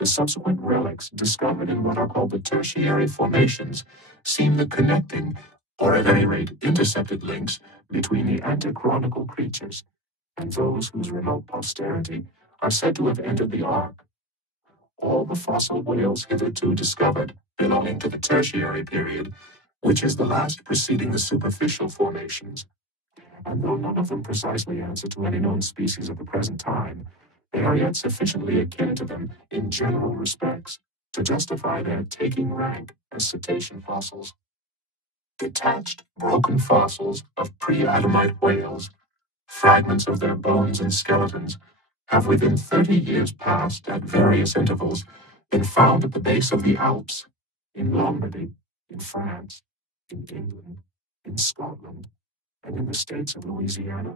The subsequent relics discovered in what are called the tertiary formations seem the connecting, or at any rate intercepted links, between the antichronical creatures and those whose remote posterity are said to have entered the ark. All the fossil whales hitherto discovered belonging to the tertiary period, which is the last preceding the superficial formations, and though none of them precisely answer to any known species of the present time, they are yet sufficiently akin to them in general respects to justify their taking rank as cetacean fossils. Detached, broken fossils of pre-Adamite whales, fragments of their bones and skeletons, have within 30 years past, at various intervals, been found at the base of the Alps, in Lombardy, in France, in England, in Scotland, and in the states of Louisiana,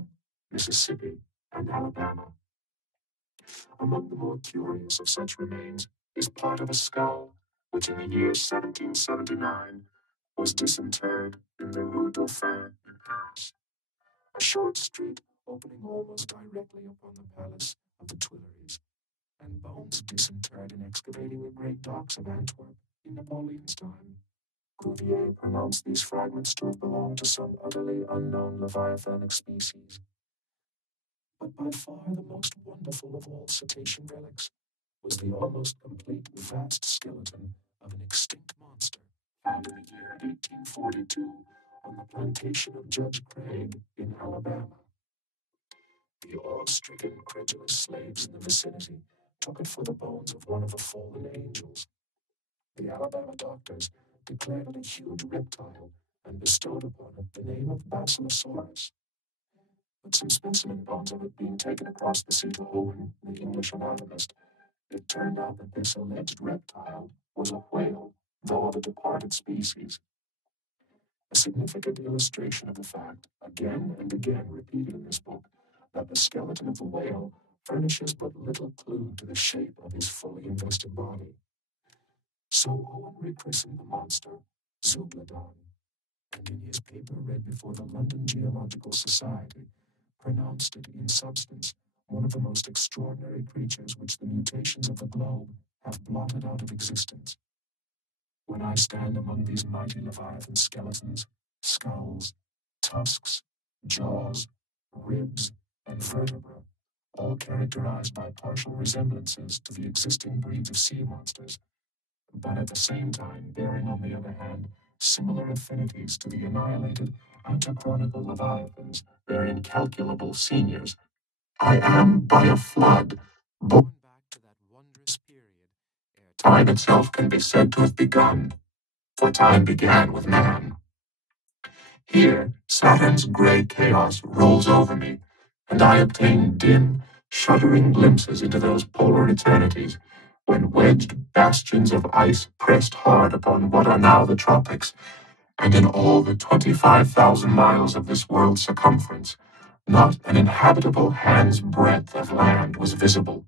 Mississippi, and Alabama. Among the more curious of such remains is part of a skull, which in the year 1779 was disinterred in the Rue Dauphin in Paris, a short street opening almost directly upon the palace of the Tuileries, and bones disinterred in excavating the great docks of Antwerp in Napoleon's time. Cuvier pronounced these fragments to have belonged to some utterly unknown leviathanic species. But by far the most wonderful of all cetacean relics was the almost complete vast skeleton of an extinct monster found in the year 1842 on the plantation of Judge Craig in Alabama. The awe-stricken, credulous slaves in the vicinity took it for the bones of one of the fallen angels. The Alabama doctors declared it a huge reptile and bestowed upon it the name of Basilosaurus. But some specimen bones of it being taken across the sea to Owen, the English anatomist, it turned out that this alleged reptile was a whale, though of a departed species. A significant illustration of the fact, again and again repeated in this book, that the skeleton of the whale furnishes but little clue to the shape of his fully invested body. So Owen rechristened the monster Zeuglodon, and in his paper read before the London Geological Society, pronounced it in substance one of the most extraordinary creatures which the mutations of the globe have blotted out of existence. When I stand among these mighty leviathan skeletons, skulls, tusks, jaws, ribs, and vertebrae, all characterized by partial resemblances to the existing breeds of sea monsters, but at the same time bearing, on the other hand, similar affinities to the annihilated antichronical leviathans, their incalculable seniors, I am, by a flood, borne back to that wondrous period ere time itself can be said to have begun, for time began with man. Here, Saturn's gray chaos rolls over me, and I obtain dim, shuddering glimpses into those polar eternities, when wedged bastions of ice pressed hard upon what are now the tropics, and in all the 25,000 miles of this world's circumference, not an inhabitable hand's breadth of land was visible.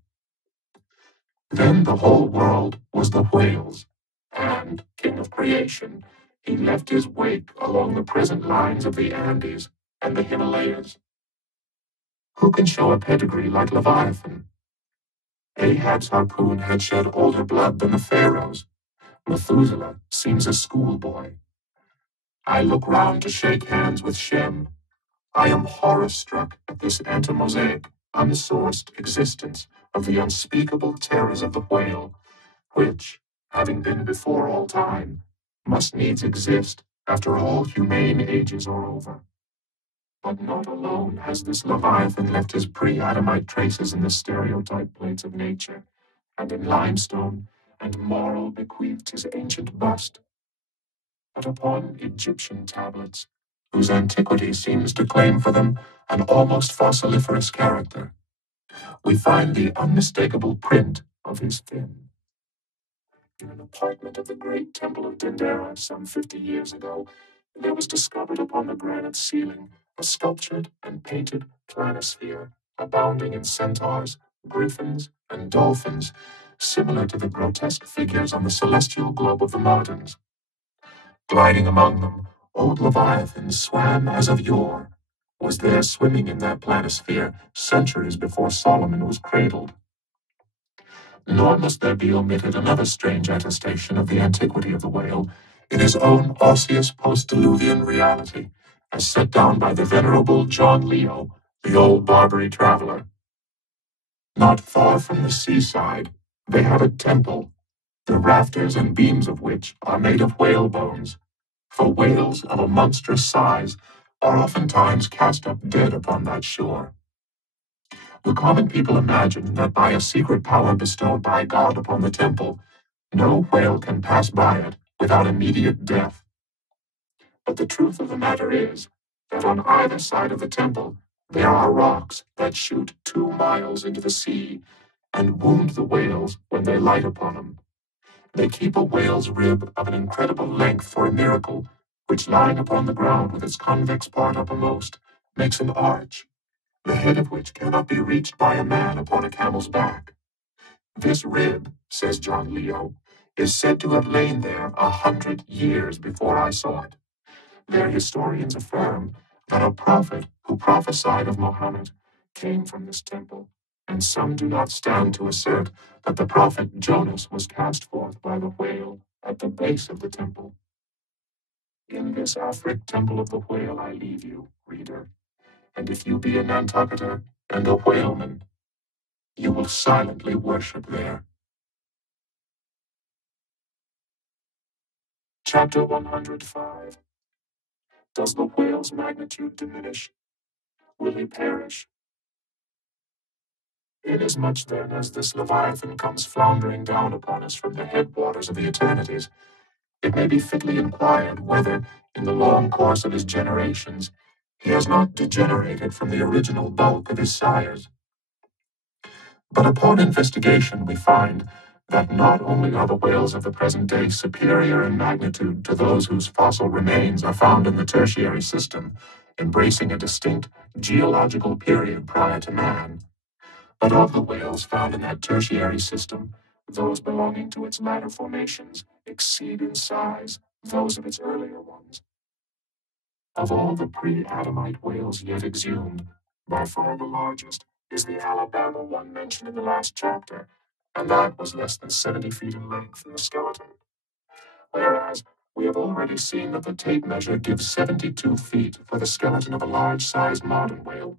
Then the whole world was the whale's, and, king of creation, he left his wake along the present lines of the Andes and the Himalayas. Who can show a pedigree like Leviathan? Ahab's harpoon had shed older blood than the pharaohs. Methuselah seems a schoolboy. I look round to shake hands with Shem. I am horror-struck at this antimosaic, unsourced existence of the unspeakable terrors of the whale, which, having been before all time, must needs exist after all humane ages are over. But not alone has this Leviathan left his pre-Adamite traces in the stereotype plates of nature, and in limestone and marl bequeathed his ancient bust, but upon Egyptian tablets, whose antiquity seems to claim for them an almost fossiliferous character, we find the unmistakable print of his fin. In an apartment of the great temple of Dendera some 50 years ago, there was discovered upon the granite ceiling a sculptured and painted planisphere abounding in centaurs, griffins, and dolphins, similar to the grotesque figures on the celestial globe of the moderns. Gliding among them, old Leviathan swam as of yore, was there swimming in that planisphere centuries before Solomon was cradled. Nor must there be omitted another strange attestation of the antiquity of the whale in his own osseous post-diluvian reality, as set down by the venerable John Leo, the old Barbary traveler. Not far from the seaside, they have a temple, the rafters and beams of which are made of whale bones, for whales of a monstrous size are oftentimes cast up dead upon that shore. The common people imagine that by a secret power bestowed by God upon the temple, no whale can pass by it without immediate death. But the truth of the matter is that on either side of the temple there are rocks that shoot 2 miles into the sea and wound the whales when they light upon them. They keep a whale's rib of an incredible length for a miracle, which lying upon the ground with its convex part uppermost, makes an arch, the head of which cannot be reached by a man upon a camel's back. This rib, says John Leo, is said to have lain there 100 years before I saw it. Their historians affirm that a prophet who prophesied of Mohammed came from this temple, and some do not stand to assert that the prophet Jonas was cast forth by the whale at the base of the temple. In this Afric temple of the whale I leave you, reader, and if you be a Nantucketer and a whaleman, you will silently worship there. Chapter 105. Does the whale's magnitude diminish? Will he perish? Inasmuch then as this Leviathan comes floundering down upon us from the headwaters of the eternities, it may be fitly inquired whether, in the long course of his generations, he has not degenerated from the original bulk of his sires. But upon investigation we find that not only are the whales of the present day superior in magnitude to those whose fossil remains are found in the tertiary system, embracing a distinct geological period prior to man, but of the whales found in that tertiary system, those belonging to its latter formations exceed in size those of its earlier ones. Of all the pre-Adamite whales yet exhumed, by far the largest is the Alabama one mentioned in the last chapter, and that was less than 70 feet in length in the skeleton. Whereas we have already seen that the tape measure gives 72 feet for the skeleton of a large-sized modern whale.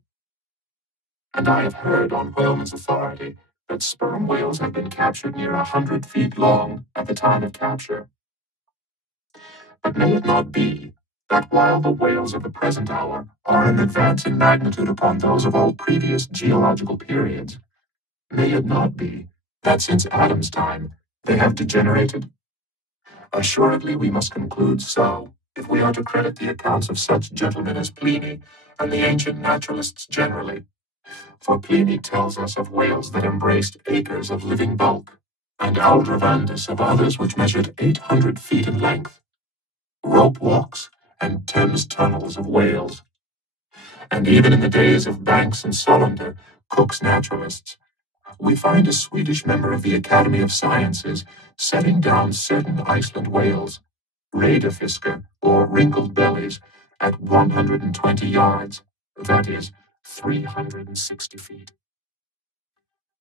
And I have heard on whalemen's authority that sperm whales have been captured near 100 feet long at the time of capture. But may it not be that while the whales of the present hour are an advance in magnitude upon those of all previous geological periods, may it not be that since Adam's time they have degenerated? Assuredly we must conclude so, if we are to credit the accounts of such gentlemen as Pliny and the ancient naturalists generally. For Pliny tells us of whales that embraced acres of living bulk, and Aldrovandus of others which measured 800 feet in length, rope walks and Thames tunnels of whales. And even in the days of Banks and Solander, Cook's naturalists, we find a Swedish member of the Academy of Sciences setting down certain Iceland whales, Radafiska or wrinkled bellies, at 120 yards, that is, 360 feet.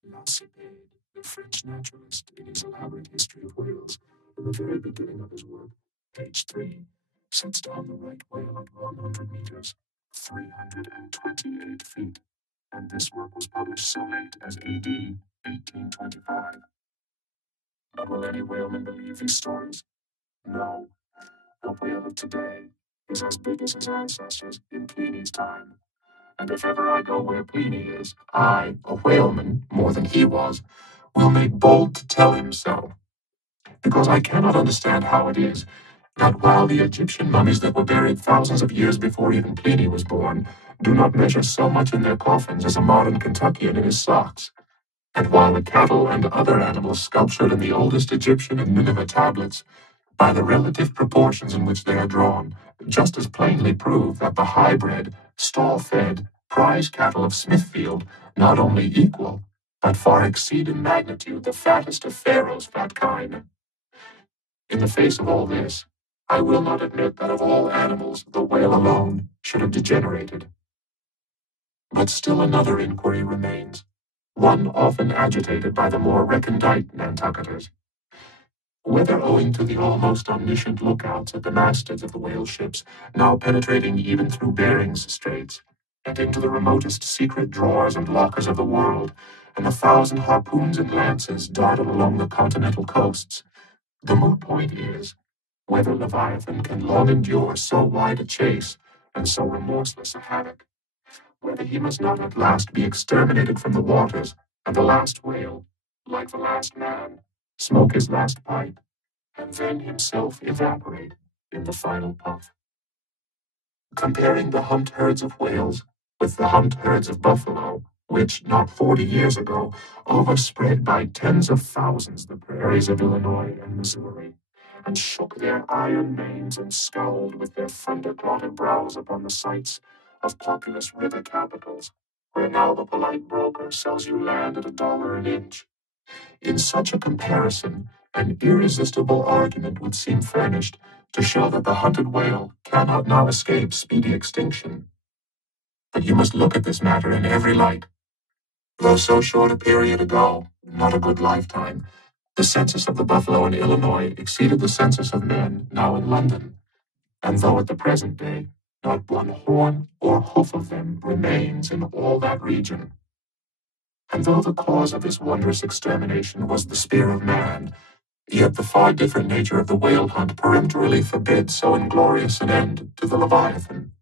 Lacepede, the French naturalist, in his elaborate history of whales, in the very beginning of his work, page 3, sets down the right whale at 100 meters, 328 feet, and this work was published so late as AD 1825. But will any whaleman believe these stories? No. The whale of today is as big as his ancestors in Pliny's time. And if ever I go where Pliny is, I, a whaleman, more than he was, will make bold to tell him so. Because I cannot understand how it is that while the Egyptian mummies that were buried thousands of years before even Pliny was born do not measure so much in their coffins as a modern Kentuckian in his socks, and while the cattle and other animals sculptured in the oldest Egyptian and Nineveh tablets, by the relative proportions in which they are drawn, just as plainly prove that the high-bred, stall-fed, prize cattle of Smithfield not only equal, but far exceed in magnitude the fattest of Pharaoh's fat kine. In the face of all this, I will not admit that of all animals the whale alone should have degenerated. But still another inquiry remains. one often agitated by the more recondite Nantucketers. Whether owing to the almost omniscient lookouts at the mastheads of the whale ships, now penetrating even through Bering's Straits, and into the remotest secret drawers and lockers of the world, and 1,000 harpoons and lances darted along the continental coasts, the moot point is whether Leviathan can long endure so wide a chase and so remorseless a havoc, whether he must not at last be exterminated from the waters, and the last whale, like the last man, smoke his last pipe, and then himself evaporate in the final puff. Comparing the humped herds of whales with the humped herds of buffalo, which, not 40 years ago, overspread by tens of thousands the prairies of Illinois and Missouri, and shook their iron manes and scowled with their thunder-blotted brows upon the sites of populous river capitals, where now the polite broker sells you land at $1 an inch. In such a comparison, an irresistible argument would seem furnished to show that the hunted whale cannot now escape speedy extinction. But you must look at this matter in every light. Though so short a period ago, not a good lifetime, the census of the buffalo in Illinois exceeded the census of men now in London, and though at the present day not one horn or hoof of them remains in all that region, and though the cause of this wondrous extermination was the spear of man, yet the far different nature of the whale hunt peremptorily forbids so inglorious an end to the Leviathan.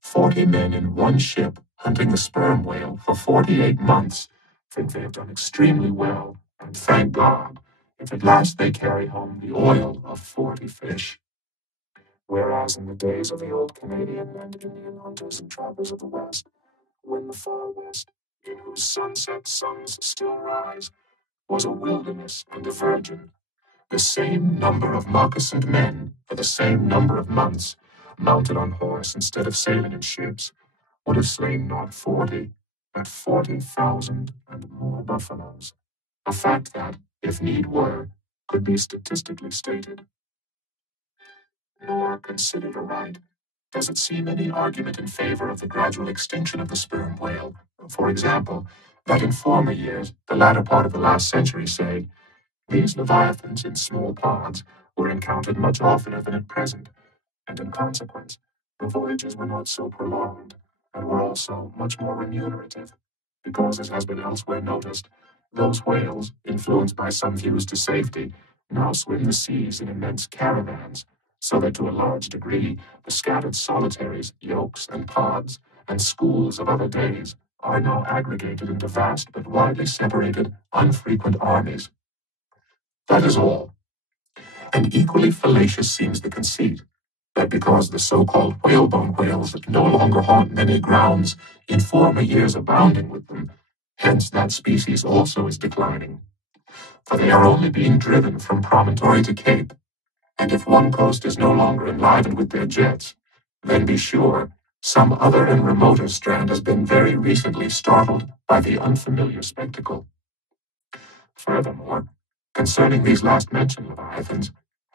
40 men in one ship hunting the sperm whale for 48 months think they have done extremely well, and thank God, if at last they carry home the oil of 40 fish. Whereas in the days of the old Canadian and Indian hunters and trappers of the West, when the far West, in whose sunset suns still rise, was a wilderness and a virgin, the same number of moccasined men for the same number of months, mounted on horse instead of sailing in ships, would have slain not 40, but 40,000 and more buffaloes, a fact that, if need were, could be statistically stated. Nor, considered aright, does it seem any argument in favor of the gradual extinction of the sperm whale, for example, that in former years, the latter part of the last century, say, these leviathans in small ponds were encountered much oftener than at present, and in consequence, the voyages were not so prolonged, and were also much more remunerative, because, as has been elsewhere noticed, those whales, influenced by some views to safety, now swim the seas in immense caravans, so that to a large degree the scattered solitaries, yolks, and pods, and schools of other days are now aggregated into vast but widely separated, unfrequent armies. That is all. And equally fallacious seems the conceit that because the so-called whalebone whales no longer haunt many grounds in former years abounding with them, hence that species also is declining. For they are only being driven from promontory to cape, and if one coast is no longer enlivened with their jets, then be sure some other and remoter strand has been very recently startled by the unfamiliar spectacle. Furthermore, concerning these last mentioned leviathans,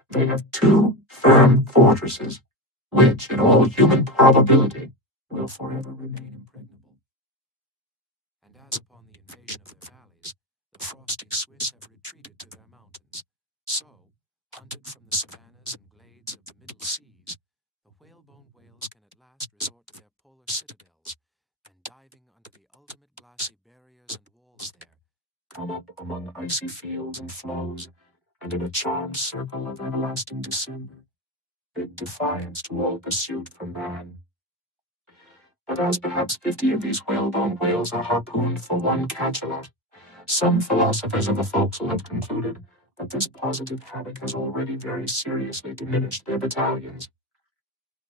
they have two firm fortresses, which, in all human probability, will forever remain impregnable. And as upon the invasion of their valleys, the frosty Swiss have retreated to their mountains, so, hunted from the savannas and glades of the middle seas, the whalebone whales can at last resort to their polar citadels, and diving under the ultimate glassy barriers and walls there, come up among icy fields and floes, and in a charmed circle of everlasting December, bid defiance to all pursuit from man. But as perhaps 50 of these whalebone whales are harpooned for one cachalot, some philosophers of the forecastle have concluded that this positive havoc has already very seriously diminished their battalions.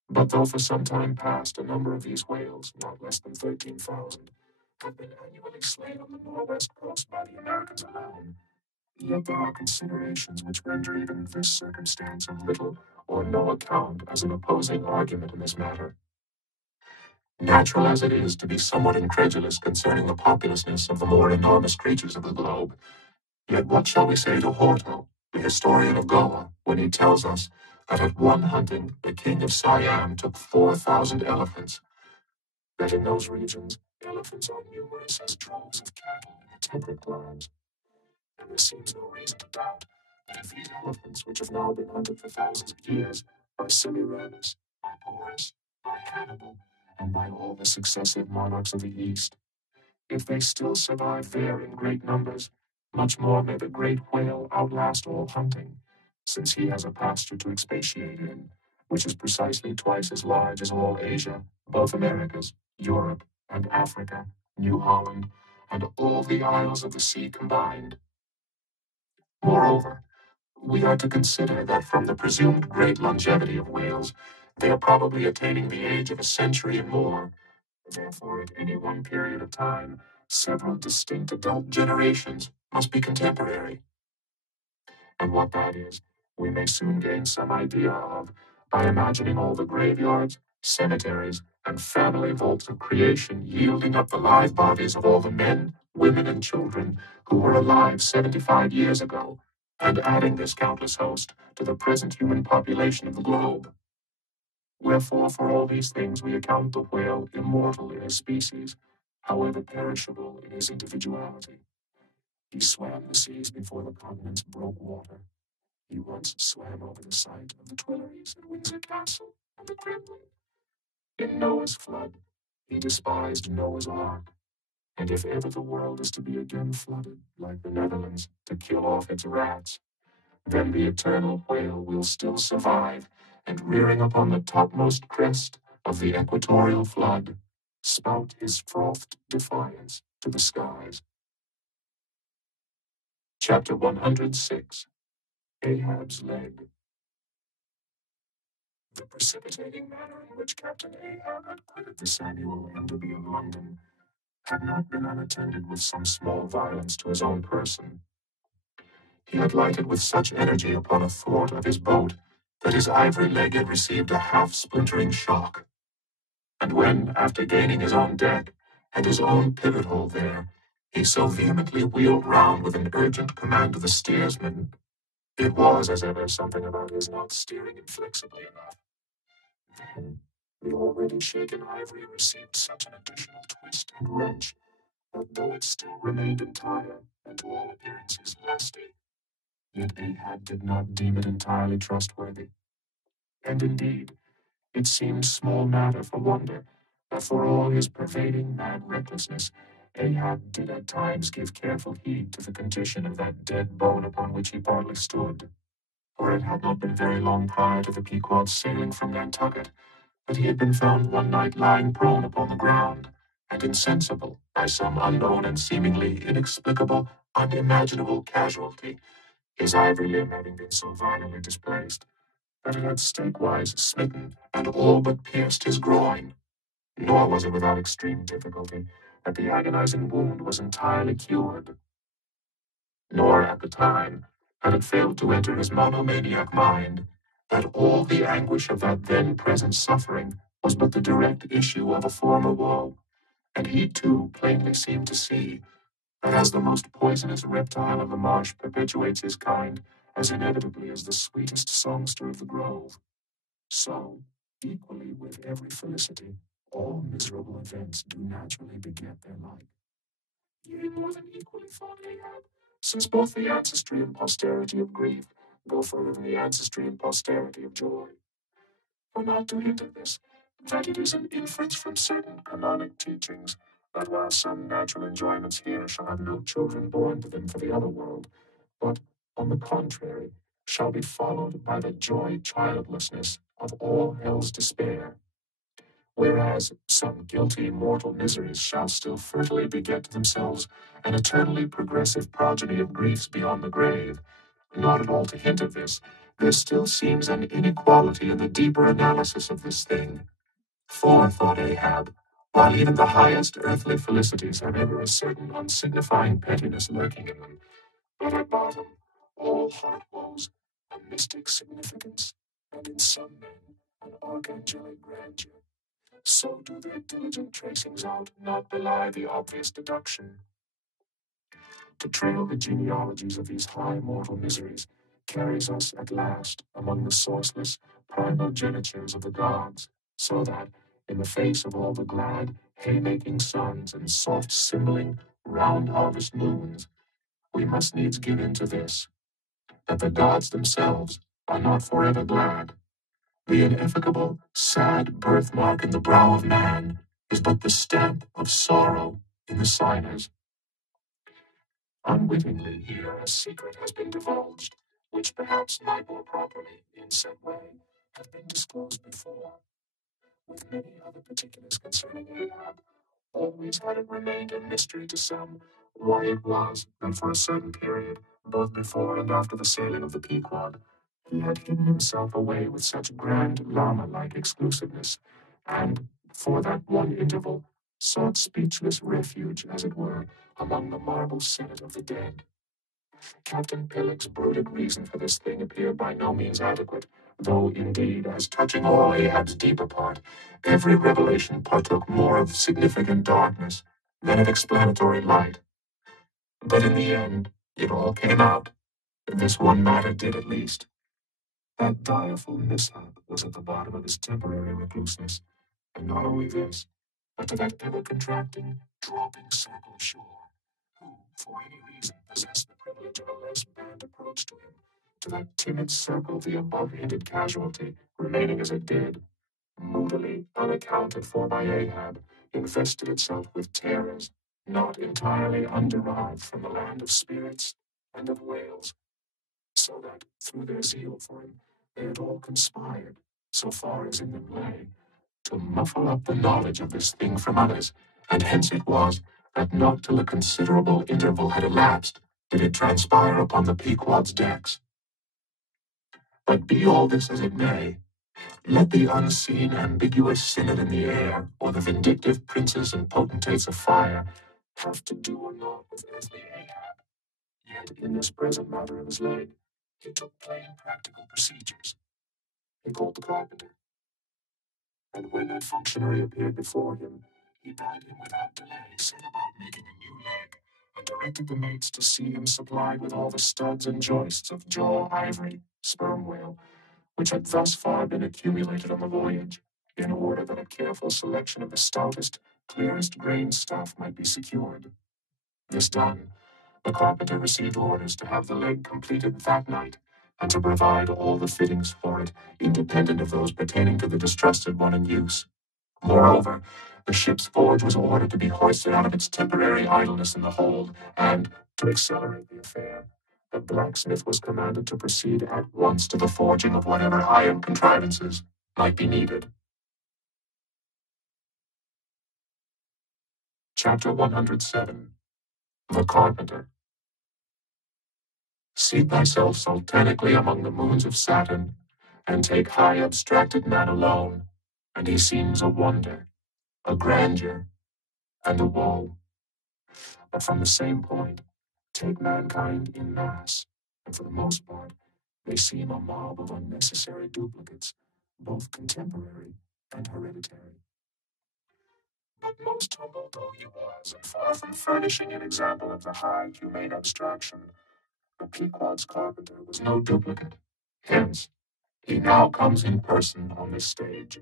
But though for some time past a number of these whales, not less than 13,000, have been annually slain on the northwest coast by the Americans alone, yet there are considerations which render even this circumstance of little or no account as an opposing argument in this matter. Natural as it is to be somewhat incredulous concerning the populousness of the more enormous creatures of the globe, yet what shall we say to Horto, the historian of Goa, when he tells us that at one hunting the king of Siam took 4,000 elephants, that in those regions Elephants are numerous as droves of cattle in the temperate climes, and there seems no reason to doubt that if these elephants, which have now been hunted for thousands of years by Semiramis, by Porus, by Hannibal, and by all the successive monarchs of the East, if they still survive there in great numbers, much more may the great whale outlast all hunting, since he has a pasture to expatiate in, which is precisely twice as large as all Asia, both Americas, Europe, and Africa, New Holland, and all the isles of the sea combined. Moreover, we are to consider that from the presumed great longevity of whales, they are probably attaining the age of a century and more. Therefore, at any one period of time, several distinct adult generations must be contemporary. And what that is, we may soon gain some idea of by imagining all the graveyards, cemeteries, and family vaults of creation yielding up the live bodies of all the men, women, and children who were alive 75 years ago, and adding this countless host to the present human population of the globe. Wherefore, for all these things, we account the whale immortal in his species, however perishable in his individuality. He swam the seas before the continents broke water. He once swam over the site of the Tuileries and Windsor Castle and the Kremlin. In Noah's flood, he despised Noah's ark. And if ever the world is to be again flooded, like the Netherlands, to kill off its rats, then the eternal whale will still survive, and rearing upon the topmost crest of the equatorial flood, spout his frothed defiance to the skies. Chapter 106. Ahab's Leg. The precipitating manner in which Captain Ahab had quitted the Samuel Enderby of London had not been unattended with some small violence to his own person. He had lighted with such energy upon a thwart of his boat that his ivory leg had received a half-splintering shock. And when, after gaining his own deck and his own pivot hole there, he so vehemently wheeled round with an urgent command to the steersman, it was, as ever, something about his not steering inflexibly enough. Then the already shaken ivory received such an additional twist and wrench that though it still remained entire and to all appearances lusty, yet Ahab did not deem it entirely trustworthy. And indeed, it seemed small matter for wonder that for all his pervading mad recklessness, Ahab did at times give careful heed to the condition of that dead bone upon which he partly stood. For it had not been very long prior to the Pequod's sailing from Nantucket that he had been found one night lying prone upon the ground, and insensible by some unknown and seemingly inexplicable, unimaginable casualty, his ivory limb having been so violently displaced that it had stakewise smitten and all but pierced his groin. Nor was it without extreme difficulty that the agonizing wound was entirely cured. Nor at the time had it failed to enter his monomaniac mind that all the anguish of that then present suffering was but the direct issue of a former woe, and he too plainly seemed to see that as the most poisonous reptile of the marsh perpetuates his kind as inevitably as the sweetest songster of the grove, so, equally with every felicity, all miserable events do naturally beget their like. Yea, more than equally, thought Ahab, since both the ancestry and posterity of grief go further than the ancestry and posterity of joy. For not to hint at this, that it is an inference from certain canonic teachings that while some natural enjoyments here shall have no children born to them for the other world, but, on the contrary, shall be followed by the joy childlessness of all hell's despair. Whereas some guilty mortal miseries shall still fertily beget to themselves an eternally progressive progeny of griefs beyond the grave. Not at all to hint at this, there still seems an inequality in the deeper analysis of this thing. For, thought Ahab, while even the highest earthly felicities have ever a certain unsignifying pettiness lurking in them, but at bottom, all heart woes, a mystic significance, and in some men, an archangelic grandeur. So do their diligent tracings out not belie the obvious deduction. To trail the genealogies of these high mortal miseries carries us at last among the sourceless primogenitures of the gods, so that, in the face of all the glad, haymaking suns and soft cymbaling round harvest moons, we must needs give in to this, that the gods themselves are not forever glad. The ineffable, sad birthmark in the brow of man is but the stamp of sorrow in the signer's. Unwittingly here a secret has been divulged, which perhaps might more properly, in said way, have been disclosed before, with many other particulars concerning Ahab. Always had it remained a mystery to some why it was that for a certain period, both before and after the sailing of the Pequod, he had hidden himself away with such grand llama-like exclusiveness, and, for that one interval, sought speechless refuge, as it were, among the marble senate of the dead. Captain Pillock's brooded reason for this thing appeared by no means adequate, though, indeed, as touching all Ahab's deeper part, every revelation partook more of significant darkness than of explanatory light. But in the end, it all came out. This one matter did at least. That direful mishap was at the bottom of his temporary recluseness, and not only this, but to that ever-contracting, dropping circle ashore, who, for any reason, possessed the privilege of a less band approach to him, to that timid circle the above-hinted casualty, remaining as it did, moodily unaccounted for by Ahab, invested itself with terrors not entirely underived from the land of spirits and of whales, so that, through their zeal for him, they had all conspired, so far as in them lay, to muffle up the knowledge of this thing from others, and hence it was that not till a considerable interval had elapsed did it transpire upon the Pequod's decks. But be all this as it may, let the unseen ambiguous synod in the air, or the vindictive princes and potentates of fire, have to do or not with earthly Ahab, yet in this present matter of his leg, he took plain practical procedures. He called the carpenter, and when that functionary appeared before him, he bade him without delay set about making a new leg, and directed the mates to see him supplied with all the studs and joists of jaw, ivory, sperm whale, which had thus far been accumulated on the voyage, in order that a careful selection of the stoutest, clearest grained stuff might be secured. This done, the carpenter received orders to have the leg completed that night, and to provide all the fittings for it, independent of those pertaining to the distrusted one in use. Moreover, the ship's forge was ordered to be hoisted out of its temporary idleness in the hold, and, to accelerate the affair, the blacksmith was commanded to proceed at once to the forging of whatever iron contrivances might be needed. Chapter 107. The Carpenter. Seat thyself sultanically among the moons of Saturn, and take high abstracted man alone, and he seems a wonder, a grandeur, and a woe. But from the same point, take mankind in mass, and for the most part, they seem a mob of unnecessary duplicates, both contemporary and hereditary. But most humble though he was, and far from furnishing an example of the high humane abstraction, the Pequod's carpenter was no duplicate. Hence, he now comes in person on this stage.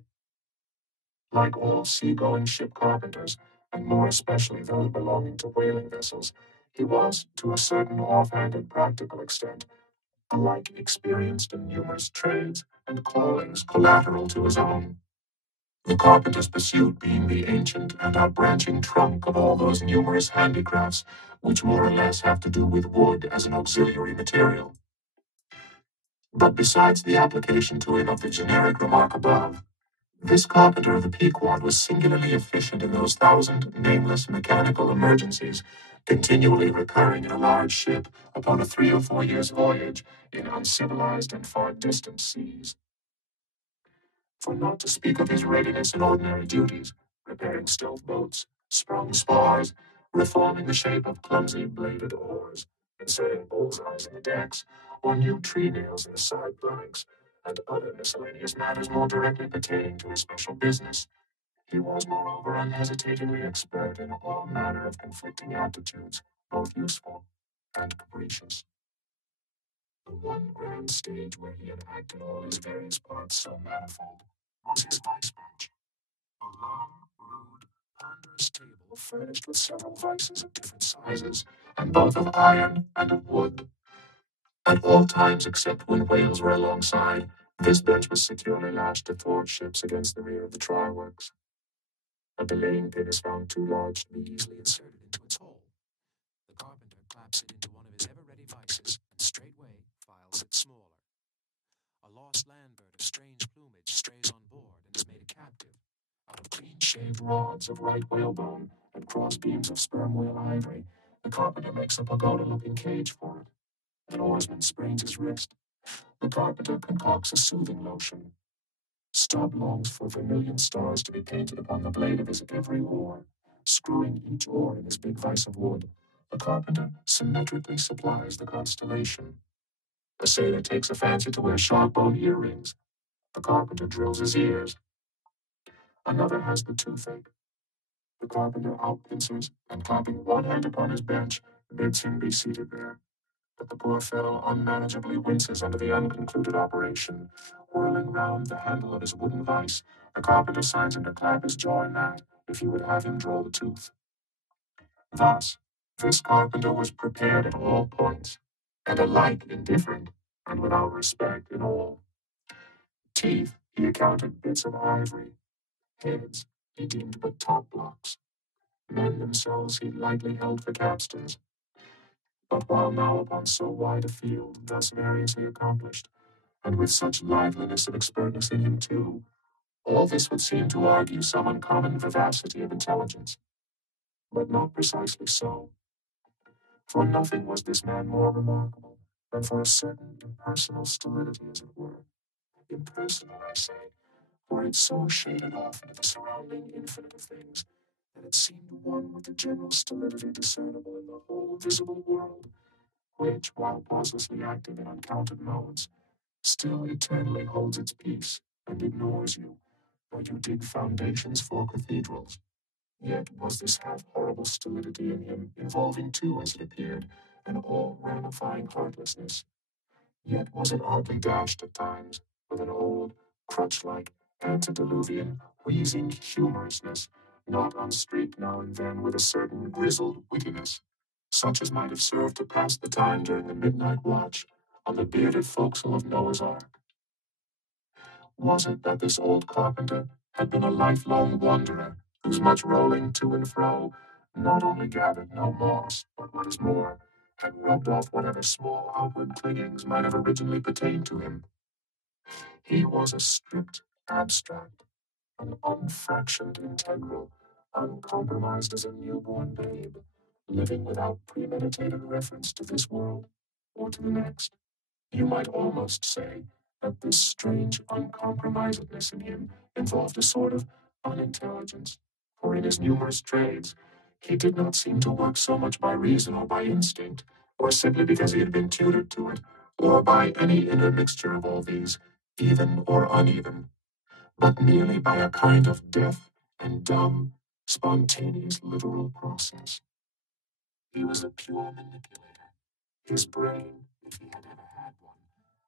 Like all sea-going ship carpenters, and more especially those belonging to whaling vessels, he was, to a certain off-handed practical extent, alike experienced in numerous trades and callings collateral to his own. The carpenter's pursuit being the ancient and outbranching trunk of all those numerous handicrafts which more or less have to do with wood as an auxiliary material. But besides the application to him of the generic remark above, this carpenter of the Pequod was singularly efficient in those thousand nameless mechanical emergencies continually recurring in a large ship upon a 3 or 4 years' voyage in uncivilized and far distant seas. For not to speak of his readiness in ordinary duties, repairing stealth boats, sprung spars, reforming the shape of clumsy bladed oars, inserting bullseyes in the decks, or new tree nails in the side planks, and other miscellaneous matters more directly pertaining to his special business, he was moreover unhesitatingly expert in all manner of conflicting aptitudes, both useful and capricious. The one grand stage where he had acted all his various parts so manifold was his vice bench, a long, rude, ponderous table furnished with several vices of different sizes, and both of iron and of wood. At all times except when whales were alongside, this bench was securely lashed to thwart ships against the rear of the try-works. A belaying pin is found too large to be easily inserted into its hole. The carpenter claps it into one of his ever-ready vices, and straightway files it smaller. A lost land bird of strange plumage strays on board and is made a captive. Out of clean-shaved rods of right whalebone and cross beams of sperm whale ivory, the carpenter makes a pagoda-looking cage for it. An oarsman sprains his wrist. The carpenter concocts a soothing lotion. Stubb longs for vermilion stars to be painted upon the blade of his every oar. Screwing each oar in his big vise of wood, the carpenter symmetrically supplies the constellation. The sailor takes a fancy to wear sharp-bone earrings. The carpenter drills his ears. Another has the toothache. The carpenter outpincers, and clapping one hand upon his bench, bids him be seated there. But the poor fellow unmanageably winces under the unconcluded operation. Whirling round the handle of his wooden vise, the carpenter signs him to clap his jaw in that, if he would have him draw the tooth. Thus, this carpenter was prepared at all points, and alike indifferent, and without respect in all. Teeth he accounted bits of ivory. Heads he deemed but top blocks. Men themselves he lightly held for capstans. But while now upon so wide a field, thus variously accomplished, and with such liveliness and expertness in him too, all this would seem to argue some uncommon vivacity of intelligence. But not precisely so. For nothing was this man more remarkable than for a certain impersonal stolidity, as it were. Impersonal, I say, for it so shaded off into the surrounding infinite of things that it seemed one with the general stolidity discernible in the whole visible world, which, while pauselessly acting in uncounted modes, still eternally holds its peace and ignores you, though you dig foundations for cathedrals. Yet was this half horrible stolidity in him, involving too, as it appeared, an all-ramifying heartlessness. Yet was it oddly dashed at times with an old, crutch-like, antediluvian, wheezing humorousness, not unstreaked now and then with a certain grizzled wittiness, such as might have served to pass the time during the midnight watch on the bearded forecastle of Noah's Ark. Was it that this old carpenter had been a lifelong wanderer, whose much rolling to and fro not only gathered no moss, but what is more, had rubbed off whatever small outward clingings might have originally pertained to him? He was a strict abstract, an unfractioned integral, uncompromised as a newborn babe, living without premeditated reference to this world or to the next. You might almost say that this strange uncompromisedness in him involved a sort of unintelligence, for in his numerous trades, he did not seem to work so much by reason or by instinct, or simply because he had been tutored to it, or by any intermixture of all these, even or uneven, but merely by a kind of deaf and dumb, spontaneous literal process. He was a pure manipulator. His brain, if he had ever had one,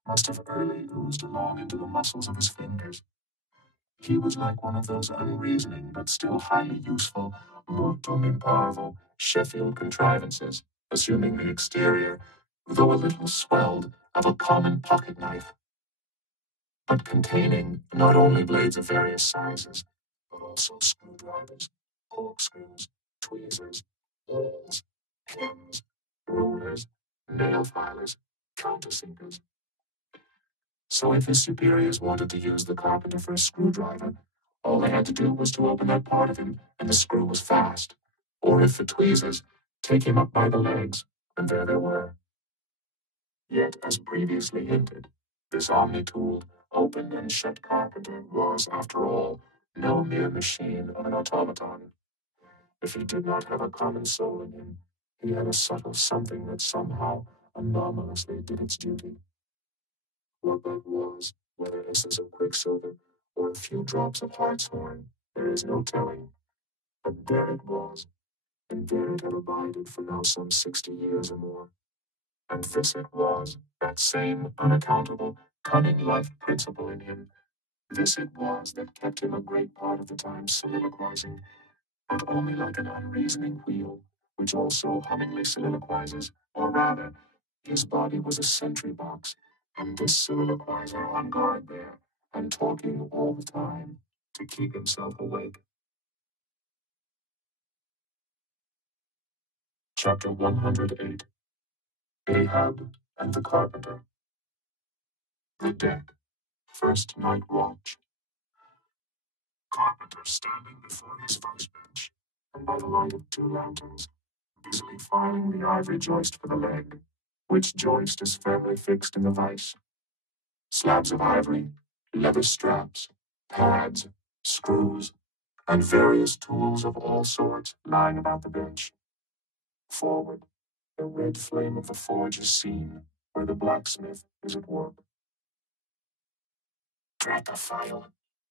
must have early oozed along into the muscles of his fingers. He was like one of those unreasoning but still highly useful mortum in parvo Sheffield contrivances, assuming the exterior, though a little swelled, of a common pocket knife, but containing not only blades of various sizes, but also screwdrivers, corkscrews, tweezers, awls, pins, rulers, nail filers, countersinkers. So if his superiors wanted to use the carpenter for a screwdriver, all they had to do was to open that part of him, and the screw was fast. Or if for tweezers, take him up by the legs, and there they were. Yet, as previously hinted, this omni-tooled, open and shut carpenter was, after all, no mere machine of an automaton. If he did not have a common soul in him, he had a subtle something that somehow, anomalously, did its duty. What that was, whether essence of quicksilver or a few drops of hartshorn, there is no telling. But there it was, and there it had abided for now some 60 years or more. And this it was, that same unaccountable, cunning life principle in him. This it was that kept him a great part of the time soliloquizing, but only like an unreasoning wheel, which also hummingly soliloquizes, or rather, his body was a sentry box, and this soliloquizer on guard there, and talking all the time to keep himself awake. Chapter 108. Ahab and the Carpenter. The deck. First night watch. Carpenter standing before his first bench, and by the light of two lanterns, busily filing the ivory joist for the leg, which joist is firmly fixed in the vise. Slabs of ivory, leather straps, pads, screws, and various tools of all sorts lying about the bench. Forward, the red flame of the forge is seen, where the blacksmith is at work. Drat the file,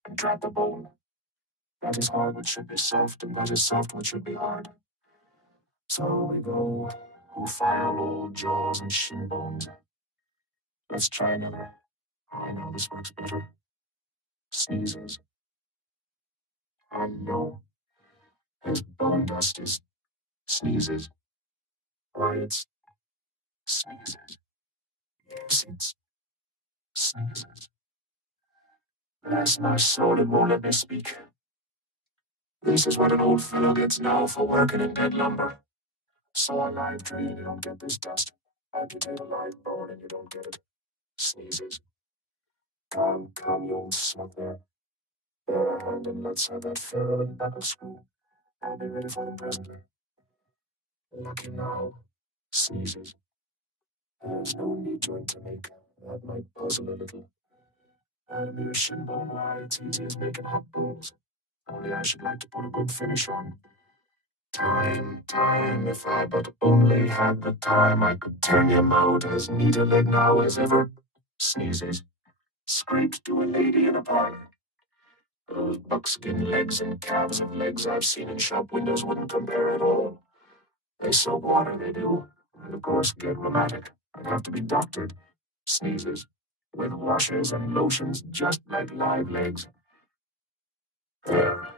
and drat the bone. That is hard which should be soft, and that is soft which should be hard. So we go, who file old jaws and shin bones. Let's try another. I know this works better. Sneezes. I know. His bone dust is sneezes. Why, it's sneezes. Yes, it's sneezes. Bless my soul, it won't let me speak. This is what an old fellow gets now for working in dead lumber. Saw a live tree and you don't get this dust. Amputate a live bone and you don't get it. Sneezes. Come, come, you old smut there. Bear a hand and let's have that ferrule and buckle screw. I'll be ready for them presently. Lucky now. Sneezes. There's no need to intimate. That might puzzle a little. And a mere shin bone, why, it's easy as making hot bowls. Only I should like to put a good finish on. Time, time, if I but only had the time, I could turn him out as neat a leg now as ever. Sneezes. Scraped to a lady in a parlor. Those buckskin legs and calves of legs I've seen in shop windows wouldn't compare at all. They soak water, they do, and of course get rheumatic. I'd have to be doctored. Sneezes. With washes and lotions just like live legs. There.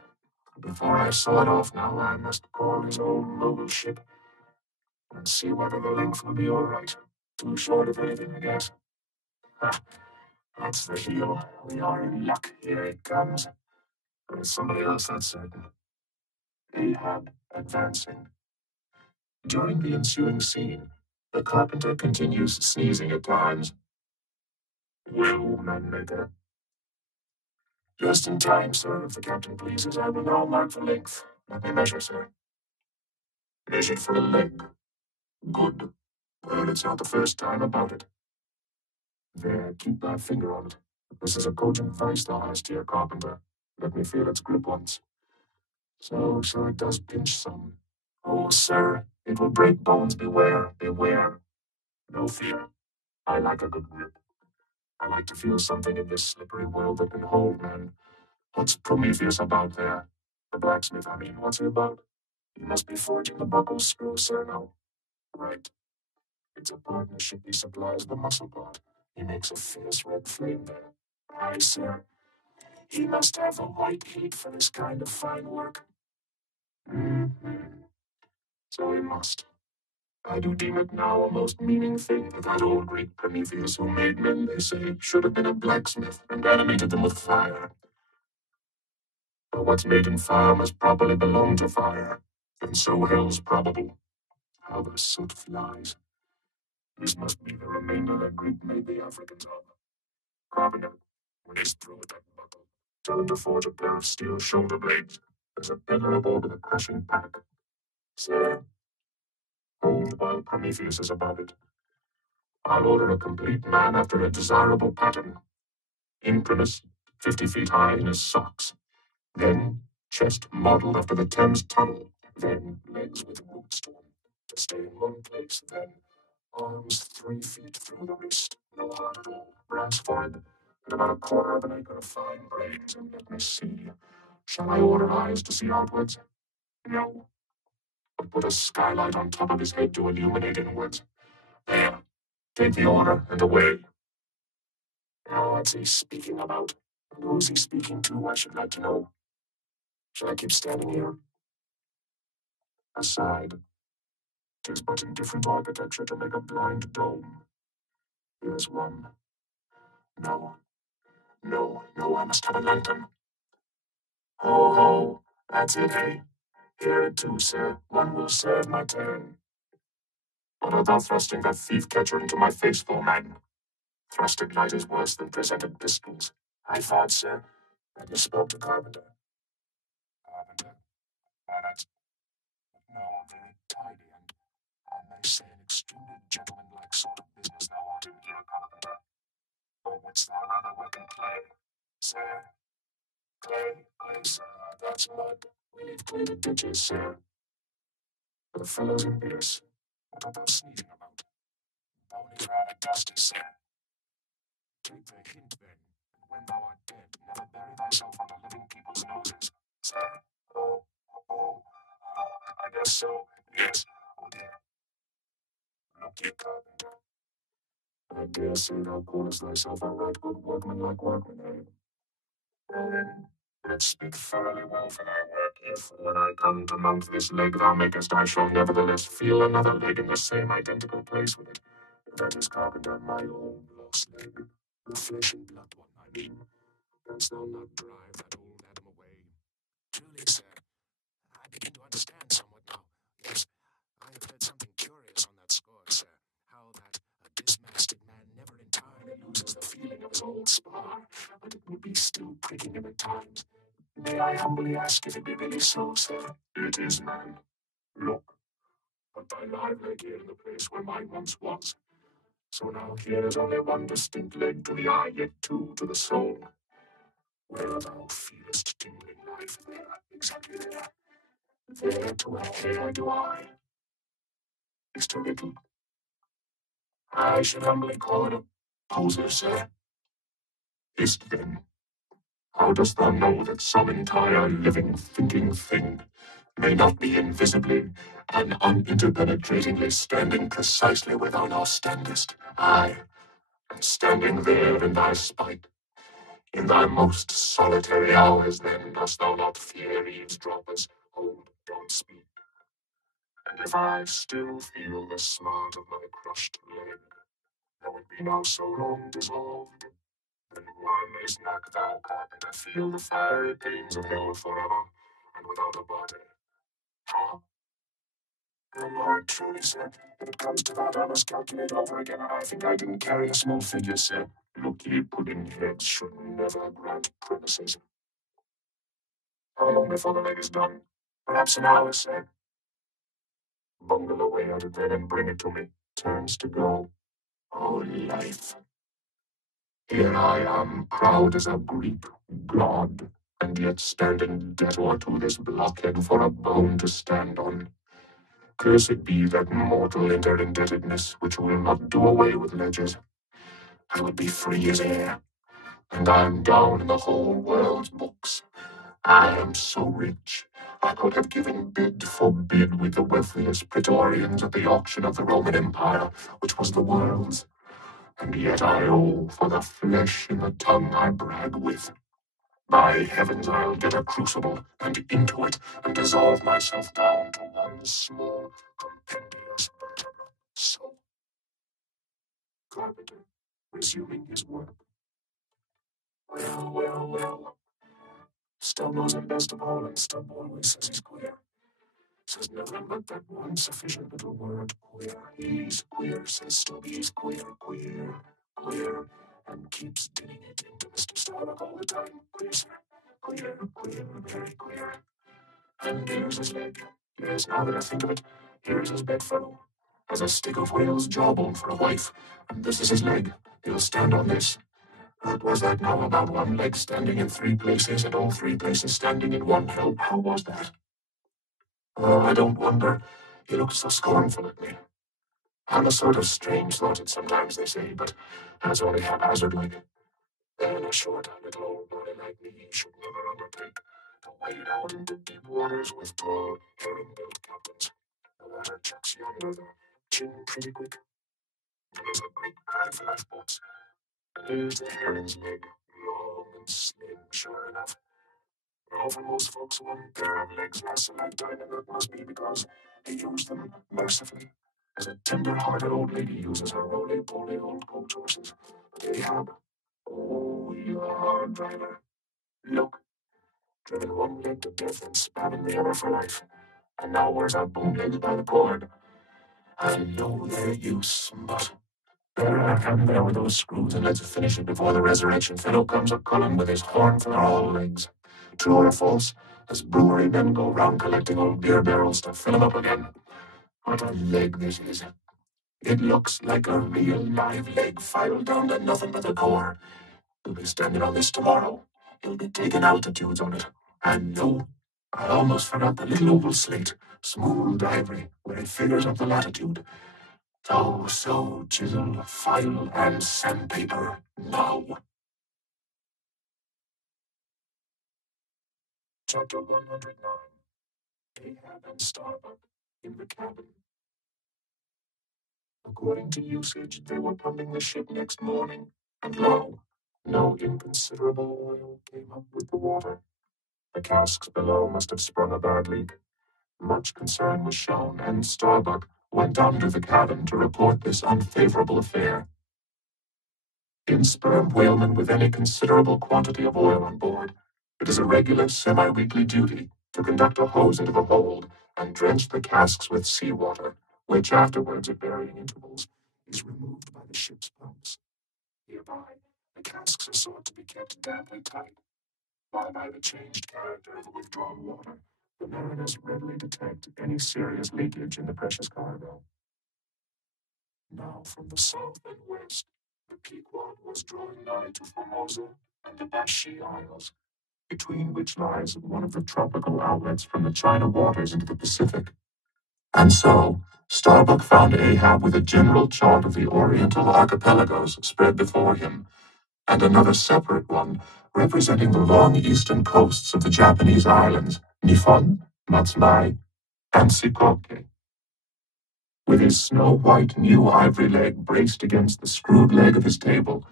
Before I saw it off now, I must call his old mobile ship and see whether the length will be all right. Too short of anything, I guess. Ha, that's the heel. We are in luck. Here it comes. There's somebody else, that's certain. Ahab advancing. During the ensuing scene, the carpenter continues sneezing at times. Well, manmaker. Just in time, sir, if the captain pleases, I will now mark the length. Let me measure, sir. Measured for a leg. Good. Well, it's not the first time about it. There, keep thy finger on it. This is a cogent vice thou hast here, carpenter. Let me feel its grip once. So it does pinch some. Oh, sir, it will break bones. Beware, beware. No fear. I like a good grip. I like to feel something in this slippery world that can hold men. What's Prometheus about there? The blacksmith, I mean, what's he about? He must be forging the buckle screw, sir, no? Right. It's a partnership. He supplies the muscle part. He makes a fierce red flame there. Aye, sir. He must have a white heat for this kind of fine work. Mm-hmm. So he must. I do deem it now a most meaning thing that that old Greek Prometheus who made men, they say, should have been a blacksmith and animated them with fire. For what's made in fire must properly belong to fire, and so hell's probable. How the soot flies. This must be the remainder that Greek made the Africans of. Carpenter, when he's through with that buckle, tell him to forge a pair of steel shoulder blades. There's a peddler aboard with a crushing pack. Sir, hold while Prometheus is about it. I'll order a complete man after a desirable pattern. Imprimis, 50 feet high in his socks. Then chest modeled after the Thames Tunnel. Then legs with roots to 'em to stay in one place. Then arms 3 feet through the wrist, no heart at all, brass forehead, and about a quarter of an acre of fine brains. And let me see, shall I order eyes to see outwards? No, but put a skylight on top of his head to illuminate inwards. There, take the order and away. Now what's he speaking about? And who's he speaking to, I should like to know. Shall I keep standing here? Aside, 'tis but in different architecture to make a blind dome. Here's one. No, no, I must have a lantern. Ho, ho, that's it, eh? Here it too, sir. One will serve my turn. What art thou thrusting that thief-catcher into my face for, man? Thrusted light is worse than presented pistols. I thought, sir, that you spoke to Carpenter. Carpenter? Why, that's very tidy, and I may say an extremely gentlemanlike sort of business thou art in here, Carpenter. Or wouldst thou rather work in clay? Sir? Clay, sir, that's mud. We need clay the ditches, sir. For the fellows in Pierce. What art thou sneezing about? Only rather dusty, sir. Take the hint, then, and when thou art dead, never bury thyself under living people's noses. Sir? Oh, oh, I guess so. Yes. Oh dear. Look ye, Carpenter. I dare say thou callest thyself a right good workman-like workman, eh? Well then, let's speak thoroughly well for thy work, if, when I come to mount this leg thou makest, I shall nevertheless feel another leg in the same identical place with it. That is, Carpenter, my own lost leg. The flesh and blood one, I mean. Canst thou not drive that old Adam away? Truly, sir, I begin to understand somewhat now. Yes, I have heard something curious on that score, sir. How that a dismasted man never entirely loses the feeling of his old spar, but it will be still pricking him at times. May I humbly ask if it be really so, sir? It is, man. Look, but thy live leg here in the place where mine once was. So now here is only one distinct leg to the eye, yet two to the soul. Where thou feelest tingling life, there, exactly there. There to a hair do I. Is too little. I should humbly call it a poser, sir. Is't then? How dost thou know that some entire living, thinking thing may not be invisibly and uninterpenetratingly standing precisely where thou now standest? I am standing there in thy spite. In thy most solitary hours, then, dost thou not fear eavesdroppers? Hold, don't speak. And if I still feel the smart of my crushed leg, though it be now so long dissolved, then why mayst not thou, Carpenter, feel the fiery pains of hell forever, and without a body? Ah, the Lord, truly, sir, if it comes to that, I must calculate over again, and I think I didn't carry a small figure, sir. Look ye, pudding heads should never grant premises. How long before the leg is done? Perhaps an hour, sir. Bungle away at it then and bring it to me. Turns to go. Oh, life. Here I am, proud as a Greek god, and yet standing debtor to this blockhead for a bone to stand on. Cursed be that mortal interindebtedness which will not do away with ledgers. I would be free as air, and I am down in the whole world's books. I am so rich, I could have given bid for bid with the wealthiest praetorians at the auction of the Roman Empire, which was the world's. And yet I owe for the flesh in the tongue I brag with. By heavens, I'll get a crucible, and into it, and dissolve myself down to one small, compendious vertebra. So, Carpenter, resuming his work. Well. Stubb knows him best of all, and Stubb always says he's queer. Says nothing but that one sufficient little word, queer. He's queer, says Stubb, he's queer, and keeps digging it into Mr. Starbuck all the time. Queer, sir. Queer, very queer. And here's his leg. Yes, now that I think of it, here's his bedfellow. Has a stick of whale's jawbone for a wife, and this is his leg. He'll stand on this. What was that now about one leg standing in three places, and all three places standing in one help? How was that? Oh, I don't wonder. He looked so scornful at me. I'm a sort of strange-thoughted sometimes, they say, but that's only haphazard-like. Then a short, little old body like me should never undertake to wade out into deep waters with tall, herring-built captains. The water chucks yonder, the chin pretty quick. There's a great cry for lifeboats. There's the herring's leg, long and slim, sure enough. Now, for most folks, one pair of legs lasts a lifetime, and that must be because they use them mercifully, as a tender-hearted old lady uses her roly-poly old coach horses. But Ahab, oh, you hard driver. Look, driven one leg to death and spamming the other for life. And now wears out both legs by the cord. I know their use, but better have him there with those screws and let's finish it before the resurrection fellow comes a-culling with his horn for all legs. True or false, as brewery men go round collecting old beer barrels to fill 'em up again. What a leg this is. It looks like a real live leg filed down to nothing but the core. He'll be standing on this tomorrow. He'll be taking altitudes on it. And no, I almost forgot the little oval slate, smooth ivory, where it figures out the latitude. Oh, so chisel, file, and sandpaper now. Chapter 109. Ahab and Starbuck in the cabin. According to usage, they were pumping the ship next morning, and lo, no inconsiderable oil came up with the water. The casks below must have sprung a bad leak. Much concern was shown, and Starbuck went down to the cabin to report this unfavorable affair. In sperm whalemen with any considerable quantity of oil on board, it is a regular semi-weekly duty to conduct a hose into the hold and drench the casks with seawater, which afterwards, at varying intervals, is removed by the ship's pumps. Hereby, the casks are sought to be kept damply tight, while by the changed character of the withdrawn water, the mariners readily detect any serious leakage in the precious cargo. Now from the south and west, the Pequod was drawing nigh to Formosa and the Bashi Isles, between which lies one of the tropical outlets from the China waters into the Pacific. And so, Starbuck found Ahab with a general chart of the Oriental archipelagos spread before him, and another separate one representing the long eastern coasts of the Japanese islands, Nippon, Matsumae, and Shikoke. With his snow-white new ivory leg braced against the screwed leg of his table,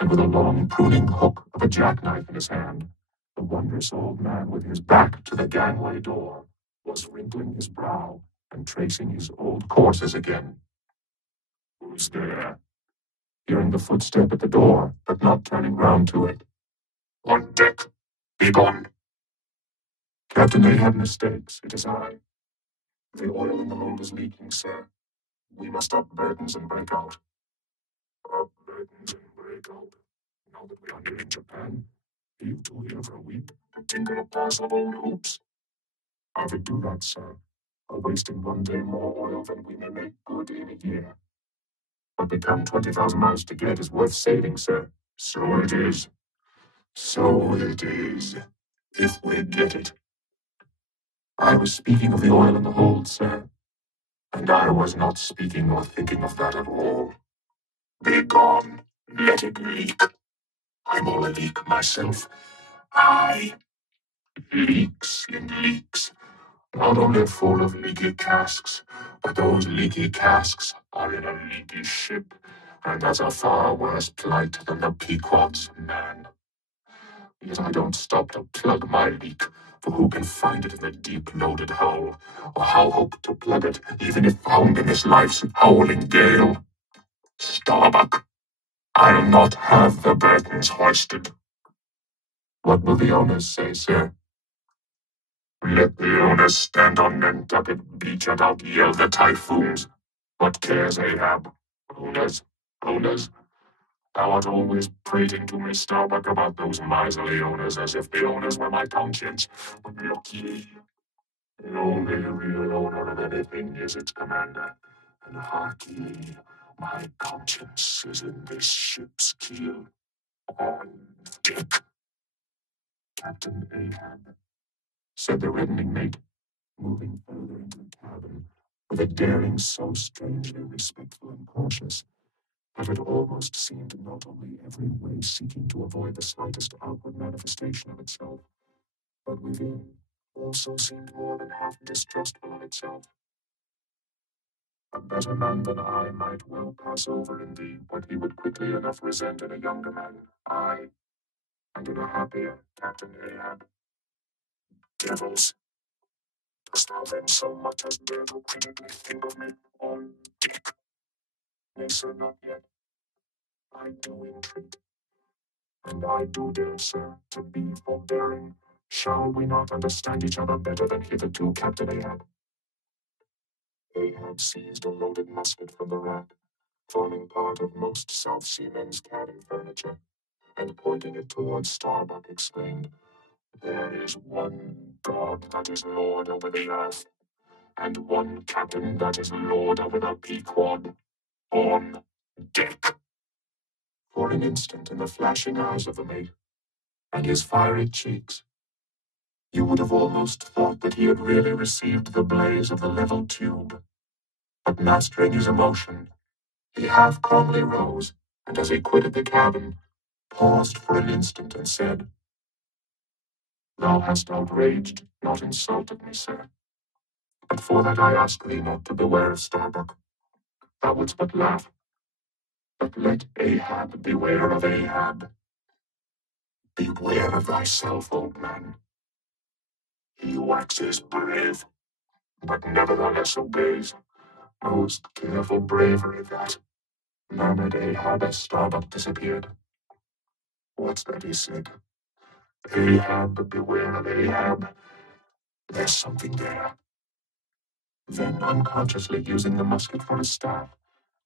and with a long pruning hook of a jackknife in his hand, the wondrous old man with his back to the gangway door was wrinkling his brow and tracing his old courses again. Who's there? Hearing the footstep at the door, but not turning round to it. On deck. Be gone. Captain Ahab mistakes. It is I. The oil in the hold is leaking, sir. We must up burdens and break out. Up burdens and break out. Now that we are near in Japan, leave to here for a week and tinker a parcel of old hoops. I would do that, sir, for wasting one day more oil than we may make good in a year. But become 20,000 miles to get is worth saving, sir. So it is. So it is. If we get it. I was speaking of the oil in the hold, sir. And I was not speaking or thinking of that at all. Be gone. Let it leak. I'm all a leak myself. I. Leaks and leaks. Not only full of leaky casks, but those leaky casks are in a leaky ship, and that's a far worse plight than the Pequod's man. Yet I don't stop to plug my leak, for who can find it in the deep-loaded hull, or how hope to plug it, even if found in this life's howling gale? Starbuck, I'll not have the burdens hoisted. What will the owners say, sir? Let the owners stand on Nantucket Beach and out-yell the typhoons. What cares Ahab? Owners, owners. Thou art always prating to me, Starbuck, about those miserly owners as if the owners were my conscience. But look ye, the only real owner of anything is its commander. And hark ye, my conscience is in this ship's keel. On deck. Captain Ahab, said the reddening mate, moving further into the cabin, with a daring so strangely respectful and cautious that it almost seemed not only every way seeking to avoid the slightest outward manifestation of itself, but within also seemed more than half distrustful of itself. A better man than I might well pass over in thee what he would quickly enough resent in a younger man, I, and in a happier Captain Ahab. Devils, dost thou then so much as dare to critically think of me on Dick? Nay, sir, not yet. I do entreat, and I do dare, sir, to be forbearing. Shall we not understand each other better than hitherto, Captain Ahab? Ahab seized a loaded musket from the rack, forming part of most South Sea men's cabin furniture, and pointing it towards Starbuck, exclaimed, "There is one God that is Lord over the earth, and one captain that is Lord over the Pequod, on Dick." For an instant, in the flashing eyes of the mate, and his fiery cheeks, you would have almost thought that he had really received the blaze of the level tube. But mastering his emotion, he half calmly rose, and as he quitted the cabin, paused for an instant and said, "Thou hast outraged, not insulted me, sir. But for that I ask thee not to beware of Starbuck. Thou wouldst but laugh. But let Ahab beware of Ahab. Beware of thyself, old man. He waxes brave, but nevertheless obeys. Most careful bravery that," murmured Ahab as Starbuck disappeared. "What's that he said? Ahab, beware of Ahab. There's something there." Then, unconsciously using the musket for a staff,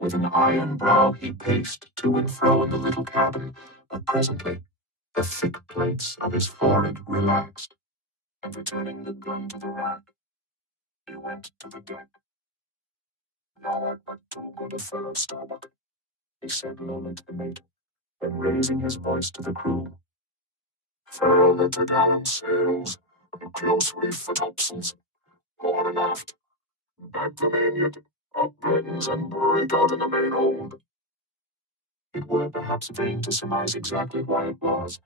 with an iron brow he paced to and fro in the little cabin, but presently the thick plates of his forehead relaxed, and returning the gun to the rack, he went to the deck. "Thou art but too good a fellow, Starbuck," he said lowly to the mate, then raising his voice to the crew, "Furl the topgallant sails, and close reef the topsails, fore and aft. Back the mainyard, up brains, and break out in the main hold." It were perhaps vain to surmise exactly why it was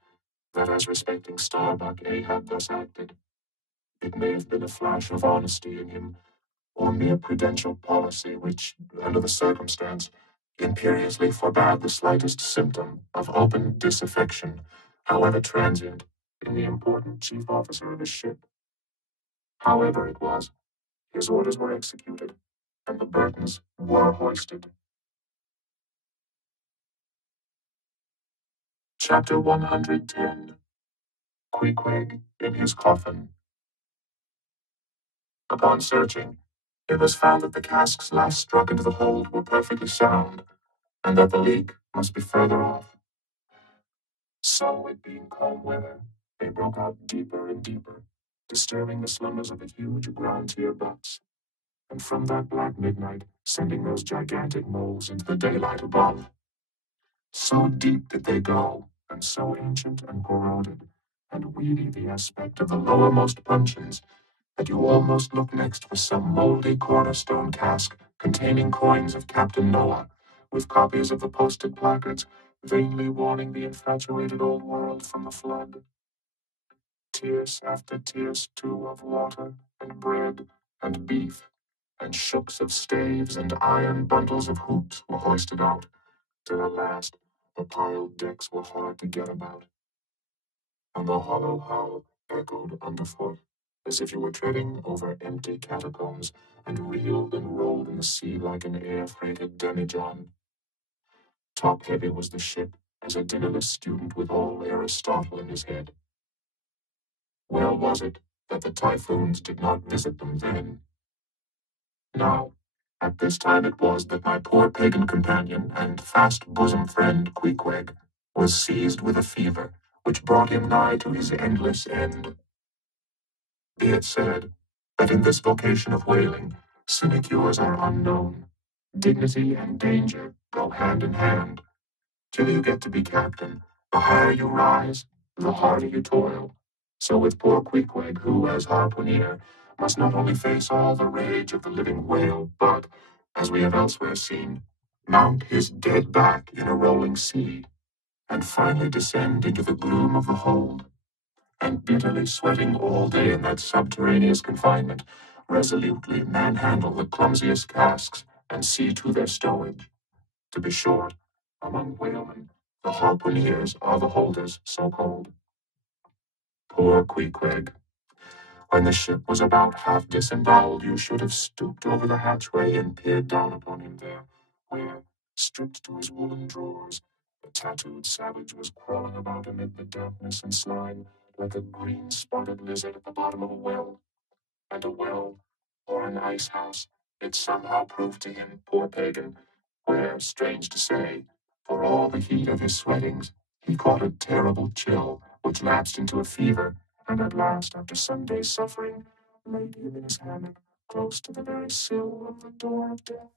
that, as respecting Starbuck, Ahab thus acted. It may have been a flash of honesty in him, or mere prudential policy which, under the circumstance, imperiously forbade the slightest symptom of open disaffection, however transient, in the important chief officer of his ship. However it was, his orders were executed, and the burdens were hoisted. Chapter 110. Queequeg in his coffin. Upon searching, it was found that the casks last struck into the hold were perfectly sound, and that the leak must be further off. So, it being calm weather, they broke out deeper and deeper, disturbing the slumbers of the huge ground tier butts, and from that black midnight sending those gigantic moles into the daylight above. So deep did they go, and so ancient and corroded, and weedy the aspect of the lowermost puncheons, that you almost look next for some mouldy cornerstone cask containing coins of Captain Noah, with copies of the posted placards, vainly warning the infatuated old world from the flood. Tierce after tierce, too, of water, and bread, and beef, and shooks of staves, and iron bundles of hoops were hoisted out, till at last the piled decks were hard to get about, and the hollow hull echoed underfoot, as if you were treading over empty catacombs, and reeled and rolled in the sea like an air-freighted demijohn. Top-heavy was the ship, as a dinnerless student with all Aristotle in his head. Well was it that the typhoons did not visit them then. Now, at this time it was that my poor pagan companion and fast bosom friend Queequeg was seized with a fever, which brought him nigh to his endless end. Be it said that in this vocation of whaling, sinecures are unknown. Dignity and danger go hand in hand. Till you get to be captain, the higher you rise, the harder you toil. So with poor Queequeg, who, as harpooner, must not only face all the rage of the living whale, but, as we have elsewhere seen, mount his dead back in a rolling sea, and finally descend into the gloom of the hold, and bitterly sweating all day in that subterraneous confinement, resolutely manhandle the clumsiest casks and see to their stowage. To be short, among whalemen, the harpooneers are the holders, so called. Poor Queequeg! When the ship was about half disemboweled, you should have stooped over the hatchway and peered down upon him there, where, stripped to his woolen drawers, the tattooed savage was crawling about amid the dampness and slime like a green-spotted lizard at the bottom of a well. And a well, or an ice house, it somehow proved to him, poor pagan, where, strange to say, for all the heat of his sweatings, he caught a terrible chill, which lapsed into a fever, and at last, after some days' suffering, laid him in his hammock, close to the very sill of the door of death.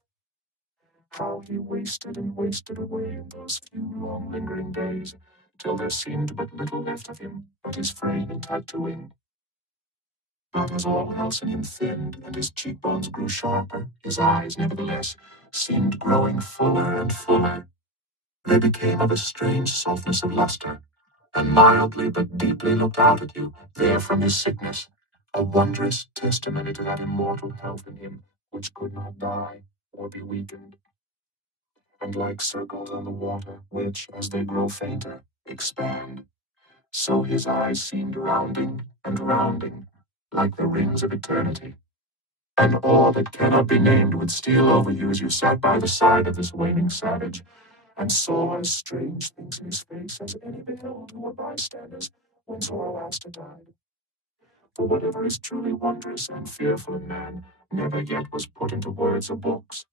How he wasted and wasted away in those few long lingering days, till there seemed but little left of him but his frame and tattooing. But as all else in him thinned, and his cheekbones grew sharper, his eyes, nevertheless, seemed growing fuller and fuller. They became of a strange softness of luster, and mildly but deeply looked out at you, there from his sickness, a wondrous testimony to that immortal health in him which could not die or be weakened. And like circles on the water, which, as they grow fainter, expand, so his eyes seemed rounding and rounding, like the rings of eternity. And all that cannot be named would steal over you as you sat by the side of this waning savage, and saw as strange things in his face as any beheld who were bystanders when Zoroaster died. For whatever is truly wondrous and fearful in man never yet was put into words or books,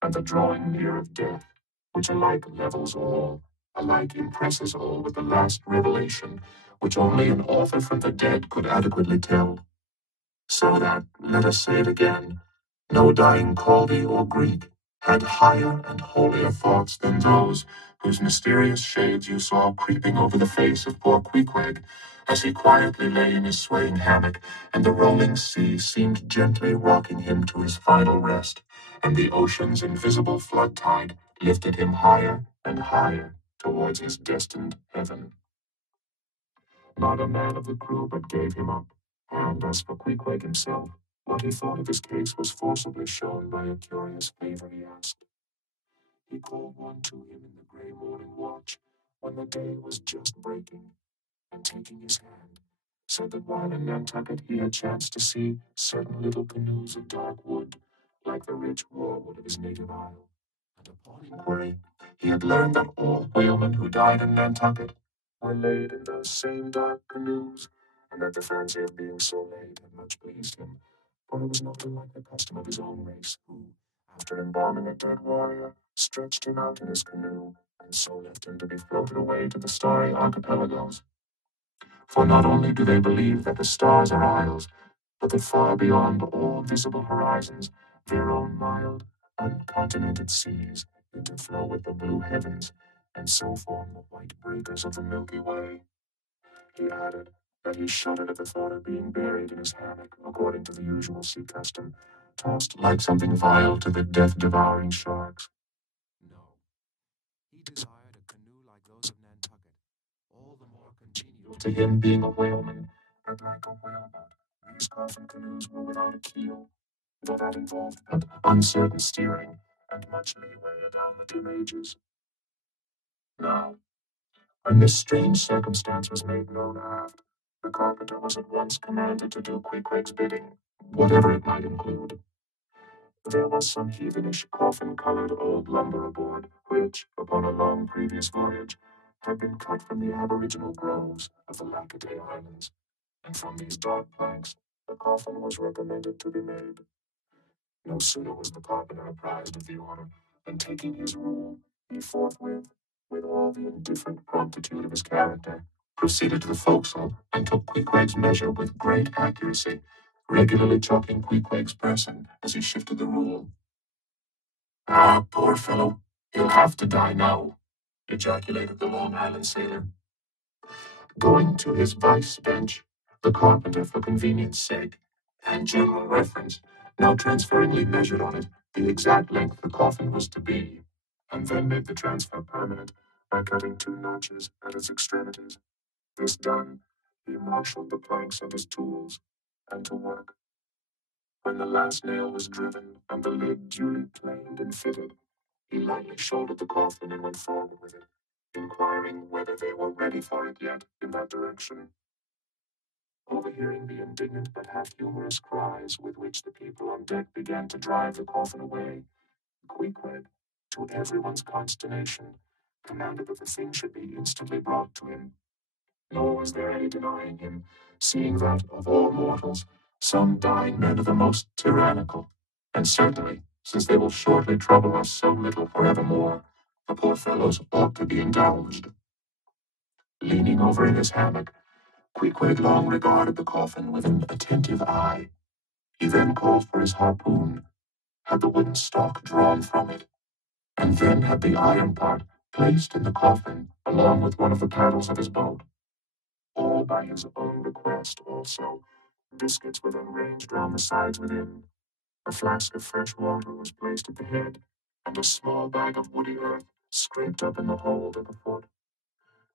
and the drawing near of death, which alike levels all, alike impresses all with the last revelation, which only an author from the dead could adequately tell. So that, let us say it again, no dying Chaldee or Greek had higher and holier thoughts than those whose mysterious shades you saw creeping over the face of poor Queequeg as he quietly lay in his swaying hammock, and the rolling sea seemed gently rocking him to his final rest, and the ocean's invisible flood tide lifted him higher and higher towards his destined heaven. Not a man of the crew but gave him up, and as for Queequeg himself, what he thought of his case was forcibly shown by a curious favor he asked. He called one to him in the grey morning watch, when the day was just breaking, and taking his hand, said that while in Nantucket he had chanced to see certain little canoes of dark wood, like the rich warwood of his native isle, and upon inquiry he had learned that all whalemen who died in Nantucket were laid in those same dark canoes, and that the fancy of being so laid had much pleased him, for it was not unlike the custom of his own race, who, after embalming a dead warrior, stretched him out in his canoe, and so left him to be floated away to the starry archipelagos. For not only do they believe that the stars are isles, but that far beyond all visible horizons, their own mild, uncontinented seas interflow with the blue heavens, and so form the white breakers of the Milky Way. He added that he shuddered at the thought of being buried in his hammock, according to the usual sea custom, tossed like something vile to the death-devouring sharks. No, he desired a canoe like those of Nantucket, all the more congenial to him being a whaleman, and like a whaleboat, these coffin canoes were without a keel, though that involved but uncertain steering and much leeway down the dim ages. Now, when this strange circumstance was made known aft, the carpenter was at once commanded to do Queequeg's bidding, whatever it might include. There was some heathenish coffin-colored old lumber aboard, which, upon a long previous voyage, had been cut from the aboriginal groves of the Lackaday Islands, and from these dark planks the coffin was recommended to be made. No sooner was the carpenter apprised of the order than, taking his rule, he forthwith, with all the indifferent promptitude of his character, proceeded to the forecastle and took Queequeg's measure with great accuracy, regularly chopping Queequeg's person as he shifted the rule. "Ah, poor fellow, he'll have to die now," ejaculated the Long Island sailor. Going to his vice bench, the carpenter, for convenience sake and general reference, now transferringly measured on it the exact length the coffin was to be, and then made the transfer permanent by cutting 2 notches at its extremities. This done, he marshaled the planks and his tools, and to work. When the last nail was driven and the lid duly planed and fitted, he lightly shouldered the coffin and went forward with it, inquiring whether they were ready for it yet in that direction. Overhearing the indignant but half-humorous cries with which the people on deck began to drive the coffin away, Queequeg, to everyone's consternation, commanded that the thing should be instantly brought to him. Nor was there any denying him, seeing that, of all mortals, some dying men are the most tyrannical, and certainly, since they will shortly trouble us so little forevermore, the poor fellows ought to be indulged. Leaning over in his hammock, Queequeg long regarded the coffin with an attentive eye. He then called for his harpoon, had the wooden stock drawn from it, and then had the iron part placed in the coffin along with one of the paddles of his boat. All by his own request also. Biscuits were then ranged round the sides within. A flask of fresh water was placed at the head, and a small bag of woody earth scraped up in the hold at the foot,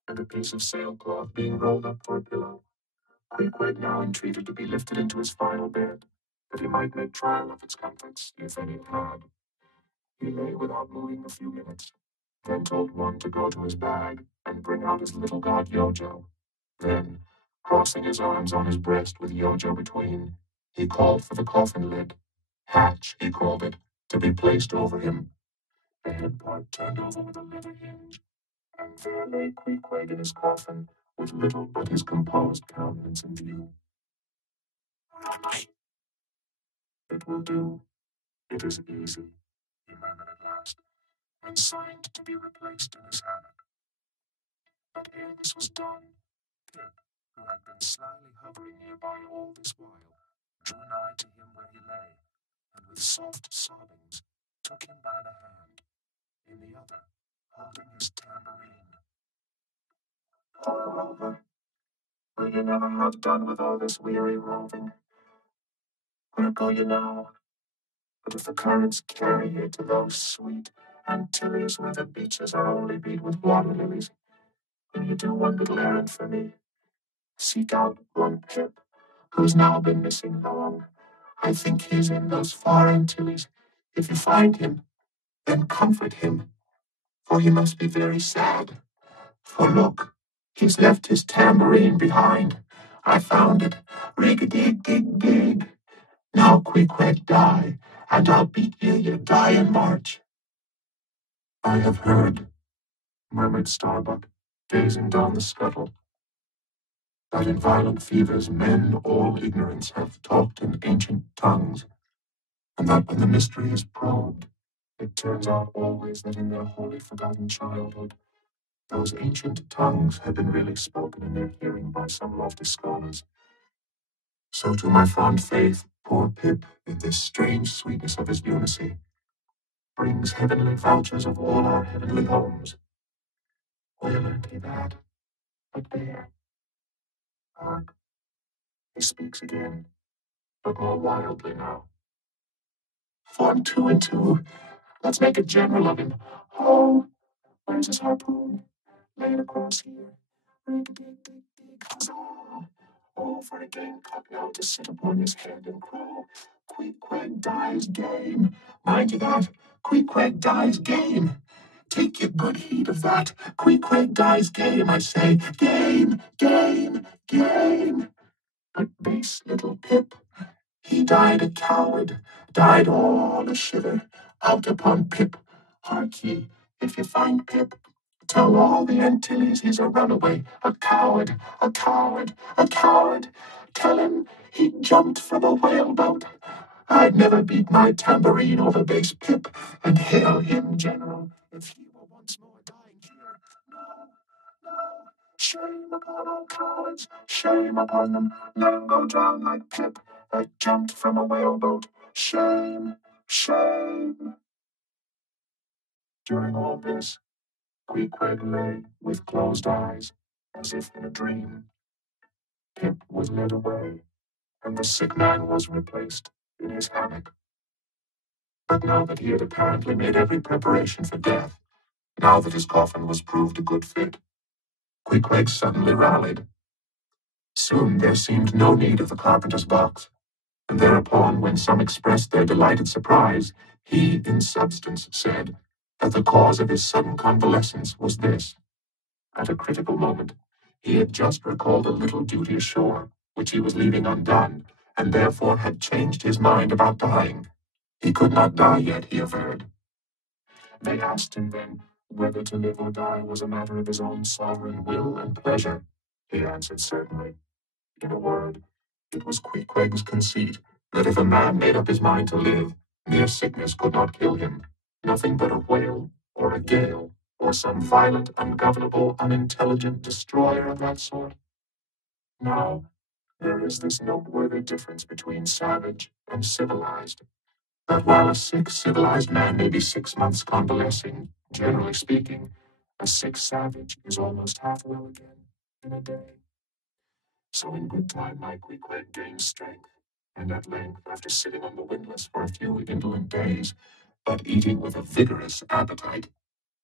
and a piece of sailcloth being rolled up for a pillow. Queequeg now entreated to be lifted into his final bed, that he might make trial of its comforts, if any it had. He lay without moving a few minutes, then told one to go to his bag and bring out his little god Yojo. Then, crossing his arms on his breast with Yojo between, he called for the coffin lid. Hatch, he called it, to be placed over him. The head part turned over with a leather hinge, and there lay Queequeg in his coffin, with little but his composed countenance in view. It will do. It is easy, he murmured at last, and signed to be replaced in his hammock. But ere this was done, Pip, who had been slyly hovering nearby all this while, drew nigh to him where he lay, and with soft sobbings took him by the hand, in the other holding his tambourine. Oh, Rover, will you never have done with all this weary roving? Where go you now? But if the currents carry you to those sweet Antilles where the beaches are only beat with water lilies, will you do one little errand for me? Seek out one Pip, who's now been missing long. I think he's in those far Antilles. If you find him, then comfort him, for he must be very sad. For look, he's left his tambourine behind. I found it. Rig-a-dig-dig-dig. Now Queequeg die, and I'll beat ye your die in March. I have heard, murmured Starbuck, gazing down the scuttle, that in violent fevers men all ignorance have talked in ancient tongues, and that when the mystery is probed, it turns out always that in their wholly forgotten childhood, those ancient tongues have been really spoken in their hearing by some lofty scholars. So to my fond faith, poor Pip, in this strange sweetness of his lunacy, brings heavenly vouchers of all our heavenly homes. Where learned he that? But there. Hark, he speaks again, but more wildly now. Form 2 and 2. Let's make a general of him. Oh, where's his harpoon? Lay it across here. Rig-a-dig-dig-dig. Huzzah! Oh, for a gamecock now to sit upon his head and crow. Queequeg dies game. Mind you that. Queequeg dies game. Take your good heed of that. Queequeg dies game, I say. Game, game, game. But base little Pip, he died a coward, died all a shiver, out upon Pip. Hark ye, if you find Pip, tell all the Antilles he's a runaway, a coward, a coward, a coward. Tell him he jumped from a whaleboat. I'd never beat my tambourine over base Pip, and hail him general if he were once more dying here. No, no, shame upon all cowards, shame upon them. Let 'em go down like Pip that jumped from a whaleboat. Shame, shame. During all this, Queequeg lay with closed eyes, as if in a dream. Pip was led away, and the sick man was replaced in his hammock. But now that he had apparently made every preparation for death, now that his coffin was proved a good fit, Queequeg suddenly rallied. Soon there seemed no need of the carpenter's box, and thereupon, when some expressed their delighted surprise, he, in substance, said that the cause of his sudden convalescence was this. At a critical moment, he had just recalled a little duty ashore, which he was leaving undone, and therefore had changed his mind about dying. He could not die yet, he averred. They asked him then whether to live or die was a matter of his own sovereign will and pleasure. He answered certainly. In a word, it was Queequeg's conceit that if a man made up his mind to live, mere sickness could not kill him. Nothing but a whale, or a gale, or some violent, ungovernable, unintelligent destroyer of that sort. Now, there is this noteworthy difference between savage and civilized, that while a sick, civilized man may be 6 months convalescing, generally speaking, a sick savage is almost half well again in a day. So in good time my Queequeg gained strength, and at length, after sitting on the windlass for a few indolent days, but eating with a vigorous appetite,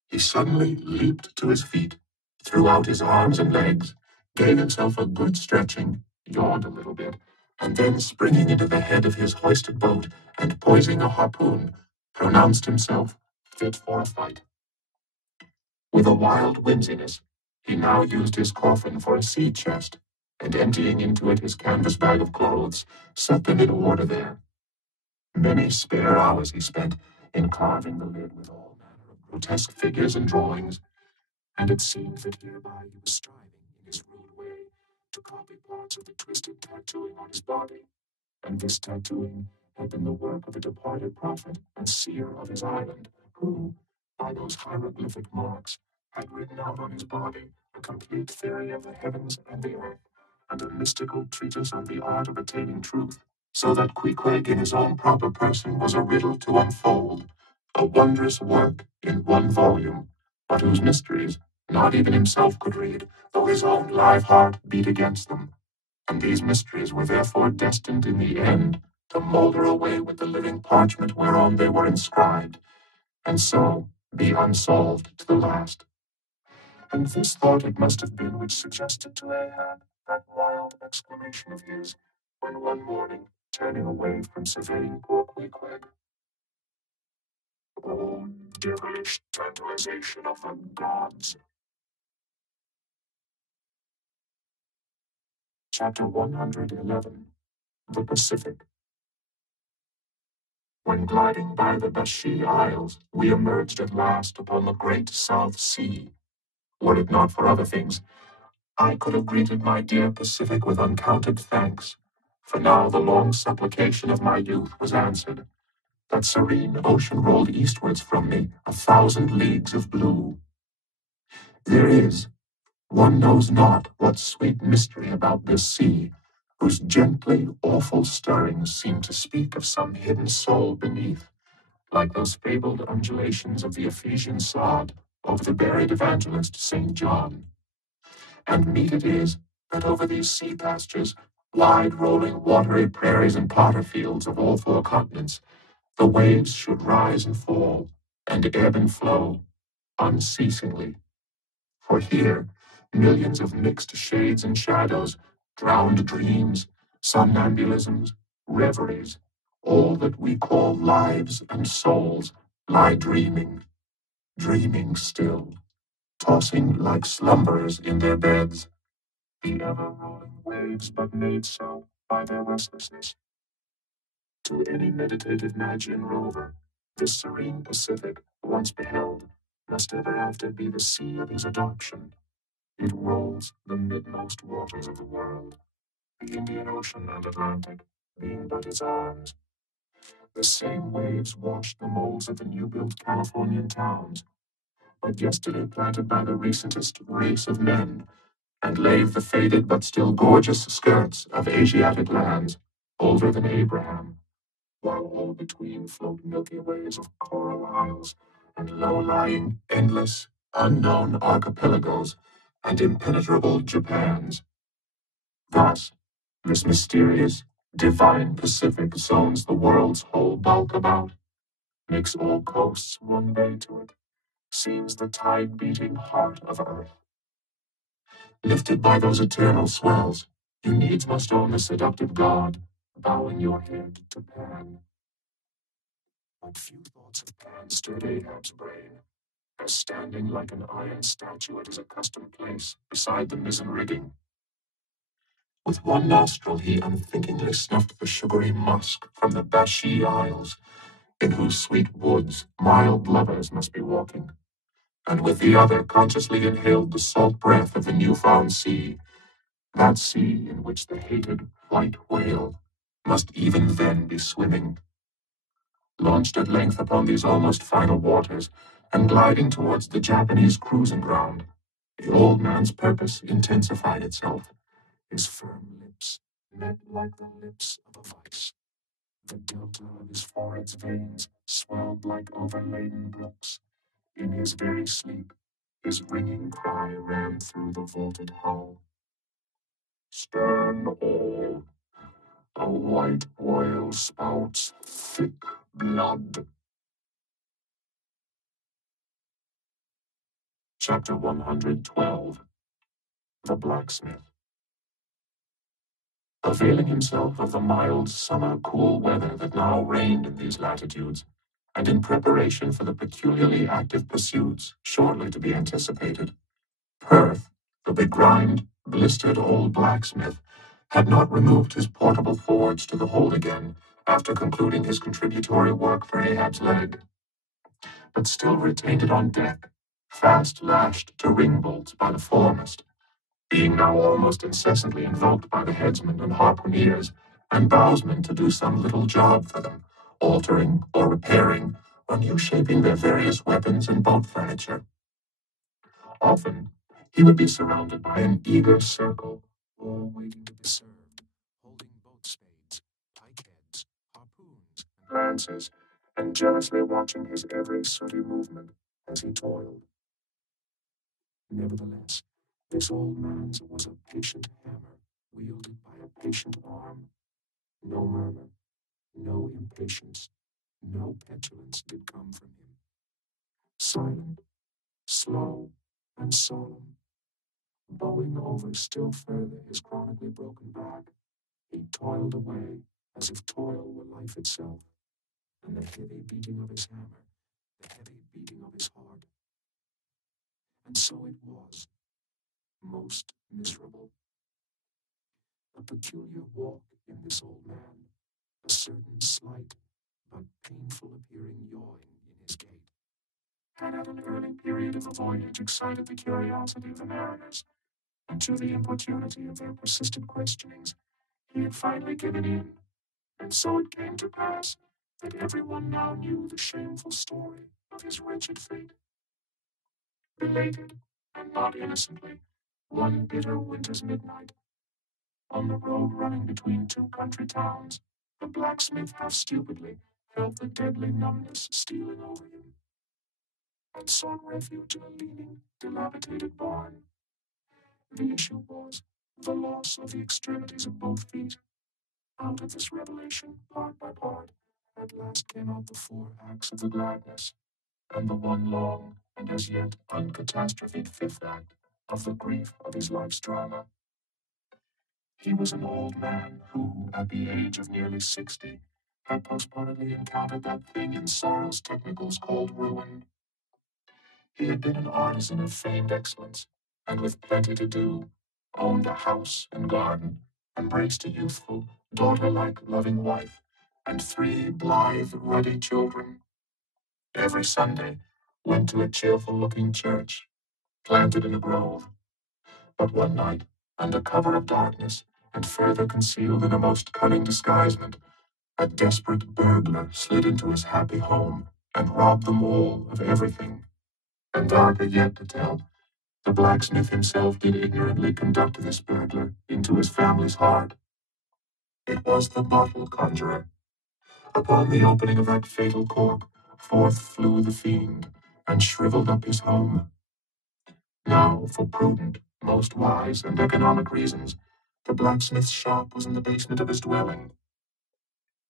he suddenly leaped to his feet, threw out his arms and legs, gave himself a good stretching, yawned a little bit, and then springing into the head of his hoisted boat and poising a harpoon, pronounced himself fit for a fight. With a wild whimsiness, he now used his coffin for a sea chest, and emptying into it his canvas bag of clothes, set them in order there. Many spare hours he spent in carving the lid with all manner of grotesque figures and drawings, and it seemed that hereby he was striving, in his rude way, to copy parts of the twisted tattooing on his body, and this tattooing had been the work of a departed prophet and seer of his island, who, by those hieroglyphic marks, had written out on his body a complete theory of the heavens and the earth, and a mystical treatise on the art of attaining truth, so that Queequeg in his own proper person was a riddle to unfold, a wondrous work in one volume, but whose mysteries not even himself could read, though his own live heart beat against them. And these mysteries were therefore destined in the end to moulder away with the living parchment whereon they were inscribed, and so be unsolved to the last. And this thought it must have been which suggested to Ahab that wild exclamation of his, when one morning, turning away from surveying poor Queequeg, "Oh, devilish tantalization of the gods!" Chapter 111. The Pacific. When gliding by the Bashi Isles, we emerged at last upon the great South Sea. Were it not for other things, I could have greeted my dear Pacific with uncounted thanks, for now the long supplication of my youth was answered. That serene ocean rolled eastwards from me 1,000 leagues of blue. There is, one knows not what sweet mystery about this sea, whose gently awful stirrings seem to speak of some hidden soul beneath, like those fabled undulations of the Ephesian sod over the buried evangelist St. John. And meet it is that over these sea pastures, wide rolling watery prairies and potter fields of all 4 continents, the waves should rise and fall, and ebb and flow, unceasingly. For here, millions of mixed shades and shadows, drowned dreams, somnambulisms, reveries, all that we call lives and souls, lie dreaming, dreaming still, tossing like slumberers in their beds, the ever-rolling waves but made so by their restlessness. To any meditative Magian rover, this serene Pacific, once beheld, must ever after be the sea of his adoption. It rolls the midmost waters of the world, the Indian Ocean and Atlantic being but its arms. The same waves washed the molds of the new-built Californian towns, but yesterday planted by the recentest race of men, and lave the faded but still gorgeous skirts of Asiatic lands, older than Abraham, while all between float milky ways of coral isles and low-lying, endless, unknown archipelagos and impenetrable Japans. Thus, this mysterious, divine Pacific zones the world's whole bulk about, makes all coasts one bay to it, seems the tide-beating heart of earth. Lifted by those eternal swells, you needs must own the seductive god, bowing your head to Pan. But few thoughts of Pan stirred Ahab's brain, as standing like an iron statue at his accustomed place beside the mizzen rigging, With one nostril he unthinkingly snuffed the sugary musk from the Bashee Isles, in whose sweet woods mild lovers must be walking, and with the other consciously inhaled the salt breath of the new-found sea, that sea in which the hated white whale must even then be swimming. Launched at length upon these almost final waters, and gliding towards the Japanese cruising ground, the old man's purpose intensified itself. His firm lips met like the lips of a vice. The delta of his forehead's veins swelled like overladen brooks. In his very sleep, his ringing cry ran through the vaulted hull. Stand all! A white whale spouts thick blood. Chapter 112. The Blacksmith. Availing himself of the mild summer cool weather that now reigned in these latitudes, and in preparation for the peculiarly active pursuits shortly to be anticipated, Perth, the begrimed, blistered old blacksmith, had not removed his portable forge to the hold again after concluding his contributory work for Ahab's leg, but still retained it on deck, fast lashed to ring bolts by the foremast, being now almost incessantly invoked by the headsmen and harpooneers and bowsmen to do some little job for them, altering or repairing or new shaping their various weapons and boat furniture. Often he would be surrounded by an eager circle, all waiting to be served, holding boat spades, pike heads, harpoons, and lances, and jealously watching his every sooty movement as he toiled. Nevertheless, this old man's was a patient hammer, wielded by a patient arm. No murmur, no impatience, no petulance did come from him. Silent, slow, and solemn, bowing over still further his chronically broken back, he toiled away as if toil were life itself, and the heavy beating of his hammer, the heavy beating of his heart. And so it was, most miserable. A peculiar walk in this old man, a certain slight but painful appearing yawing in his gait, had at an early period of the voyage excited the curiosity of the mariners, and to the importunity of their persistent questionings, he had finally given in, and so it came to pass that everyone now knew the shameful story of his wretched fate. Belated, and not innocently, one bitter winter's midnight, on the road running between two country towns, the blacksmith half stupidly felt the deadly numbness stealing over him, and sought refuge in a leaning, dilapidated barn. The issue was the loss of the extremities of both feet. Out of this revelation, part by part, at last came out the four acts of the gladness, and the one long and as yet uncatastrophied fifth act of the grief of his life's drama. He was an old man who, at the age of nearly 60, had postponedly encountered that thing in sorrow's technicals called ruin. He had been an artisan of famed excellence, and with plenty to do, owned a house and garden, embraced a youthful, daughter-like loving wife, and three blithe, ruddy children. Every Sunday went to a cheerful-looking church, planted in a grove. But one night, under cover of darkness, and further concealed in a most cunning disguisement, a desperate burglar slid into his happy home and robbed them all of everything. And darker yet to tell, the blacksmith himself did ignorantly conduct this burglar into his family's heart. It was the bottle conjurer. Upon the opening of that fatal cork, forth flew the fiend, and shriveled up his home. Now, for prudent, most wise, and economic reasons, the blacksmith's shop was in the basement of his dwelling,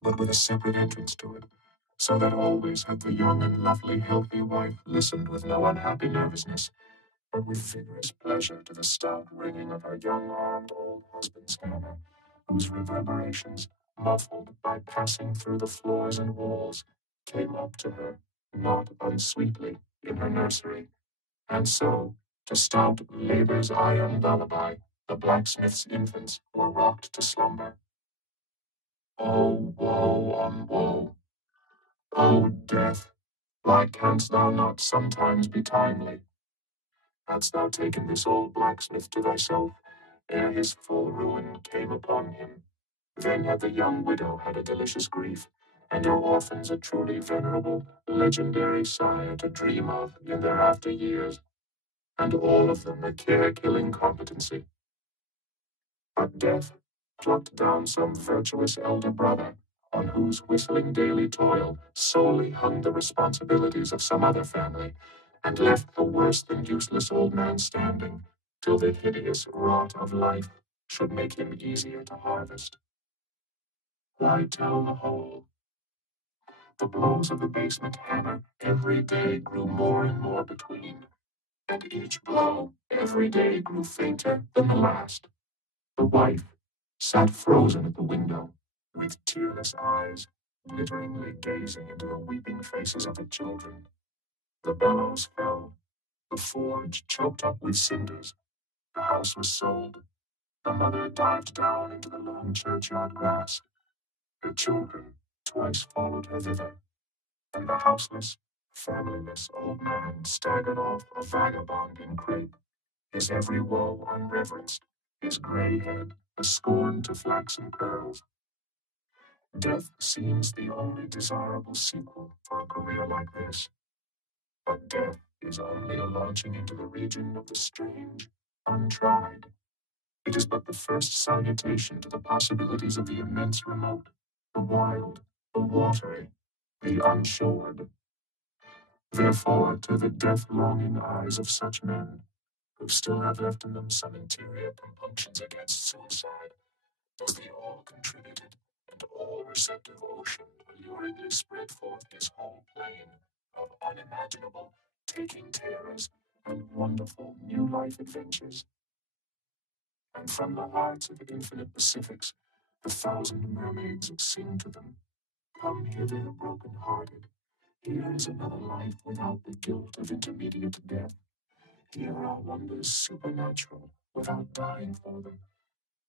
but with a separate entrance to it, so that always had the young and lovely healthy wife listened with no unhappy nervousness, but with vigorous pleasure to the stout ringing of her young-armed old husband's hammer, whose reverberations, muffled by passing through the floors and walls, came up to her, not unsweetly, in her nursery, and so, to stout labor's iron lullaby, The blacksmith's infants were rocked to slumber. Oh, woe on woe! O death, why canst thou not sometimes be timely? Hadst thou taken this old blacksmith to thyself, ere his full ruin came upon him, then had the young widow had a delicious grief, and her orphans a truly venerable, legendary sire to dream of in their after years, and all of them a care-killing competency. But death plucked down some virtuous elder brother, on whose whistling daily toil solely hung the responsibilities of some other family, and left the worse than useless old man standing, till the hideous rot of life should make him easier to harvest. Why tell the whole? The blows of the basement hammer every day grew more and more between, and each blow every day grew fainter than the last. The wife sat frozen at the window, with tearless eyes, glitteringly gazing into the weeping faces of the children. The bellows fell, the forge choked up with cinders, the house was sold, the mother dived down into the long churchyard grass. Her children twice followed her thither, and the houseless, familyless old man staggered off a vagabond in crape, his every woe unreverenced, his grey head a scorn to flaxen curls. Death seems the only desirable sequel for a career like this, but death is only a launching into the region of the strange, untried. It is but the first salutation to the possibilities of the immense remote, the wild, the watery, the unshored. Therefore, to the death-longing eyes of such men, who still have left in them some interior compunctions against suicide, does the all-contributed and all-receptive ocean alluringly spread forth his whole plain of unimaginable, taking terrors and wonderful new life adventures. And from the hearts of infinite Pacifics, the thousand mermaids sing to them, "Come hither, broken-hearted. Here is another life without the guilt of intermediate death. Here are wonders supernatural without dying for them.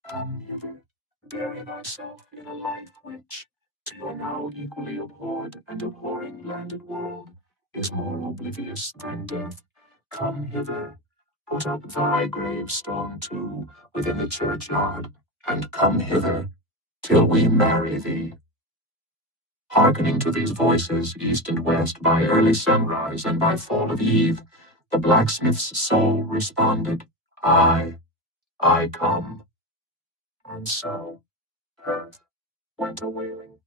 Come hither, bury thyself in a life which, to your now equally abhorred and abhorring landed world, is more oblivious than death. Come hither, put up thy gravestone too within the churchyard, and come hither till we marry thee." Hearkening to these voices, east and west, by early sunrise and by fall of eve, the blacksmith's soul responded, I come. And so, earth went a-wailing.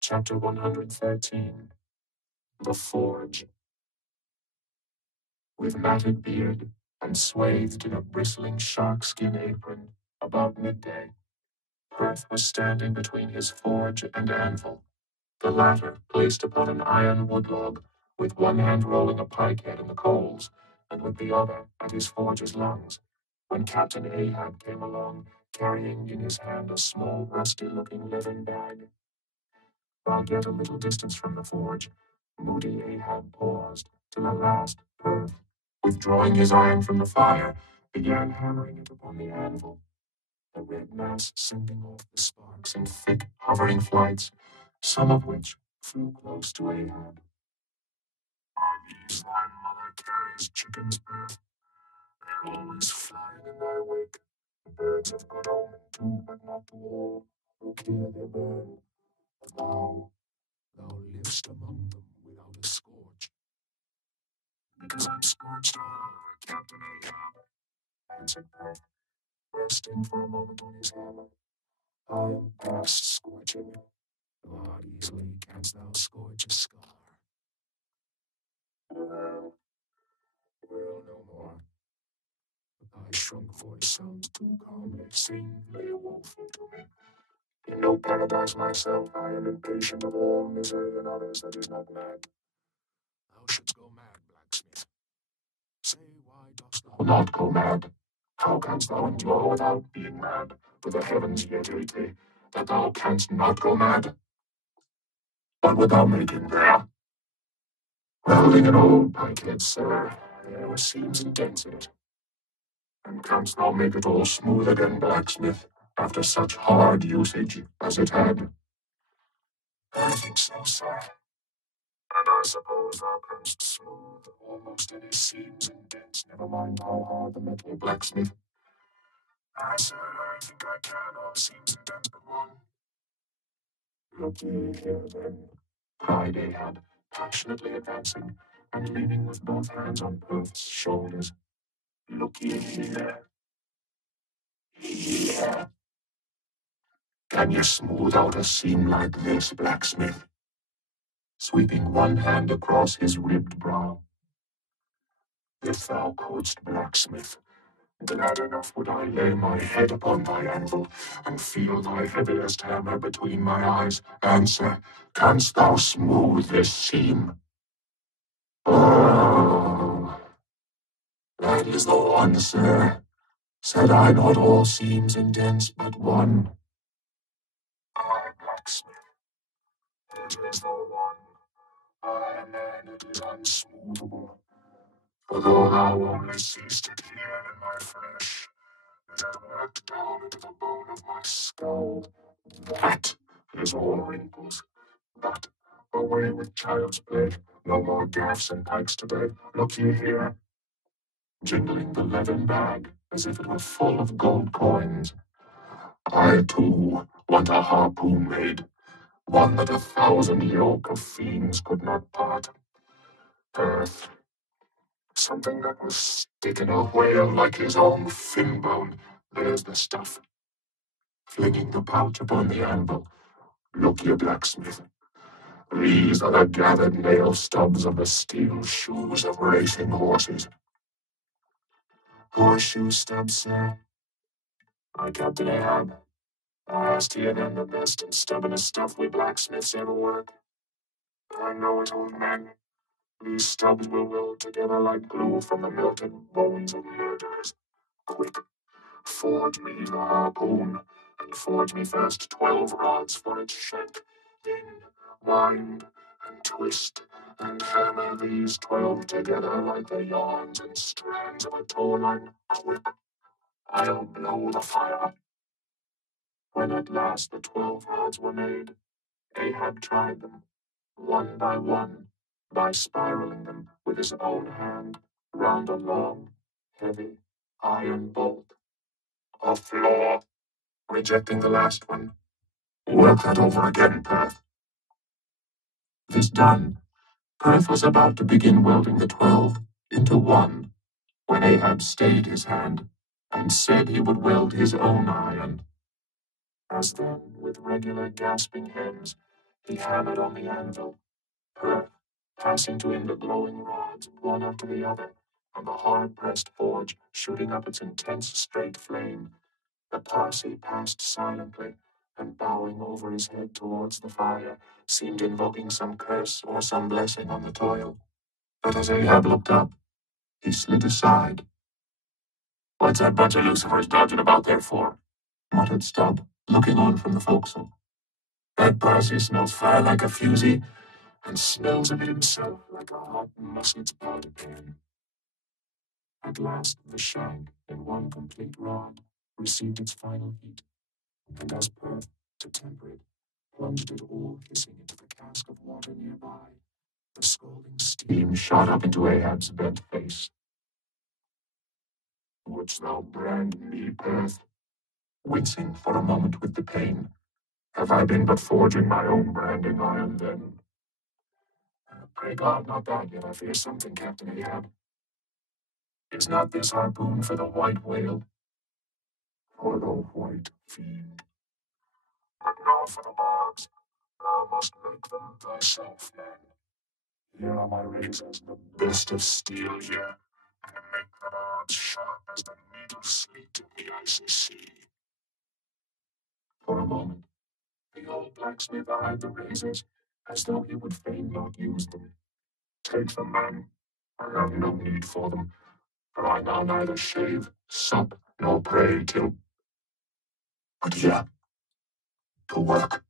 Chapter 113. The Forge. With matted beard and swathed in a bristling shark-skin apron, about midday, Perth was standing between his forge and anvil, the latter placed upon an iron woodlog, with one hand rolling a pike-head in the coals, and with the other at his forge's lungs, when Captain Ahab came along, carrying in his hand a small, rusty-looking leathern bag. While yet a little distance from the forge, moody Ahab paused, till at last Perth, withdrawing his iron from the fire, began hammering it upon the anvil, the red mass sending off the sparks in thick, hovering flights, some of which flew close to Ahab. "Are these thy mother carries chickens, Perth? They're always flying in thy wake. Birds of good omen too, but not to all, who care they burn. But thou livest among them without a scorch." "Because I'm scorched all over, Captain Ahab," answered Perth, resting for a moment on his hammer. "I am past scorching. Not easily canst thou scorch a scar." Well, no more. But thy shrunk voice sounds too calmly, sanely woeful to me. In no paradise myself, I am impatient of all misery in others that is not mad. Thou shouldst go mad, blacksmith. Say, why dost thou not go mad? How canst thou endure without being mad? For the heavens yet hate thee, that thou canst not go mad. What would thou make him there? Welding an old pike-head, sir, There were seams and dents in it. And canst thou make it all smooth again, blacksmith, after such hard usage as it had? I think so, sir. And I suppose thou canst smooth almost any seams and dents, never mind how hard the metal, blacksmith. I, sir, I think I can, all seams and dents but one. Look ye here, then, cried Ahab, passionately advancing, and leaning with both hands on Perth's shoulders. Look ye here. Here. Can you smooth out a seam like this, blacksmith? Sweeping one hand across his ribbed brow. If thou couldst, blacksmith, glad enough would I lay my head upon thy anvil, and feel thy heaviest hammer between my eyes. Answer, canst thou smooth this seam? Oh, that is the one, sir. Said I not all seams and dents but one? Aye, blacksmith, it is the one. Aye, man, it is unsmoothable. For though thou only seest it here in my flesh, it hath worked down into the bone of my skull. That is all wrinkles. But away with child's play. No more gaffs and pikes today. Look ye here, jingling the leathern bag as if it were full of gold coins. I too want a harpoon made, one that 1,000 yoke of fiends could not part. Earth, something that will stick in a whale like his own fin bone. There's the stuff. Flinging the pouch upon the anvil. Look ye, blacksmith. These are the gathered nail stubs of the steel shoes of racing horses. Horseshoe stubs, sir? My Captain Ahab. Asked he them the best and stubbornest stuff we blacksmiths ever work. I know it, old man. These stubs will weld together like glue from the melted bones of murderers. Quick, forge me the harpoon, and forge me first 12 rods for its shank. Then wind and twist and hammer these 12 together like the yarns and strands of a tow line. Quick, I'll blow the fire. When at last the 12 rods were made, Ahab tried them, one, by spiraling them with his own hand round a long, heavy iron bolt. A flaw, rejecting the last one. Work that over again, Perth. This done, Perth was about to begin welding the 12 into one, when Ahab stayed his hand and said he would weld his own iron. As then, with regular gasping hems, he hammered on the anvil, Perth passing to him the glowing rods, one after the other, and the hard-pressed forge shooting up its intense straight flame. The Parsee passed silently, and bowing over his head towards the fire, seemed invoking some curse or some blessing on the toil. But as Ahab looked up, he slid aside. "What's that bunch of lucifers dodging about there for?" muttered Stubb, looking on from the forecastle. "That Parsee smells fire like a fusee, and smells of it himself like a hot musket's powder pan." At last the shank, in one complete rod, received its final heat, and as Perth, to temper it, plunged it all hissing into the cask of water nearby, the scalding steam shot up into Ahab's bent face. "Wouldst thou brand me, Perth?" Wincing for a moment with the pain. "Have I been but forging my own branding iron then?" "Pray God, not that, yet I fear something, Captain Ahab. Is not this harpoon for the white whale?" "For the white fiend. But now for the bogs. Thou must make them thyself, man. Here are my razors, the best of steel here, and make the bogs sharp as the needle sleet in the icy sea." For a moment, the old blacksmith eyed the razors, as though he would fain not use them. "Take them, man. I have no need for them, for I now neither shave, sup, nor pray till— But here, to work."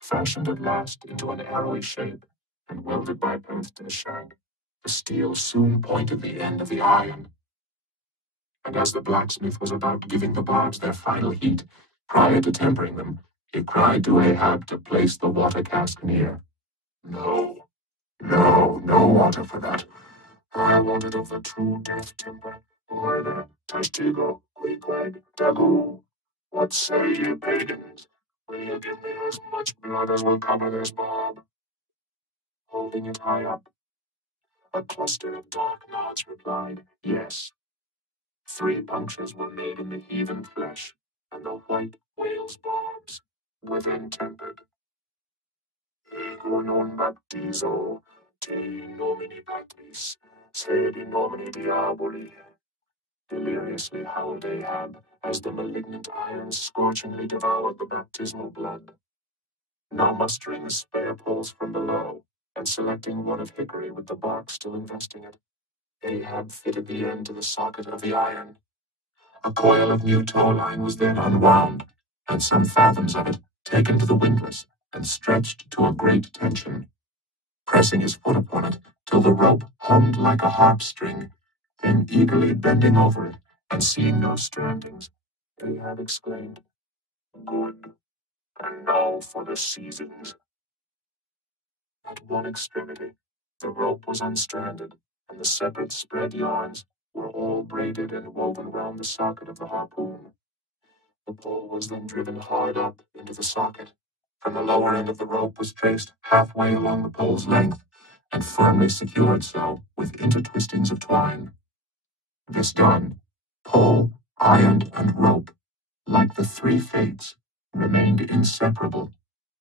Fashioned at last into an arrowy shape, and welded by Perth to the shank, The steel soon pointed the end of the iron, and as the blacksmith was about giving the barbs their final heat, prior to tempering them, he cried to Ahab to place the water cask near. No, no, no water for that. I want it of the true death timber, oile, testigo, quique, dagu. What say ye, pagans? Will you give me as much blood as will cover this barb? Holding it high up, a cluster of dark knots replied, yes. 3 punctures were made in the heathen flesh, and the white whale's barbs were then tempered. Ego non baptizo, te nomini patris, sed in nomine diaboli. Deliriously howled Ahab as the malignant iron scorchingly devoured the baptismal blood. Now mustering the spare poles from below, and selecting one of hickory with the bark still investing it, Ahab fitted the end to the socket of the iron. A coil of new tow line was then unwound, and some fathoms of it taken to the windlass and stretched to a great tension. Pressing his foot upon it till the rope hummed like a harp string, then eagerly bending over it and seeing no strandings, Ahab exclaimed, Good, and now for the seizings. At one extremity, the rope was unstranded, and the separate spread yarns were all braided and woven round the socket of the harpoon. The pole was then driven hard up into the socket, and the lower end of the rope was traced halfway along the pole's length, and firmly secured so with intertwistings of twine. This done, pole, iron, and rope, like the 3 fates, remained inseparable,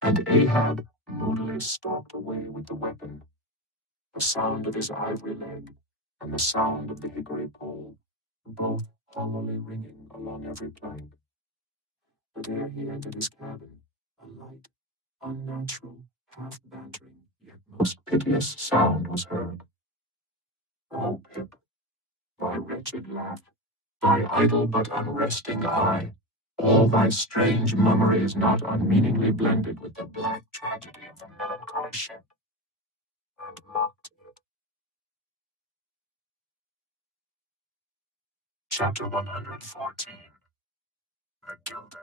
and Ahab moodily stalked away with the weapon, the sound of his ivory leg and the sound of the hickory pole, both hollowly ringing along every plank. But ere he entered his cabin, a light, unnatural, half-bantering, yet most piteous sound was heard. O Pip, thy wretched laugh, thy idle but unresting eye, all thy strange mummeries not unmeaningly blended with the black tragedy of the melancholy ship, and mocked it. Chapter 114. The Gilder.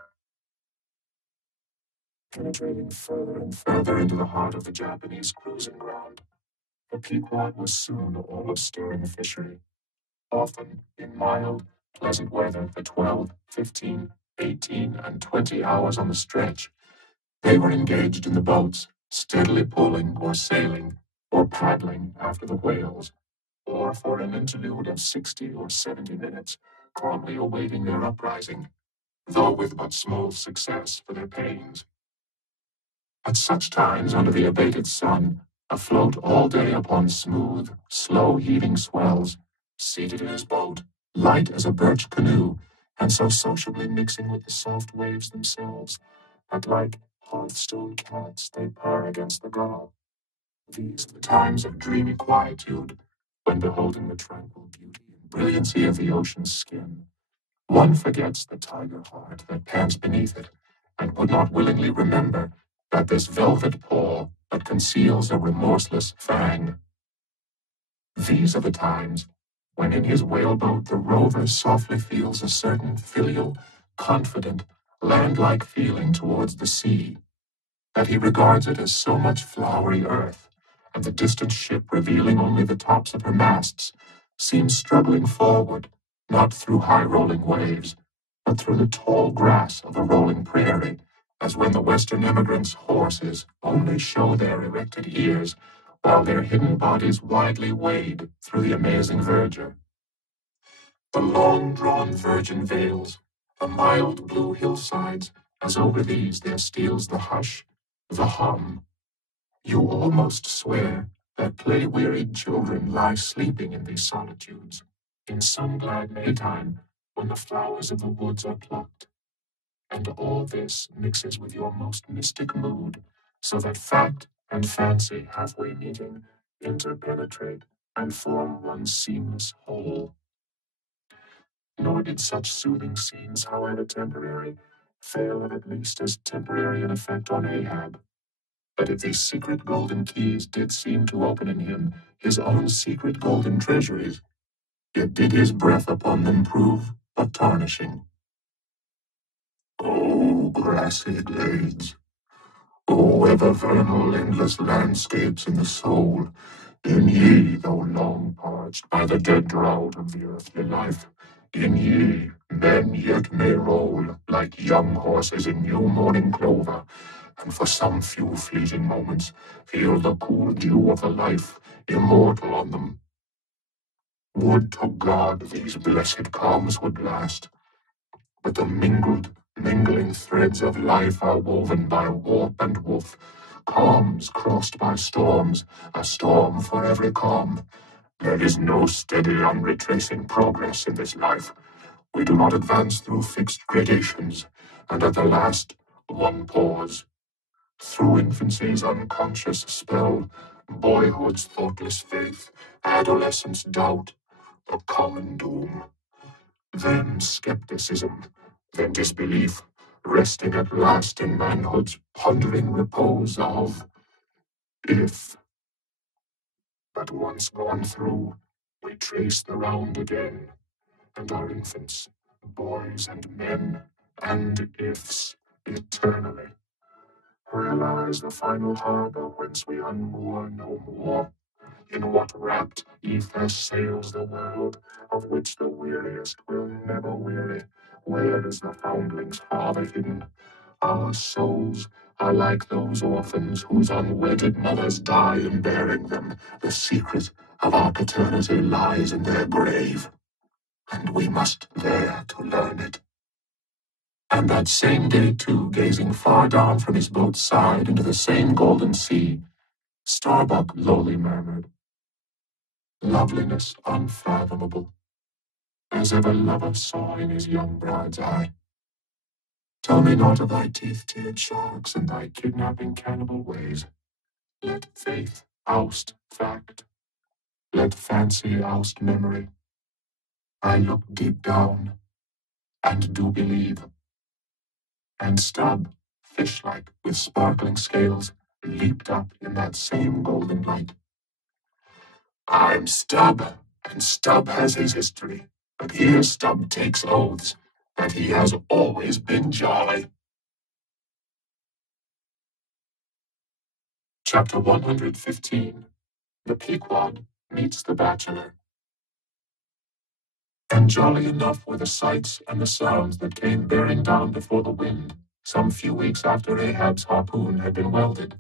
Penetrating further and further into the heart of the Japanese cruising ground, the Pequod was soon all astir in the fishery. Often, in mild, pleasant weather for 12, 15, 18, and 20 hours on the stretch, they were engaged in the boats, steadily pulling or sailing or paddling after the whales, or for an interlude of 60 or 70 minutes, calmly awaiting their uprising, though with but small success for their pains. At such times, under the abated sun, afloat all day upon smooth, slow-heaving swells, seated in his boat, light as a birch canoe, and so sociably mixing with the soft waves themselves, that like hearthstone cats they purr against the gunwale. These are the times of dreamy quietude, when beholding the tranquil beauty and brilliancy of the ocean's skin, one forgets the tiger heart that pants beneath it, and would not willingly remember that this velvet paw but conceals a remorseless fang. These are the times when in his whaleboat the rover softly feels a certain filial, confident, land-like feeling towards the sea, that he regards it as so much flowery earth, and the distant ship revealing only the tops of her masts, seems struggling forward, not through high-rolling waves, but through the tall grass of a rolling prairie, as when the Western emigrants' horses only show their erected ears, while their hidden bodies widely wade through the amazing verdure. The long-drawn virgin vales, the mild blue hillsides, as over these there steals the hush, the hum. You almost swear that play-wearied children lie sleeping in these solitudes, in some glad Maytime, when the flowers of the woods are plucked. And all this mixes with your most mystic mood, so that fact and fancy halfway meeting, interpenetrate and form one seamless whole. Nor did such soothing scenes, however temporary, fail of at least as temporary an effect on Ahab. But if these secret golden keys did seem to open in him his own secret golden treasuries, yet did his breath upon them prove but tarnishing. O grassy glades, O ever-vernal endless landscapes in the soul, in ye, though long parched by the dead drought of the earthly life, in ye men yet may roll like young horses in new morning clover, and for some few fleeting moments feel the cool dew of a life immortal on them. Would to God these blessed calms would last, but the mingling threads of life are woven by warp and woof, calms crossed by storms, a storm for every calm. There is no steady unretracing progress in this life. We do not advance through fixed gradations, and at the last, one pause. Through infancy's unconscious spell, boyhood's thoughtless faith, adolescence doubt, a common doom. Then skepticism, then disbelief, resting at last in manhood's pondering repose of if. But once gone through, we trace the round again, and our infants, boys and men, and ifs eternally. Where lies the final harbor whence we unmoor no more? In what rapt ether sails the world, of which the weariest will never weary? Where is the foundling's father hidden? Our souls are like those orphans whose unwedded mothers die in bearing them. The secret of our paternity lies in their grave, and we must dare to learn it. And that same day, too, gazing far down from his boat's side into the same golden sea, Starbuck lowly murmured, "Loveliness unfathomable, as ever lover saw in his young bride's eye. Tell me not of thy teeth-tiered sharks and thy kidnapping cannibal ways. Let faith oust fact, let fancy oust memory. I look deep down, and do believe." And Stubb, fish-like with sparkling scales, leaped up in that same golden light. I'm Stubb, and Stubb has his history, but here Stubb takes oaths that he has always been jolly. Chapter 115. The Pequod Meets the Bachelor. And jolly enough were the sights and the sounds that came bearing down before the wind, some few weeks after Ahab's harpoon had been welded.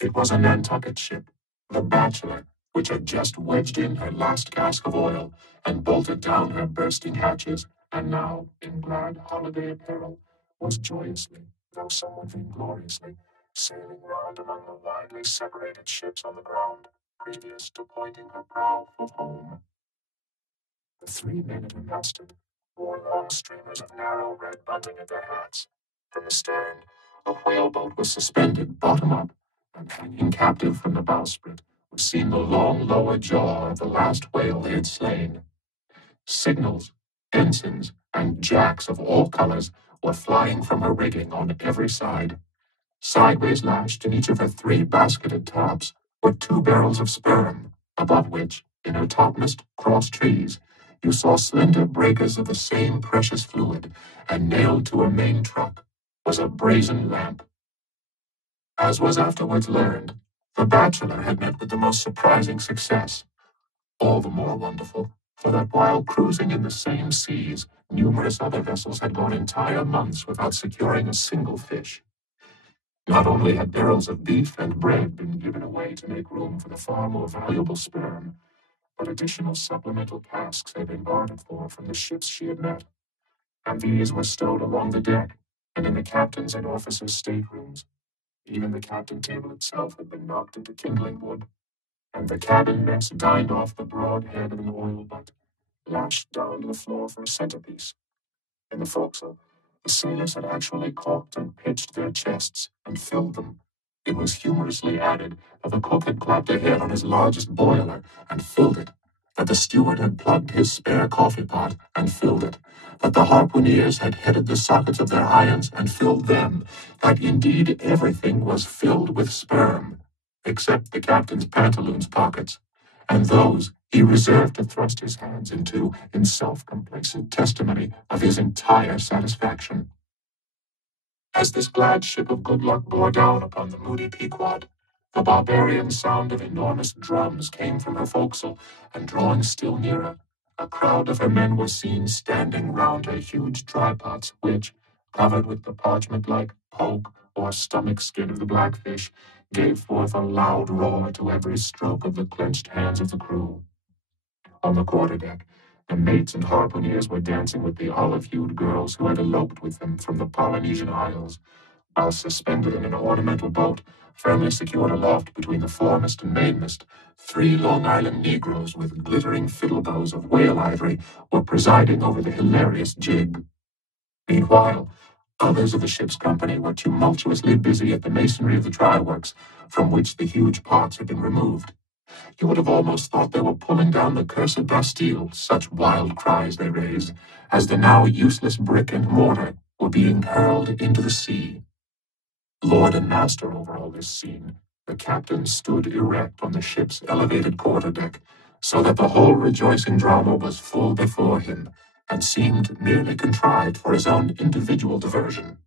It was a Nantucket ship, the Bachelor, which had just wedged in her last cask of oil and bolted down her bursting hatches, and now, in glad holiday apparel, was joyously, though somewhat ingloriously, sailing round among the widely separated ships on the ground, previous to pointing her prow for home. The three men at her masthead wore long streamers of narrow red bunting at their hats. From the stern, a whaleboat was suspended, bottom up, and hanging captive from the bowsprit was seen the long lower jaw of the last whale they had slain. Signals, ensigns, and jacks of all colors were flying from her rigging on every side. Sideways lashed in each of her three basketed tops were 2 barrels of sperm, above which, in her topmast cross trees, you saw slender breakers of the same precious fluid, and nailed to her main truck was a brazen lamp. As was afterwards learned, the Bachelor had met with the most surprising success, all the more wonderful, for that while cruising in the same seas, numerous other vessels had gone entire months without securing a single fish. Not only had barrels of beef and bread been given away to make room for the far more valuable sperm, but additional supplemental casks had been bartered for from the ships she had met, and these were stowed along the deck and in the captain's and officers' staterooms. Even the cabin table itself had been knocked into kindling wood, and the cabin mess dined off the broad head of an oil butt, lashed down to the floor for a centerpiece. In the forecastle, the sailors had actually caulked and pitched their chests and filled them. It was humorously added that the cook had clapped a head on his largest boiler and filled it, that the steward had plugged his spare coffee pot and filled it, that the harpooneers had headed the sockets of their irons and filled them, that indeed everything was filled with sperm, except the captain's pantaloons pockets, and those he reserved to thrust his hands into in self-complacent testimony of his entire satisfaction. As this glad ship of good luck bore down upon the moody Pequod, the barbarian sound of enormous drums came from her forecastle, and drawing still nearer, a crowd of her men were seen standing round her huge trypots, which, covered with the parchment-like poke or stomach skin of the blackfish, gave forth a loud roar to every stroke of the clenched hands of the crew. On the quarterdeck, the mates and harpooneers were dancing with the olive-hued girls who had eloped with them from the Polynesian Isles, while suspended in an ornamental boat, firmly secured aloft between the foremast and mainmast, 3 Long Island Negroes with glittering fiddle bows of whale ivory were presiding over the hilarious jig. Meanwhile, others of the ship's company were tumultuously busy at the masonry of the try-works, from which the huge pots had been removed. You would have almost thought they were pulling down the cursed Bastille, such wild cries they raised, as the now useless brick and mortar were being hurled into the sea. Lord and master over all this scene, the captain stood erect on the ship's elevated quarterdeck, so that the whole rejoicing drama was full before him, and seemed merely contrived for his own individual diversion.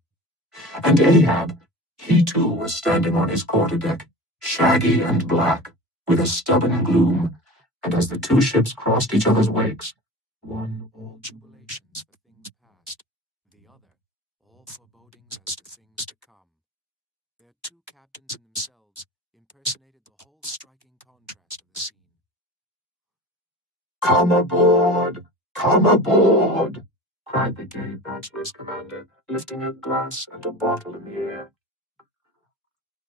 And Ahab, he too was standing on his quarterdeck, shaggy and black, with a stubborn gloom, and as the 2 ships crossed each other's wakes, one all jubilations for things past, the other all forebodings as to things to come. Their 2 captains in themselves impersonated the whole striking contrast of the scene. "Come aboard! Come aboard!" cried the gay bachelor's commander, lifting a glass and a bottle in the air.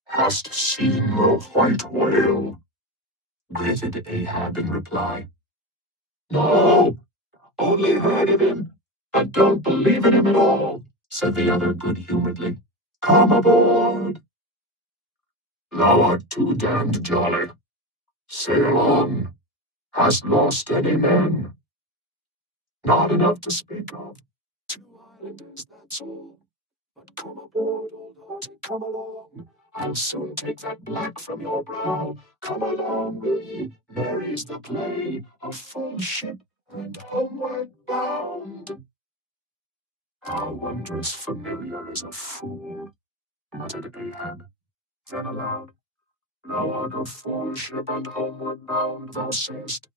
"Hast seen the white whale?" gritted Ahab in reply. "No, only heard of him, but don't believe in him at all," said the other good-humoredly. "Come aboard." "Thou art too damned jolly. Sail on. Hast lost any men?" "Not enough to speak of. 2 islanders, that's all. But come aboard, old hearty, come along. I'll soon take that black from your brow. Come along, will ye? Merry's the play, a full ship and homeward bound. How wondrous familiar is a fool, muttered Ahab. Then aloud, thou art a full ship and homeward bound, thou sayest.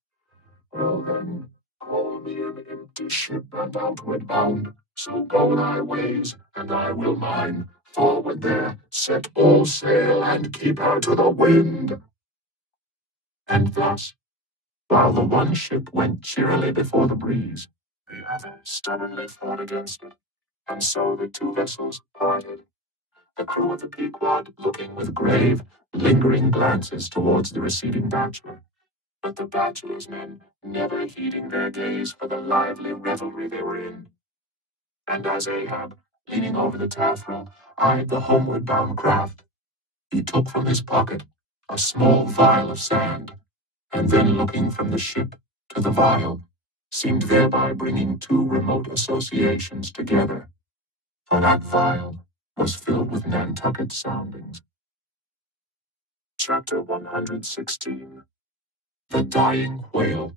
Well then, call me an empty ship and outward bound. So go thy ways, and I will mine. Forward there, set all sail, and keep her to the wind. And thus, while the one ship went cheerily before the breeze, the other stubbornly fought against it, and so the 2 vessels parted, the crew of the Pequod looking with grave, lingering glances towards the receding bachelor, but the bachelor's men never heeding their gaze for the lively revelry they were in. And as Ahab, leaning over the taffrail, eyed the homeward-bound craft, he took from his pocket a small vial of sand, and then looking from the ship to the vial, seemed thereby bringing 2 remote associations together, for that vial was filled with Nantucket soundings. Chapter 116. The Dying Whale.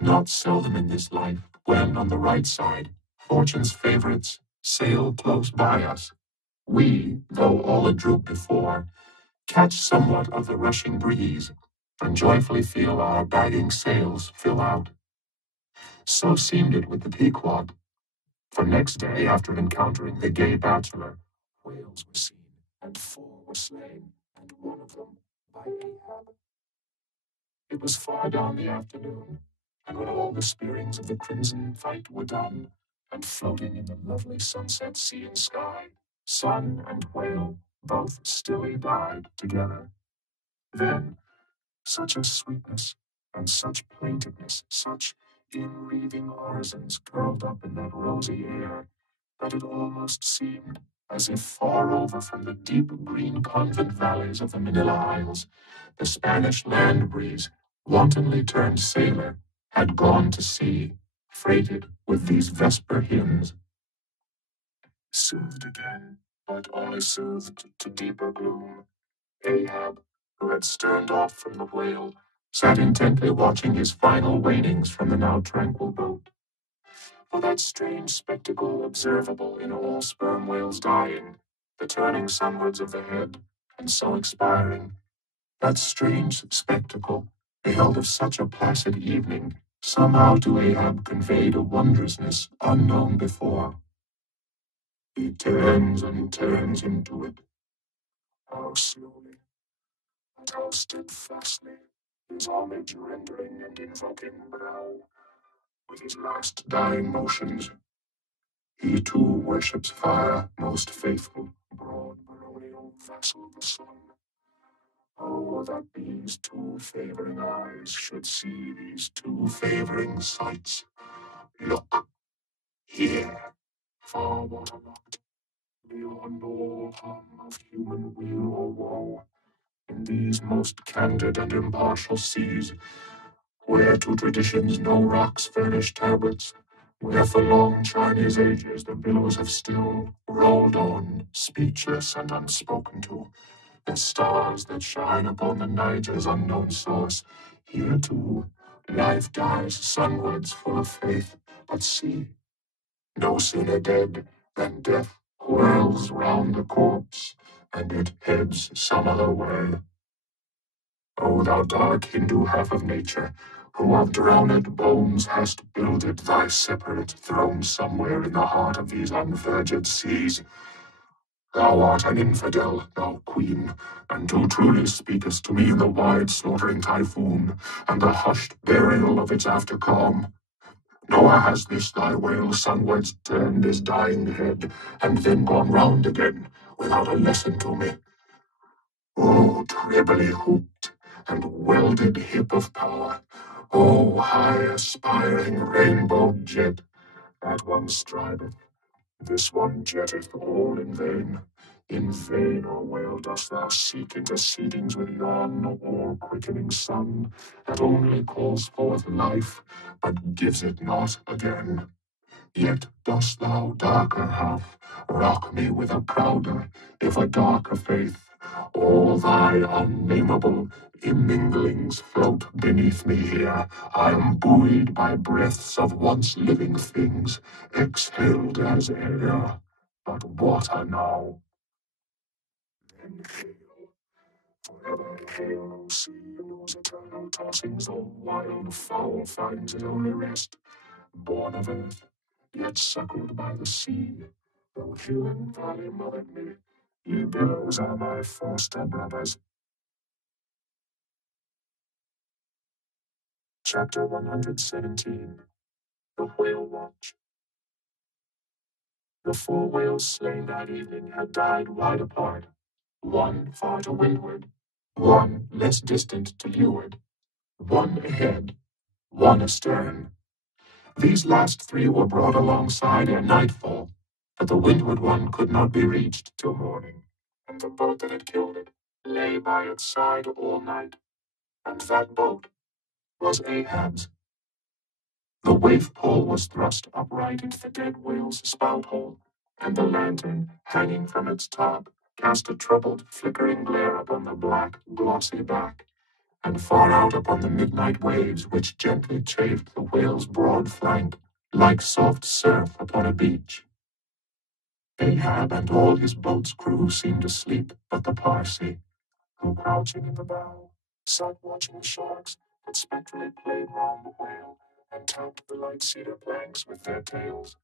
Not seldom in this life, when on the right side, fortune's favorites sail close by us, we, though all adroop before, catch somewhat of the rushing breeze, and joyfully feel our bagging sails fill out. So seemed it with the Pequod, for next day, after encountering the gay bachelor, whales were seen, and 4 were slain, and one of them by Ahab. It was far down the afternoon, and when all the spearings of the crimson fight were done, and floating in the lovely sunset sea and sky, sun and whale both stilly died together. Then such a sweetness and such plaintiveness, such in-wreathing orisons curled up in that rosy air, that it almost seemed as if far over from the deep green convent valleys of the Manila Isles, the Spanish land breeze wantonly turned sailor, had gone to sea, freighted with these vesper hymns. Soothed again, but only soothed to deeper gloom, Ahab, who had sterned off from the whale, sat intently watching his final wanings from the now tranquil boat. For that strange spectacle observable in all sperm whales dying, the turning sunwards of the head, and so expiring, that strange spectacle, beheld of such a placid evening, somehow to Ahab conveyed a wondrousness unknown before. He turns and turns into it. How slowly, and how steadfastly, his homage rendering and invoking brow, with his last dying motions. He too worships fire, most faithful, broad baronial vassal of the sun. Oh, that these two favoring eyes should see these two favoring sights. Look, here, far waterlogged, beyond all harm of human weal or woe, in these most candid and impartial seas, where to traditions no rocks furnish tablets, where for long Chinese ages the billows have still rolled on, speechless and unspoken to, the stars that shine upon the Niger's unknown source. Here too, life dies sunwards full of faith, but see, no sooner dead than death whirls round the corpse, and it heads some other way. O thou dark Hindu half of nature, who of drowned bones hast builded thy separate throne somewhere in the heart of these unverged seas, thou art an infidel, thou queen, and too truly speakest to me the wide slaughtering typhoon, and the hushed burial of its after calm. Nor has this thy whale sunwards turned his dying head, and then gone round again, without a lesson to me. O trebly hooped and welded hip of power, O high aspiring rainbow jet, that one striveth, this one jetteth all in vain. In vain, O whale, dost thou seek intercedings with yon all-quickening sun, that only calls forth life, but gives it not again. Yet dost thou, darker half, rock me with a prouder, if a darker faith. All thy unnameable imminglings float beneath me here. I am buoyed by breaths of once living things, exhaled as air, but water now. Then hail, forever hail, O sea, in whose eternal tossings all wild fowl finds its only rest. Born of earth, yet suckled by the sea, though hill and valley mothered me, ye billows are my foster brothers. Chapter 117. The Whale Watch. The 4 whales slain that evening had died wide apart, one far to windward, one less distant to leeward, one ahead, one astern. These last 3 were brought alongside ere nightfall, but the windward one could not be reached till morning, and the boat that had killed it lay by its side all night, and that boat was Ahab's. The waif pole was thrust upright into the dead whale's spout hole, and the lantern, hanging from its top, cast a troubled, flickering glare upon the black, glossy back, and far out upon the midnight waves which gently chafed the whale's broad flank, like soft surf upon a beach. Ahab and all his boat's crew seemed asleep, but the Parsee, who, crouching in the bow, sat watching the sharks that spectrally played round the whale and tapped the light cedar planks with their tails.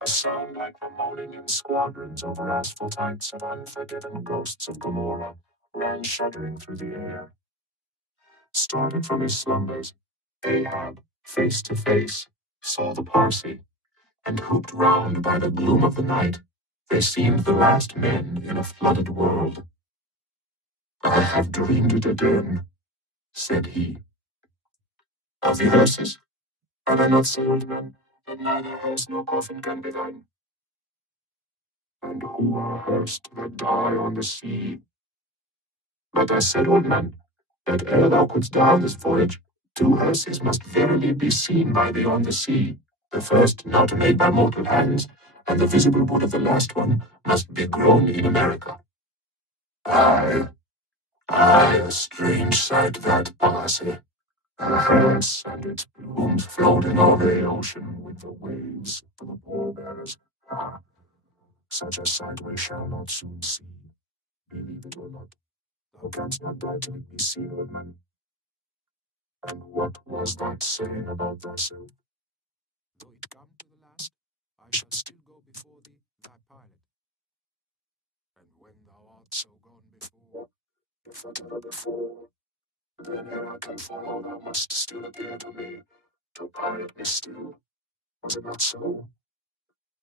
A sound like the moaning in squadrons over asphaltites of unforgiven ghosts of Gomorrah ran shuddering through the air. Started from his slumbers, Ahab, face to face, saw the Parsee, and hooped round by the gloom of the night, they seemed the last men in a flooded world. I have dreamed it again, said he. Of the hearses, have I not said, old man, that neither hearse nor coffin can be thine? And who are hearsed that die on the sea? But I said, old man, that ere thou couldst down this voyage, two hearses must verily be seen by thee on the sea, the first not made by mortal hands, and the visible wood of the last one must be grown in America. Aye, aye, a strange sight that, Parsi. The hearse and its blooms floating over the ocean with the waves for the pallbearers. Ah, such a sight we shall not soon see. Believe it or not, thou canst not die till it be seen, old man. And what was that saying about thyself? Though it come to the last, I shall still go before thee, thy pilot. And when thou art so gone before, if not ever before, then ere I can follow, thou must still appear to me, to pilot me still. Was it not so?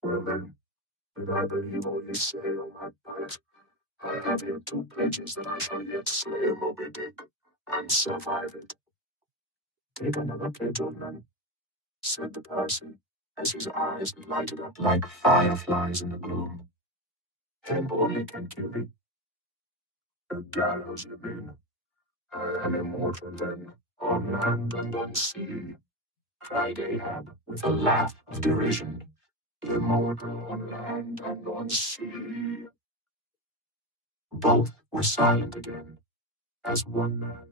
Well then, did I believe all ye say, O my pilot? I have here two pledges that I shall yet slay Moby Dick, and survive it. Take another pledge, old man, said the Parson, as his eyes lighted up like fireflies in the gloom. Hemp only can kill thee. The gallows you mean. I am immortal then, on land and on sea, cried Ahab with a laugh of derision. Immortal on land and on sea. Both were silent again, as one man.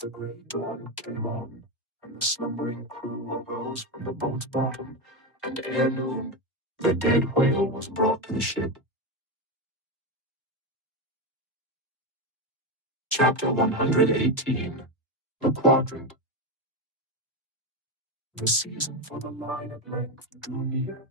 The grey dawn came on, and the slumbering crew arose from the boat's bottom, and ere noon, the dead whale was brought to the ship. Chapter 118. The Quadrant. The season for the line at length drew near,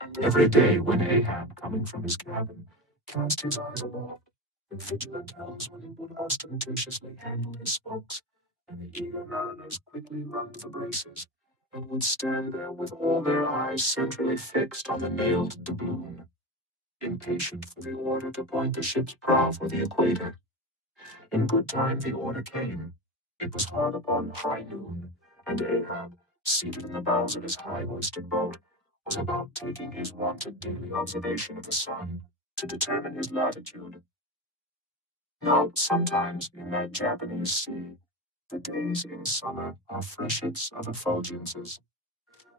and every day when Ahab, coming from his cabin, cast his eyes aloft, the vigilant helmsman would ostentatiously handle his spokes, and the eager mariners quickly run the braces, and would stand there with all their eyes centrally fixed on the nailed doubloon, impatient for the order to point the ship's prow for the equator. In good time the order came. It was hard upon high noon, and Ahab, seated in the bows of his high-hoisted boat, was about taking his wonted daily observation of the sun to determine his latitude. Now, sometimes in that Japanese sea, the days in summer are freshets of effulgences.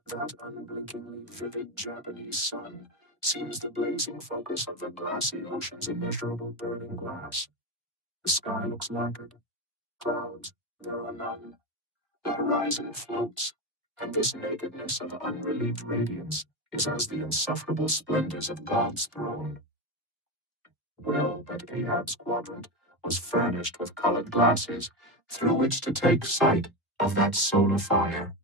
That unblinkingly vivid Japanese sun seems the blazing focus of the glassy ocean's immeasurable burning glass. The sky looks lacquered. Clouds, there are none. The horizon floats, and this nakedness of unrelieved radiance is as the insufferable splendors of God's throne. Well, that Ahab's quadrant was furnished with colored glasses through which to take sight of that solar fire.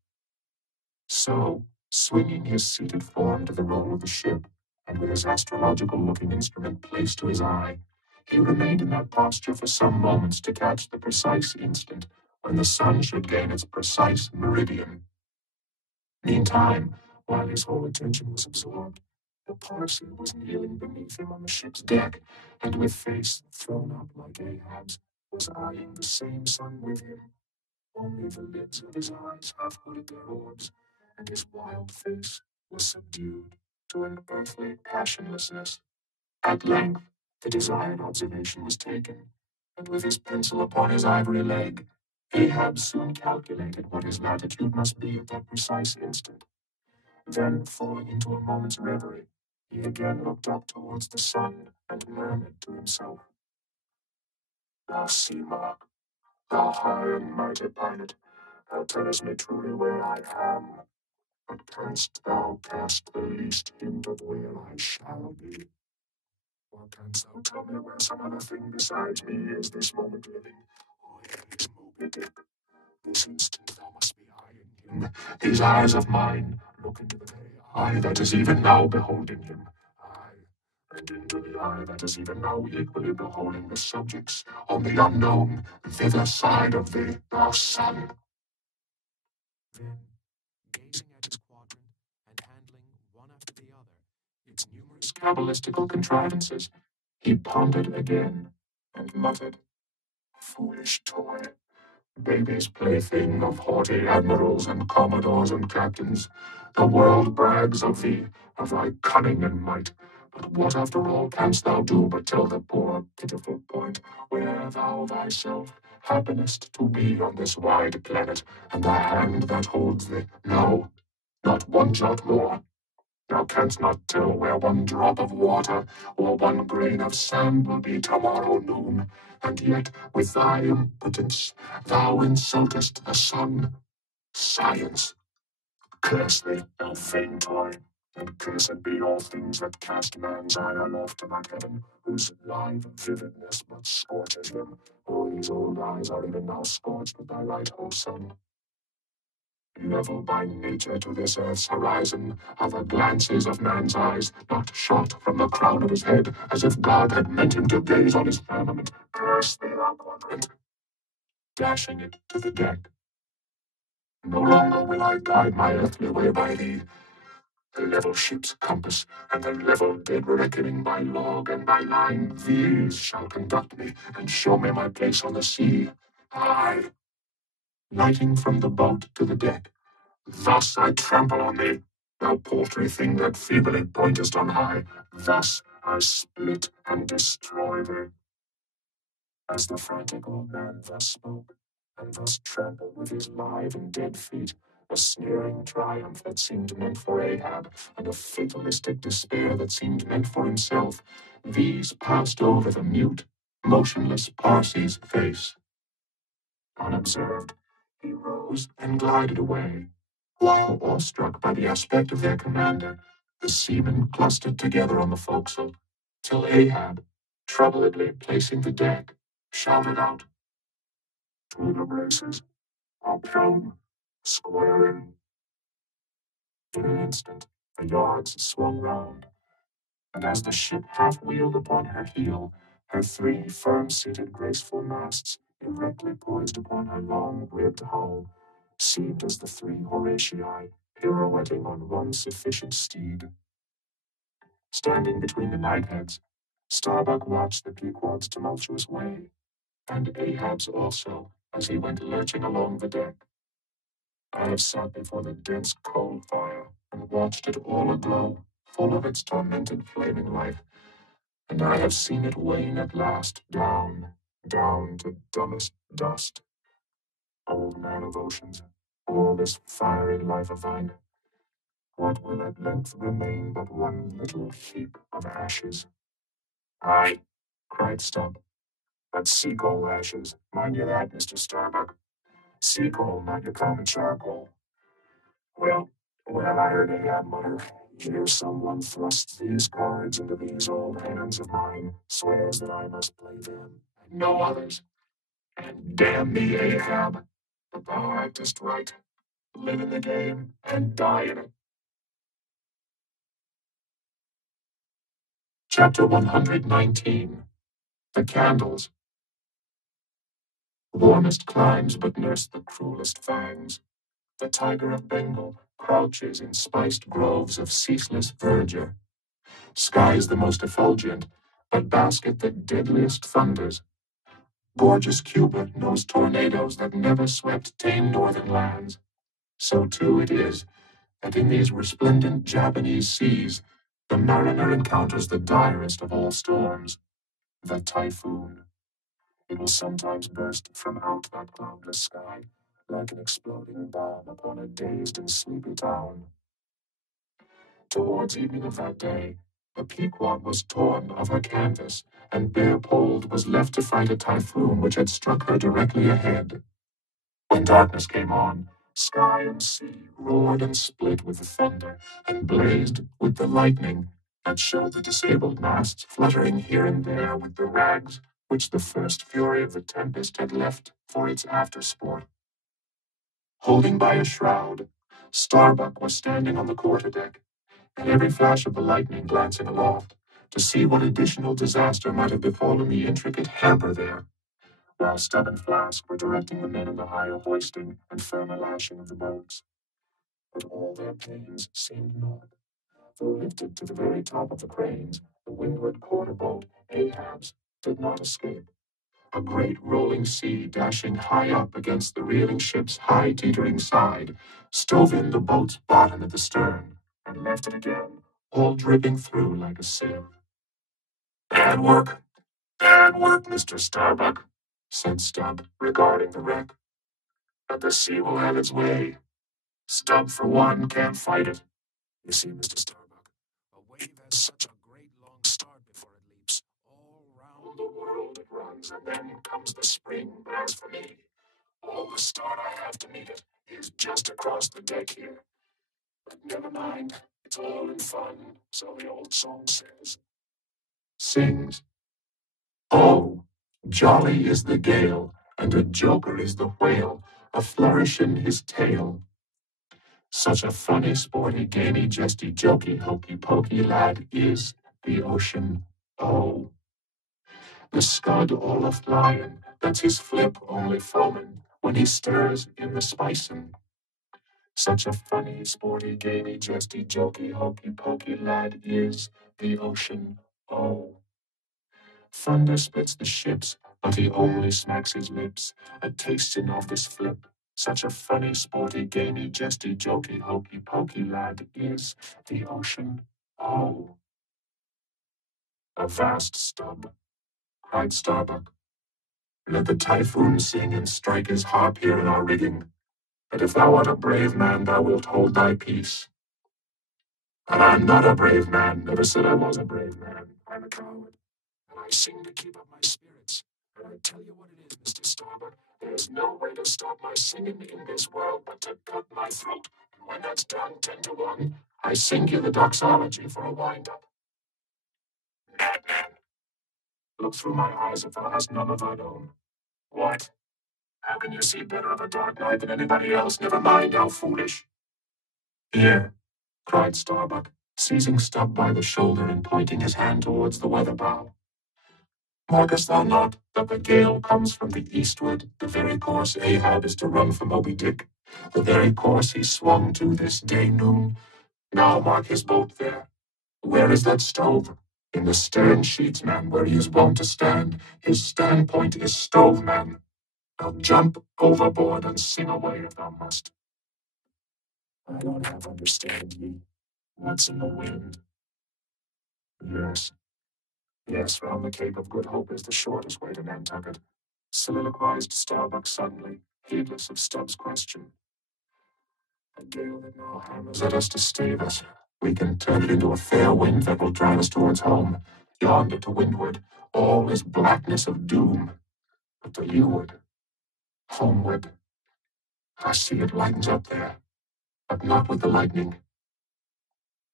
So, swinging his seated form to the roll of the ship, and with his astrological-looking instrument placed to his eye, he remained in that posture for some moments to catch the precise instant when the sun should gain its precise meridian. Meantime, while his whole attention was absorbed, the parson was kneeling beneath him on the ship's deck, and with face thrown up like Ahab's, was eyeing the same sun with him. Only the lids of his eyes half hooded their orbs, and his wild face was subdued to an earthly passionlessness. At length, the desired observation was taken, and with his pencil upon his ivory leg, Ahab soon calculated what his latitude must be at that precise instant. Then, falling into a moment's reverie, he again looked up towards the sun and murmured to himself, "Thou sea mark, thou high and mighty pilot, thou tellest me truly where I am, but canst thou cast the least hint of where I shall be? Or canst thou tell me where some other thing besides me is this moment living? Where is Moby Dick? This instant thou must be eyeing him. These eyes of mine look into the very eye that is even now beholding him. Aye, and into the eye that is even now equally beholding the subjects on the unknown, thither side of thee, thou sun." Then, gazing at his quadrant and handling one after the other its numerous cabalistical contrivances, he pondered again and muttered, "Foolish toy, baby's plaything of haughty admirals and commodores and captains. The world brags of thee, of thy cunning and might. But what after all canst thou do but tell the poor pitiful point where thou thyself happenest to be on this wide planet, and the hand that holds thee, no, not one jot more. Thou canst not tell where one drop of water or one grain of sand will be tomorrow noon, and yet with thy impotence thou insultest the sun. Science, curse thee, thou vain toy, and cursed be all things that cast man's eye aloft to that heaven, whose live vividness but scorches him. Oh, these old eyes are even now scorched with thy light, O sun. Level by nature to this earth's horizon are the glances of man's eyes, not shot from the crown of his head, as if God had meant him to gaze on his firmament. Curse thee, thou quadrant, dashing it to the deck. No longer will I guide my earthly way by thee. The level ship's compass and the level dead reckoning by log and by line, these shall conduct me and show me my place on the sea. Aye, lighting from the boat to the deck. Thus I trample on thee, thou paltry thing that feebly pointest on high. Thus I split and destroy thee. As the frantic old man thus spoke, and thus trampled with his live and dead feet, a sneering triumph that seemed meant for Ahab, and a fatalistic despair that seemed meant for himself, these passed over the mute, motionless Parsi's face. Unobserved, he rose and glided away, while, awestruck by the aspect of their commander, the seamen clustered together on the forecastle, till Ahab, troubledly placing the deck, shouted out, "To the braces, up helm, square in." In an instant, the yards swung round, and as the ship half-wheeled upon her heel, her three firm-seated graceful masts, erectly poised upon her long-ribbed hull, seemed as the three Horatii pirouetting on one sufficient steed. Standing between the knightheads, Starbuck watched the Pequod's tumultuous way, and Ahab's also, as he went lurching along the deck. I have sat before the dense coal fire and watched it all aglow, full of its tormented flaming life, and I have seen it wane at last down, down to dumbest dust. Old man of oceans, all this fiery life of thine, what will at length remain but one little heap of ashes? Aye, cried Stump, but sea coal ashes, mind you that, Mr. Starbuck. Sea coal, not your common charcoal. Well, I heard Ahab mutter, here someone thrusts these cards into these old hands of mine, swears that I must play them, and no others. And damn thee, Ahab, but thou actest right. Live in the game and die in it. Chapter 119. The Candles. Warmest climes but nurse the cruelest fangs. The tiger of Bengal crouches in spiced groves of ceaseless verdure. Skies the most effulgent, but basket the deadliest thunders. Gorgeous Cuba knows tornadoes that never swept tame northern lands. So too it is that in these resplendent Japanese seas, the mariner encounters the direst of all storms, the typhoon. It will sometimes burst from out that cloudless sky, like an exploding bomb upon a dazed and sleepy town. Towards evening of that day, the Pequod was torn of her canvas, and bare-poled was left to fight a typhoon which had struck her directly ahead. When darkness came on, sky and sea roared and split with the thunder, and blazed with the lightning that showed the disabled masts fluttering here and there with the rags which the first fury of the tempest had left for its after-sport. Holding by a shroud, Starbuck was standing on the quarter-deck, and every flash of the lightning glancing aloft, to see what additional disaster might have befallen the intricate hamper there, while Stubb and Flask were directing the men in the higher hoisting and firmer lashing of the boats. But all their pains seemed naught, though lifted to the very top of the cranes, the windward quarter boat, Ahab's, did not escape. A great rolling sea dashing high up against the reeling ship's high teetering side, stove in the boat's bottom at the stern, and left it again, all dripping through like a sieve. Bad work, Mr. Starbuck, said Stubb, regarding the wreck. But the sea will have its way. Stubb, for one, can't fight it. You see, Mr. Starbuck, a wave has such a great long start before it leaps. All round the world it runs, and then comes the spring. But as for me, all the start I have to meet it is just across the deck here. But never mind, it's all in fun, so the old song says. Sings, oh, jolly is the gale, and a joker is the whale, a flourish in his tail. Such a funny, sporty, gamey, jesty, jokey, hokey pokey lad is the ocean. Oh, the scud all a flyin', that's his flip only foamin' when he stirs in the spicin'. Such a funny, sporty, gamey, jesty, jokey, hokey pokey lad is the ocean. Oh, thunder splits the ships, but he only smacks his lips, a tastin' of this flip. Such a funny, sporty, gamey, jesty, jokey, hokey pokey lad is the ocean. Oh, a vast Stubb, cried Starbuck. Let the typhoon sing and strike his harp here in our rigging. And if thou art a brave man, thou wilt hold thy peace. And I'm not a brave man, never said I was a brave man. I'm a coward, and I sing to keep up my spirits. And I tell you what it is, Mr. Starbuck, there's no way to stop my singing in this world but to cut my throat. And when that's done, 10-1, I sing you the doxology for a wind-up. Madman, look through my eyes if thou hast none of thine own. What? How can you see better of a dark night than anybody else? Never mind how foolish. Here, cried Starbuck, seizing Stubb by the shoulder and pointing his hand towards the weather bow. Markest thou not that the gale comes from the eastward, the very course Ahab is to run for Moby Dick, the very course he swung to this day noon? Now mark his boat there. Where is that stove? In the stern sheets, man, where he is wont to stand. His standpoint is stove, man. Now jump overboard and sing away if thou must. I don't half understand ye. What's in the wind? Yes, yes, round the Cape of Good Hope is the shortest way to Nantucket, soliloquized Starbuck suddenly, heedless of Stubb's question. A gale that now hammers at us to stave us. We can turn it into a fair wind that will drive us towards home. Yonder to windward, all is blackness of doom. But to leeward, homeward, I see it lightens up there, but not with the lightning.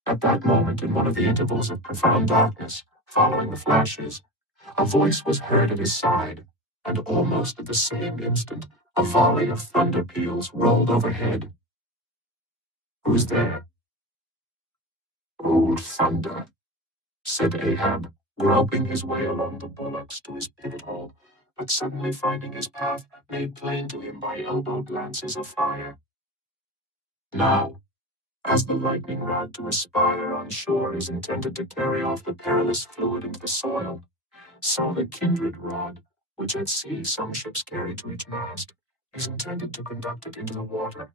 At that moment, in one of the intervals of profound darkness, following the flashes, a voice was heard at his side, and almost at the same instant, a volley of thunder peals rolled overhead. Who's there? Old Thunder, said Ahab, groping his way along the bulwarks to his pivot hole, but suddenly finding his path made plain to him by elbow glances of fire. Now, as the lightning rod to a spire on shore is intended to carry off the perilous fluid into the soil, so the kindred rod, which at sea some ships carry to each mast, is intended to conduct it into the water.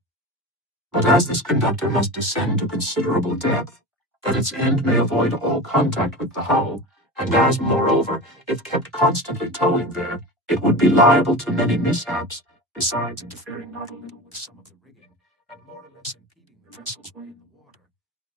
But as this conductor must descend to considerable depth, that its end may avoid all contact with the hull, and as, moreover, if kept constantly towing there, it would be liable to many mishaps, besides interfering not a little with some of the rigging, and more or less impeding the vessel's way in the water.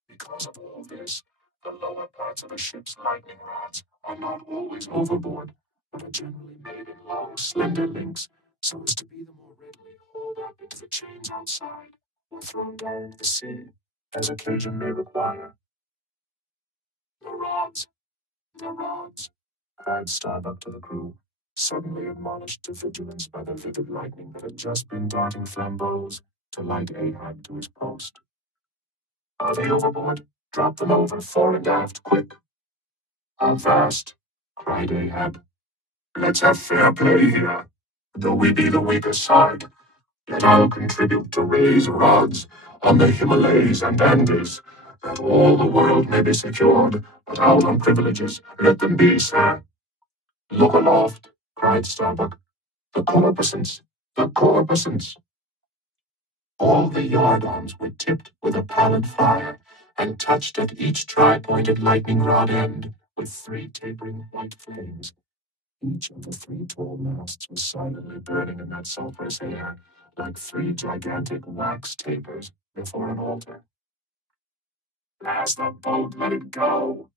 Because of all this, the lower parts of a ship's lightning rods are not always overboard, but are generally made in long, slender links, so as to be the more readily hauled up into the chains outside, or thrown down into the sea, as occasion may require. The rods, cried Starbuck to the crew, suddenly admonished to vigilance by the vivid lightning that had just been darting flambeaux to light Ahab to his post. Are they overboard? Drop them over, fore and aft, quick. Avast, cried Ahab. Let's have fair play here. Though we be the weaker side, yet I'll contribute to raise rods on the Himalayas and Andes, that all the world may be secured, but out on privileges, let them be, sir. Look aloft, cried Starbuck. The corpusants, the corpusants. All the yardarms were tipped with a pallid fire, and touched at each tri-pointed lightning rod end with 3 tapering white flames. Each of the three tall masts was silently burning in that sulphurous air, like three gigantic wax tapers before an altar. "Blast the boat, let it go!"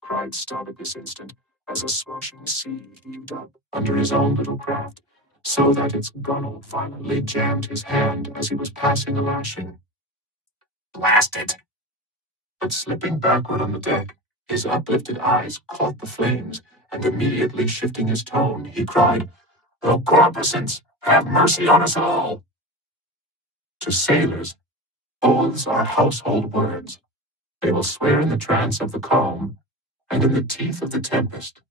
cried Stubb at this instant, as a swashing sea heaved up under his own little craft, so that its gunwale violently jammed his hand as he was passing a lashing. "Blast it!" But slipping backward on the deck, his uplifted eyes caught the flames, and immediately shifting his tone, he cried, "The corpusants, have mercy on us all!" To sailors, oaths are household words. They will swear in the trance of the calm, and in the teeth of the tempest.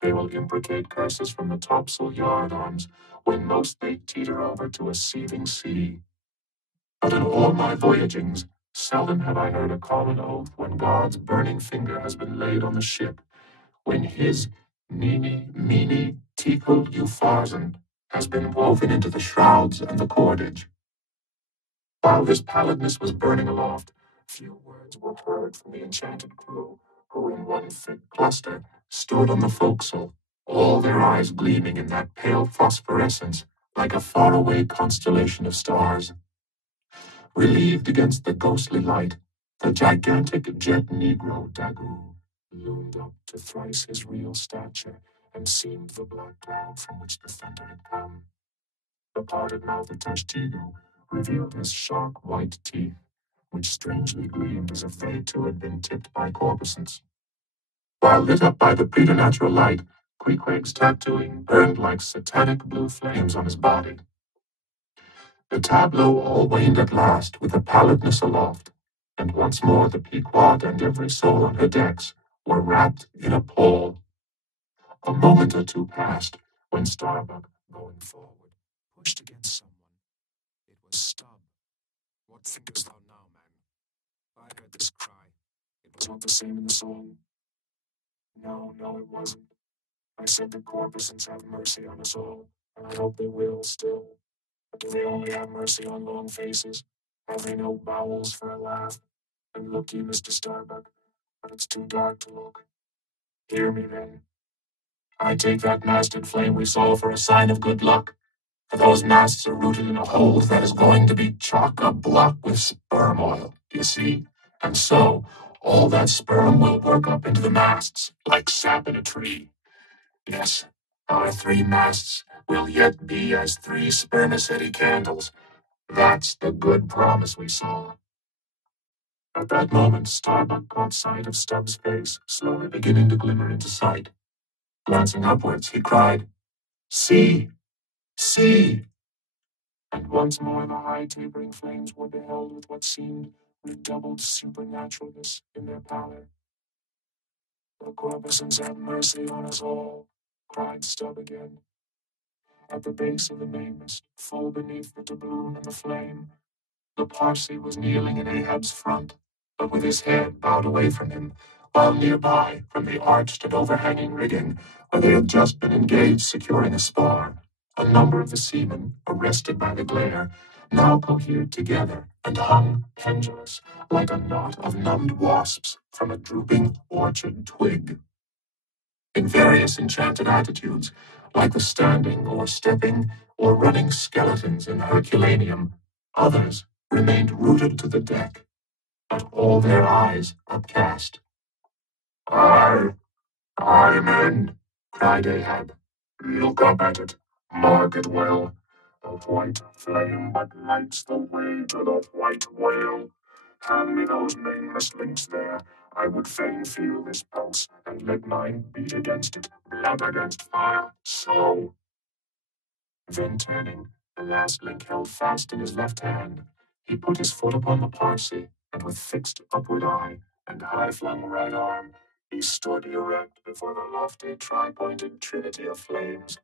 They will imprecate curses from the topsail yard arms, when most they teeter over to a seething sea. But in all my voyagings, seldom have I heard a common oath when God's burning finger has been laid on the ship, when his meeny, teakle Upharsin has been woven into the shrouds and the cordage. While this pallidness was burning aloft, few words were heard from the enchanted crew, who in one thick cluster stood on the forecastle, all their eyes gleaming in that pale phosphorescence like a faraway constellation of stars. Relieved against the ghostly light, the gigantic jet negro Daggoo loomed up to thrice his real stature and seemed the black cloud from which the thunder had come. The parted mouth of Tashtigu revealed his sharp white teeth, which strangely gleamed as if they too had been tipped by corpuscants. While lit up by the preternatural light, Queequeg's tattooing burned like satanic blue flames on his body. The tableau all waned at last with a pallidness aloft, and once more the Pequod and every soul on her decks were wrapped in a pall. A moment or two passed, when Starbuck, going forward, pushed against someone. It was Stubb. "What thinkest thou now, man?" I heard this cry. It was not the same in the song. No, it wasn't. I said the corpusants have mercy on us all, and I hope they will still. But do they only have mercy on long faces? Have they no bowels for a laugh? And look you, Mr. Starbuck, but it's too dark to look. Hear me then. I take that masted flame we saw for a sign of good luck. For those masts are rooted in a hold that is going to be chock-a-block with sperm oil, you see? And so, all that sperm will work up into the masts, like sap in a tree. Yes, our three masts will yet be as three spermaceti candles. That's the good promise we saw. At that moment, Starbuck caught sight of Stubb's face, slowly beginning to glimmer into sight. Glancing upwards, he cried, "See! See!" And once more the high tapering flames were beheld with what seemed redoubled supernaturalness in their pallor. "The corpusants have mercy on us all," cried Stubb again. At the base of the mainmast, full beneath the doubloon and the flame, the Parsee was kneeling in Ahab's front, but with his head bowed away from him, while nearby, from the arched and overhanging rigging, where they had just been engaged securing a spar, a number of the seamen, arrested by the glare, now cohered together and hung pendulous, like a knot of numbed wasps from a drooping orchard twig. In various enchanted attitudes, like the standing or stepping or running skeletons in Herculaneum, others remained rooted to the deck, but all their eyes upcast. "Aye, aye, men," cried Ahab. "Look up at it, mark it well. The white flame but lights the way to the white whale. Hand me those mainmast links there. I would fain feel this pulse, and let mine beat against it, blood against fire, so." Then turning, the last link held fast in his left hand, he put his foot upon the Parsee, and with fixed upward eye and high-flung right arm, he stood erect before the lofty tri-pointed trinity of flames.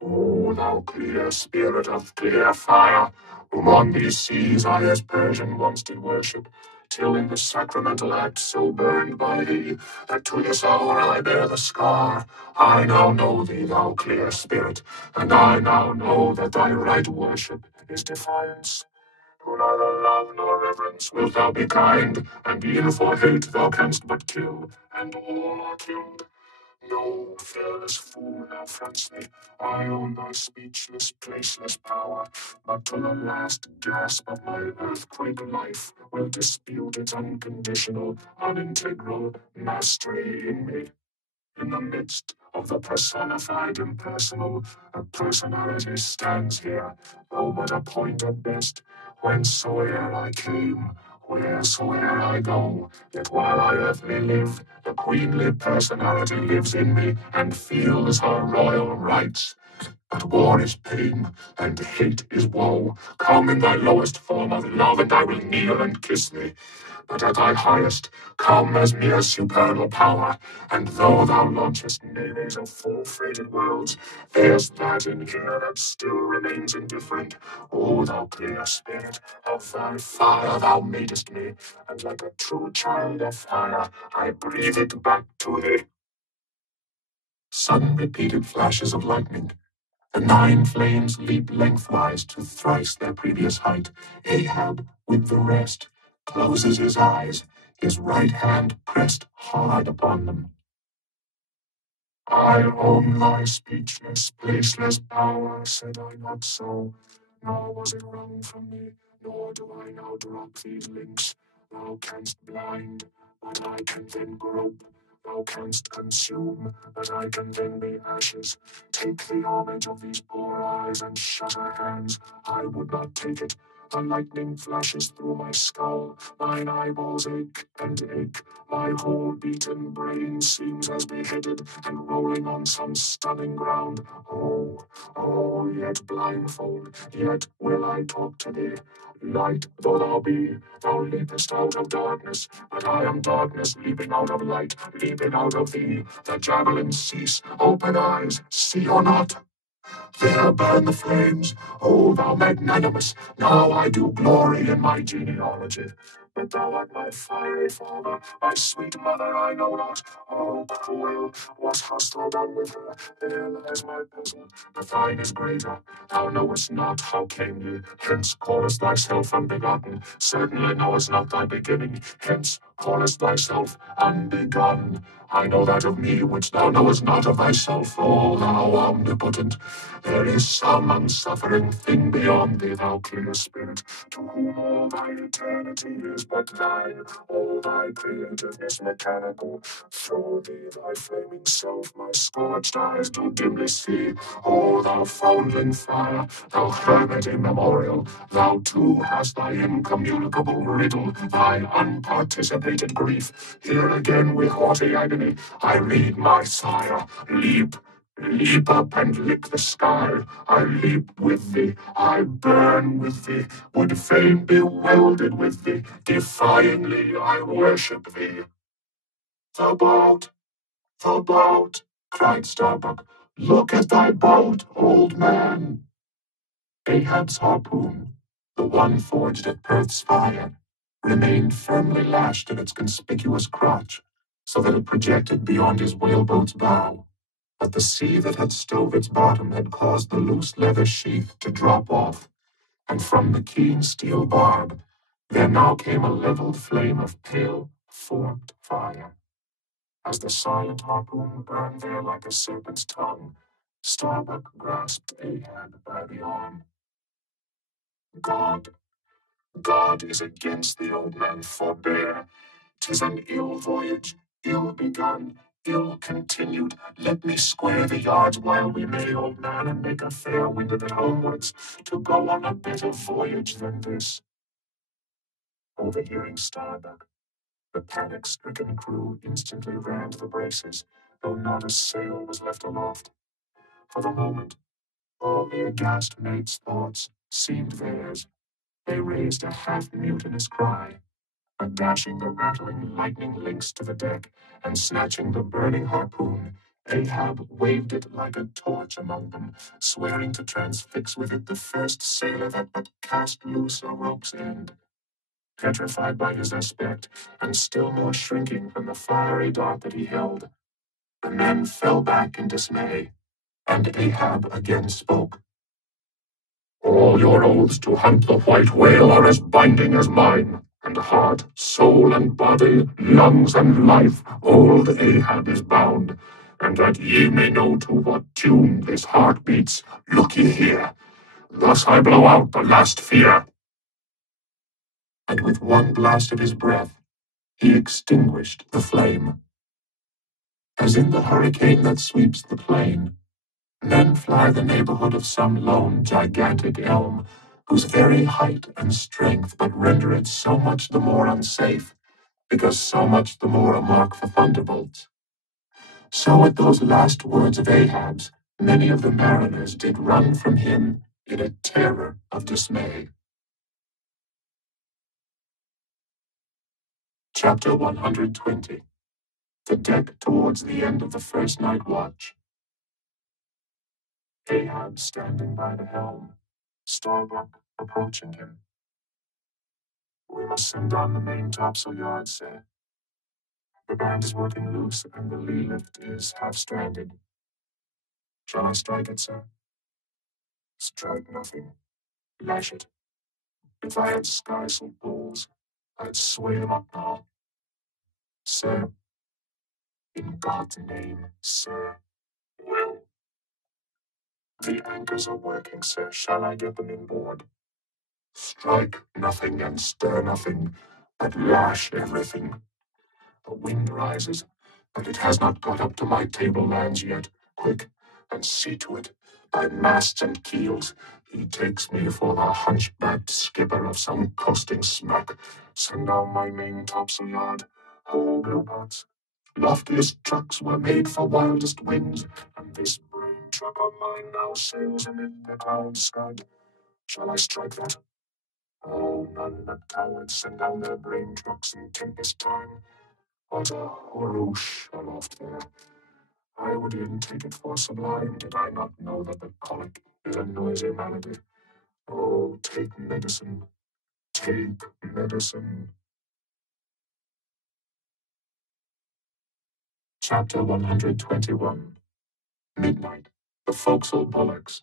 "O thou clear spirit of clear fire, whom on these seas I as Persian once did worship, till in the sacramental act so burned by thee, that to this hour I bear the scar, I now know thee, thou clear spirit, and I now know that thy right worship is defiance. To neither love nor reverence wilt thou be kind, and e'en for hate thou canst but kill, and all are killed. No fearless fool now fronts me. I own my speechless, placeless power, but to the last gasp of my earthquake life will dispute its unconditional, unintegral mastery in me. In the midst of the personified impersonal, a personality stands here, though but a point at best, whencesoe'er I came, wheresoe'er I go. Yet while I earthly live, the queenly personality lives in me and feels her royal rights. But war is pain, and hate is woe. Come in thy lowest form of love, and I will kneel and kiss thee. But at thy highest, come as mere supernal power, and though thou launchest navies of full-freighted worlds, there's that in here that still remains indifferent. O thou clear spirit, of thy fire thou madest me, and like a true child of fire, I breathe it back to thee. Sudden repeated flashes of lightning. The 9 flames leap lengthwise to thrice their previous height. Ahab, with the rest, closes his eyes, his right hand pressed hard upon them. I own thy speechless, placeless power, said I not so? Nor was it wrung from me, nor do I now drop these links. Thou canst blind, but I can then grope. Thou canst consume, but I can then be ashes. Take the homage of these poor eyes and shutter hands. I would not take it. The lightning flashes through my skull. Mine eyeballs ache and ache. My whole beaten brain seems as beheaded and rolling on some stunning ground. Oh, oh, yet blindfold, yet will I talk to thee. Light though thou be, thou leapest out of darkness, but I am darkness leaping out of light, leaping out of thee. The javelins cease, open eyes, see or not? There burn the flames. O thou magnanimous, now I do glory in my genealogy. But thou art my fiery father, my sweet mother I know not. O cruel, what hast thou done with her? There lies my puzzle, but thine is greater. Thou knowest not how came ye, hence callest thyself unbegotten. Certainly knowest not thy beginning, hence callest thyself unbegotten. I know that of me which thou knowest not of thyself, O thou omnipotent. There is some unsuffering thing beyond thee, thou clear spirit, to whom all thy eternity is but thine, all thy creativeness mechanical. Through thee, thy flaming self, my scorched eyes do dimly see. O thou foundling fire, thou hermit immemorial, thou too hast thy incommunicable riddle, thy unparticipated grief. Here again with haughty agony, I read my sire, leap. Leap up and lick the sky. I leap with thee, I burn with thee, would fain be welded with thee. Defyingly I worship thee. The boat, the boat, cried Starbuck. Look at thy boat, old man. Ahab's harpoon, the one forged at Perth's fire, remained firmly lashed in its conspicuous crotch, so that it projected beyond his whaleboat's bow. But the sea that had stove its bottom had caused the loose leather sheath to drop off, and from the keen steel barb there now came a leveled flame of pale, forked fire. As the silent harpoon burned there like a serpent's tongue, Starbuck grasped Ahab by the arm. God, God is against the old man, forbear. 'Tis an ill voyage, ill begun, ill continued. Let me square the yards while we may, old man, and make a fair wind of it homewards, to go on a better voyage than this. Overhearing Starbuck, the panic-stricken crew instantly ran to the braces, though not a sail was left aloft. For the moment, all the aghast mates' thoughts seemed theirs. They raised a half-mutinous cry, but dashing the rattling lightning links to the deck, and snatching the burning harpoon, Ahab waved it like a torch among them, swearing to transfix with it the first sailor that but cast loose a rope's end. Petrified by his aspect, and still more shrinking from the fiery dart that he held, the men fell back in dismay, and Ahab again spoke. All your oaths to hunt the white whale are as binding as mine, and heart, soul, and body, lungs, and life, old Ahab is bound. and that ye may know to what tune this heart beats, look ye here. Thus I blow out the last fear. And with one blast of his breath, he extinguished the flame. As in the hurricane that sweeps the plain, men fly the neighborhood of some lone gigantic elm, whose very height and strength but render it so much the more unsafe, because so much the more a mark for thunderbolts. So at those last words of Ahab's, many of the mariners did run from him in a terror of dismay. Chapter 120. The deck towards the end of the first night watch. Ahab standing by the helm, Starbuck approaching him. We must send down the main topsail yard, sir. The band is working loose and the lee lift is half stranded. Shall I strike it, sir? Strike nothing. Lash it. If I had skysail poles, I'd sway them up now. Sir, in God's name, sir, will. The anchors are working, sir. Shall I get them inboard? Strike nothing and stir nothing, but lash everything. The wind rises, but it has not got up to my tablelands yet. Quick, and see to it. By masts and keels, he takes me for the hunchbacked skipper of some coasting smack. Send down my main topsail yard. Ho, bluebots. Loftiest trucks were made for wildest winds, and this brain truck of mine now sails amid the cloud scud. Shall I strike that? Oh, none but cowards send down their brain trucks in tempest time. What a whoosh aloft there. I would even take it for sublime did I not know that the colic is a noisy malady. Oh, take medicine, take medicine. Chapter 121. Midnight. The forecastle bulwarks.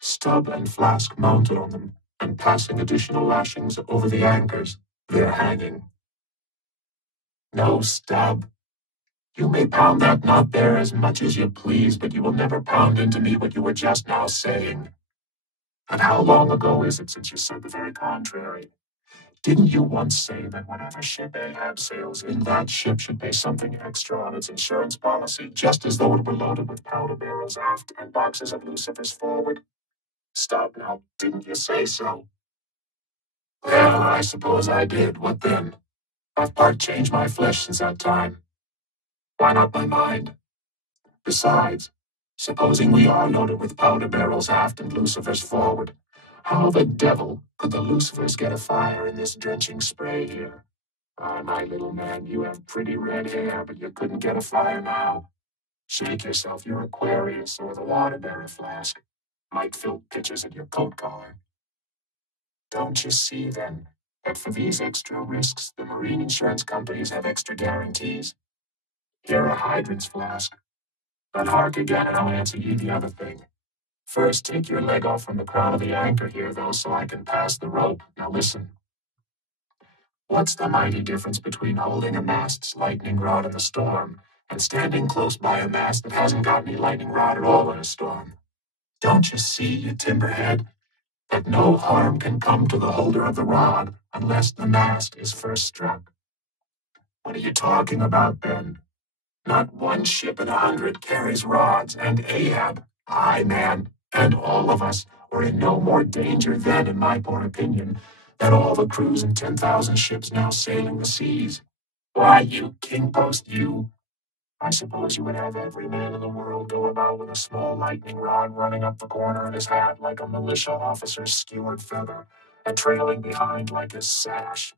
Stub and Flask mounted on them, and passing additional lashings over the anchors, they're hanging. No, Stub. You may pound that knot there as much as you please, but you will never pound into me what you were just now saying. And how long ago is it since you said the very contrary? Didn't you once say that whenever ship Ahab sails in, that ship should pay something extra on its insurance policy, just as though it were loaded with powder barrels aft and boxes of lucifers forward? Stop now, didn't you say so? Well, I suppose I did. What then? I've part changed my flesh since that time. Why not my mind? Besides, supposing we are loaded with powder barrels aft and lucifers forward, how the devil could the lucifers get afire in this drenching spray here? Ah, my little man, you have pretty red hair, but you couldn't get a fire now. Shake yourself, you're Aquarius or the water-bearer flask. Might fill pitchers at your coat collar. Don't you see, then, that for these extra risks, the marine insurance companies have extra guarantees? Here are hydrants, Flask. But hark again, and I'll answer you the other thing. First, take your leg off from the crown of the anchor here, though, so I can pass the rope. Now listen. What's the mighty difference between holding a mast's lightning rod in the storm and standing close by a mast that hasn't got any lightning rod at all in a storm? Don't you see, you timberhead, that no harm can come to the holder of the rod unless the mast is first struck? What are you talking about, Ben? Not one ship in 100 carries rods, and Ahab, I, man, and all of us were in no more danger then, in my poor opinion, than all the crews in 10,000 ships now sailing the seas. Why, you king post, you! I suppose you would have every man in the world go about with a small lightning rod running up the corner of his hat like a militia officer's skewered feather, and trailing behind like his sash.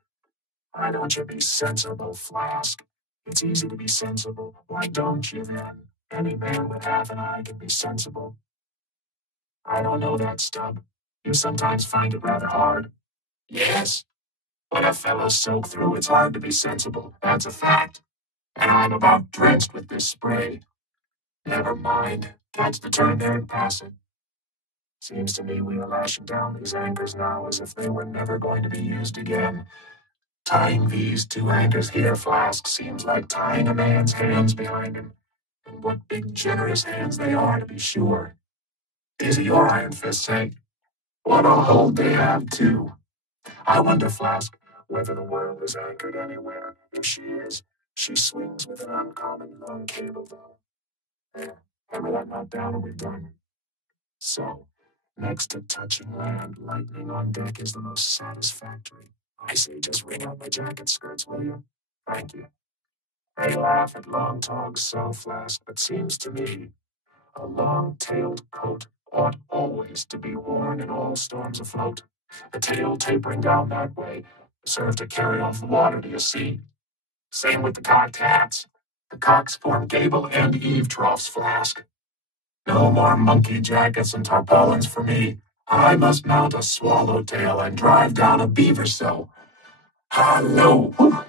Why don't you be sensible, Flask? It's easy to be sensible. Why don't you, then? Any man with half an eye can be sensible. I don't know that, Stub. You sometimes find it rather hard. Yes, when a fellow's soaked through, it's hard to be sensible. That's a fact. And I'm about drenched with this spray. Never mind. Catch the turn there and pass it. Seems to me we are lashing down these anchors now as if they were never going to be used again. Tying these two anchors here, Flask, seems like tying a man's hands behind him. And what big, generous hands they are, to be sure. These are your iron fists, eh? What a hold they have, too. I wonder, Flask, whether the world is anchored anywhere. If she is, she swings with an uncommon long cable, though. There, hammer that knot down and we've done. So, next to touching land, lightning on deck is the most satisfactory. I say just wring out my jacket skirts, will you? Thank you. They laugh at long togs so, Flask, but seems to me a long-tailed coat ought always to be worn in all storms afloat. The tail tapering down that way serve to carry off the water, do you see? Same with the cocked hats. The cocks form gable and eave troughs, Flask. No more monkey jackets and tarpaulins for me. I must mount a swallowtail and drive down a beaver cell. Hallo! Whew.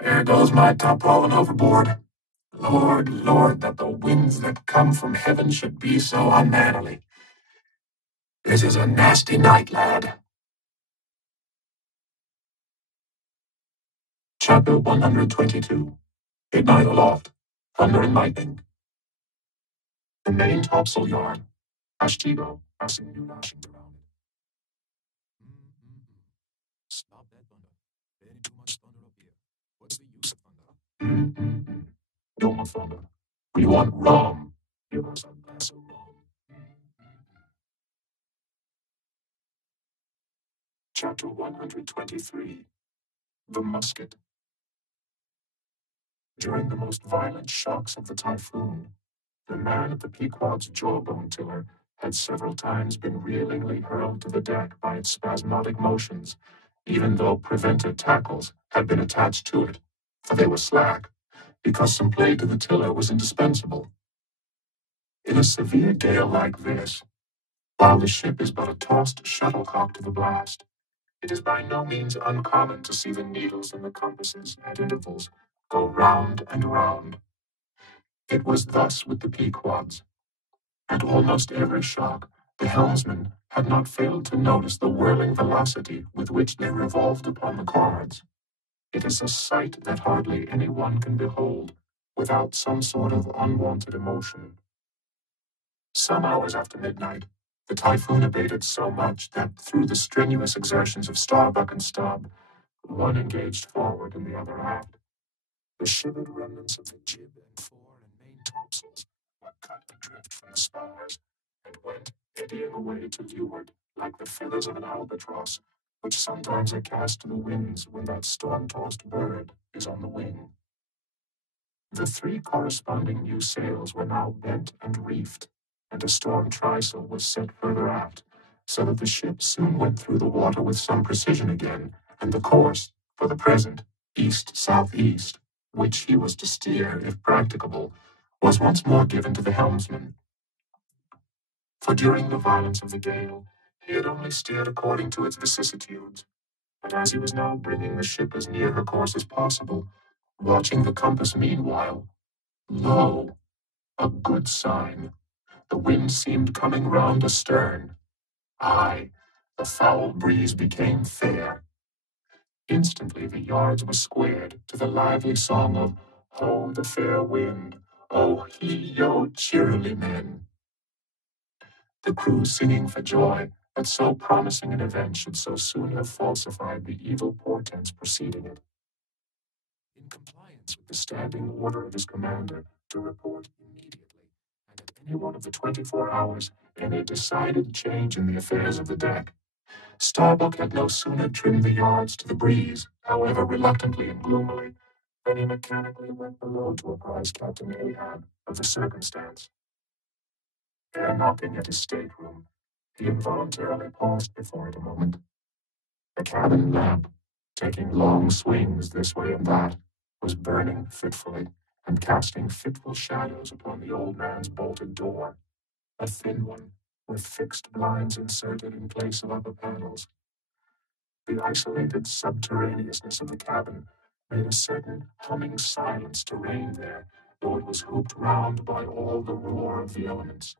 There goes my tarpaulin overboard. Lord, Lord, that the winds that come from heaven should be so unmannerly. This is a nasty night, lad. Chapter 122. Midnight aloft. Thunder and lightning. The main topsail yard. Ashtigo, passing new lashings around it. Stop that thunder. There ain't too much thunder up here. What's the use of thunder? No more thunder. We want rum. Give us a glass of rum. Chapter 123. The musket. During the most violent shocks of the typhoon, the man at the Pequod's jawbone tiller had several times been reelingly hurled to the deck by its spasmodic motions, even though preventer tackles had been attached to it, for they were slack, because some play to the tiller was indispensable. In a severe gale like this, while the ship is but a tossed shuttlecock to the blast, it is by no means uncommon to see the needles in the compasses at intervals go round and round. It was thus with the Pequods. At almost every shock, the helmsman had not failed to notice the whirling velocity with which they revolved upon the cards. It is a sight that hardly any one can behold without some sort of unwanted emotion. Some hours after midnight, the typhoon abated so much that through the strenuous exertions of Starbuck and Stubb, one engaged forward and the other aft, the shivered remnants of the jib and fore and main topsails were cut adrift from the spars, and went eddying away to leeward like the feathers of an albatross, which sometimes are cast to the winds when that storm-tossed bird is on the wing. The three corresponding new sails were now bent and reefed, and a storm trysail was set further aft, so that the ship soon went through the water with some precision again, and the course, for the present, east-southeast, which he was to steer, if practicable, was once more given to the helmsman. For during the violence of the gale, he had only steered according to its vicissitudes, but as he was now bringing the ship as near her course as possible, watching the compass meanwhile, lo, a good sign. The wind seemed coming round astern. Aye, the foul breeze became fair. Instantly the yards were squared to the lively song of Ho, the fair wind, oh, he-yo, cheerily, men. The crew singing for joy that so promising an event should so soon have falsified the evil portents preceding it. In compliance with the standing order of his commander to report immediately, and at any one of the 24 hours, any decided change in the affairs of the deck, Starbuck had no sooner trimmed the yards to the breeze, however reluctantly and gloomily, than he mechanically went below to apprise Captain Ahab of the circumstance. There, knocking at his stateroom, he involuntarily paused before it a moment. The cabin lamp, taking long swings this way and that, was burning fitfully and casting fitful shadows upon the old man's bolted door, a thin one, with fixed blinds inserted in place of upper panels. The isolated subterraneousness of the cabin made a certain humming silence to reign there, though it was hooped round by all the roar of the elements.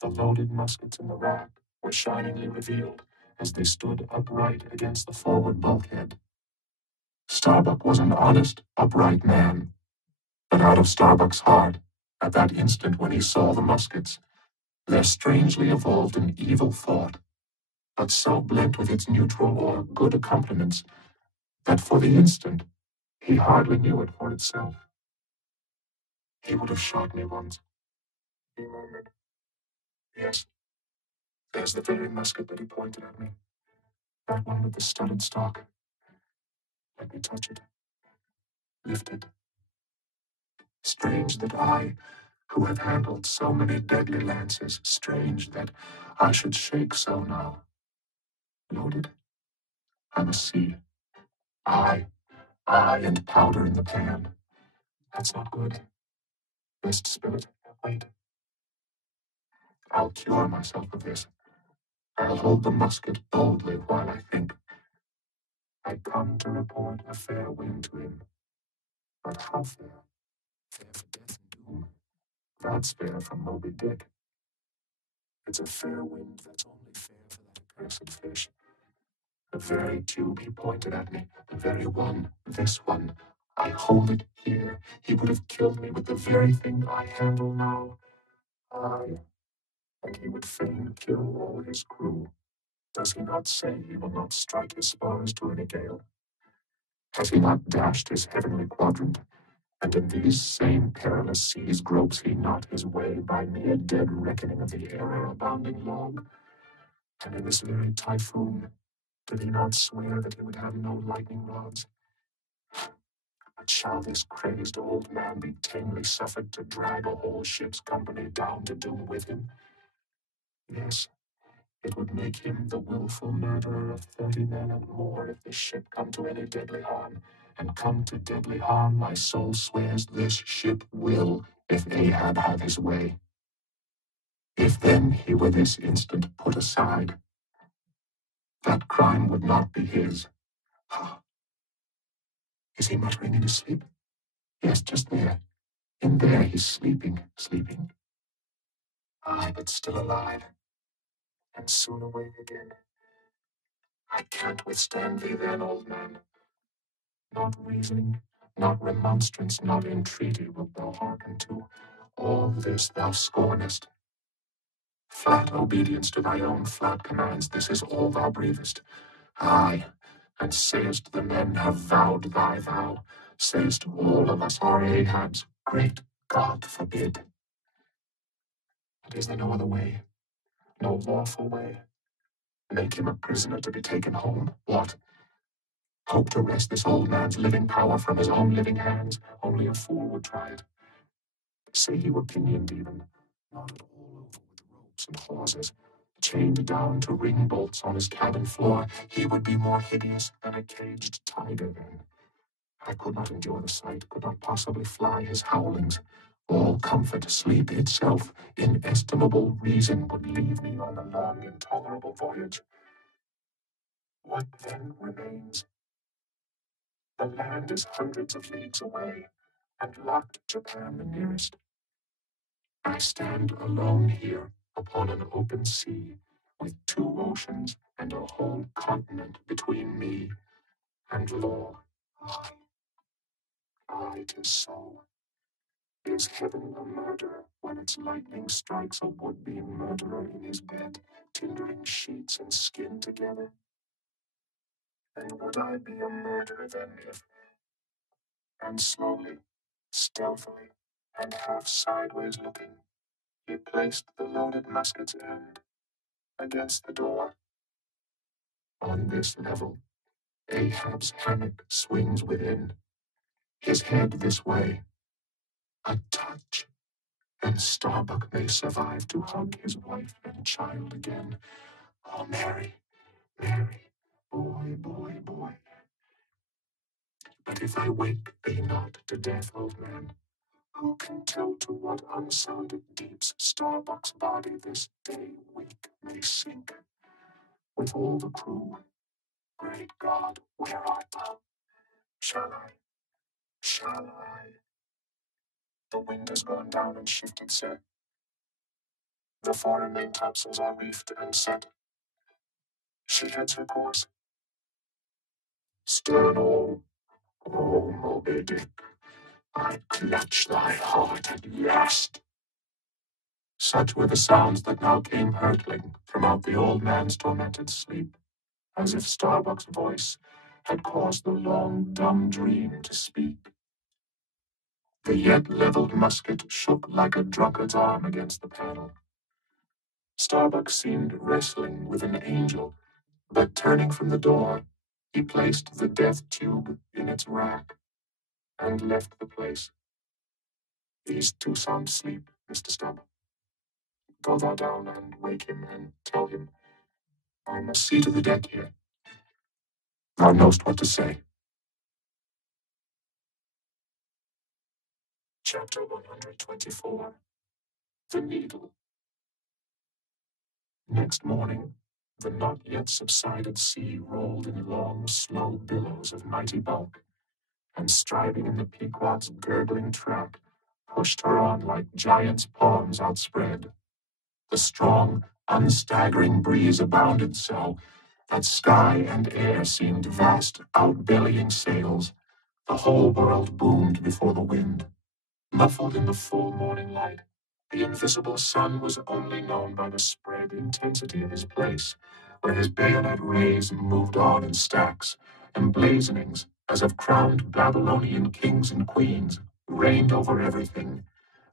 The loaded muskets in the rack were shiningly revealed as they stood upright against the forward bulkhead. Starbuck was an honest, upright man, but out of Starbuck's heart, at that instant when he saw the muskets, there strangely evolved an evil thought, but so blent with its neutral or good accompaniments that for the instant he hardly knew it for itself. He would have shot me once, he murmured. Yes, there's the very musket that he pointed at me. That one with the studded stock. Let me touch it. Lift it. Strange that I, who have handled so many deadly lances, strange that I should shake so now. Loaded? I must see. I, and powder in the pan. That's not good. Best spill it. Wait. I'll cure myself of this. I'll hold the musket boldly while I think. I come to report a fair wind to him. But how fair? Fair for death and doom. That's fair from Moby Dick. It's a fair wind that's only fair for that accursed fish. The very tube he pointed at me, the very one, this one. I hold it here. He would have killed me with the very thing I handle now. Aye, and he would fain kill all his crew. Does he not say he will not strike his spars to any gale? Has he not dashed his heavenly quadrant? And in these same perilous seas gropes he not his way by mere dead reckoning of the error-abounding log? And in this very typhoon, did he not swear that he would have no lightning rods? But shall this crazed old man be tamely suffered to drag a whole ship's company down to doom with him? Yes, it would make him the willful murderer of 30 men and more if the ship come to any deadly harm. And come to deadly harm, my soul swears this ship will, if Ahab have his way. If then he were this instant put aside, that crime would not be his. Is he muttering in his sleep? Yes, just there. In there he's sleeping. Aye, but still alive, and soon awake again. I can't withstand thee then, old man. Not reasoning, not remonstrance, not entreaty wilt thou hearken to. All this thou scornest. Flat obedience to thy own flat commands, this is all thou breathest. Aye, and sayest the men have vowed thy vow. Sayest all of us are Ahab's. Great God forbid. But is there no other way? No lawful way? Make him a prisoner to be taken home. What? Hope to wrest this old man's living power from his own living hands. Only a fool would try it. Say he were pinioned even, knotted all over with ropes and hawsers, chained down to ring bolts on his cabin floor, he would be more hideous than a caged tiger then. I could not endure the sight, could not possibly fly his howlings. All comfort, sleep itself, inestimable reason would leave me on the long, intolerable voyage. What then remains? The land is hundreds of leagues away, and locked Japan the nearest. I stand alone here upon an open sea, with 2 oceans and a whole continent between me and law. Aye, 'tis so. Is heaven a murderer when its lightning strikes a would-be murderer in his bed, tindering sheets and skin together? And would I be a murderer then if, and slowly, stealthily, and half sideways looking, he placed the loaded musket's end against the door? On this level, Ahab's hammock swings within, his head this way. A touch, and Starbuck may survive to hug his wife and child again. Oh, Mary, Mary, boy. But if I wake thee not to death, old man, who can tell to what unsounded deeps Starbuck's body this day weak may sink? With all the crew, great God, where art thou? Shall I? The wind has gone down and shifted, sir. The fore and main topsails are reefed and set. She heads her course. Stern all, Oh, Moby Dick, I clutch thy heart at last. Such were the sounds that now came hurtling from out the old man's tormented sleep, as if Starbuck's voice had caused the long, dumb dream to speak. The yet leveled musket shook like a drunkard's arm against the panel. Starbuck seemed wrestling with an angel, but turning from the door, he placed the death tube in its rack and left the place. He's too sound sleep, Mr. Stubb. Go thou down and wake him and tell him I must see to the deck here. Thou knowst what to say. Chapter 124. The Needle. Next morning, the not yet subsided sea rolled in long, slow billows of mighty bulk, and striving in the Pequod's gurgling track, pushed her on like giants' palms outspread. The strong, unstaggering breeze abounded so that sky and air seemed vast, outbellying sails. The whole world boomed before the wind. Muffled in the full morning light, the invisible sun was only known by the spread intensity of his place, where his bayonet rays moved on in stacks, emblazonings as of crowned Babylonian kings and queens reigned over everything.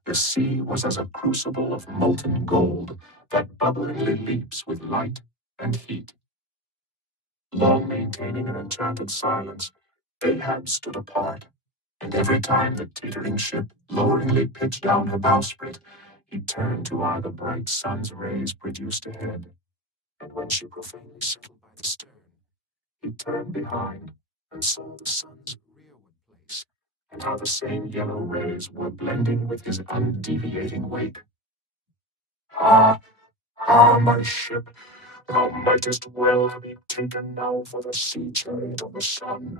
The sea was as a crucible of molten gold that bubblingly leaps with light and heat. Long maintaining an enchanted silence, Ahab stood apart, and every time the teetering ship loweringly pitched down her bowsprit, he turned to eye the bright sun's rays produced ahead. And when she profanely settled by the stern, he turned behind and saw the sun's rearward place, and how the same yellow rays were blending with his undeviating wake. Ah, ah, my ship, thou mightest well be taken now for the sea chariot of the sun.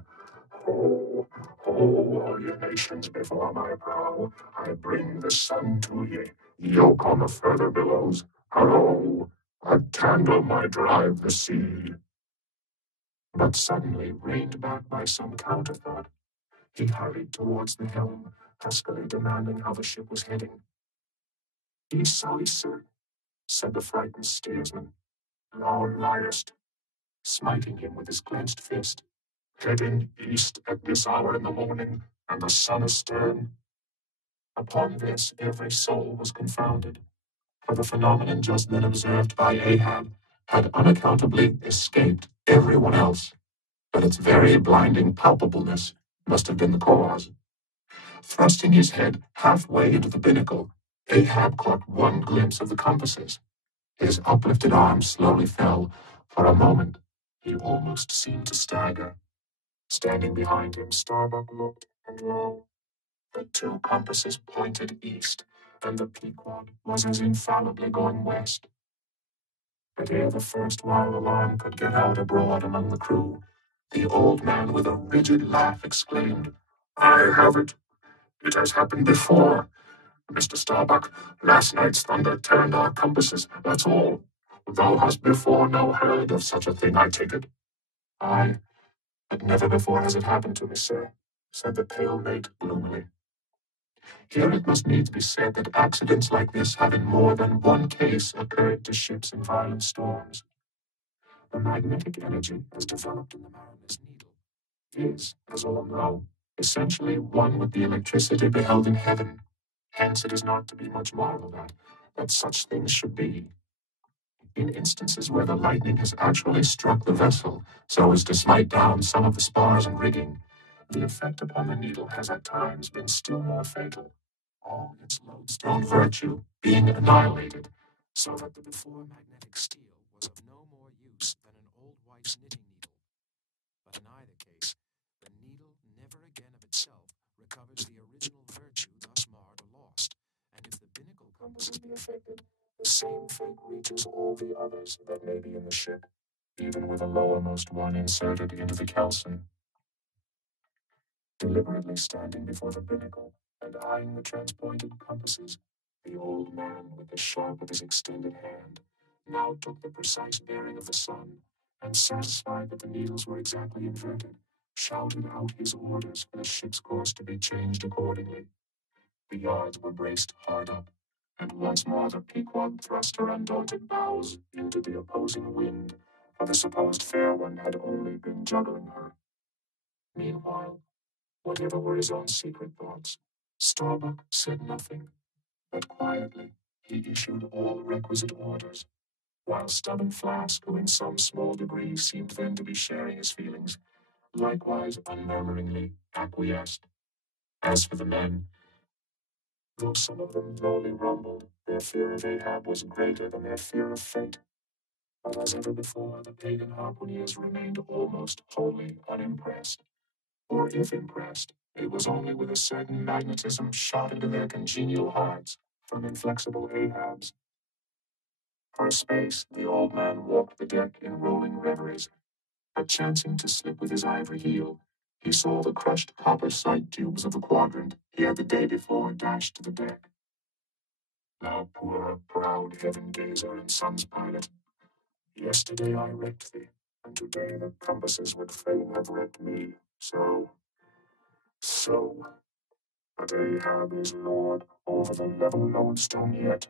Oh, oh, all ye nations before my brow, I bring the sun to ye. Yoke on the further billows, hallo, a candle might drive the sea. But suddenly, reined back by some counterthought, he hurried towards the helm, huskily demanding how the ship was heading. East south, sir, said the frightened steersman. Thou liest, smiting him with his clenched fist. Heading east at this hour in the morning, and the sun astern. Upon this every soul was confounded, for the phenomenon just then observed by Ahab had unaccountably escaped everyone else, but its very blinding palpableness must have been the cause. Thrusting his head halfway into the binnacle, Ahab caught one glimpse of the compasses. His uplifted arm slowly fell. For a moment, he almost seemed to stagger. Standing behind him, Starbuck looked, and lo, the two compasses pointed east, and the Pequod was as infallibly going west. But ere the first wild alarm could get out abroad among the crew, the old man with a rigid laugh exclaimed, I have it! It has happened before. Mr. Starbuck, last night's thunder turned our compasses, that's all. Thou hast before no heard of such a thing, I take it. Aye, but never before has it happened to me, sir, said the pale mate gloomily. Here it must needs be said that accidents like this have in more than one case occurred to ships in violent storms. The magnetic energy as developed in the mariner's needle is, as all know, essentially one with the electricity beheld in heaven. Hence it is not to be much marveled at that such things should be. In instances where the lightning has actually struck the vessel so as to smite down some of the spars and rigging, the effect upon the needle has at times been still more fatal, all its lodestone virtue being annihilated, so that the before magnetic steel was of no more use than an old wife's knitting needle. But in either case, the needle never again of itself recovers the original virtue thus marred or lost, and if the binnacle compasses be affected, the same fate reaches all the others that may be in the ship, even with the lowermost one inserted into the kelson. Deliberately standing before the binnacle and eyeing the transpointed compasses, the old man, with the sharp of his extended hand, now took the precise bearing of the sun, and satisfied that the needles were exactly inverted, shouted out his orders for the ship's course to be changed accordingly. The yards were braced hard up, and once more the Pequod thrust her undaunted bows into the opposing wind, for the supposed fair one had only been juggling her. Meanwhile, whatever were his own secret thoughts, Starbuck said nothing, but quietly he issued all requisite orders, while Stubborn Flask, who in some small degree seemed then to be sharing his feelings, likewise unmurmuringly acquiesced. As for the men, though some of them lowly rumbled, their fear of Ahab was greater than their fear of fate. But as ever before, the pagan harpooneers remained almost wholly unimpressed, or if impressed, it was only with a certain magnetism shot into their congenial hearts from inflexible Ahab's. For a space, the old man walked the deck in rolling reveries, but chancing to slip with his ivory heel, he saw the crushed copper sight tubes of the quadrant he had the day before dashed to the deck. Thou poor, proud heaven-gazer and sun's pilot, yesterday I wrecked thee, and today the compasses would fain have wrecked me. So, but Ahab is lord over the level lodestone yet.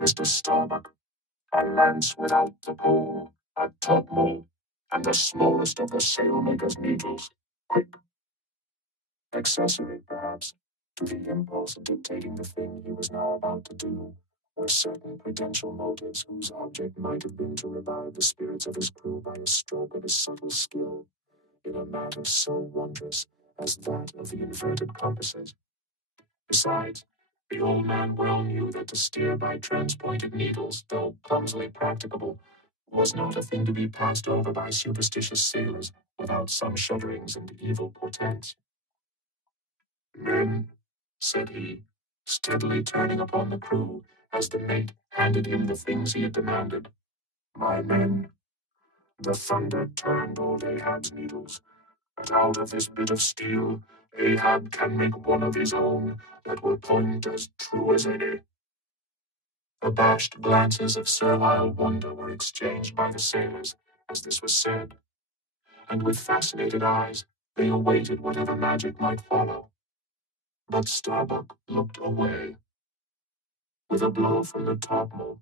Mr. Starbuck, a lance without the pole, a topmole, and the smallest of the sailmaker's needles. Quick, accessory, perhaps, to the impulse dictating the thing he was now about to do, were certain prudential motives whose object might have been to revive the spirits of his crew by a stroke of his subtle skill in a matter so wondrous as that of the inverted compasses. Besides, the old man well knew that to steer by transpointed needles, though clumsily practicable, was not a thing to be passed over by superstitious sailors without some shudderings and evil portents. Men, said he, steadily turning upon the crew as the mate handed him the things he had demanded. My men, the thunder turned old Ahab's needles, but out of this bit of steel Ahab can make one of his own that will point as true as any. Abashed glances of servile wonder were exchanged by the sailors as this was said, and with fascinated eyes they awaited whatever magic might follow. But Starbuck looked away. With a blow from the topmole,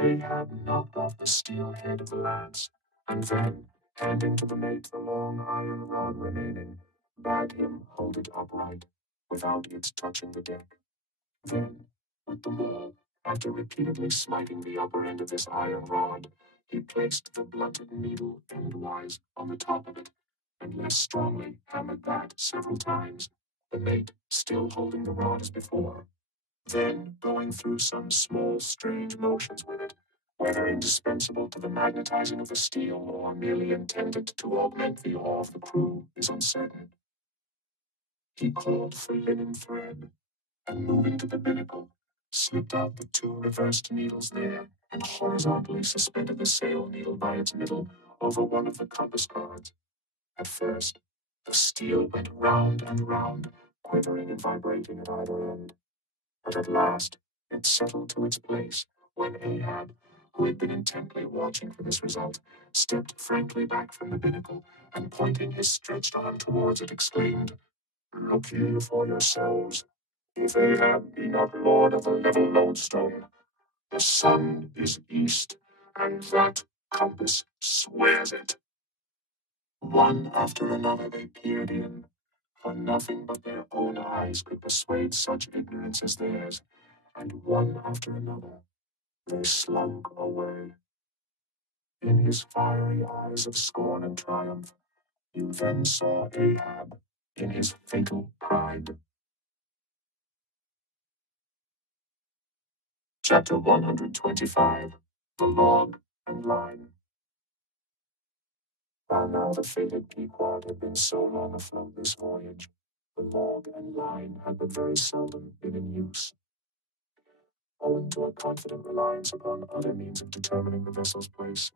Ahab knocked off the steel head of the lance, and then, handing to the mate the long iron rod remaining, bade him hold it upright, without its touching the deck. Then, with the maul, after repeatedly smiting the upper end of this iron rod, he placed the blunted needle endwise on the top of it, and less strongly hammered that several times, the mate still holding the rod as before. Then, going through some small strange motions with it, whether indispensable to the magnetizing of the steel or merely intended to augment the awe of the crew, is uncertain. He called for linen thread, and moving to the binnacle, slipped out the two reversed needles there, and horizontally suspended the sail needle by its middle over one of the compass cards. At first, the steel went round and round, quivering and vibrating at either end. But at last it settled to its place when Ahab, who had been intently watching for this result, stepped frankly back from the binnacle and pointing his stretched arm towards it, exclaimed, Look ye for yourselves. If Ahab be not lord of the level lodestone, the sun is east, and that compass swears it. One after another they peered in, for nothing but their own eyes could persuade such ignorance as theirs, and one after another they slunk away. In his fiery eyes of scorn and triumph, you then saw Ahab in his fatal pride. Chapter 125, The Log and Line. While now the fated Pequod had been so long afloat this voyage, the log and line had but very seldom been in use. Owing to a confident reliance upon other means of determining the vessel's place,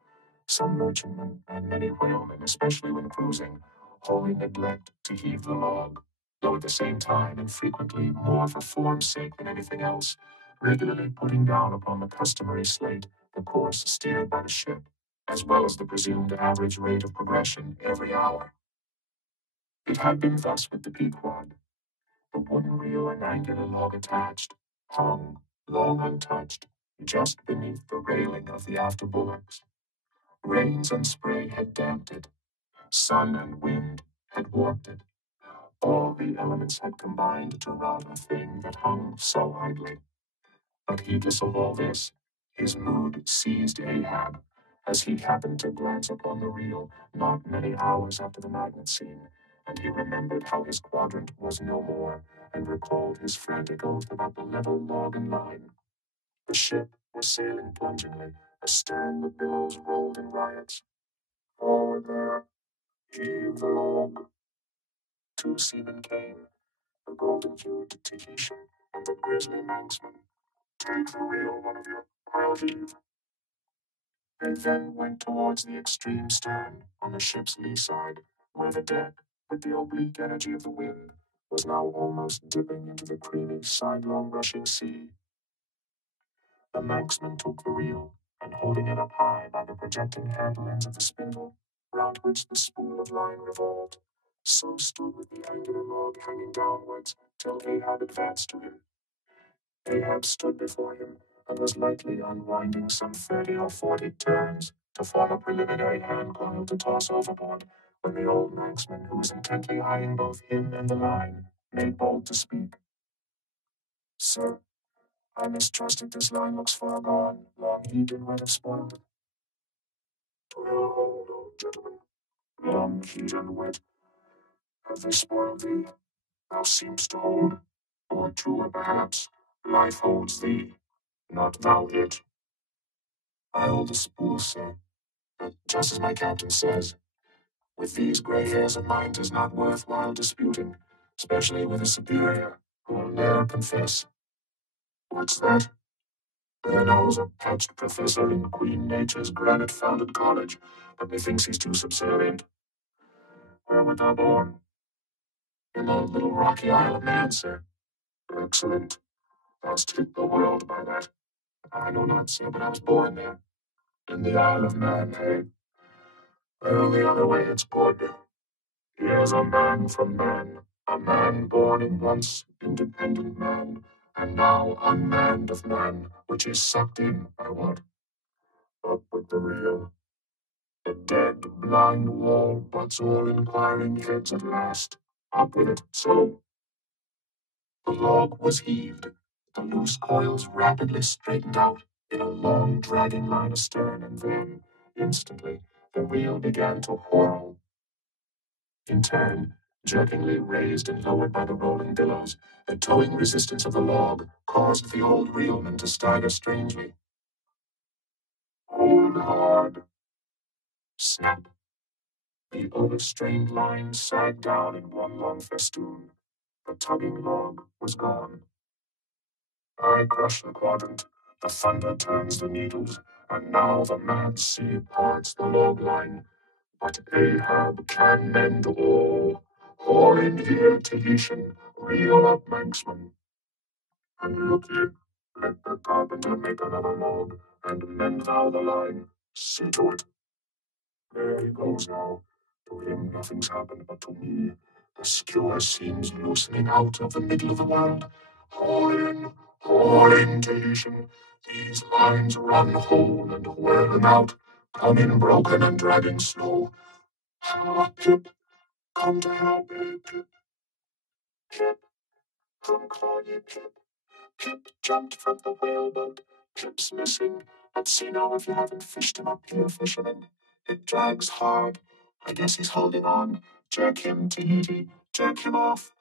some merchantmen, and many whalemen, especially when cruising, wholly neglect to heave the log, though at the same time, and frequently more for form's sake than anything else, regularly putting down upon the customary slate the course steered by the ship, as well as the presumed average rate of progression every hour. It had been thus with the Pequod. The wooden reel and angular log attached hung, long untouched, just beneath the railing of the after bulwarks. Rains and spray had damped it. Sun and wind had warped it. All the elements had combined to rot a thing that hung so idly. But heedless of all this, his mood seized Ahab as he happened to glance upon the reel not many hours after the magnet scene, and he remembered how his quadrant was no more, and recalled his frantic oath about the level log and line. The ship was sailing plungingly. Astern the billows rolled in riots. Forward there, heave the log. Two seamen came, the golden-hued Tahitian and the grizzly Manxman. Take the reel, one of you. I'll heave. They then went towards the extreme stern, on the ship's lee side, where the deck, with the oblique energy of the wind, was now almost dipping into the creamy, sidelong rushing sea. The Manxman took the reel, and holding it up high by the projecting handle ends of the spindle, round which the spool of line revolved, so stood with the angular log hanging downwards till Ahab advanced to him. Ahab stood before him, and was lightly unwinding some 30 or 40 turns to form a preliminary hand coil to toss overboard, when the old Manxman, who was intently eyeing both him and the line, made bold to speak. Sir, I mistrusted this line looks far gone, long heated might have spoiled it. 'Twill hold, old gentleman, long heat and wet, have they spoiled thee? Thou seemst to hold, or truer perhaps, life holds thee, not thou it. I hold the spool, sir, but just as my captain says, with these gray hairs of mine 'tis not worthwhile disputing, especially with a superior, who will ne'er confess. What's that? There knows a patched professor in Queen Nature's granite-founded college, but methinks he's too subservient. Where wert thou born? In the little rocky Isle of Man, sir. Excellent. Thou'st hit the world by that. I know not, sir, but I was born there. In the Isle of Man, eh? Well, the other way it's good. Here's a man from man, a man born in once independent man, and now unmanned of man, which is sucked in by what? Up with the reel. The dead, blind wall butts all inquiring heads at last. Up with it, so. The log was heaved, the loose coils rapidly straightened out in a long dragging line astern, and then, instantly, the reel began to whirl. In turn, jerkingly raised and lowered by the rolling billows, the towing resistance of the log caused the old reelman to stagger strangely. Hold hard. Snap. The overstrained line sagged down in one long festoon. The tugging log was gone. I crush the quadrant, the thunder turns the needles, and now the mad sea parts the log line. But Ahab can mend all. Haul in here, Tahitian, reel up, Manxman. And look ye, let the carpenter make another log, and mend thou the line. See to it. There he goes now. To him nothing's happened, but to me the skewer seems loosening out of the middle of the world. Haul in, Tahitian. These lines run whole and whirling out, come in broken and dragging slow. Ah, Pip, come to help me, Pip. Pip, come call ye, Pip. Pip jumped from the whaleboat. Pip's missing. Let's see now if you haven't fished him up here, fisherman. It drags hard. I guess he's holding on. Jerk him, Tahiti. Jerk him off.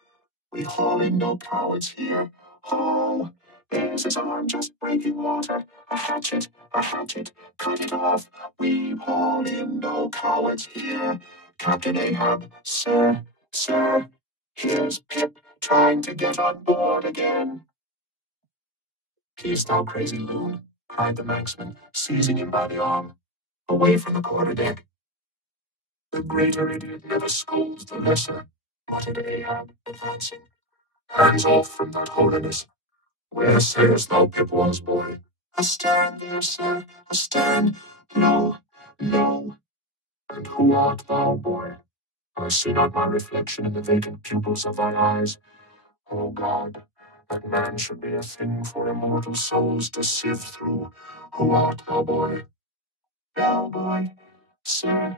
We haul in no cowards here. Oh, there's his arm just breaking water. A hatchet, a hatchet. Cut it off. We haul in no cowards here. Captain Ahab, sir, sir. Here's Pip trying to get on board again. Peace, thou crazy loon, cried the Manxman, seizing him by the arm. Away from the quarter-deck. The greater idiot never scolds the lesser, muttered Ahab, advancing. Hands off from that holiness. Where sayest thou Pip was, boy? Astern there, sir, astern. Low, low. And who art thou, boy? I see not my reflection in the vacant pupils of thy eyes. O God, that man should be a thing for immortal souls to sift through. Who art thou, boy? Bellboy, sir,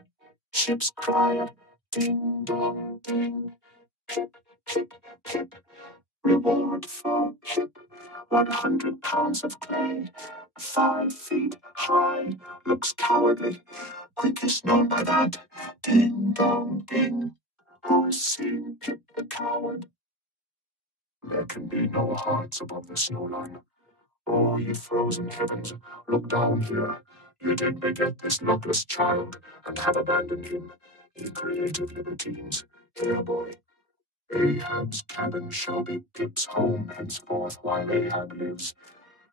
ship's crier, ding dong ding, pip, pip, pip, reward for pip, 100 pounds of clay, 5 feet high, looks cowardly, quick is known by that, ding dong ding, who's seen Pip the coward? There can be no hearts above the snow line. Oh, ye frozen heavens, look down here. You did beget this luckless child, and have abandoned him, ye creative libertines. Here, boy, Ahab's cabin shall be Pip's home henceforth while Ahab lives.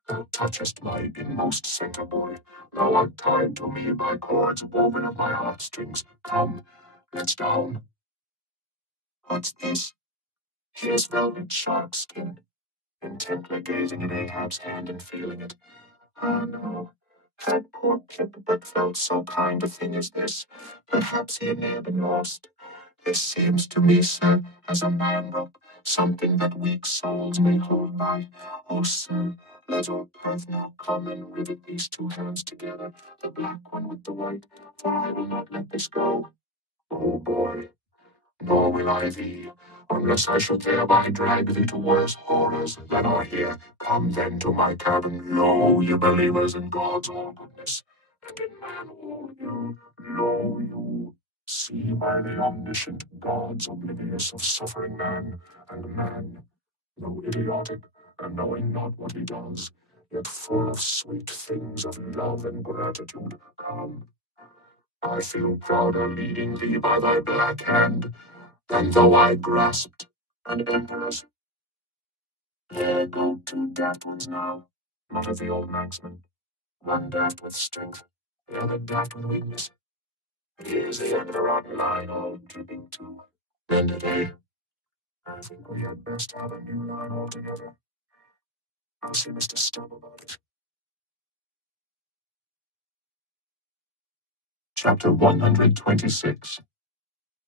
Thou touchest my inmost centre, boy. Thou art tied to me by cords woven of my heartstrings. Come, let's down. What's this? Here's velvet shark skin, intently gazing at Ahab's hand and feeling it. Ah, no. That poor Pip but felt so kind a thing as this. Perhaps he had near been lost. This seems to me, sir, as a man rope, something that weak souls may hold by. Oh, sir, let our birth now come and rivet these two hands together, the black one with the white, for I will not let this go. Oh, boy, nor will I thee, unless I should thereby drag thee to worse horrors than are here. Come then to my cabin, lo, you believers in God's all goodness, and in man all ill, lo, you see by the omniscient God's oblivious of suffering man, and man, though idiotic, and knowing not what he does, yet full of sweet things of love and gratitude, come, I feel prouder leading thee by thy black hand, than though I grasped an emperor's. There go 2 daft ones now, muttered the old marksman. One daft with strength, the other daft with weakness. Here's the end of the rotten line, all dripping too. Then today, I think we had best have a new line altogether. I'll see Mr. Stubb about it. Chapter 126.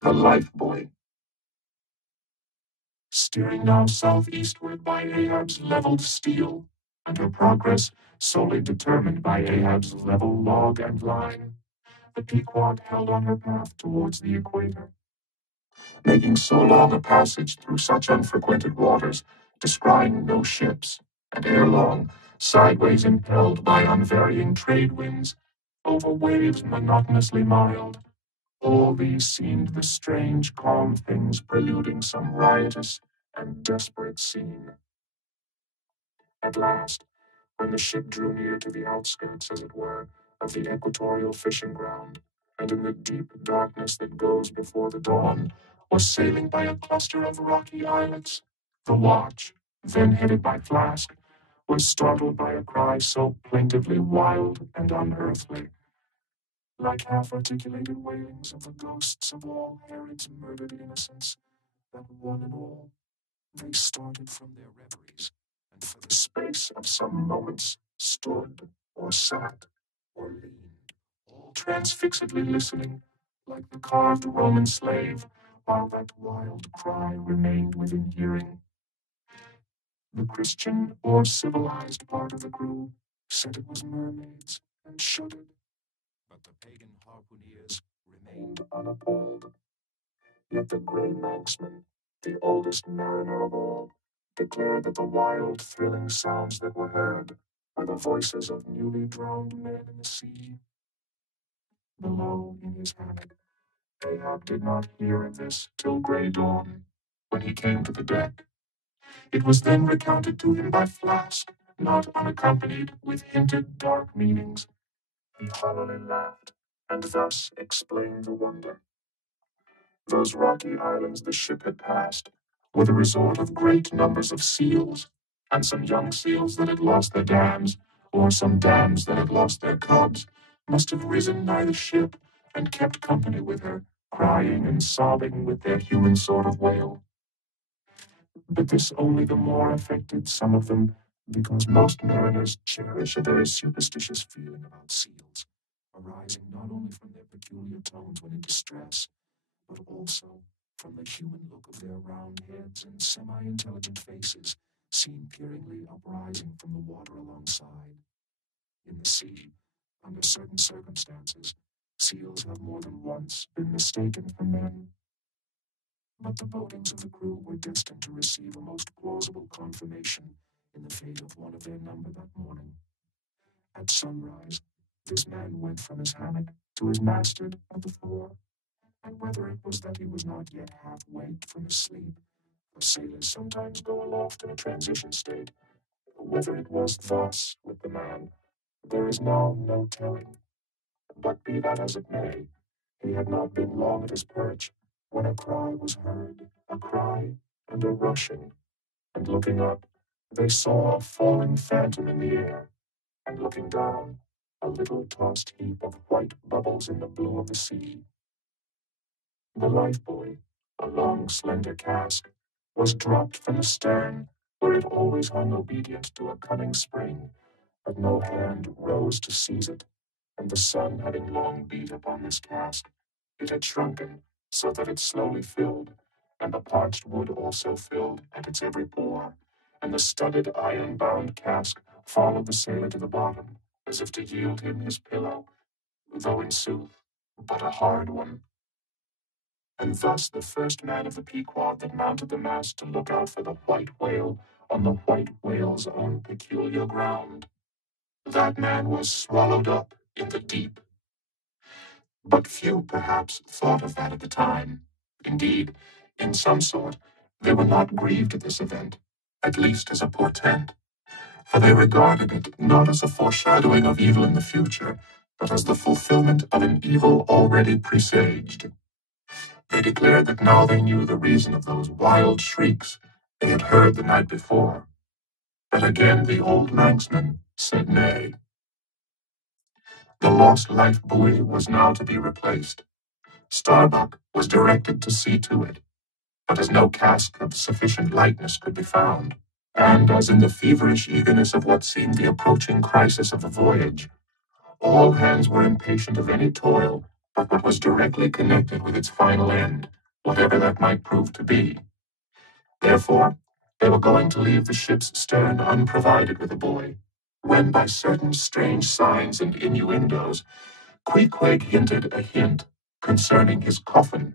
The Life Buoy. Steering now southeastward by Ahab's leveled steel, and her progress solely determined by Ahab's level log and line, the Pequod held on her path towards the equator, making so long a passage through such unfrequented waters, descrying no ships, and ere long, sideways impelled by unvarying trade winds, over waves monotonously mild. All these seemed the strange, calm things preluding some riotous and desperate scene. At last, when the ship drew near to the outskirts, as it were, of the equatorial fishing ground, and in the deep darkness that goes before the dawn, was sailing by a cluster of rocky islets, the watch, then headed by Flask, was startled by a cry so plaintively wild and unearthly, like half-articulated wailings of the ghosts of all Herod's murdered innocents, that one and all they started from their reveries, and for the space of some moments stood, or sat, or leaned, all transfixedly listening, like the carved Roman slave, while that wild cry remained within hearing. The Christian or civilized part of the crew said it was mermaids, and shuddered, but the pagan harpooneers remained unappalled. Yet the gray marksman, the oldest mariner of all, declared that the wild, thrilling sounds that were heard were the voices of newly drowned men in the sea. Below, in his hammock, Ahab did not hear of this till gray dawn, when he came to the deck. It was then recounted to him by Flask, not unaccompanied with hinted dark meanings. He hollowly laughed, and thus explained the wonder. Those rocky islands the ship had passed were the resort of great numbers of seals, and some young seals that had lost their dams, or some dams that had lost their cubs, must have risen nigh the ship and kept company with her, crying and sobbing with their human sort of wail. But this only the more affected some of them, because most mariners cherish a very superstitious feeling about seals, arising not only from their peculiar tones when in distress, but also from the human look of their round heads and semi-intelligent faces, seen peeringly uprising from the water alongside. In the sea, under certain circumstances, seals have more than once been mistaken for men. But the bodings of the crew were destined to receive a most plausible confirmation in the fate of one of their number that morning. At sunrise, this man went from his hammock to his masthead at the fore, and whether it was that he was not yet half waked from his sleep, for sailors sometimes go aloft in a transition state, or whether it was thus with the man, there is now no telling. But be that as it may, he had not been long at his perch when a cry was heard, a cry and a rushing, and looking up, they saw a falling phantom in the air, and looking down, a little tossed heap of white bubbles in the blue of the sea. The lifebuoy, a long slender cask, was dropped from the stern, where it always hung obedient to a cunning spring, but no hand rose to seize it, and the sun having long beat upon this cask, it had shrunken, so that it slowly filled, and the parched wood also filled at its every pore, and the studded iron-bound cask followed the sailor to the bottom, as if to yield him his pillow, though in sooth but a hard one. And thus the first man of the Pequod that mounted the mast to look out for the white whale on the white whale's own peculiar ground, that man was swallowed up in the deep. But few, perhaps, thought of that at the time. Indeed, in some sort, they were not grieved at this event, at least as a portent, for they regarded it not as a foreshadowing of evil in the future, but as the fulfillment of an evil already presaged. They declared that now they knew the reason of those wild shrieks they had heard the night before. But again the old Manxman said nay. The lost life buoy was now to be replaced. Starbuck was directed to see to it, but as no cask of sufficient lightness could be found, and as in the feverish eagerness of what seemed the approaching crisis of the voyage, all hands were impatient of any toil but what was directly connected with its final end, whatever that might prove to be. Therefore, they were going to leave the ship's stern unprovided with a buoy, when by certain strange signs and innuendos, Queequeg hinted a hint concerning his coffin.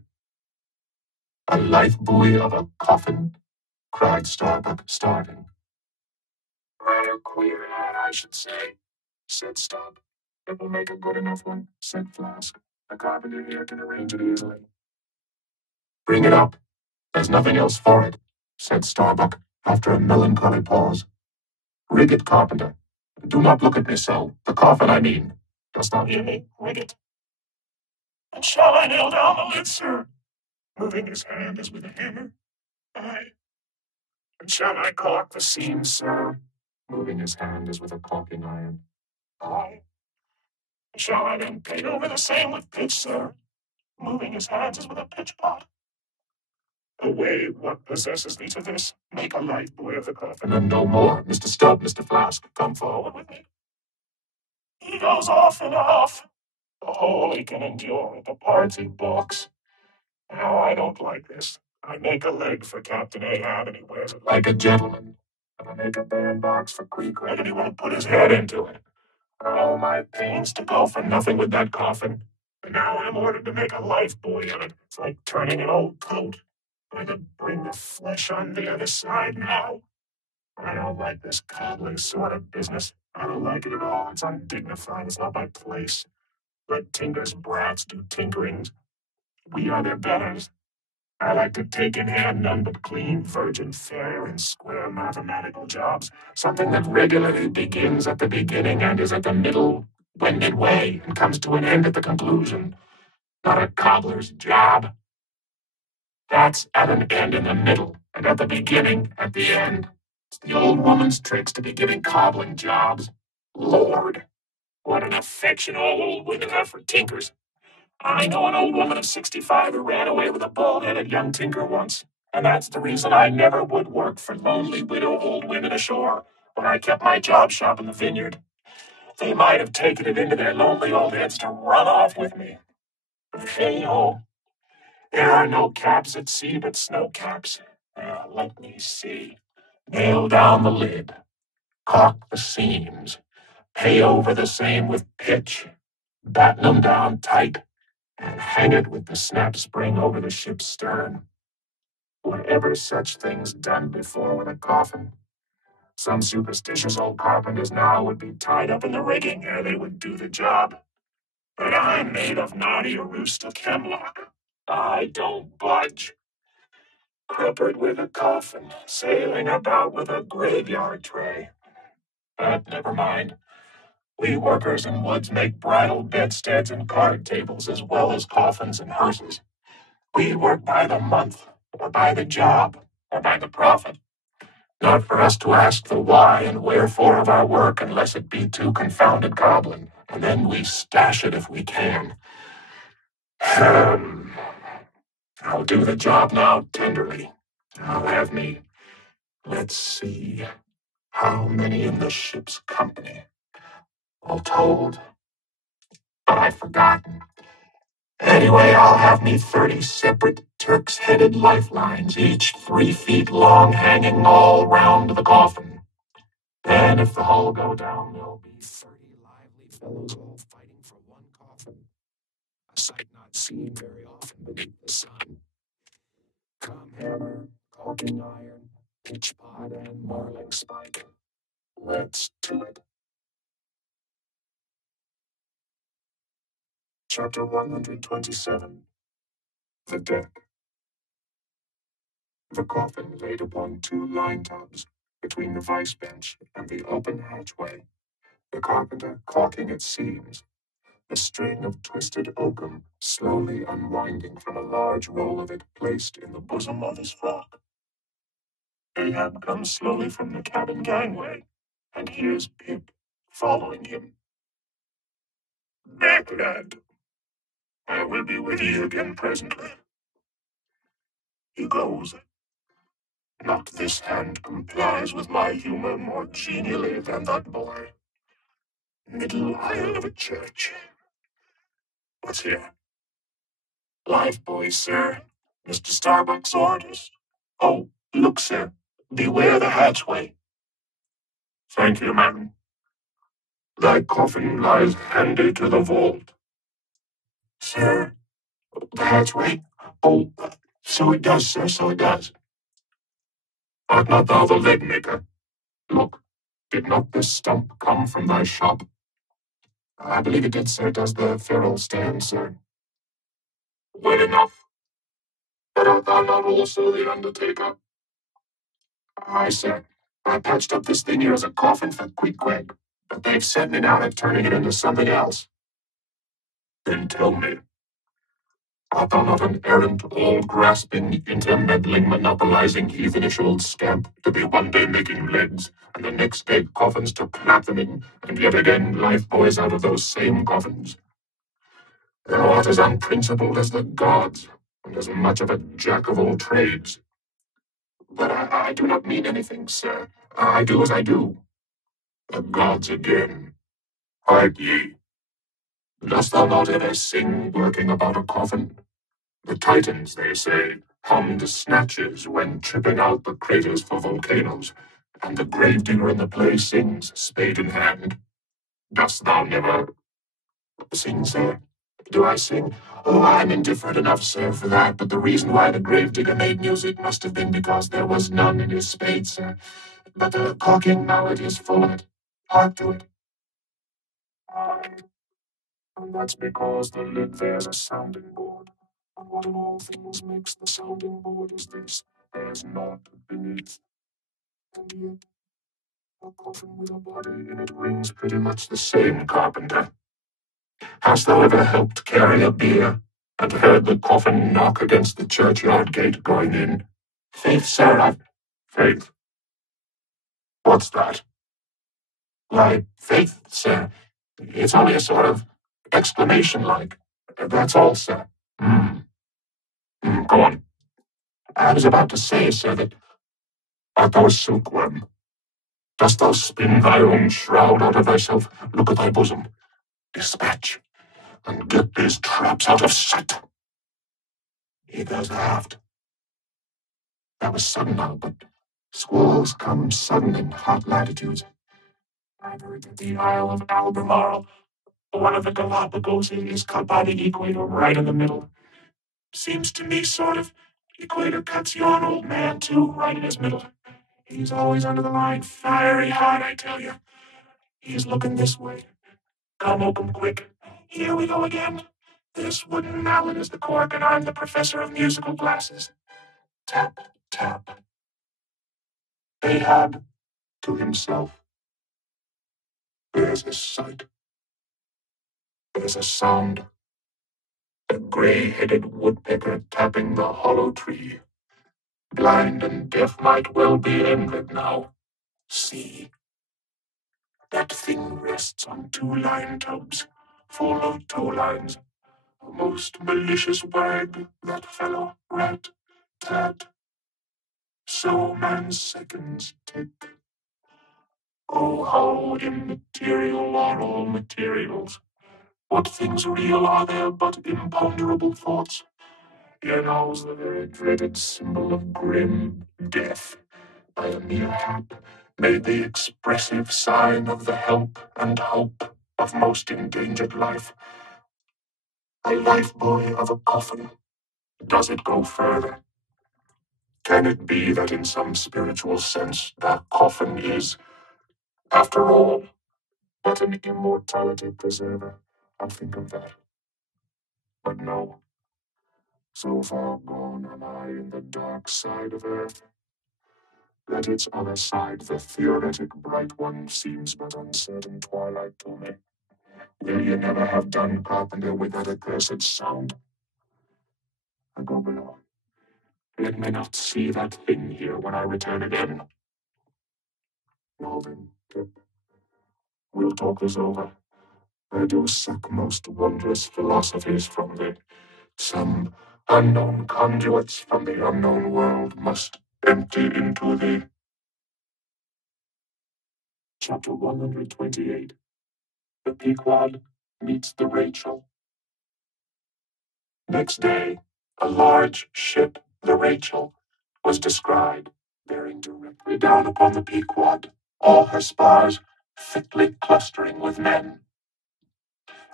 A life buoy of a coffin? Cried Starbuck, starting. Rather queer lad, I should say, said Stubb. It will make a good enough one, said Flask. The carpenter here can arrange it easily. Bring it up. There's nothing else for it, said Starbuck, after a melancholy pause. Rig it, carpenter. Do not look at me so. The coffin, I mean. Dost thou hear me? Rig it. And shall I nail down the lid, sir? Moving his hand as with a hammer. Aye. And shall I caulk the seams, sir? Moving his hand as with a caulking iron. Aye. And shall I then paint over the same with pitch, sir? Moving his hands as with a pitch pot. Away, what possesses thee to this? Make a life buoy of the coffin, and no more. Mr. Stubb, Mr. Flask, come forward with me. He goes off in a huff. The whole he can endure with the parts he balks. Now I don't like this. I make a leg for Captain Ahab, and he wears it like a gentleman. And I make a bandbox for Queequeg, and he won't put his head into it. All my pains to go for nothing with that coffin. And now I'm ordered to make a life buoy of it. It's like turning an old coat. I could bring the flesh on the other side now. I don't like this cobbling sort of business. I don't like it at all. It's undignified. It's not my place. Let tinkers' brats do tinkerings. We are their betters. I like to take in hand none but clean, virgin, fair, and square mathematical jobs. Something that regularly begins at the beginning and is at the middle, when midway, and comes to an end at the conclusion. Not a cobbler's job. That's at an end in the middle, and at the beginning, at the end. It's the old woman's tricks to be giving cobbling jobs. Lord, what an affection all old women have for tinkers. I know an old woman of 65 who ran away with a bald-headed young tinker once, and that's the reason I never would work for lonely widow old women ashore when I kept my job shop in the vineyard. They might have taken it into their lonely old heads to run off with me. But hey-ho, There are no caps at sea but snow caps. Let me see. Nail down the lid, caulk the seams, pay over the same with pitch, batten them down tight, and hang it with the snap spring over the ship's stern. Were ever such things done before with a coffin? Some superstitious old carpenters now would be tied up in the rigging ere they would do the job. But I'm made of naughty rooster hemlock. I don't budge. Cruppered with a coffin, sailing about with a graveyard tray. But never mind. We workers in woods make bridal bedsteads and card tables as well as coffins and hearses. We work by the month, or by the job, or by the profit. Not for us to ask the why and wherefore of our work unless it be too confounded goblin, and then we stash it if we can. I'll do the job now tenderly. I'll have me. Let's see. How many in the ship's company? All told. But I've forgotten. Anyway, I'll have me 30 separate Turk's-headed lifelines, each 3 feet long, hanging all round the coffin. Then, if the hull go down, there'll be 30 lively fellows all fighting for one coffin. A sight not seen very often beneath the sun. Come hammer, caulking iron, pitch pot, and marling spike. Let's do it. Chapter 127. The Deck. The coffin laid upon 2 line tubs between the vice bench and the open hatchway, the carpenter caulking its seams, a string of twisted oakum slowly unwinding from a large roll of it placed in the bosom of his frock. Ahab comes slowly from the cabin gangway, and hears Pip following him. "Back, lad. I will be with you again presently." He goes. Not this hand complies with my humor more genially than that boy. Middle aisle of a church. What's here? Live boy, sir. Mr. Starbuck's orders. Oh, look, sir. Beware the hatchway. Thank you, man. Thy coffin lies handy to the vault. Sir, the hatchway? Oh, so it does, sir, so it does. Art not thou the leg maker? Look, did not this stump come from thy shop? I believe it did, sir. Does the ferrule stand, sir? Well enough. But art thou not also the undertaker? Aye, sir. I patched up this thing here as a coffin for Queequeg, but they've sent me now at turning it into something else. Then tell me, art thou not an errant, all-grasping, intermeddling, monopolizing, heathenish old scamp, to be one day making legs, and the next day coffins to clap them in, and yet again life boys out of those same coffins? Thou art as unprincipled as the gods, and as much of a jack of all trades. But I do not mean anything, sir. I do as I do. The gods again. Hark ye. Dost thou not ever sing working about a coffin? The Titans, they say, hummed snatches when tripping out the craters for volcanoes, and the gravedigger in the play sings, spade in hand. Dost thou never sing, sir? Do I sing? Oh, I'm indifferent enough, sir, for that, but the reason why the gravedigger made music must have been because there was none in his spade, sir. But the caulking mallet is full of it. Hark to it. Aye, and that's because the lid there's a sounding board. And what in all things makes the sounding board is this: there's naught beneath. And yet, a coffin with a body in it rings pretty much the same, carpenter. Hast thou ever helped carry a bier, and heard the coffin knock against the churchyard gate going in? Faith, sir, I've... Faith? What's that? Why, faith, sir. It's only a sort of exclamation like. That's all, sir. Go on. I was about to say, sir, that art thou a silkworm? Dost thou spin thy own shroud out of thyself? Look at thy bosom. Dispatch, and get these traps out of sight. He goes aft. That was sudden now, but squalls come sudden in hot latitudes. I've heard that the Isle of Albemarle, one of the Galapagos, is cut by the equator right in the middle. Seems to me sort of equator cuts yon old man too, right in his middle. He's always under the line, fiery hot, I tell you. He's looking this way. Come open quick. Here we go again. This wooden mallet is the cork, and I'm the professor of musical glasses. Tap, tap. Ahab, to himself. There's a sight. There's a sound. A gray-headed woodpecker tapping the hollow tree. Blind and deaf might well be ended now. See, that thing rests on two line tubs, full of toe lines. A most malicious wag, that fellow, rat, tat. So man's seconds tick. Oh, how immaterial are all materials. What things real are there but imponderable thoughts? Here now's the very dreaded symbol of grim death, by a mere hap, made the expressive sign of the help and hope of most endangered life. A lifebuoy of a coffin. Does it go further? Can it be that in some spiritual sense that coffin is, after all, but an immortality preserver? I'll think of that. But no, so far gone am I in the dark side of earth, that its other side, the theoretic bright one, seems but uncertain twilight to me. Will you never have done, carpenter, with that accursed sound? I go below. Let me not see that thing here when I return again. Now then, Pip, we'll talk this over. I do suck most wondrous philosophies from thee. Some unknown conduits from the unknown world must empty into thee. Chapter 128. The Pequod meets the Rachel. Next day, a large ship, the Rachel, was descried, bearing directly down upon the Pequod, all her spars thickly clustering with men.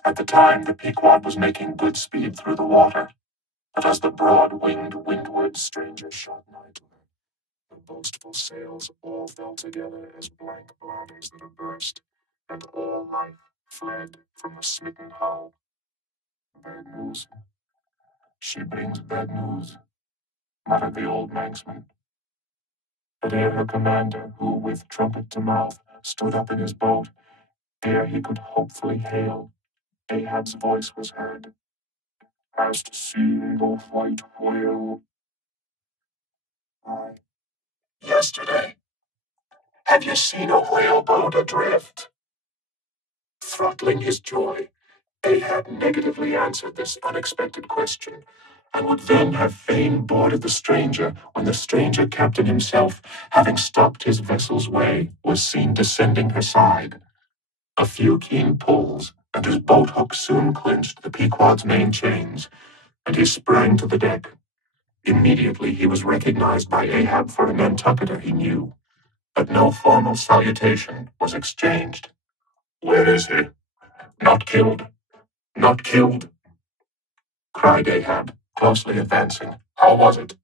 At the time, the Pequod was making good speed through the water, but as the broad-winged windward stranger shot nigh to her, the boastful sails all fell together as blank bladders that are burst, and all life fled from the smitten hull. Bad news. She brings bad news, muttered the old manxman. But ere her commander, who with trumpet to mouth stood up in his boat, ere he could hopefully hail, Ahab's voice was heard. Hast seen the white whale? Aye. Yesterday. Have you seen a whaleboat adrift? Throttling his joy, Ahab negatively answered this unexpected question, and would then have fain boarded the stranger when the stranger captain himself, having stopped his vessel's way, was seen descending her side. A few keen pulls, and his boat hook soon clinched the Pequod's main chains, and he sprang to the deck. Immediately he was recognized by Ahab for a Nantucketer he knew, but no formal salutation was exchanged. Where is he? Not killed. Not killed, cried Ahab, closely advancing. How was it?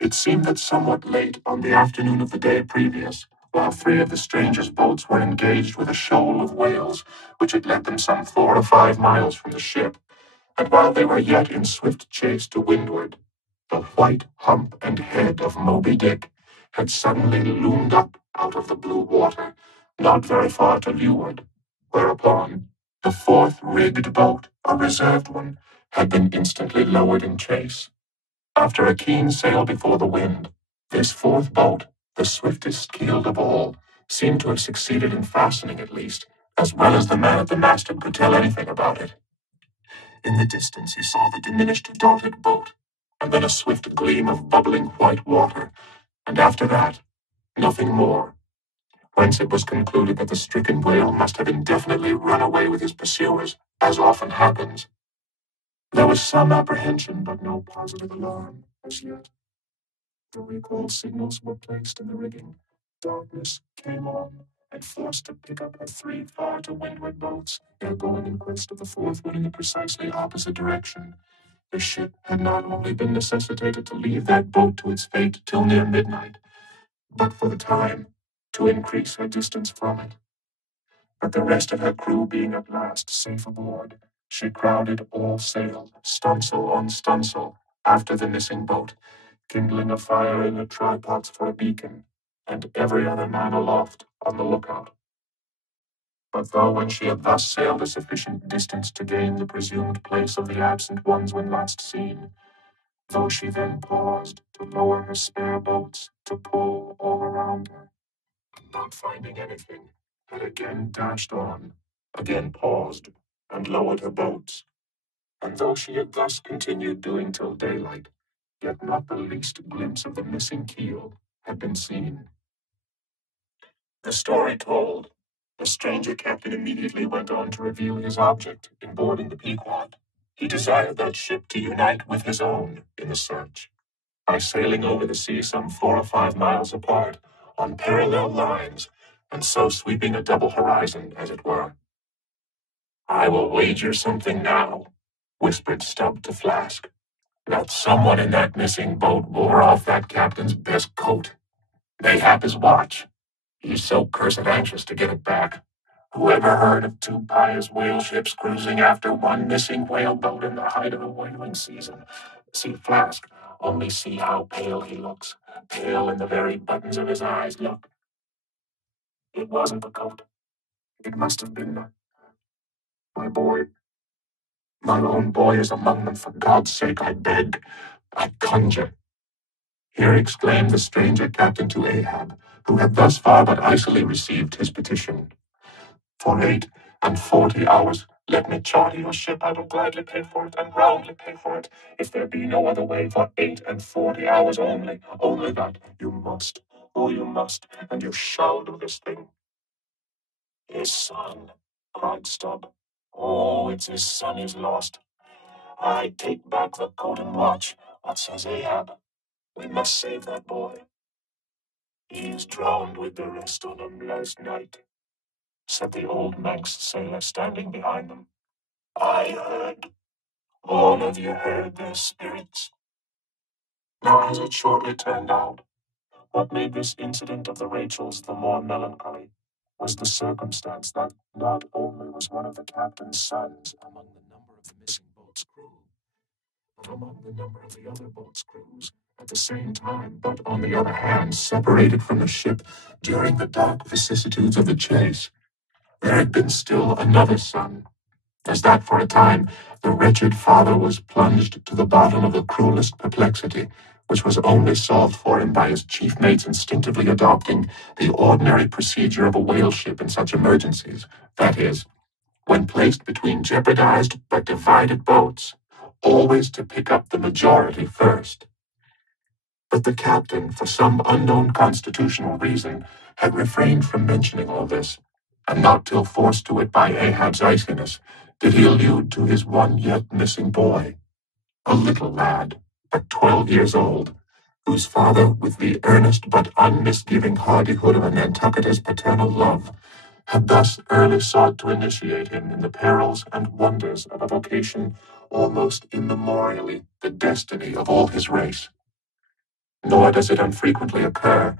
It seemed that somewhat late on the afternoon of the day previous, while three of the strangers' boats were engaged with a shoal of whales, which had led them some 4 or 5 miles from the ship, and while they were yet in swift chase to windward, the white hump and head of Moby Dick had suddenly loomed up out of the blue water, not very far to leeward, whereupon the fourth rigged boat, a reserved one, had been instantly lowered in chase. After a keen sail before the wind, this fourth boat, the swiftest keeled of all, seemed to have succeeded in fastening at least, as well as the man at the masthead could tell anything about it. In the distance he saw the diminished dotted boat, and then a swift gleam of bubbling white water, and after that, nothing more, whence it was concluded that the stricken whale must have indefinitely run away with his pursuers, as often happens. There was some apprehension, but no positive alarm as yet. The recall signals were placed in the rigging. Darkness came on, and forced to pick up her three far to windward boats, ere going in quest of the fourth one in the precisely opposite direction. The ship had not only been necessitated to leave that boat to its fate till near midnight, but for the time to increase her distance from it. But the rest of her crew being at last safe aboard, she crowded all sail, stunsail on stunsail, after the missing boat, kindling a fire in her tripods for a beacon, and every other man aloft on the lookout. But though when she had thus sailed a sufficient distance to gain the presumed place of the absent ones when last seen, though she then paused to lower her spare boats to pull all around her, and not finding anything, had again dashed on, again paused, and lowered her boats. And though she had thus continued doing till daylight, yet not the least glimpse of the missing keel had been seen. The story told, the stranger captain immediately went on to reveal his object in boarding the Pequod. He desired that ship to unite with his own in the search, by sailing over the sea some 4 or 5 miles apart, on parallel lines, and so sweeping a double horizon, as it were. "I will wager something now," whispered Stubb to Flask, "that someone in that missing boat wore off that captain's best coat. Mayhap his watch. He's so cursed anxious to get it back. Whoever heard of 2 pious whale ships cruising after one missing whale boat in the height of the whaling season? See, Flask, only see how pale he looks. Pale in the very buttons of his eyes, look. It wasn't the coat. It must have been my boy. My own boy is among them. For God's sake, I beg, I conjure." Here exclaimed the stranger captain to Ahab, who had thus far but icily received his petition. "For 48 hours, let me charter your ship. I will gladly pay for it, and roundly pay for it, if there be no other way. For 48 hours only that. You must, oh, you must, and you shall do this thing." "His son," cried Stubb. "Oh, it's his son he's lost. I take back the coat and watch. What says Ahab? We must save that boy. He is drowned with the rest of them last night," said the old Manx sailor standing behind them. "I heard. All of you heard their spirits." Now, as it shortly turned out, what made this incident of the Rachels the more melancholy was the circumstance that not only was one of the captain's sons among the number of the missing boat's crew, but among the number of the other boat's crews at the same time, but on the other hand, separated from the ship during the dark vicissitudes of the chase, there had been still another son, as that for a time the wretched father was plunged to the bottom of the cruelest perplexity, which was only solved for him by his chief mates instinctively adopting the ordinary procedure of a whale ship in such emergencies, that is, when placed between jeopardized but divided boats, always to pick up the majority first. But the captain, for some unknown constitutional reason, had refrained from mentioning all this, and not till forced to it by Ahab's iciness did he allude to his one yet missing boy, a little lad, but 12 years old, whose father, with the earnest but unmisgiving hardihood of a Nantucketer's paternal love, had thus early sought to initiate him in the perils and wonders of a vocation almost immemorially the destiny of all his race. Nor does it unfrequently occur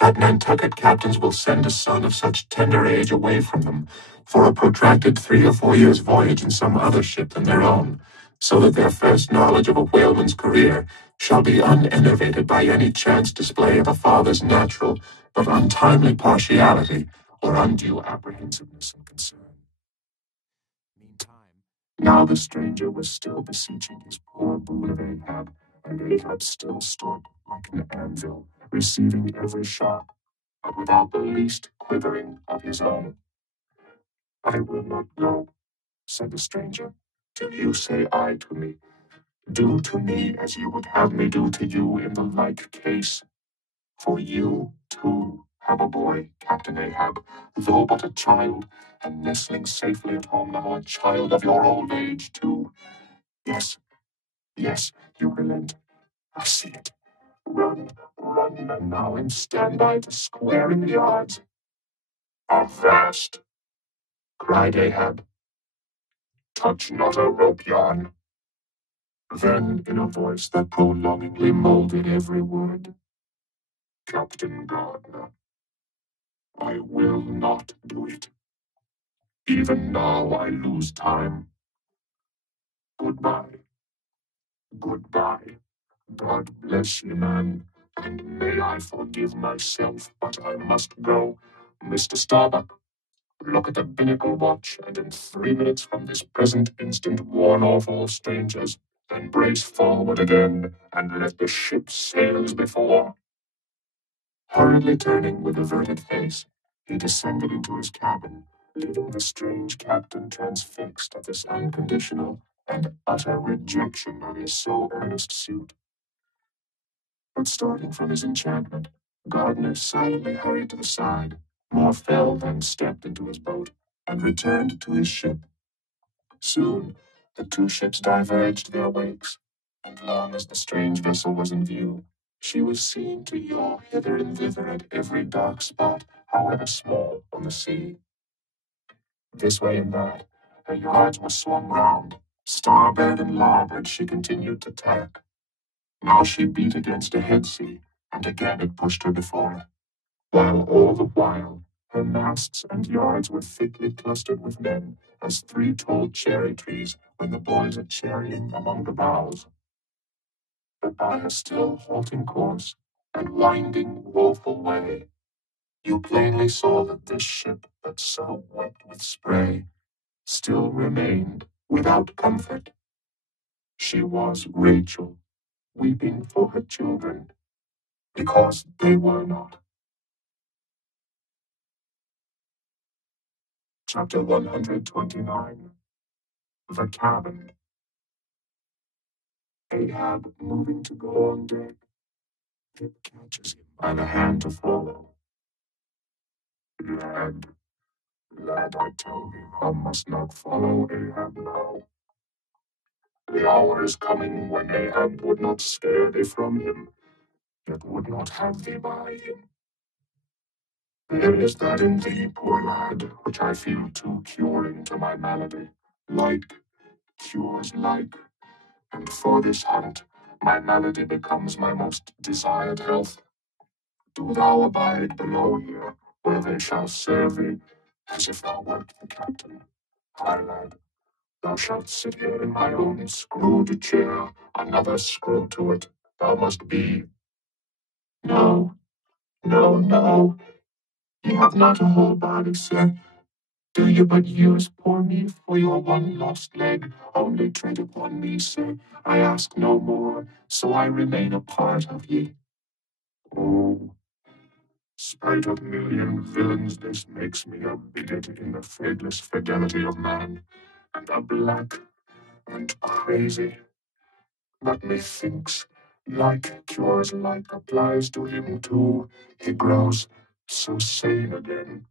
that Nantucket captains will send a son of such tender age away from them for a protracted 3 or 4 years' voyage in some other ship than their own, so that their first knowledge of a whaleman's career shall be unenervated by any chance display of a father's natural but untimely partiality or undue apprehensiveness and concern. Meantime, now the stranger was still beseeching his poor boon of Ahab, and Ahab still stood like an anvil, receiving every shock, but without the least quivering of his own. "I will not go," said the stranger, "till you say aye to me. Do to me as you would have me do to you in the like case. For you, too, have a boy, Captain Ahab, though but a child, and nestling safely at home now, a child of your old age, too. Yes, yes, you relent. I see it. Run, run, and now in standby to square in the odds. Avast, cried Ahab. Touch not a rope yarn. Then, in a voice that prolongingly molded every word, Captain Gardner, I will not do it. Even now I lose time. Goodbye, goodbye. God bless you, man, and may I forgive myself, but I must go. Mr. Starbuck, look at the binnacle watch, and in 3 minutes from this present instant warn off all strangers, then brace forward again, and let the ship sail as before. Hurriedly turning with averted face, he descended into his cabin, leaving the strange captain transfixed at this unconditional and utter rejection of his so earnest suit. But starting from his enchantment, Gardner silently hurried to the side, more fell than stepped into his boat, and returned to his ship. Soon the two ships diverged their wakes, and long as the strange vessel was in view, she was seen to yaw hither and thither at every dark spot, however small, on the sea. This way and that, her yards were swung round, starboard and larboard she continued to tack. Now she beat against a head sea, and again it pushed her before, while all the while her masts and yards were thickly clustered with men, as 3 tall cherry trees when the boys are cherrying among the boughs. But by her still halting course and winding woeful way, you plainly saw that this ship, that so wet with spray, still remained without comfort. She was Rachel, weeping for her children, because they were not. Chapter 129. The Cabin. Ahab, moving to go on deck, Pip catches him by the hand to follow. Lad, lad, I tell thee, thou must not follow Ahab now. The hour is coming when Ahab would not scare thee from him, yet would not have thee by him. There is that in thee, poor lad, which I feel too curing to my malady. Like cures like, and for this hunt my malady becomes my most desired health. Do thou abide below here, where they shall serve thee, as if thou wert the captain. Aye, lad, thou shalt sit here in my own screwed chair, another screw to it, thou must be. No, no, no, ye have not a whole body, sir. Do you but use poor me for your one lost leg? Only tread upon me, sir. I ask no more, so I remain a part of ye. Oh, spite of million villains, this makes me a bigot in the fadeless fidelity of man, and a black and crazy. But methinks like cures like applies to him too. He grows so sane again.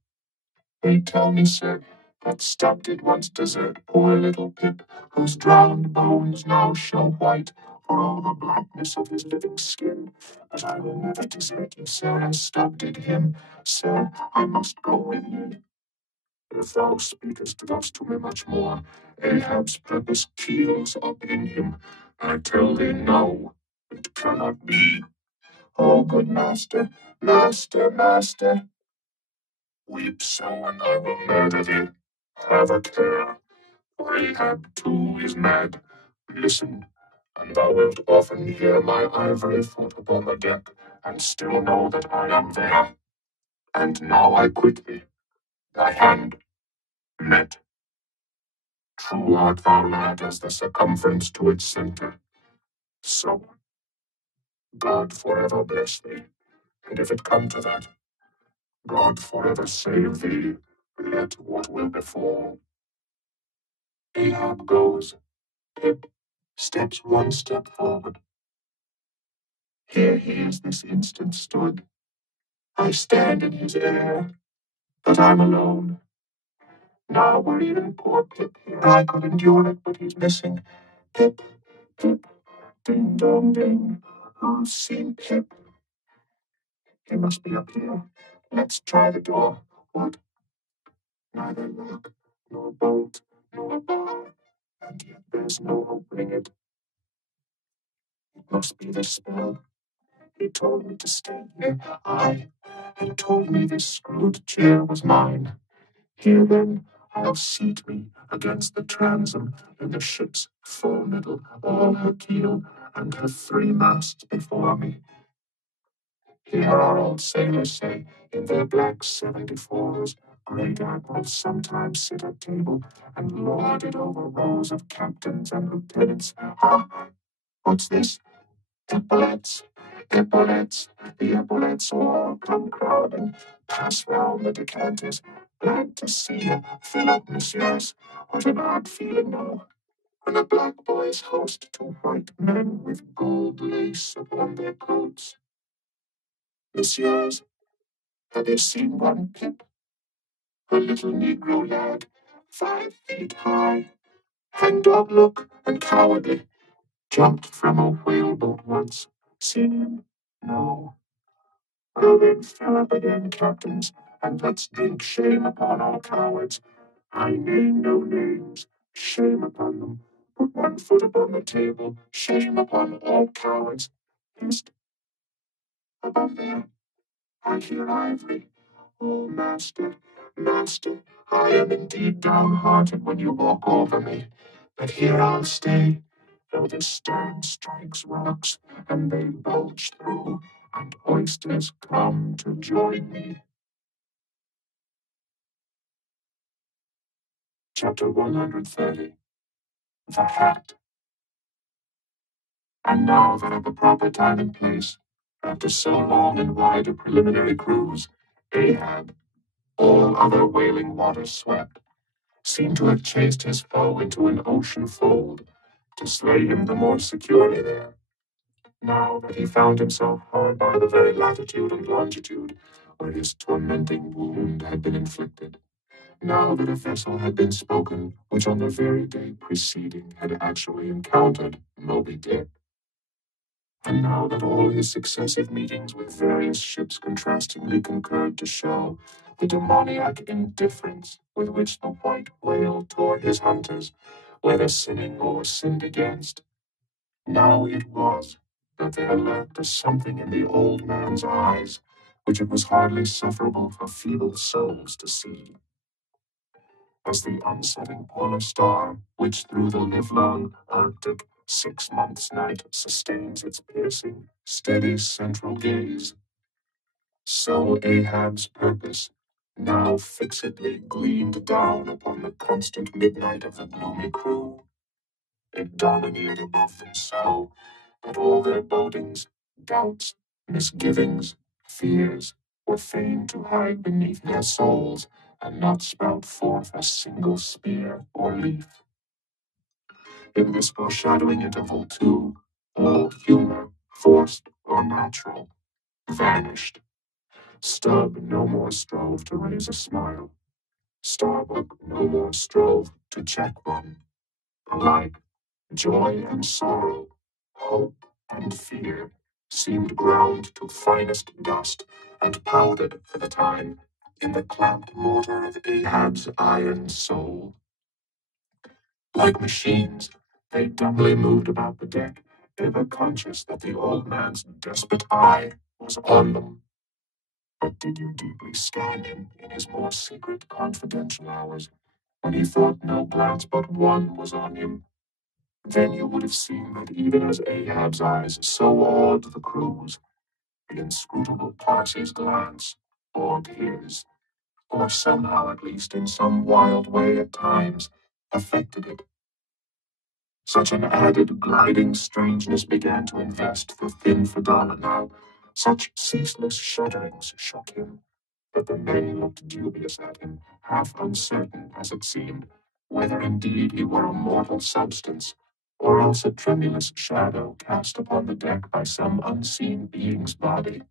They tell me, sir, that Stubb did once desert poor little Pip, whose drowned bones now show white for all the blackness of his living skin. But I will never desert you, sir, as Stubb did him. Sir, I must go with you. If thou speakest thus to me much more, Ahab's purpose keels up in him. I tell thee no, it cannot be. Oh, good master, master, master, weep so, and I will murder thee. Have a care, for Ahab too is mad. Listen, and thou wilt often hear my ivory foot upon the deck, and still know that I am there. And now I quit thee. Thy hand met. True art thou, lad, as the circumference to its centre. So, God forever bless thee, and if it come to that, God forever save thee, let what will befall. Ahab goes. Pip steps one step forward. Here he is this instant stood. I stand in his air, but I'm alone. Now were even poor Pip here, I could endure it, but he's missing. Pip, pip, ding dong ding. Who's seen Pip? He must be up here. Let's try the door. What? Neither lock, nor bolt, nor bar, and yet there's no opening it. It must be the spell. He told me to stay here. He told me this screwed chair was mine. Here then, I'll seat me against the transom in the ship's full middle, all her keel and her three masts before me. Here our old sailors say, in their black 74s, great admirals sometimes sit at table and lord it over rows of captains and lieutenants. Ah, what's this? Epaulets, epaulets, the epaulets all come crowding, pass round the decanters. Glad to see you, fill up, messieurs. What an odd feeling now, when a black boys host two white men with gold lace upon their coats. Messieurs, have you seen one Pip? A little Negro lad, 5 feet high, hangdog look and cowardly, jumped from a whaleboat once. Seen him? No. Well then, fill up again, captains, and let's drink shame upon all cowards. I name no names, shame upon them. Put one foot upon the table, shame upon all cowards. Hist, above there, I hear ivory. Oh, master, master, I am indeed downhearted when you walk over me. But here I'll stay, though the stern strikes rocks, and they bulge through, and oysters come to join me. Chapter 130. The Hat. And now that at the proper time and place, after so long and wide a preliminary cruise, Ahab, all other wailing waters swept, seemed to have chased his foe into an ocean fold, to slay him the more securely there. Now that he found himself hard by the very latitude and longitude where his tormenting wound had been inflicted, now that a vessel had been spoken which on the very day preceding had actually encountered Moby Dick, and now that all his successive meetings with various ships contrastingly concurred to show the demoniac indifference with which the white whale tore his hunters, whether sinning or sinned against, now it was that there lurked a something in the old man's eyes which it was hardly sufferable for feeble souls to see. As the unsetting polar star, which through the livelong Arctic 6 months' night sustains its piercing, steady central gaze, so Ahab's purpose now fixedly gleamed down upon the constant midnight of the gloomy crew. It domineered above them so that all their bodings, doubts, misgivings, fears, were fain to hide beneath their souls, and not sprout forth a single spear or leaf. In this foreshadowing interval, too, all humor, forced or natural, vanished. Stubb no more strove to raise a smile. Starbuck no more strove to check one. Alike, joy and sorrow, hope and fear, seemed ground to finest dust and powdered for the time in the clamped mortar of Ahab's iron soul. Like machines, they dumbly moved about the deck, ever conscious that the old man's desperate eye was on them. But did you deeply scan him in his more secret, confidential hours, when he thought no glance but one was on him? Then you would have seen that even as Ahab's eyes so awed the crews, the inscrutable Parsy's glance awed his, or somehow at least in some wild way at times affected it. Such an added gliding strangeness began to invest the thin Fedallah now. Such ceaseless shudderings shook him, that the men looked dubious at him, half uncertain, as it seemed, whether indeed he were a mortal substance, or else a tremulous shadow cast upon the deck by some unseen being's body.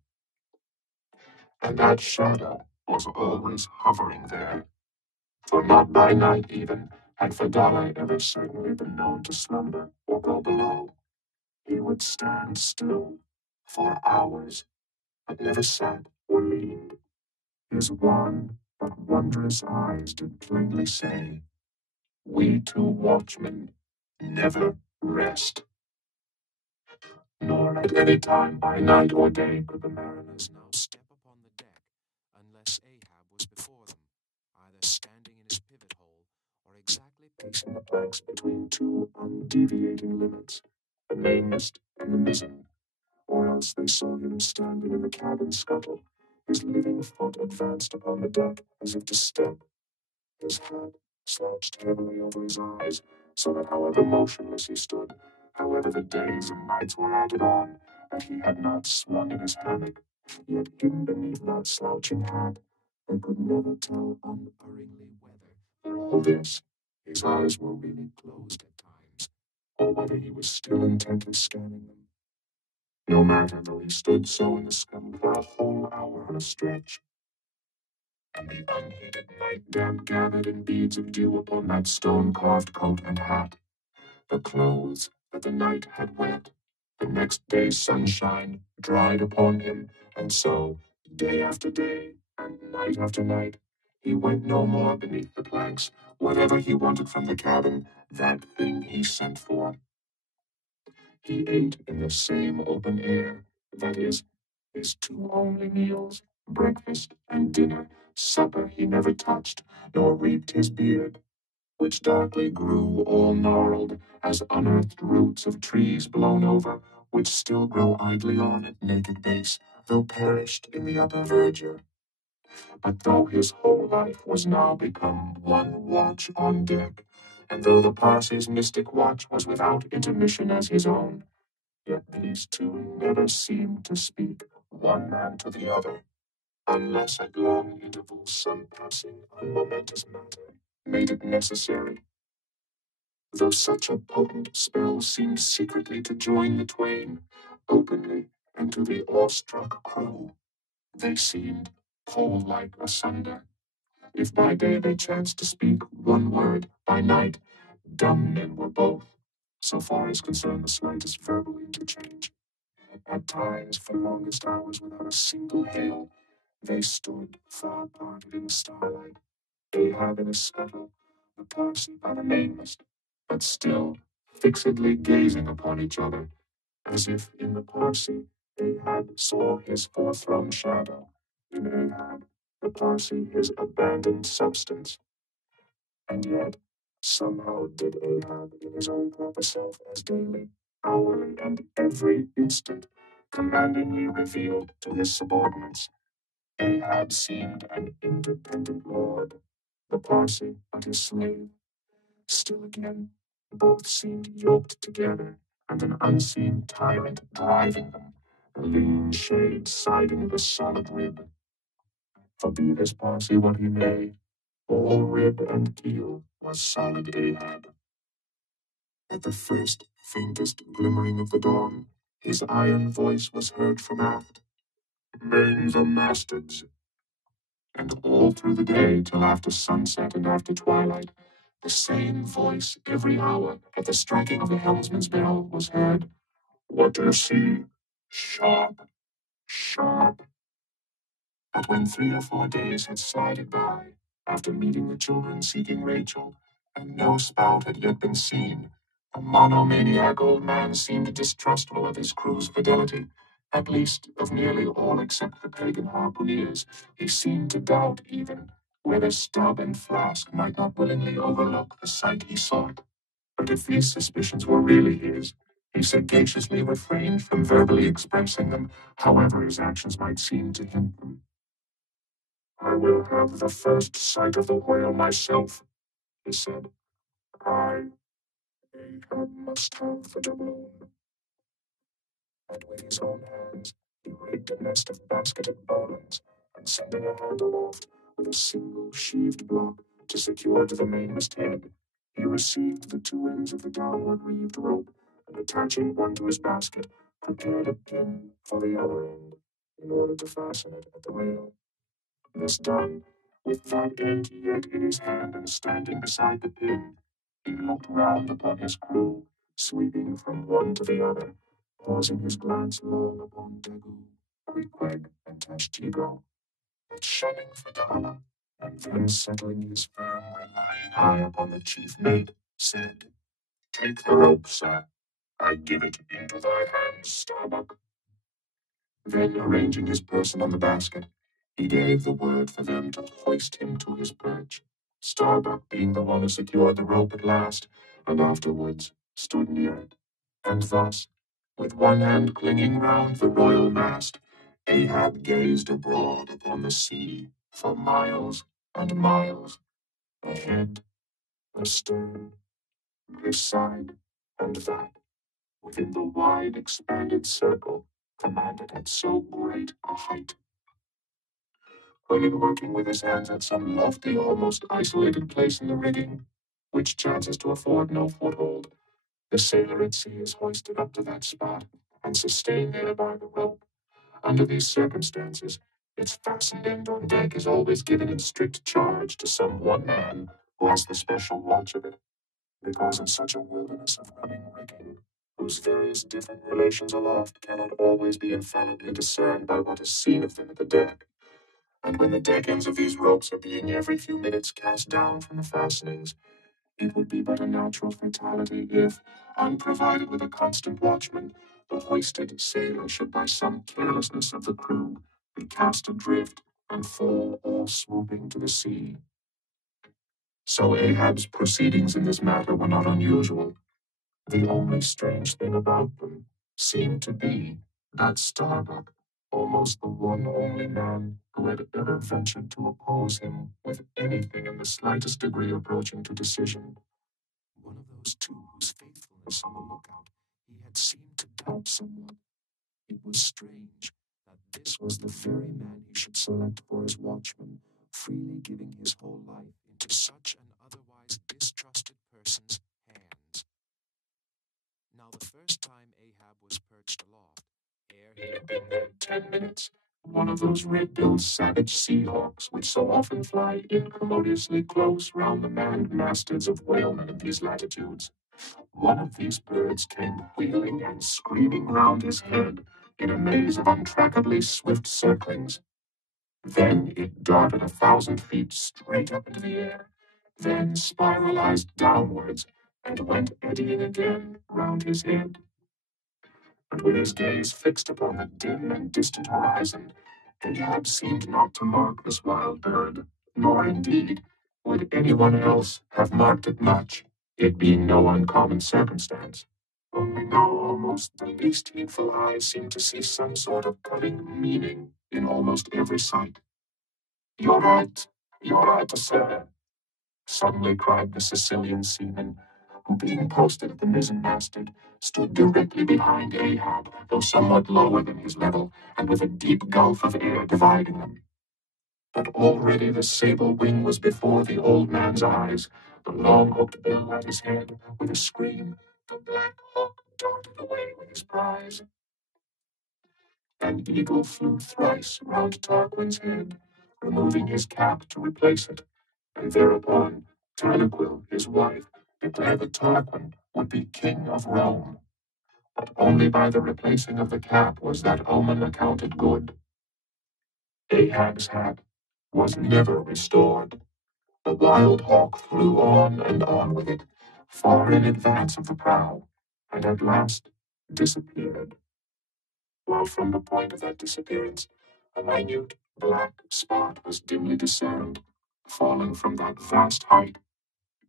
And that shadow was always hovering there, for not by night even Had Fadala ever certainly been known to slumber or go below, he would stand still for hours, but never sat or leaned. His wan but wondrous eyes did plainly say, "We two watchmen never rest." Nor at any time by night or day could the mariners now step upon the deck, unless Ahab was before them, either standing in his pivot hole or exactly pacing the planks between two undeviating limits, the mainmast and the mizzen, or else they saw him standing in the cabin scuttle, his living foot advanced upon the deck as if to step, his hat slouched heavily over his eyes, so that however motionless he stood, however the days and nights were added on, that he had not swung in his hammock, yet hidden beneath that slouching hat, they could never tell unerringly whether, for all this, his eyes were really closed at times, or whether he was still intently scanning them. No matter though he stood so in the scuttle for a whole hour on a stretch, and the unheeded night damp gathered in beads of dew upon that stone-carved coat and hat, the clothes that the night had wet, the next day's sunshine dried upon him, and so, day after day, and night after night, he went no more beneath the planks. Whatever he wanted from the cabin, that thing he sent for. He ate in the same open air, that is, his two only meals, breakfast and dinner. Supper he never touched, nor reaped his beard, which darkly grew all gnarled as unearthed roots of trees blown over, which still grow idly on at naked base, though perished in the upper verdure. But though his whole life was now become one watch on deck, and though the Parsi's mystic watch was without intermission as his own, yet these two never seemed to speak, one man to the other, unless at long intervals some passing unmomentous matter made it necessary. Though such a potent spell seemed secretly to join the twain, openly, and to the awestruck crew, they seemed pole-like asunder. If by day they chanced to speak one word, by night, dumb men were both, so far as concerned the slightest verbal interchange. At times, for longest hours without a single hail, they stood far parted in the starlight, Ahab in his scuttle, the Parsi by the mainmast, but still fixedly gazing upon each other, as if in the Parsi Ahab saw his forthrown shadow, in Ahab the Parsi his abandoned substance. And yet, somehow did Ahab in his own proper self as daily, hourly, and every instant commandingly revealed to his subordinates. Ahab seemed an independent lord, the Parsi but his slave. Still again, both seemed yoked together, and an unseen tyrant driving them, the lean shade siding the solid rib. For be this Parsi what he may, all rib and keel was solid Ahab. At the first faintest glimmering of the dawn, his iron voice was heard from aft. "Main the mastheads." And all through the day, till after sunset and after twilight, the same voice every hour at the striking of the helmsman's bell was heard. "What do you see? Sharp, sharp." But when 3 or 4 days had slided by, after meeting the children seeking Rachel, and no spout had yet been seen, a monomaniac old man seemed distrustful of his crew's fidelity, at least of nearly all except the pagan harpooneers. He seemed to doubt even whether Stubb and Flask might not willingly overlook the sight he sought. But if these suspicions were really his, he sagaciously refrained from verbally expressing them, however his actions might seem to hint them. "I will have the first sight of the whale myself," he said. "I, Ahab, must have the doubloon." And with his own hands he rigged a nest of basketed bowlines, and sending a hand aloft with a single sheaved block to secure to the mainmast head, he received the two ends of the downward reeved rope, and attaching one to his basket, prepared a pin for the other end, in order to fasten it at the rail. This done, with that end yet in his hand and standing beside the pin, He looked round upon his crew, sweeping from one to the other, pausing his glance long upon Daggoo, Queequeg, and Tashtigo, but shunning Fedallah, and then settling his firm relying eye upon the chief mate, said, "Take the rope, sir. I give it into thy hands, Starbuck." Then, arranging his person on the basket, he gave the word for them to hoist him to his perch, Starbuck being the one who secured the rope at last, and afterwards stood near it. And thus, with one hand clinging round the royal mast, Ahab gazed abroad upon the sea for miles and miles, ahead, astern, this side and that, within the wide expanded circle commanded at so great a height. When in working with his hands at some lofty, almost isolated place in the rigging, which chances to afford no foothold, the sailor at sea is hoisted up to that spot and sustained there by the rope. Under these circumstances, its fastened end on deck is always given in strict charge to some one man who has the special watch of it, because in such a wilderness of running rigging, whose various different relations aloft cannot always be infallibly discerned by what is seen of them at the deck, and when the deck ends of these ropes are being every few minutes cast down from the fastenings, it would be but a natural fatality if, unprovided with a constant watchman, the hoisted sailor should by some carelessness of the crew be cast adrift and fall all swooping to the sea. So Ahab's proceedings in this matter were not unusual. The only strange thing about them seemed to be that Starbuck, almost the one only man who had ever ventured to oppose him with anything in the slightest degree approaching to decision, one of those two whose faithfulness on the lookout he had seemed to doubt somewhat. It was strange that this was the very man he should select for his watchman, freely giving his whole life into such an otherwise distrusted person's hands. Now the first time Ahab was perched aloft, ere he had been there 10 minutes, one of those red-billed savage sea-hawks which so often fly incommodiously close round the manned mastheads of whalemen in these latitudes, one of these birds came wheeling and screaming round his head in a maze of untrackably swift circlings. Then it darted 1,000 feet straight up into the air, then spiralized downwards and went eddying again round his head. And with his gaze fixed upon the dim and distant horizon, Ahab seemed not to mark this wild bird, nor indeed would anyone else have marked it much, it being no uncommon circumstance. Only now almost the least heedful eye seemed to see some sort of cutting meaning in almost every sight. You're right, sir," suddenly cried the Sicilian seaman, who, being posted at the mizzen masthead, stood directly behind Ahab, though somewhat lower than his level, and with a deep gulf of air dividing them. But already the sable wing was before the old man's eyes, the long hooked bill at his head. With a scream, the black hawk darted away with his prize. An eagle flew thrice round Tarquin's head, removing his cap to replace it, and thereupon Tanaquil, his wife, declared that Tarquin would be king of Rome. But only by the replacing of the cap was that omen accounted good. Ahab's hat was never restored. The wild hawk flew on and on with it, far in advance of the prow, and at last disappeared. While from the point of that disappearance, a minute black spot was dimly discerned, falling from that vast height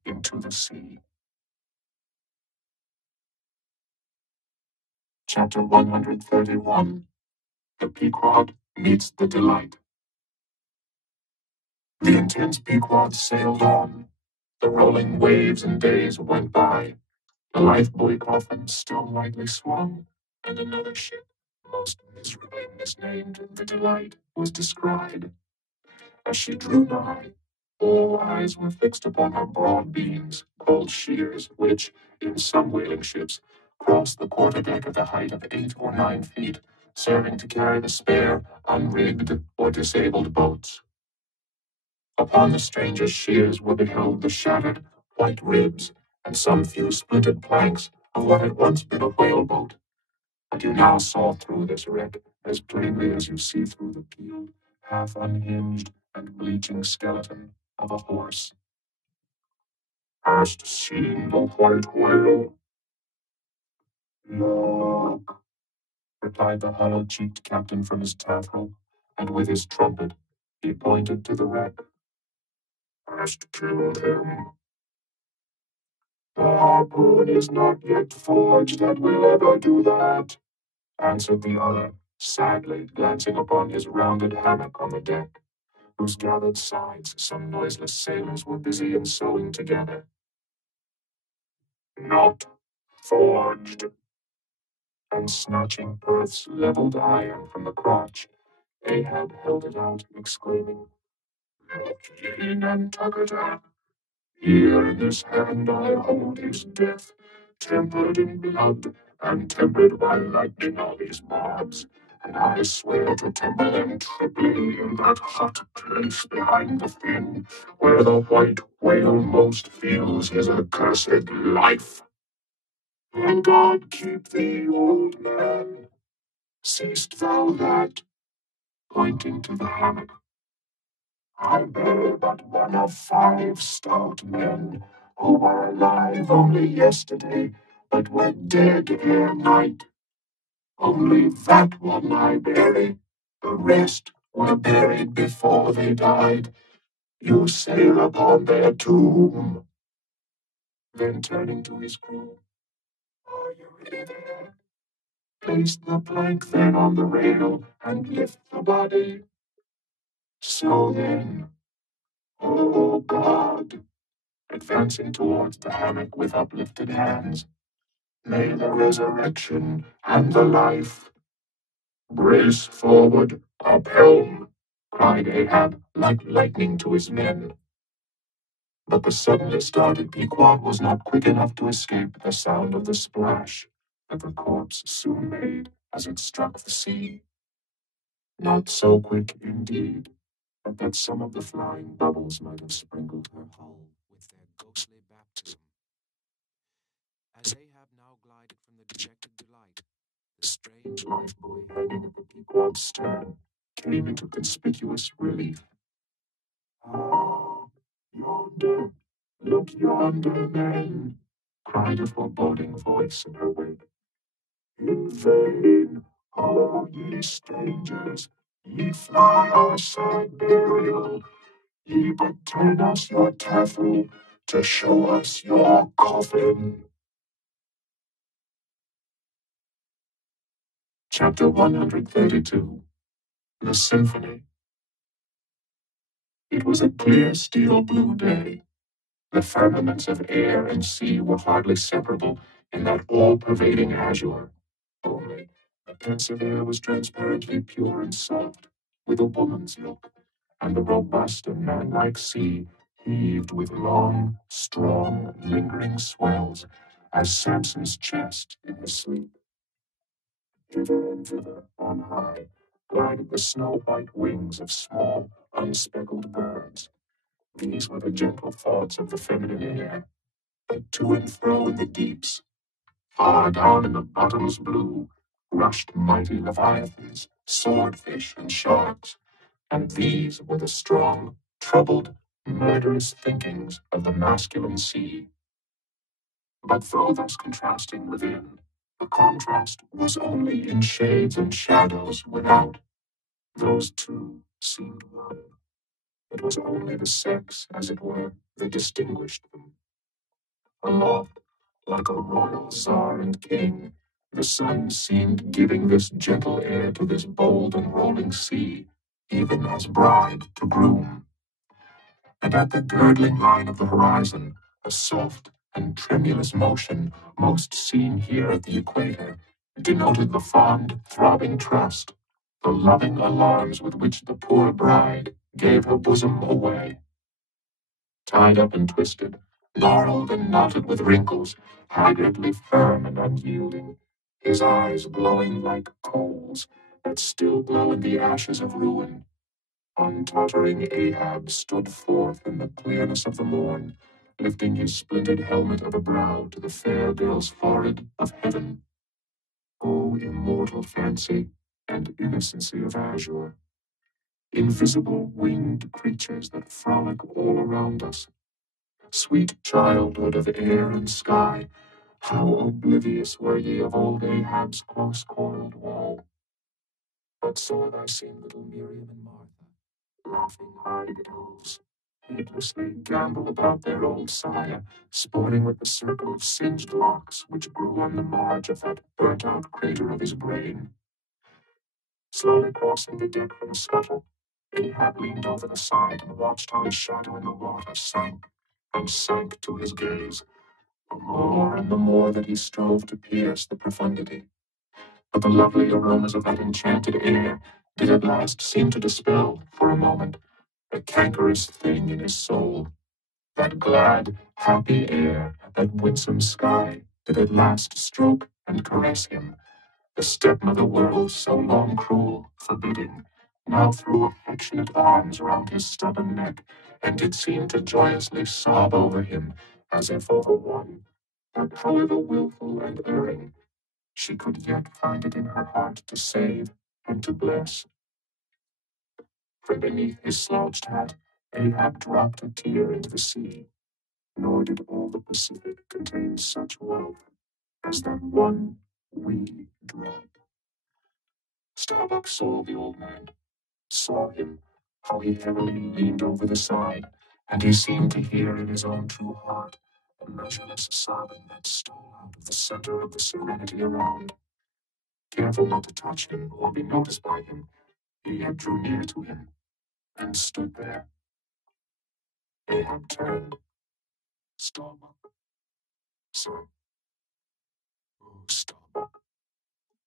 into the sea. Chapter 131. The Pequod Meets the Delight. The intense Pequod sailed on. The rolling waves and days went by. The lifebuoy coffin still lightly swung, and another ship, most miserably misnamed the Delight, was descried. As she drew nigh, all eyes were fixed upon her broad beams, called shears, which, in some whaling ships, crossed the quarter-deck at the height of 8 or 9 feet, serving to carry the spare, unrigged, or disabled boats. Upon the stranger's shears were beheld the shattered white ribs and some few splintered planks of what had once been a whaleboat. And you now saw through this wreck as plainly as you see through the peeled, half unhinged, and bleaching skeleton of a horse. Hast seen the white whale? Look, replied the hollow-cheeked captain from his taffrail, and with his trumpet he pointed to the wreck. Hast killed him? The harpoon is not yet forged that will ever do that, answered the other, sadly glancing upon his rounded hammock on the deck, whose gathered sides some noiseless sailors were busy in sewing together. Not forged. And snatching Earth's leveled iron from the crotch, Ahab held it out, exclaiming, Look ye, Nantucket, here in this hand I hold his death, tempered in blood, and tempered by lightning all these mobs, and I swear to temper them triply in that hot place behind the fin, where the white whale most feels his accursed life. And God keep thee, old man. Seest thou that? Pointing to the hammock. I bear but one of 5 stout men, who were alive only yesterday, but were dead ere night. Only that one I bury, the rest were buried before they died. You sail upon their tomb. Then turning to his crew, are you ready there? Place the plank then on the rail, and lift the body. So then, O God, advancing towards the hammock with uplifted hands, may the resurrection and the life brace forward, up helm, cried Ahab like lightning to his men. But the suddenly started Pequod was not quick enough to escape the sound of the splash that the corpse soon made as it struck the sea. Not so quick, indeed, but that some of the flying bubbles might have sprinkled her hull with their ghostly baptism. As Ahab now glided from the dejected delight, the strange lifebuoy hanging at the Pequod's stern came into conspicuous relief. Ah, yonder, look yonder, men, cried a foreboding voice in her wake. In vain, oh, ye strangers, ye fly our sad burial. Ye but turn us your taffel to show us your coffin. Chapter 132. The Symphony. It was a clear steel blue day. The firmaments of air and sea were hardly separable in that all-pervading azure. Only the pensive air was transparently pure and soft, with a woman's look, and the robust and man-like sea heaved with long, strong, lingering swells, as Samson's chest in his sleep. Hither and thither, on high, glided the snow-white wings of small, unspeckled birds. These were the gentle thoughts of the feminine air, but to and fro in the deeps, far down in the bottomless blue, rushed mighty leviathans, swordfish, and sharks, and these were the strong, troubled, murderous thinkings of the masculine sea. But though thus contrasting within, the contrast was only in shades and shadows without. Those two seemed one. It was only the sex, as it were, that distinguished them. Aloft, like a royal czar and king, the sun seemed giving this gentle air to this bold and rolling sea, even as bride to groom. And at the girdling line of the horizon, a soft and tremulous motion, most seen here at the equator, denoted the fond, throbbing trust, the loving alarms with which the poor bride gave her bosom away. Tied up and twisted, gnarled and knotted with wrinkles, haggardly firm and unyielding, his eyes glowing like coals that still glow in the ashes of ruin, untottering Ahab stood forth in the clearness of the morn, lifting his splintered helmet of a brow to the fair girl's forehead of heaven. O immortal fancy and innocency of azure, invisible winged creatures that frolic all around us, sweet childhood of air and sky, how oblivious were ye of old Ahab's close-coiled wall. But so have I seen little Miriam and Martha, laughing-eyed elves, heedlessly gambol about their old sire, sporting with the circle of singed locks which grew on the marge of that burnt-out crater of his brain. Slowly crossing the deck from the scuttle, Ahab leaned over the side and watched how his shadow in the water sank and sank to his gaze, the more and the more that he strove to pierce the profundity. But the lovely aromas of that enchanted air did at last seem to dispel, for a moment, the cankerous thing in his soul. That glad, happy air, that winsome sky, did at last stroke and caress him. The stepmother world, so long cruel, forbidding, now threw affectionate arms round his stubborn neck, and did seem to joyously sob over him, as if over one, that however wilful and erring, she could yet find it in her heart to save and to bless. From beneath his slouched hat, Ahab dropped a tear into the sea, nor did all the Pacific contain such wealth as that one wee drop. Starbuck saw the old man, saw him, how he heavily leaned over the side, and he seemed to hear in his own true heart a measureless sobbing that stole out of the center of the serenity around. Careful not to touch him or be noticed by him, he yet drew near to him and stood there. Ahab turned. Starbuck, sir. Oh, Starbuck.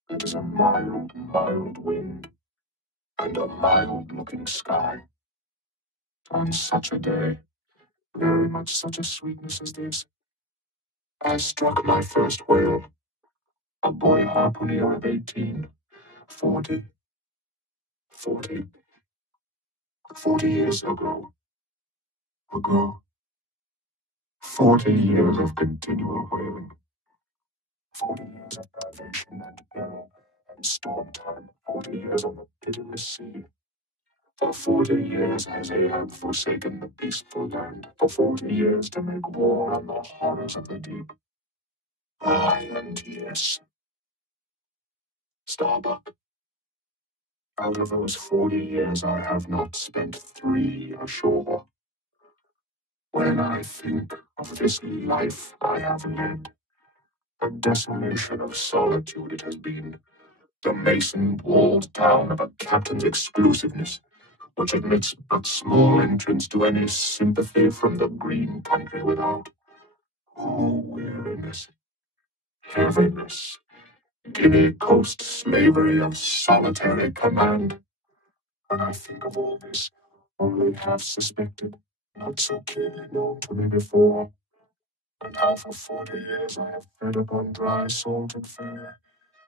It is a mild, mild wind, and a mild-looking sky. On such a day, very much such a sweetness as this, I struck my first whale, a boy harpooner of 18, 40, 40, 40 years ago, 40 years of continual whaling, 40 years of privation and peril and storm time, 40 years on the pitiless sea. For 40 years has Ahab forsaken the peaceful land, for 40 years to make war on the horrors of the deep. Aye, and yes, Starbuck, out of those 40 years I have not spent 3 ashore. When I think of this life I have led, the desolation of solitude it has been, the mason-walled town of a captain's exclusiveness, which admits but small entrance to any sympathy from the green country without. Oh, weariness, heaviness, Guinea coast slavery of solitary command. When I think of all this, only half suspected, not so keenly known to me before, and how for 40 years I have fed upon dry salted fare,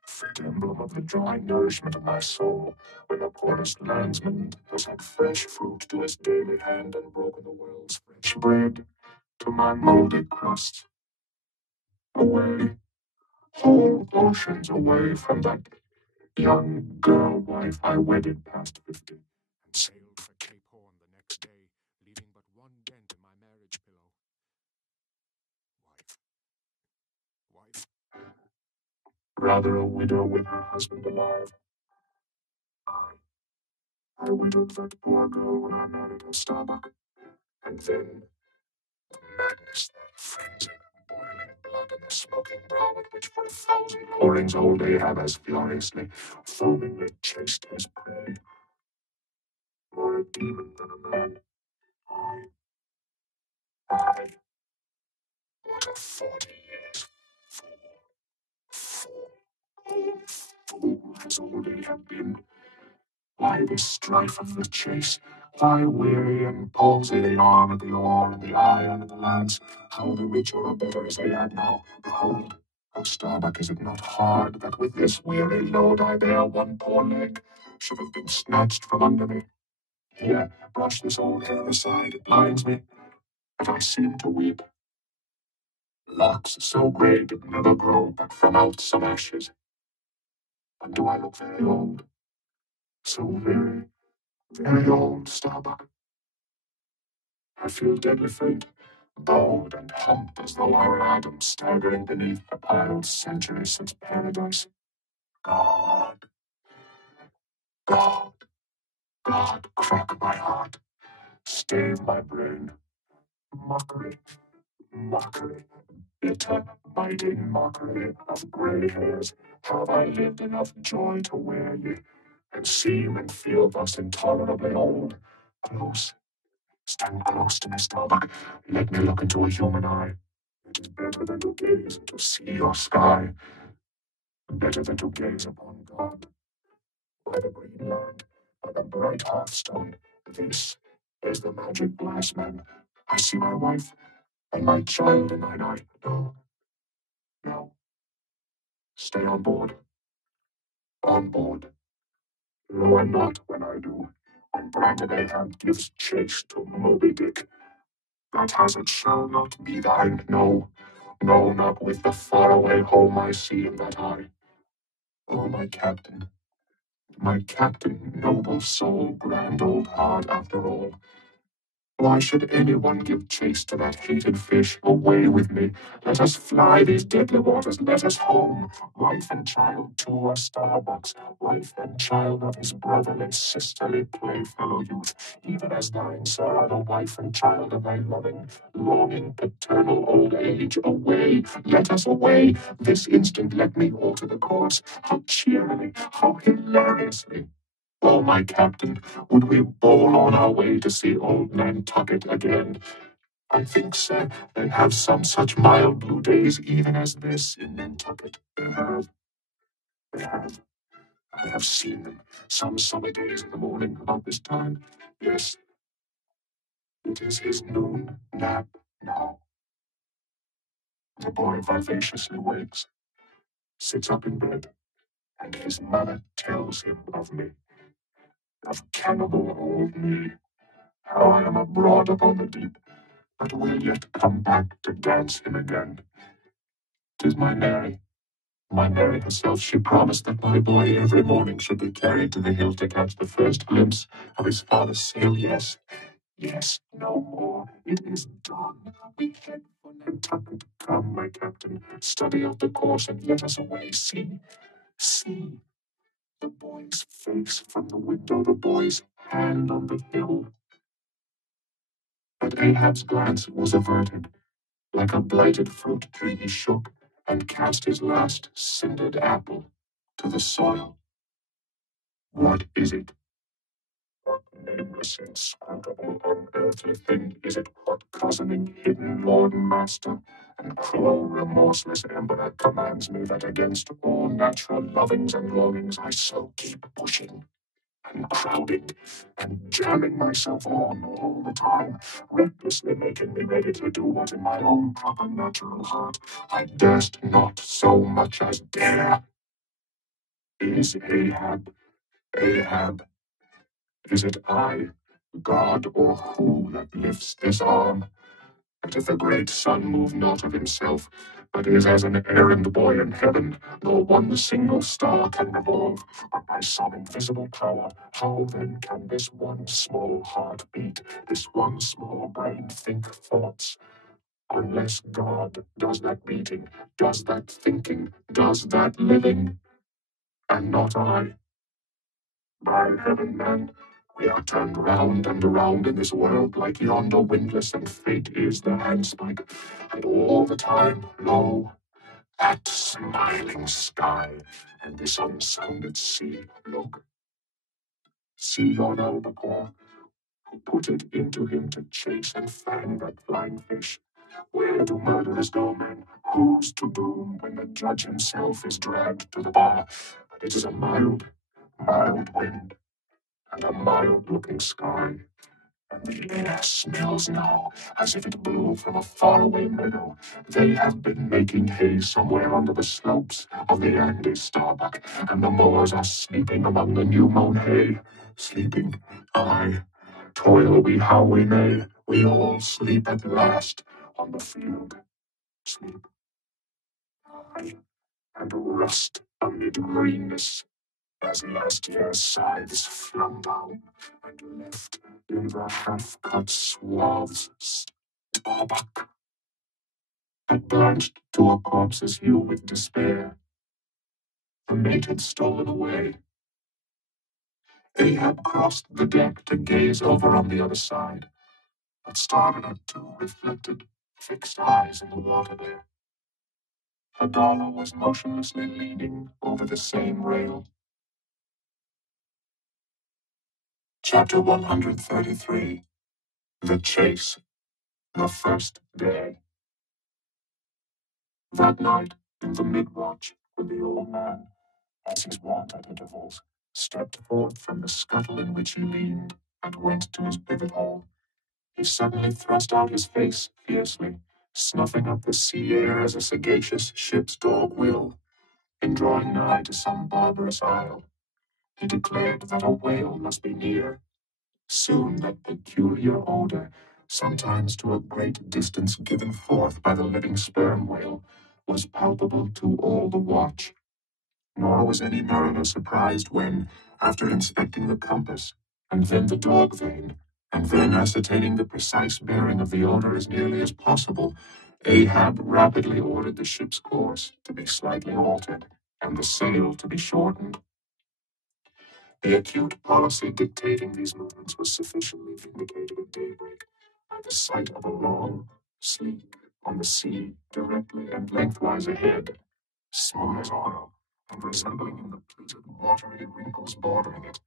fit emblem of the dry nourishment of my soul, when the poorest landsman has had fresh fruit to his daily hand and broken the world's fresh bread to my mouldy crust. Away, whole oceans away from that young girl wife I wedded past 50, and sailed for Cape Horn the next day, leaving but one dent in my marriage pillow. Wife, rather a widow with her husband alive. I widowed that poor girl when I married her, Starbuck, and then the madness, that frenzy, boiling blood, and the smoking brow with which for 1,000 whorings old Ahab has furiously, foamingly chased his prey. More a demon than a man. I, what a 40 years. Fool, oh, fool has old Ahab been. Why the strife of the chase? Why weary and palsy the arm and the oar and the iron and the lance? How the richer or better is Ahab now? Behold, O Starbuck, is it not hard that with this weary load I bear one poor leg should have been snatched from under me? Here, brush this old hair aside, it blinds me, but I seem to weep. Locks so grey did never grow but from out some ashes. And do I look very old? So very, very old, Starbuck. I feel deadly faint, bowed and humped as though I were Adam staggering beneath the piled centuries since paradise. God, God, God, crack my heart, stave my brain. Mockery, mockery, bitter, biting mockery of grey hairs. Have I lived enough joy to wear ye, and seem and feel thus intolerably old? Close, stand close to me, Starbuck. Let me look into a human eye. It is better than to gaze into sea or sky, better than to gaze upon God. By the green land, by the bright hearthstone, this is the magic glass, man. I see my wife and my child in thine eye. No, no, stay on board, on board. Lower not when I do. When branded Ahab gives chase to Moby Dick, that hazard shall not be thine. No, no, not with the faraway home I see in that eye. Oh, my captain, noble soul, grand old heart after all. Why should anyone give chase to that hated fish? Away with me. Let us fly these deadly waters. Let us home. Wife and child to a Starbucks. Wife and child of his brotherly, sisterly playfellow youth. Even as thine, sir, are the wife and child of thy loving, longing, paternal old age. Away. Let us away. This instant let me alter the course. How cheerily, how hilariously. Oh, my captain, would we bowl on our way to see old Nantucket again? I think, sir, they have some such mild blue days even as this in Nantucket. They have. I have seen them some summer days in the morning about this time. Yes, it is his noon nap now. The boy vivaciously wakes, sits up in bed, and his mother tells him of me, of cannibal old me, how I am abroad upon the deep, but will yet come back to dance him again. 'Tis my Mary herself. She promised that my boy every morning should be carried to the hill to catch the first glimpse of his father's sail. Yes, yes, no more. It is done. We head for Nantucket. Come, my captain, study out the course and let us away. See, see the boy's face from the window, the boy's hand on the hill. But Ahab's glance was averted. Like a blighted fruit tree he shook and cast his last cindered apple to the soil. What is it? What nameless, inscrutable, unearthly thing is it? What cozening, hidden lord and master, and cruel, remorseless emperor commands me that against all natural lovings and longings I so keep pushing and crowding and jamming myself on all the time, recklessly making me ready to do what in my own proper natural heart I durst not so much as dare. Is Ahab, is it I, God or who that lifts this arm? That if the great sun move not of himself, but is as an errand boy in heaven, nor one single star can revolve, but by some invisible power, how then can this one small heart beat, this one small brain think thoughts, unless God does that beating, does that thinking, does that living, and not I? By heaven, man, we are turned round and around in this world like yonder windlass, and fate is the handspike, and all the time, lo, that smiling sky and this unsounded sea. Look, see yon albacore, who put it into him to chase and fang that flying fish. Where do murderers go, men? Who's to doom when the judge himself is dragged to the bar? But it is a mild, mild wind, and a mild-looking sky. And the air smells now as if it blew from a faraway meadow. They have been making hay somewhere under the slopes of the Andes, Starbuck, and the mowers are sleeping among the new-mown hay. Sleeping, aye, toil we how we may, we all sleep at last on the field. Sleep, aye, and rust amid greenness, as last year's scythes flung down and left in the half-cut swaths starbuck, had blanched to a corpse's hue with despair. The mate had stolen away. Ahab crossed the deck to gaze over on the other side, but started at two reflected, fixed eyes in the water there. Adala was motionlessly leaning over the same rail. Chapter 133. The Chase. The First Day. That night, in the mid-watch, when the old man, as his wont at intervals, stepped forth from the scuttle in which he leaned and went to his pivot hole, he suddenly thrust out his face fiercely, snuffing up the sea air as a sagacious ship's dog will, in drawing nigh to some barbarous isle. He declared that a whale must be near. Soon that peculiar odor, sometimes to a great distance given forth by the living sperm whale, was palpable to all the watch. Nor was any mariner surprised when, after inspecting the compass, and then the dog vane, and then ascertaining the precise bearing of the odor as nearly as possible, Ahab rapidly ordered the ship's course to be slightly altered, and the sail to be shortened. The acute policy dictating these movements was sufficiently vindicated at daybreak by the sight of a long sleep on the sea directly and lengthwise ahead, smooth as oil, and resembling in the pleated watery wrinkles bordering it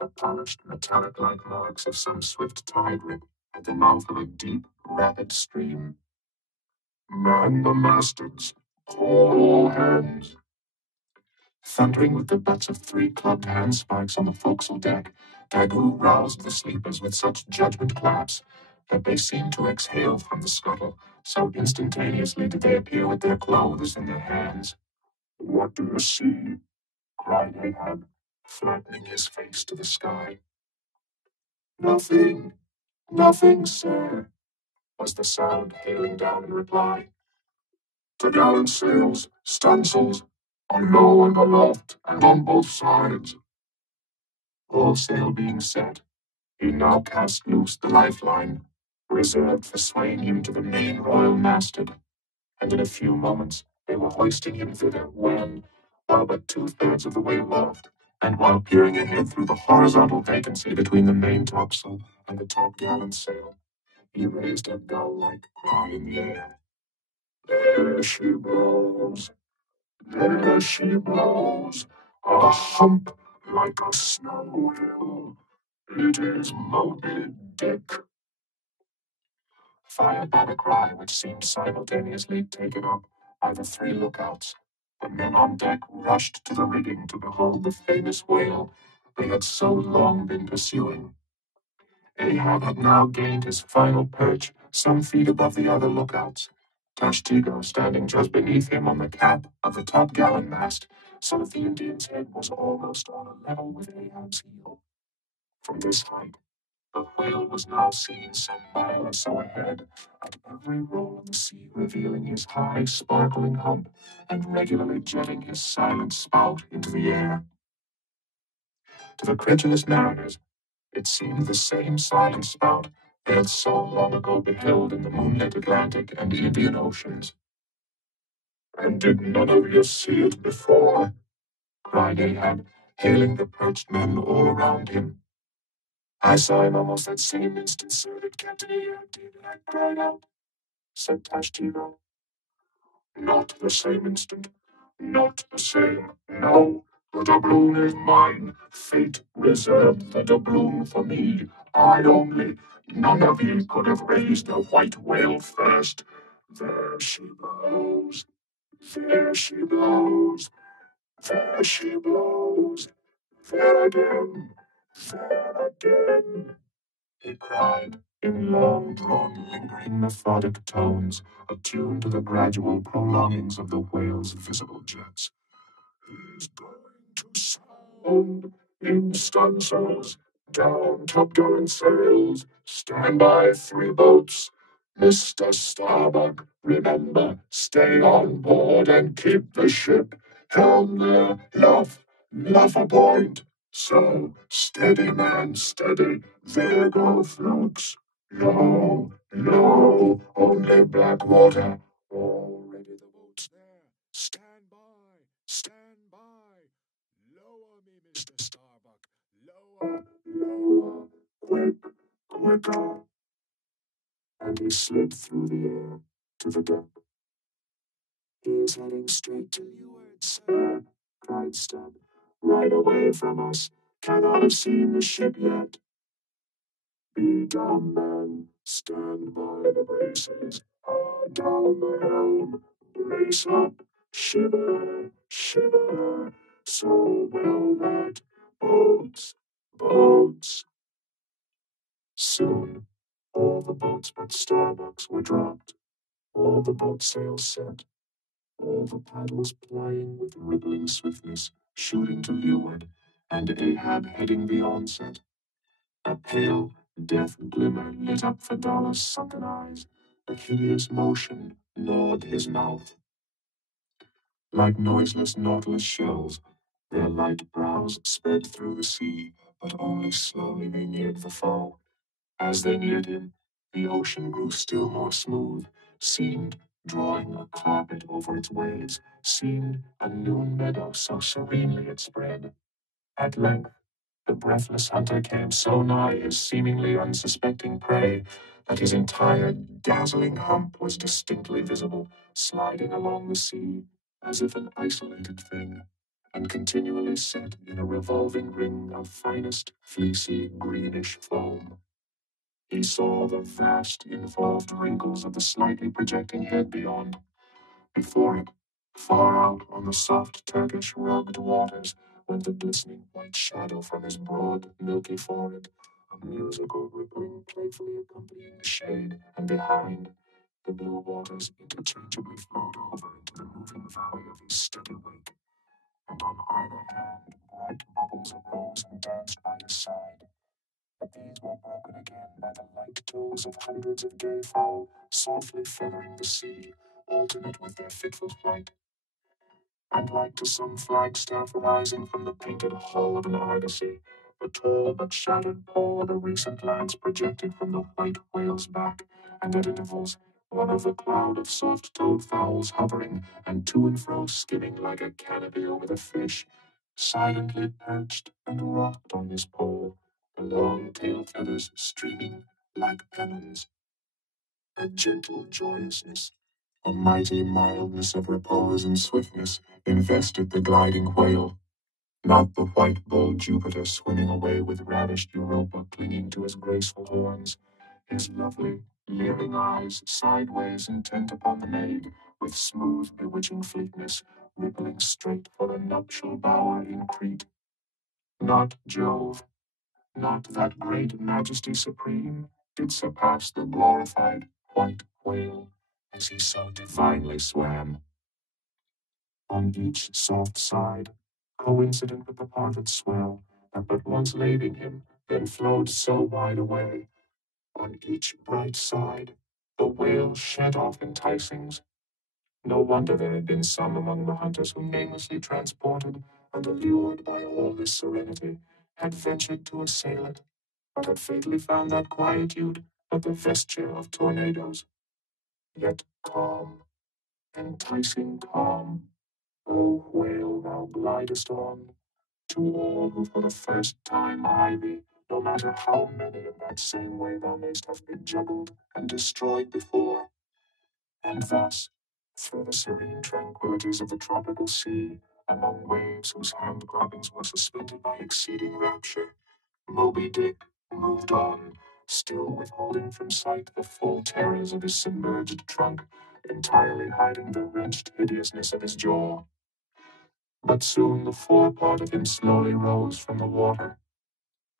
the polished metallic-like marks of some swift tide rip at the mouth of a deep, rapid stream. Man the mastheads, call all hands. Thundering with the butts of three clubbed handspikes on the forecastle deck, Daggoo roused the sleepers with such judgment claps that they seemed to exhale from the scuttle, so instantaneously did they appear with their clothes in their hands. "What do you see?" cried Ahab, flattening his face to the sky. "Nothing, nothing, sir," was the sound hailing down in reply. "T'gallant sails, stunsails, on low and aloft, and on both sides." All sail being set, he now cast loose the lifeline, reserved for swaying him to the main royal masthead, and in a few moments they were hoisting him thither when, while but two-thirds of the way aloft, and while peering ahead through the horizontal vacancy between the main topsail and the top-gallant sail, he raised a gull-like cry in the air. "There she blows! There she blows! A hump like a snow hill! It is Moby Dick!" Fired by the cry which seemed simultaneously taken up by the three lookouts, the men on deck rushed to the rigging to behold the famous whale they had so long been pursuing. Ahab had now gained his final perch some feet above the other lookouts, Tashtego standing just beneath him on the cap of the top-gallant mast, so that the Indian's head was almost on a level with Ahab's heel. From this height, the whale was now seen some mile or so ahead, at every roll of the sea revealing his high, sparkling hump, and regularly jetting his silent spout into the air. To the credulous mariners, it seemed the same silent spout they had so long ago beheld in the moonlit Atlantic and Indian Oceans. "And did none of you see it before?" cried Ahab, hailing the perched men all around him. "I saw him almost that same instant, sir, that Captain Ahab did," I cried out, said Tashtego. "Not the same instant, not the same. No, the doubloon is mine. Fate reserved the doubloon for me. I only. None of ye could have raised the white whale first. There she blows. There she blows. There she blows. There again. There again," he cried, in long-drawn, lingering, methodic tones, attuned to the gradual prolongings of the whale's visible jets. "He's going to sound in stunsails, down topgallant sails, stand by three boats, Mr. Starbuck, remember, stay on board and keep the ship. Helm there, luff a point. So, steady, man, steady. There go flukes. No, no, only black water. Already the boat's there. Stand by, stand by. Lower me, Mr. Starbuck. Lower, lower, quick, quicker. And he slid through the air to the deck. He is heading straight to leeward, sir, cried Stubb. Right away from us. Cannot have seen the ship yet. Be dumb, man. Stand by the braces. Down the helm. Brace up. Shiver, shiver. So well that boats, boats. Soon, all the boats but Starbuck's were dropped. All the boat sails set. All the paddles plying with rippling swiftness, shooting to leeward, and Ahab heading the onset. A pale, death glimmer lit up Fedala's sunken eyes. A hideous motion gnawed his mouth. Like noiseless nautilus shells, their light brows sped through the sea, but only slowly they neared the foe. As they neared him, the ocean grew still more smooth, seemed drawing a carpet over its waves, seemed a noon meadow so serenely it spread. At length, the breathless hunter came so nigh his seemingly unsuspecting prey that his entire dazzling hump was distinctly visible, sliding along the sea as if an isolated thing, and continually set in a revolving ring of finest, fleecy, greenish foam. He saw the vast, involved wrinkles of the slightly projecting head beyond. Before it, far out on the soft Turkish rugged waters, went the glistening white shadow from his broad, milky forehead, a musical rippling playfully accompanying the shade, and behind, the blue waters interchangeably flowed over into the moving valley of his steady wake, and on either hand bright bubbles arose and danced by his side. But these were broken again by the light toes of hundreds of gay fowl, softly feathering the sea, alternate with their fitful flight, and like to some flagstaff rising from the painted hull of an argosy, the tall but shattered pole of a recent lance projected from the white whale's back, and at intervals one of a cloud of soft-toed fowls hovering and to and fro skimming like a canopy over the fish, silently perched and rocked on this pole, the long tail feathers streaming like pennons. A gentle joyousness, a mighty mildness of repose and swiftness invested the gliding whale, not the white bull Jupiter swimming away with ravished Europa clinging to his graceful horns, his lovely, leering eyes sideways intent upon the maid, with smooth, bewitching fleetness, rippling straight for the nuptial bower in Crete. Not Jove, not that great majesty supreme, did surpass the glorified white whale, as he so divinely swam. On each soft side, coincident with the parted swell, that but once laving him, then flowed so wide away. On each bright side, the whale shed off enticings. No wonder there had been some among the hunters who, namelessly transported and allured by all this serenity, had ventured to assail it, but had fatally found that quietude but the vesture of tornadoes. Yet calm, enticing calm, O whale, thou glidest on, to all who for the first time eye thee, no matter how many in that same way thou mayst have been juggled and destroyed before. And thus, through the serene tranquillities of the tropical sea, among waves whose hand-clappings were suspended by exceeding rapture, Moby Dick moved on, still withholding from sight the full terrors of his submerged trunk, entirely hiding the wrenched hideousness of his jaw. But soon the forepart of him slowly rose from the water.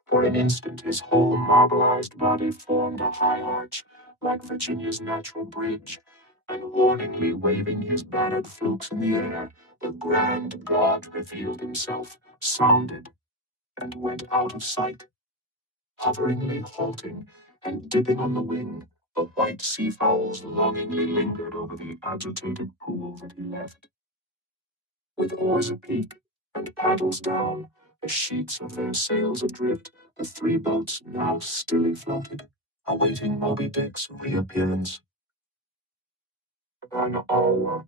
For an instant his whole marbleized body formed a high arch, like Virginia's natural bridge, and warningly waving his battered flukes in the air, the grand god revealed himself, sounded, and went out of sight, hoveringly halting and dipping on the wing, The white seafowls longingly lingered over the agitated pool that he left. With oars apeak and paddles down, the sheets of their sails adrift, the three boats now stilly floated, awaiting Moby Dick's reappearance. "An hour,"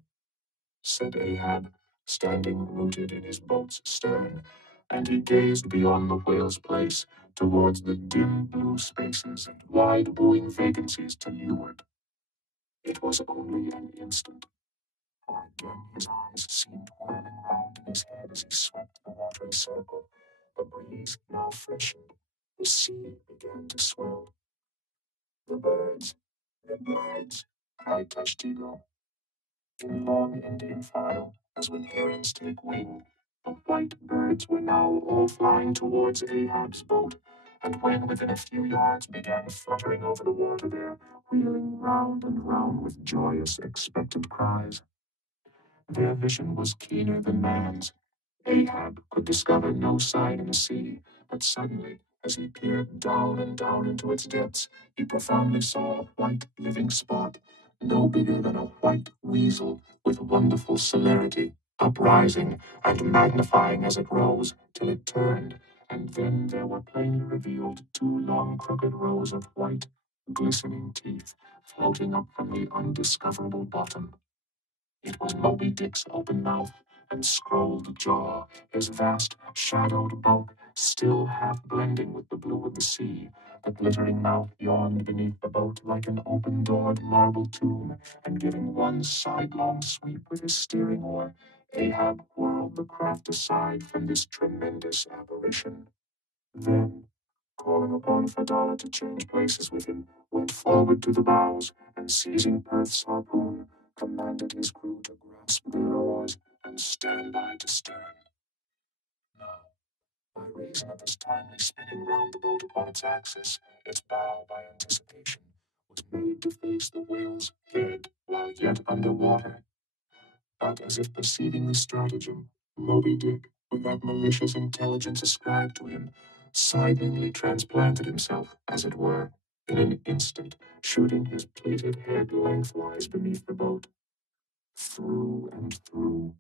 said Ahab, standing rooted in his boat's stern, and he gazed beyond the whale's place towards the dim blue spaces and wide booing vacancies to leeward. It was only an instant, for again his eyes seemed whirling round in his head as he swept the watery circle. The breeze now freshened, the sea began to swell. "The birds, the birds!" cried Tashtigo. In long Indian file, as when herons take wing, the white birds were now all flying towards Ahab's boat, and when within a few yards began fluttering over the water there, wheeling round and round with joyous, expectant cries. Their vision was keener than man's. Ahab could discover no sign in the sea, but suddenly, as he peered down and down into its depths, he profoundly saw a white living spot, no bigger than a white weasel, with wonderful celerity, uprising and magnifying as it rose, till it turned, and then there were plainly revealed two long crooked rows of white, glistening teeth, floating up from the undiscoverable bottom. It was Moby Dick's open mouth and scrolled jaw, his vast, shadowed bulk still half blending with the blue of the sea. The glittering mouth yawned beneath the boat like an open-doored marble tomb, and giving one sidelong sweep with his steering oar, Ahab whirled the craft aside from this tremendous apparition. Then, calling upon Fadala to change places with him, went forward to the bows, and seizing Perth's harpoon, commanded his crew to grasp their oars and stand by to stern. Now, by reason of this timely spinning round the boat upon its axis, its bow, by anticipation, was made to face the whale's head while yet under water. But as if perceiving the stratagem, Moby Dick, with that malicious intelligence ascribed to him, silently transplanted himself, as it were, in an instant, shooting his pleated head lengthwise beneath the boat. Through and through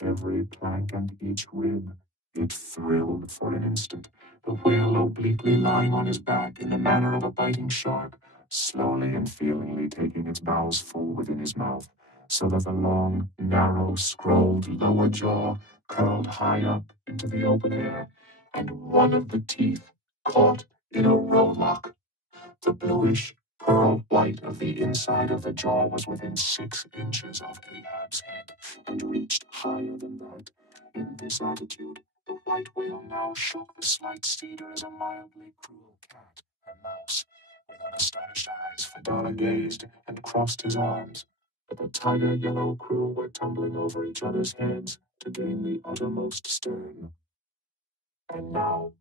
every plank and each rib, it thrilled for an instant, the whale obliquely lying on his back in the manner of a biting shark, slowly and feelingly taking its bows full within his mouth, so that the long, narrow, scrolled lower jaw curled high up into the open air, and one of the teeth caught in a rowlock. The bluish pearl white of the inside of the jaw was within 6 inches of Ahab's head, and reached higher than that. In this attitude, the white whale now shook the slight cedar as a mildly cruel cat or mouse. With unastonished eyes, Fedora gazed and crossed his arms, but the tiger yellow crew were tumbling over each other's heads to gain the uttermost stern. And now,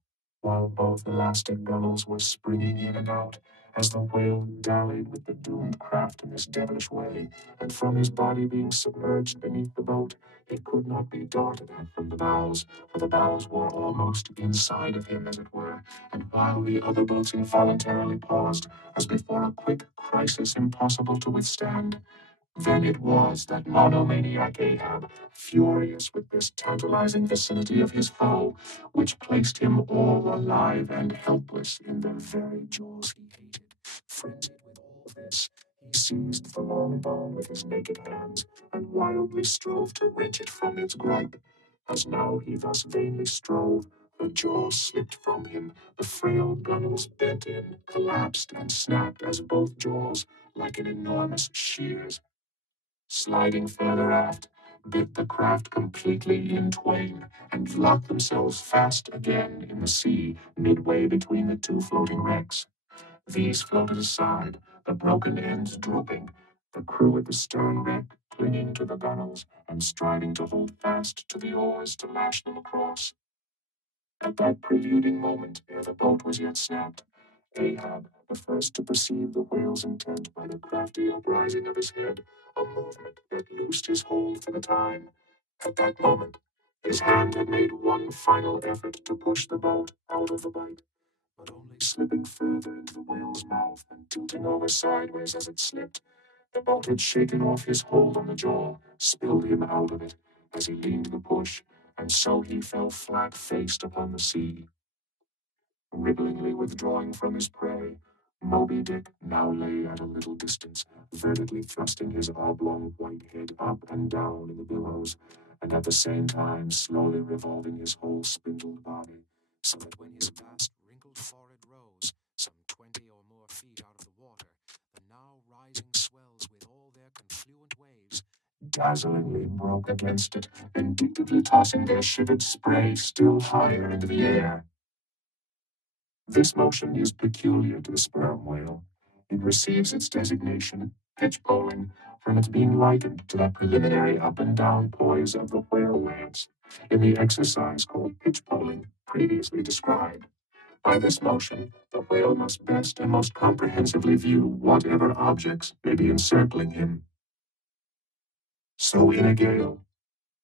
while both elastic gunwales were springing in and out, as the whale dallied with the doomed craft in this devilish way, and from his body being submerged beneath the boat, it could not be darted at from the bows, for the bows were almost inside of him, as it were, and while the other boats involuntarily paused, as before a quick crisis impossible to withstand, then it was that monomaniac Ahab, furious with this tantalizing vicinity of his foe, which placed him all alive and helpless in the very jaws he hated, frenzied with all this, he seized the long bone with his naked hands, and wildly strove to wrench it from its gripe. As now he thus vainly strove, the jaw slipped from him, the frail gunwales bent in, collapsed, and snapped as both jaws, like an enormous shears, sliding further aft, bit the craft completely in twain, and locked themselves fast again in the sea, midway between the two floating wrecks. These floated aside, the broken ends drooping, the crew at the stern wreck clinging to the gunwales and striving to hold fast to the oars to lash them across. At that preluding moment, ere the boat was yet snapped, Ahab, the first to perceive the whale's intent by the crafty uprising of his head, a movement that loosed his hold for the time. At that moment, his hand had made one final effort to push the boat out of the bight, but only slipping further into the whale's mouth and tilting over sideways as it slipped. The boat had shaken off his hold on the jaw, spilled him out of it as he leaned the push, and so he fell flat-faced upon the sea. Ribblingly withdrawing from his prey, Moby Dick now lay at a little distance, vertically thrusting his oblong white head up and down in the billows, and at the same time slowly revolving his whole spindled body, so that when his vast wrinkled forehead rose, some 20 or more feet out of the water, the now rising swells with all their confluent waves dazzlingly broke against it, vindictively tossing their shivered spray still higher into the air. This motion is peculiar to the sperm whale. It receives its designation, pitch bowling, from its being likened to that preliminary up and down poise of the whale lance in the exercise called pitch bowling, previously described. By this motion, the whale must best and most comprehensively view whatever objects may be encircling him. So in a gale,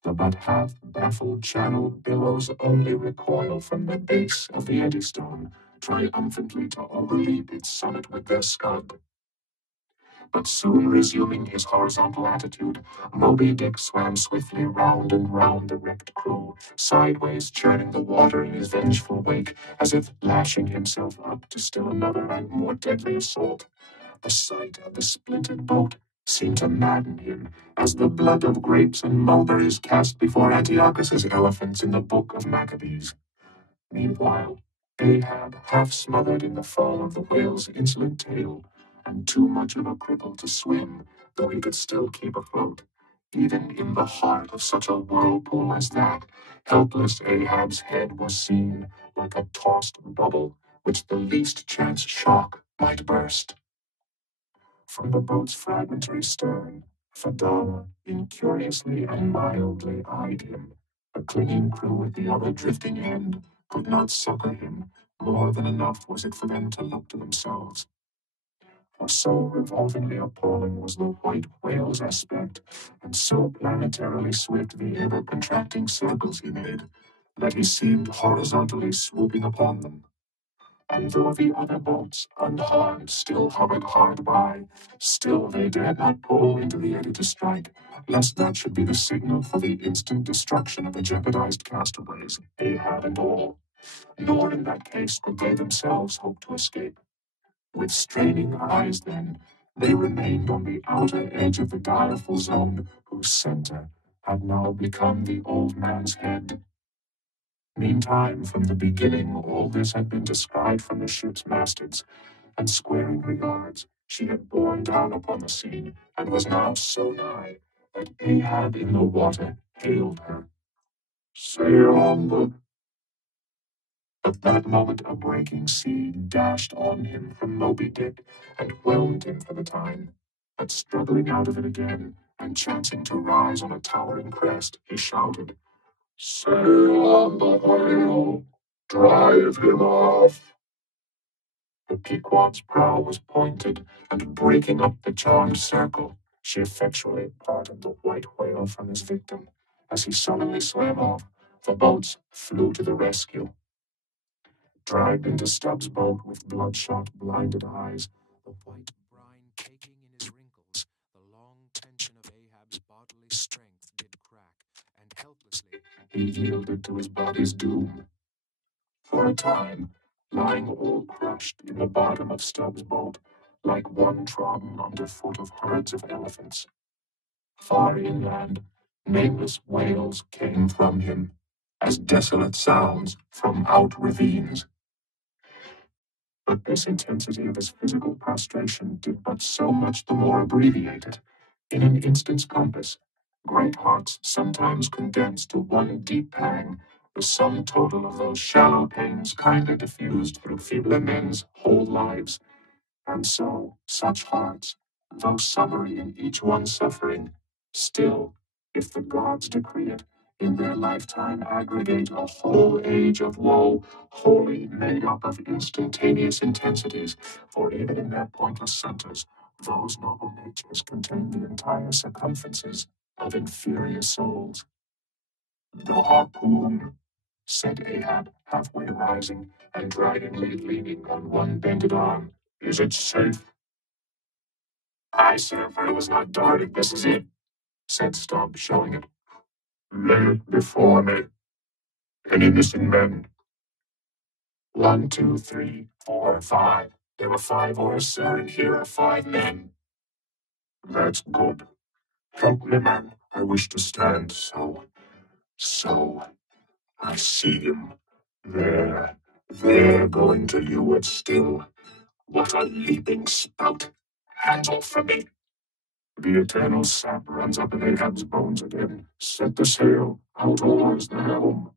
the but half-baffled channel billows only recoil from the base of the Eddystone, triumphantly to overleap its summit with their scud. But soon resuming his horizontal attitude, Moby Dick swam swiftly round and round the wrecked crew, sideways churning the water in his vengeful wake, as if lashing himself up to still another and more deadly assault. The sight of the splintered boat seemed to madden him, as the blood of grapes and mulberries cast before Antiochus's elephants in the book of Maccabees. Meanwhile, Ahab, half smothered in the fall of the whale's insolent tail, and too much of a cripple to swim, though he could still keep afloat, even in the heart of such a whirlpool as that, helpless Ahab's head was seen like a tossed bubble which the least chance shock might burst. From the boat's fragmentary stern, Fadala incuriously and mildly eyed him. A clinging crew at the other drifting end could not succor him. More than enough was it for them to look to themselves. For so revolvingly appalling was the white whale's aspect, and so planetarily swift the ever-contracting circles he made, that he seemed horizontally swooping upon them. And though the other boats, unharmed, still hovered hard by, still they dared not pull into the eddy to strike, lest that should be the signal for the instant destruction of the jeopardized castaways, Ahab and all. Nor in that case could they themselves hope to escape. With straining eyes, then, they remained on the outer edge of the direful zone, whose center had now become the old man's head. Meantime, from the beginning, all this had been descried from the ship's mastheads, and squaring her yards, she had borne down upon the scene, and was now so nigh that Ahab in the water hailed her. "Sail on the—" At that moment a breaking sea dashed on him from Moby Dick, and whelmed him for the time. But struggling out of it again, and chancing to rise on a towering crest, he shouted, "Sail on the whale! Drive him off!" The Pequod's prow was pointed, and breaking up the charmed circle, she effectually parted the white whale from his victim. As he sullenly swam off, the boats flew to the rescue. Dragged into Stubbs' boat with bloodshot, blinded eyes, the white brine caking in his wrinkles, the long tension of Ahab's bodily strength did crack, and helplessly he yielded to his body's doom. For a time, lying all crushed in the bottom of Stubbs' boat, like one trodden underfoot of herds of elephants. Far inland, nameless wails came from him, as desolate sounds from out ravines. But this intensity of his physical prostration did but so much the more abbreviate it. In an instant's compass, great hearts sometimes condense to one deep pang, the sum total of those shallow pains kindly diffused through feebler men's whole lives. And so, such hearts, though summary in each one's suffering, still, if the gods decree it, in their lifetime aggregate a whole age of woe, wholly made up of instantaneous intensities, for even in their pointless centers, those noble natures contain the entire circumferences of inferior souls. The harpoon, said Ahab, halfway rising and draggingly leaning on one bended arm. Is it safe? Aye, sir, for it was not guarded. This is it, said Stubb, showing it. Lay it before me. Any missing men? 1, 2, 3, 4, 5. There were 5 oars, sir, and here are 5 men. That's good. Help me, man. I wish to stand so. I see him. There, going to leeward still. What a leaping spout! Hands off from me! The eternal sap runs up in Ahab's bones again. Set the sail, out oars the helm.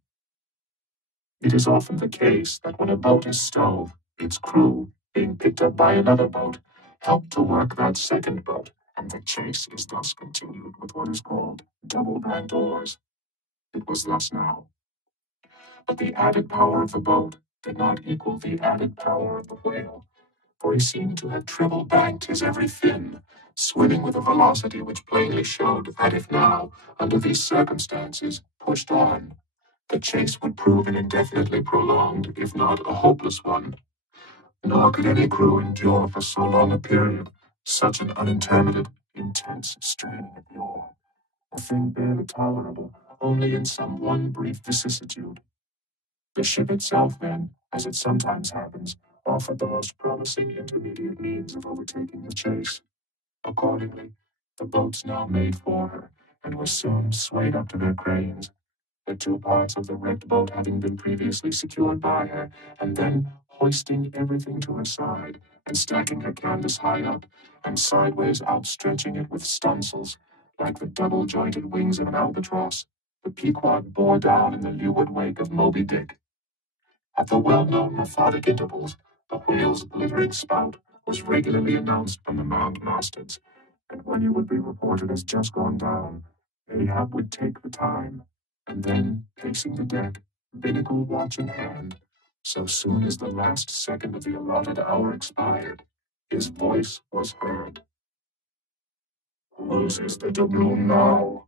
It is often the case that when a boat is stove, its crew, being picked up by another boat, help to work that second boat, and the chase is thus continued with what is called double-banked oars. It was thus now. But the added power of the boat did not equal the added power of the whale, for he seemed to have treble banked his every fin, swimming with a velocity which plainly showed that if now, under these circumstances, pushed on, the chase would prove an indefinitely prolonged, if not a hopeless one. Nor could any crew endure for so long a period such an unintermitted, intense straining at the oar, a thing barely tolerable only in some one brief vicissitude. The ship itself, then, as it sometimes happens, offered the most promising intermediate means of overtaking the chase. Accordingly, the boats now made for her, and were soon swayed up to their cranes, the 2 parts of the wrecked boat having been previously secured by her, and then hoisting everything to her side, and stacking her canvas high up, and sideways outstretching it with stunsails, like the double-jointed wings of an albatross, the Pequod bore down in the leeward wake of Moby Dick. At the well-known methodic intervals, the whale's glittering spout was regularly announced from the manned mastheads, and when it would be reported as just gone down, Ahab would take the time, and then, pacing the deck, binnacle watch in hand, so soon as the last second of the allotted hour expired, his voice was heard. Whose is the doubloon now?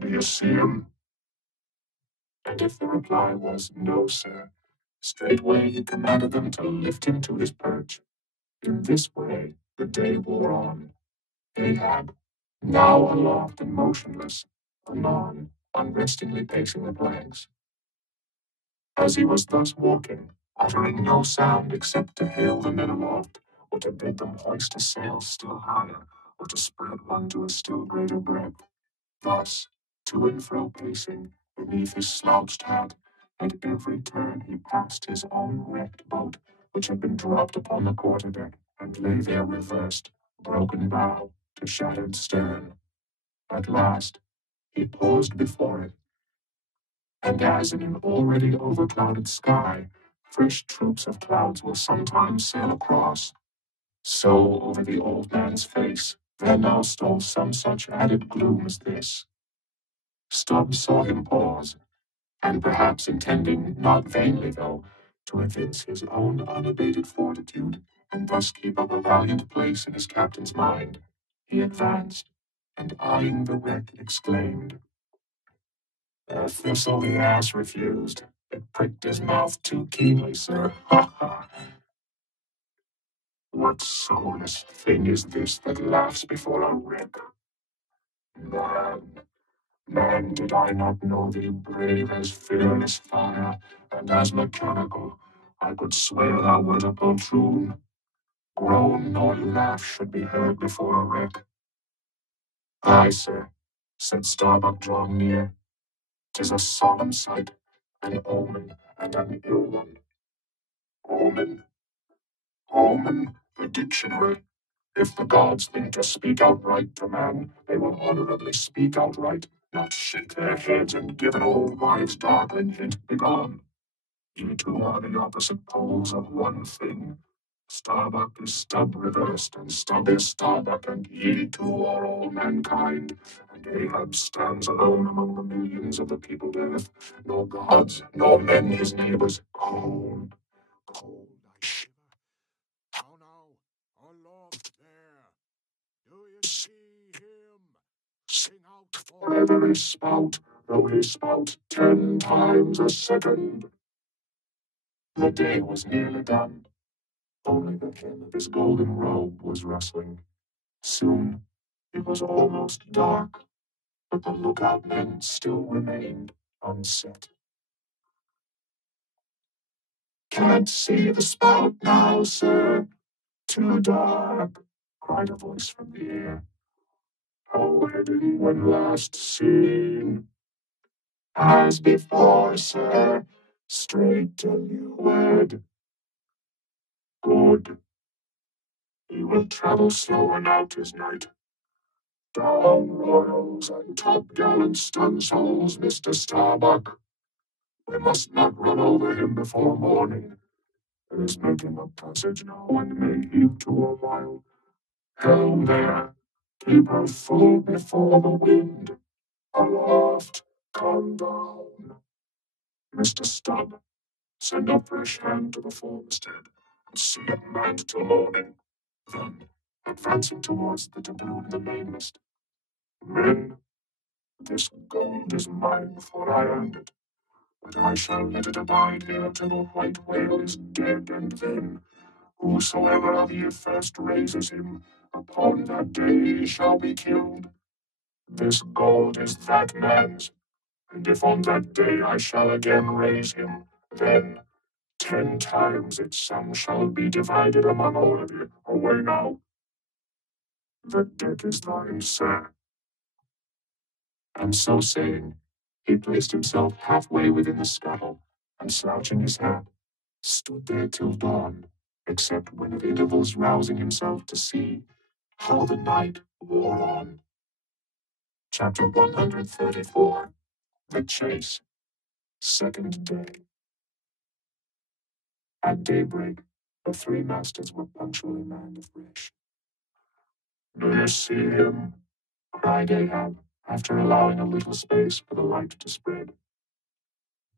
Do you see him? And if the reply was no, sir, straightway he commanded them to lift him to his perch. In this way the day wore on. Ahab, now aloft and motionless, anon unrestingly pacing the planks. As he was thus walking, uttering no sound except to hail the men aloft, or to bid them hoist a sail still higher, or to spread one to a still greater breadth, thus, to and fro pacing, beneath his slouched hat, at every turn he passed his own wrecked boat, which had been dropped upon the quarter-deck, and lay there reversed, broken bow to shattered stern. At last, he paused before it, and as in an already overclouded sky, fresh troops of clouds will sometimes sail across, so over the old man's face there now stole some such added gloom as this. Stubbs saw him pause, and perhaps intending, not vainly though, to evince his own unabated fortitude, and thus keep up a valiant place in his captain's mind, he advanced, and eyeing the wreck, exclaimed, "A thistle the ass refused. It pricked his mouth too keenly, sir. Ha ha! What soulless thing is this that laughs before a wreck? Man, man, did I not know thee brave as fearless fire, and as mechanical, I could swear thou wert a poltroon. Groan nor laugh should be heard before a wreck." "Aye, sir," said Starbuck, drawing near. "'Tis a solemn sight, an omen, and an ill one." "Omen, omen, the dictionary. If the gods think to speak outright to man, they will honorably speak outright, not shake their heads and give an old wives' darkling hint, begone. Ye two are the opposite poles of one thing. Starbuck is Stubb reversed, and Stubb is Starbuck, and ye two are all mankind. And Ahab stands alone among the millions of the peopled earth, nor gods, nor men his neighbors. Cold, cold, I shiver. How now, aloft there? Do you see him? Sing out for every spout, though he spout 10 times a second. The day was nearly done. Only the hem of his golden robe was rustling. Soon it was almost dark, but the lookout men still remained unset. "Can't see the spout now, sir. Too dark," cried a voice from the air. "How heading when last seen?" "As before, sir. Straight to leeward." "Good. He will travel slower now 'tis night. Down royals and topgallant stunsails, Mr. Starbuck. We must not run over him before morning. He is making a passage now and may heave to a while. Helm there! Keep her full before the wind. Aloft, come down. Mr. Stubb, send a fresh hand to the foremast-head, and see it manned till morning." Then, advancing towards the doubloon the mainmast, "Men, this gold is mine, for I earned it, but I shall let it abide here till the white whale is dead, and then, whosoever of ye first raises him, upon that day he shall be killed. This gold is that man's, and if on that day I shall again raise him, then 10 times its sum shall be divided among all of you. Away now. The deck is thine, sir." And so saying, he placed himself halfway within the scuttle, and slouching his hat, stood there till dawn, except when at intervals rousing himself to see how the night wore on. Chapter 134. The Chase. Second day. At daybreak, the 3 masters were punctually manned afresh. "Do you see him?" cried Ahab, after allowing a little space for the light to spread.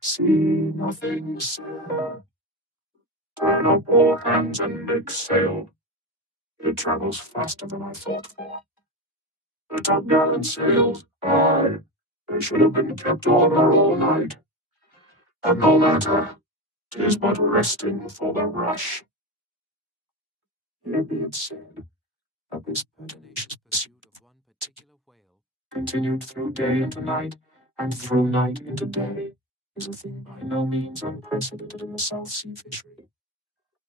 "See nothing, sir." "Turn up all hands and make sail. It travels faster than I thought for. The topgallant sails, aye, they should have been kept on her all night. But no matter, 'tis but resting for the rush." Here be it said that this pertinacious pursuit of one particular whale, continued through day into night, and through night into day, is a thing by no means unprecedented in the South Sea fishery.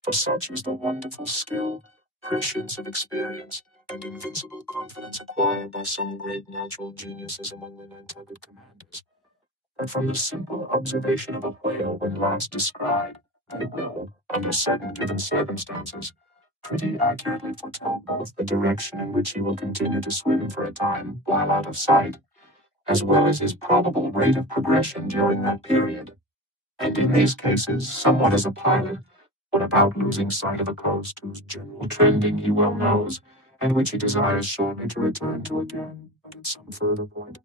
For such is the wonderful skill, prescience of experience, and invincible confidence acquired by some great natural geniuses among the Nantucket commanders, that from the simple observation of a whale when last descried, they will, under certain given circumstances, pretty accurately foretell both the direction in which he will continue to swim for a time while out of sight, as well as his probable rate of progression during that period. And in these cases, somewhat as a pilot, when about losing sight of a coast whose general trending he well knows, and which he desires shortly to return to again, but at some further point,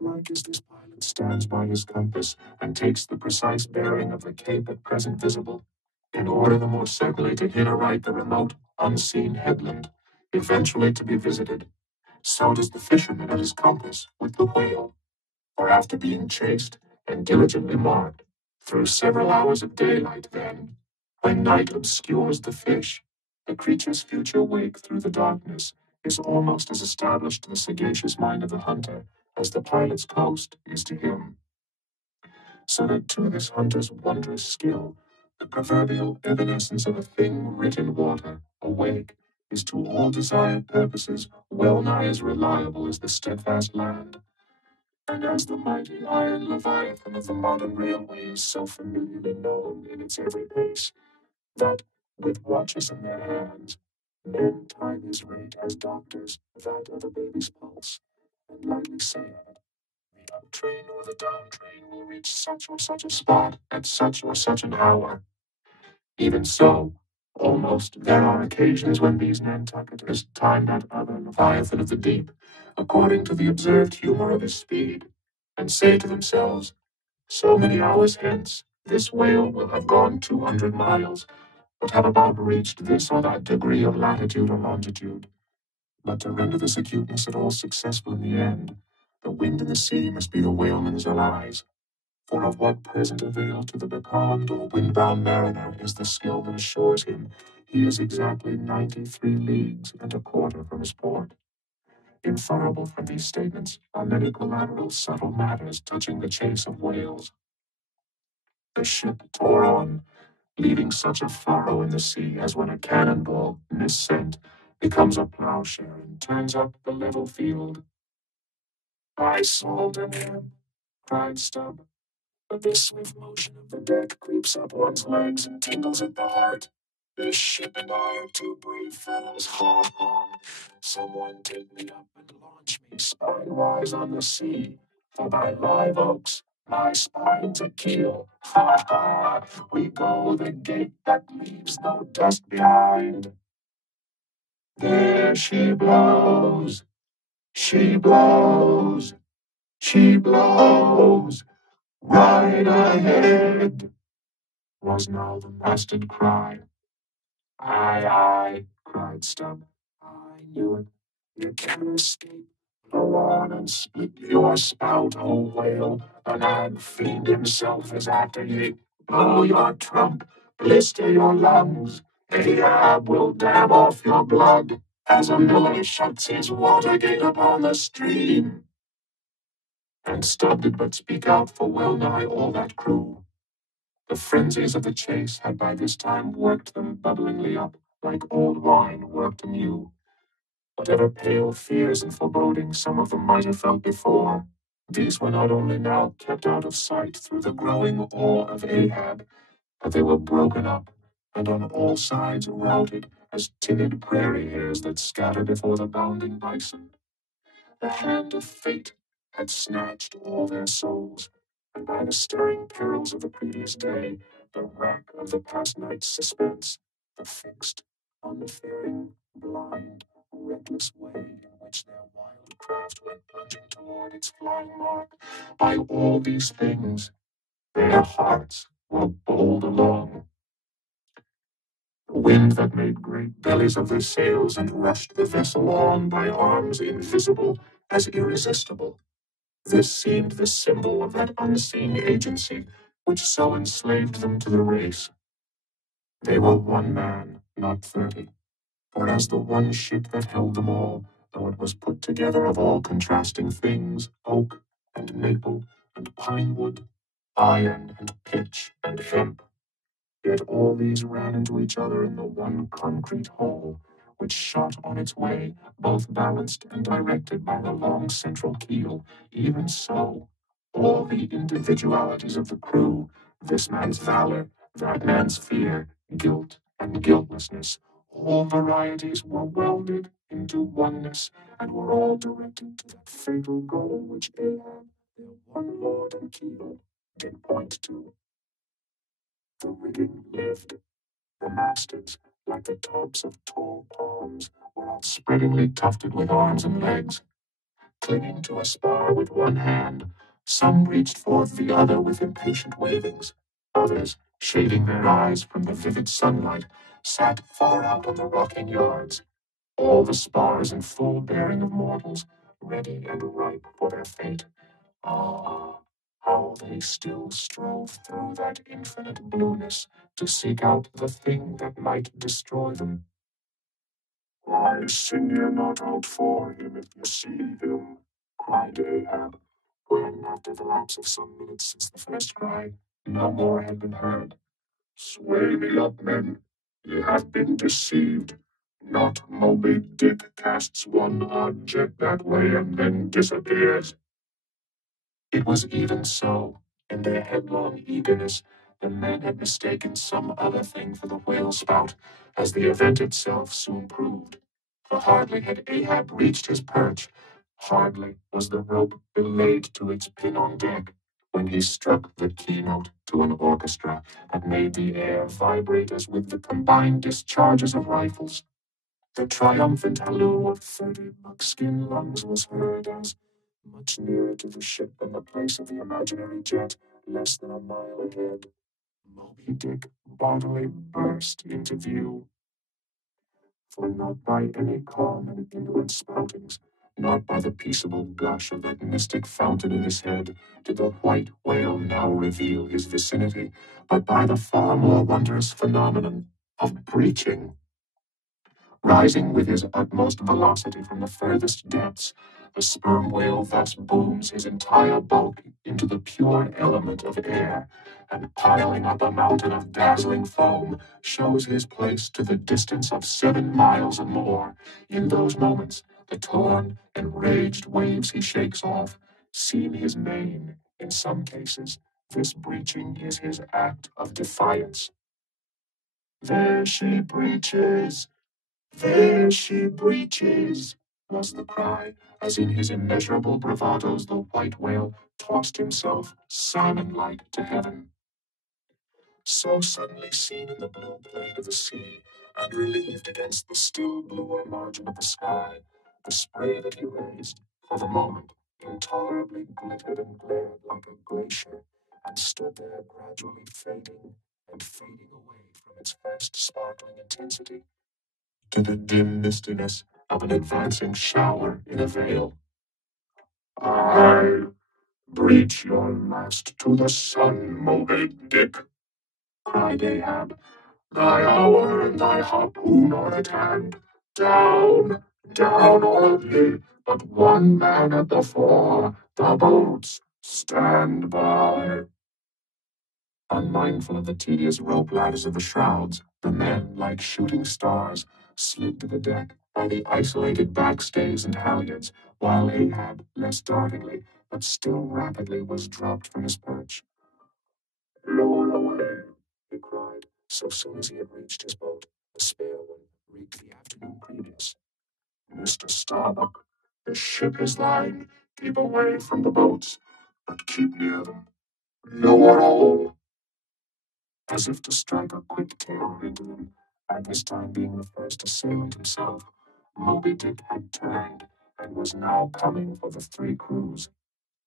like as this pilot stands by his compass and takes the precise bearing of the cape at present visible, in order the more certainly to hit aright the remote, unseen headland, eventually to be visited, so does the fisherman at his compass with the whale, for after being chased and diligently marked, through several hours of daylight, then, when night obscures the fish, the creature's future wake through the darkness is almost as established to the sagacious mind of the hunter as the pilot's coast is to him. So that to this hunter's wondrous skill, the proverbial evanescence of a thing writ in water, awake, is to all desired purposes well nigh as reliable as the steadfast land. And as the mighty iron leviathan of the modern railway is so familiarly known in its every pace, that, with watches in their hands, men time his rate as doctors that of a baby's pulse, and lightly say of it, the up train or the down train will reach such or such a spot at such or such an hour. Even so, almost there are occasions when these Nantucketers time that other leviathan of the deep, according to the observed humor of his speed, and say to themselves, so many hours hence, this whale will have gone 200 miles, but have about reached this or that degree of latitude or longitude. But to render this acuteness at all successful in the end, The wind and the sea must be the whaleman's allies. For of what present avail to the becalmed or windbound mariner is the skill that assures him he is exactly 93 leagues and a quarter from his port? Inferable from these statements are many collateral subtle matters touching the chase of whales. The ship tore on, leaving such a furrow in the sea as when a cannonball, missent, becomes a plowshare and turns up the level field. "I sold him," cried Stubb. But the swift motion of the deck creeps up one's legs and tingles at the heart. This ship and I are two brave fellows, ha ha. Someone take me up and launch me spine-wise on the sea. For by live oaks, my spine's a keel, ha ha. We go the gate that leaves no dust behind. There she blows, she blows, she blows, right ahead, was now the masted cry. "Aye, aye," cried Stubb. "I knew it. You can't escape. Blow on and split your spout, O whale. The mad fiend himself is after ye. Blow your trump, blister your lungs. Ahab will dab off your blood, as a miller shuts his water gate upon the stream." And Stubb did but speak out for well nigh all that crew. The frenzies of the chase had by this time worked them bubblingly up, like old wine worked anew. Whatever pale fears and forebodings some of them might have felt before, these were not only now kept out of sight through the growing awe of Ahab, but they were broken up and on all sides routed as timid prairie hares that scatter before the bounding bison. The hand of fate had snatched all their souls, and by the stirring perils of the previous day, the rack of the past night's suspense, the fixed, unfearing, blind, reckless way in which their wild craft went plunging toward its flying mark, by all these things, their hearts were bowled along. The wind that made great bellies of their sails and rushed the vessel on by arms invisible as irresistible. This seemed the symbol of that unseen agency which so enslaved them to the race. They were one man, not 30, for as the one ship that held them all, though it was put together of all contrasting things, oak and maple and pine wood, iron and pitch and hemp, yet all these ran into each other in the one concrete whole, which shot on its way, both balanced and directed by the long central keel. Even so, all the individualities of the crew, this man's valor, that man's fear, guilt and guiltlessness, all varieties were welded into oneness, and were all directed to that fatal goal which Ahab, their one lord and keel, did point to. The rigging lived. The mastheads, like the tops of tall palms, were all spreadingly tufted with arms and legs. Clinging to a spar with one hand, some reached forth the other with impatient wavings. Others, shading their eyes from the vivid sunlight, sat far out on the rocking yards. All the spars in full bearing of mortals, ready and ripe for their fate. Ah, how they still strove through that infinite blueness to seek out the thing that might destroy them. "Why sing ye not out for him if you see him?" cried Ahab, when, after the lapse of some minutes since the first cry, no more had been heard. "Sway me up, men. Ye have been deceived. Not Moby Dick casts one odd jet that way and then disappears." It was even so. In their headlong eagerness, the men had mistaken some other thing for the whale spout, as the event itself soon proved. For hardly had Ahab reached his perch, hardly was the rope belayed to its pin on deck, when he struck the keynote to an orchestra that made the air vibrate as with the combined discharges of rifles. The triumphant halloo of 30 buckskin lungs was heard as, much nearer to the ship than the place of the imaginary jet, less than a mile ahead, Moby Dick bodily burst into view. For not by any calm and indolent spoutings, Not by the peaceable gush of that mystic fountain in his head did the white whale now reveal his vicinity, but by the far more wondrous phenomenon of breaching. Rising with his utmost velocity from the furthest depths, the sperm whale thus booms his entire bulk into the pure element of air, and piling up a mountain of dazzling foam, shows his place to the distance of 7 miles and more. In those moments, the torn, enraged waves he shakes off seem his mane. In some cases, this breaching is his act of defiance. There she breaches! There she breaches, was the cry, as in his immeasurable bravadoes the white whale tossed himself salmon-like to heaven. So suddenly seen in the blue plain of the sea, and relieved against the still bluer margin of the sky, the spray that he raised, for the moment, intolerably glittered and glared like a glacier, and stood there gradually fading and fading away from its first sparkling intensity to the dim mistiness of an advancing shower in a vale. I breach your mast to the sun, Moby Dick, cried Ahab. Thy hour and thy harpoon are at hand. Down, down all of ye, but one man at the fore. The boats, stand by. Unmindful of the tedious rope ladders of the shrouds, the men, like shooting stars, slid to the deck by the isolated backstays and halyards, while Ahab, less dartingly, but still rapidly, was dropped from his perch. Lower away, he cried, so soon as he had reached his boat, the spare one, rigged the afternoon previous. Mr. Starbuck, the ship is thine. Keep away from the boats, but keep near them. Lower all. As if to strike a quick terror into them, at this time being the first assailant himself, Moby Dick had turned, and was now coming for the 3 crews.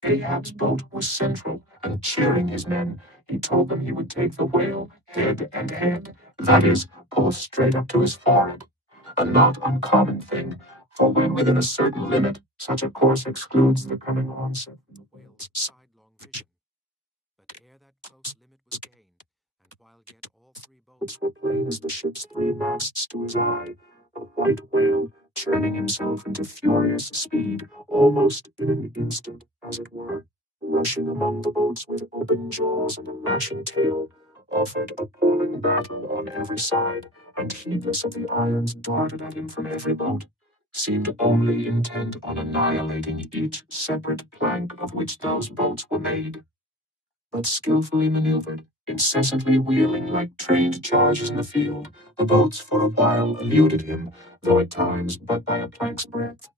Ahab's boat was central, and cheering his men, he told them he would take the whale head and head, that is, pull straight up to his forehead. A not uncommon thing, for when within a certain limit, such a course excludes the coming onset from the whale's sidelong vision. But ere that close limit was gained, and while yet all 3 boats were plain as the ship's 3 masts to his eye, the white whale, churning himself into furious speed, almost in an instant, as it were, rushing among the boats with open jaws and a lashing tail, offered appalling battle on every side, and heedless of the irons darted at him from every boat, seemed only intent on annihilating each separate plank of which those boats were made, but skillfully maneuvered, incessantly wheeling like trained chargers in the field. The boats for a while eluded him, though at times but by a plank's breadth,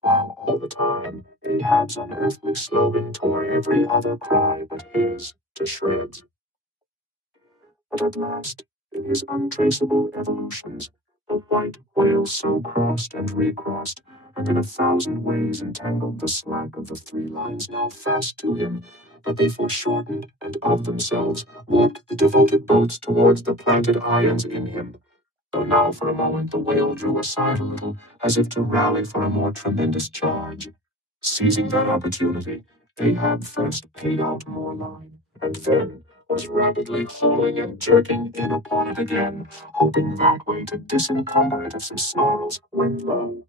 while all the time Ahab's unearthly slogan tore every other cry but his to shreds. But at last, in his untraceable evolutions, the white whale so crossed and recrossed, and in 1,000 ways entangled the slack of the 3 lines now fast to him, that they foreshortened and of themselves warped the devoted boats towards the planted irons in him. Though now for a moment the whale drew aside a little, as if to rally for a more tremendous charge. Seizing that opportunity, Ahab first paid out more line, and then was rapidly hauling and jerking in upon it again, hoping that way to disencumber it of some snarls, when lo,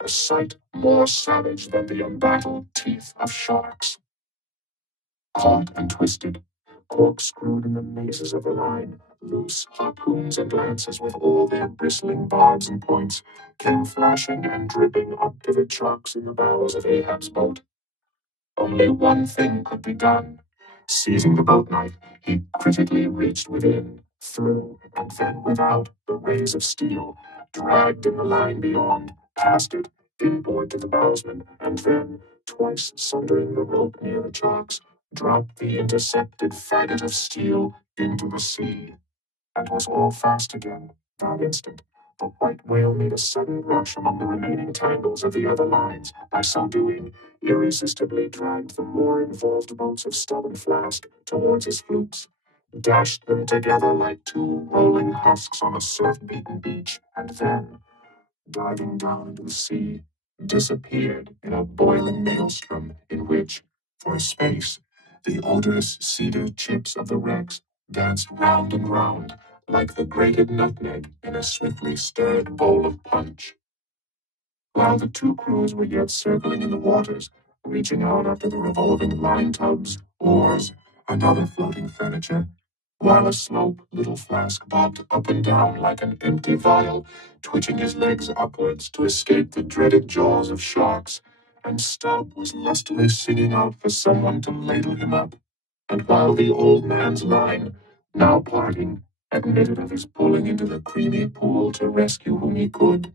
a sight more savage than the embattled teeth of sharks. Caught and twisted, corkscrewed in the mazes of the line, loose harpoons and lances with all their bristling barbs and points came flashing and dripping up to the chocks in the bows of Ahab's boat. Only one thing could be done. Seizing the boat knife, he critically reached within, through, and then without the rays of steel, dragged in the line beyond, past it, inboard to the bowsman, and then, twice sundering the rope near the chocks, dropped the intercepted faggot of steel into the sea, and was all fast again. That instant, the white whale made a sudden rush among the remaining tangles of the other lines. By so doing, irresistibly dragged the more involved boats of Stubb and Flask towards his flukes, dashed them together like 2 rolling husks on a surf-beaten beach, and then, diving down into the sea, disappeared in a boiling maelstrom in which, for a space, the odorous cedar chips of the wrecks danced round and round like the grated nutmeg in a swiftly stirred bowl of punch. While the two crews were yet circling in the waters, reaching out after the revolving line tubs, oars, and other floating furniture, while a slope little flask bobbed up and down like an empty vial, twitching his legs upwards to escape the dreaded jaws of sharks, and Stubb was lustily singing out for someone to ladle him up, and while the old man's line, now parting, admitted of his pulling into the creamy pool to rescue whom he could,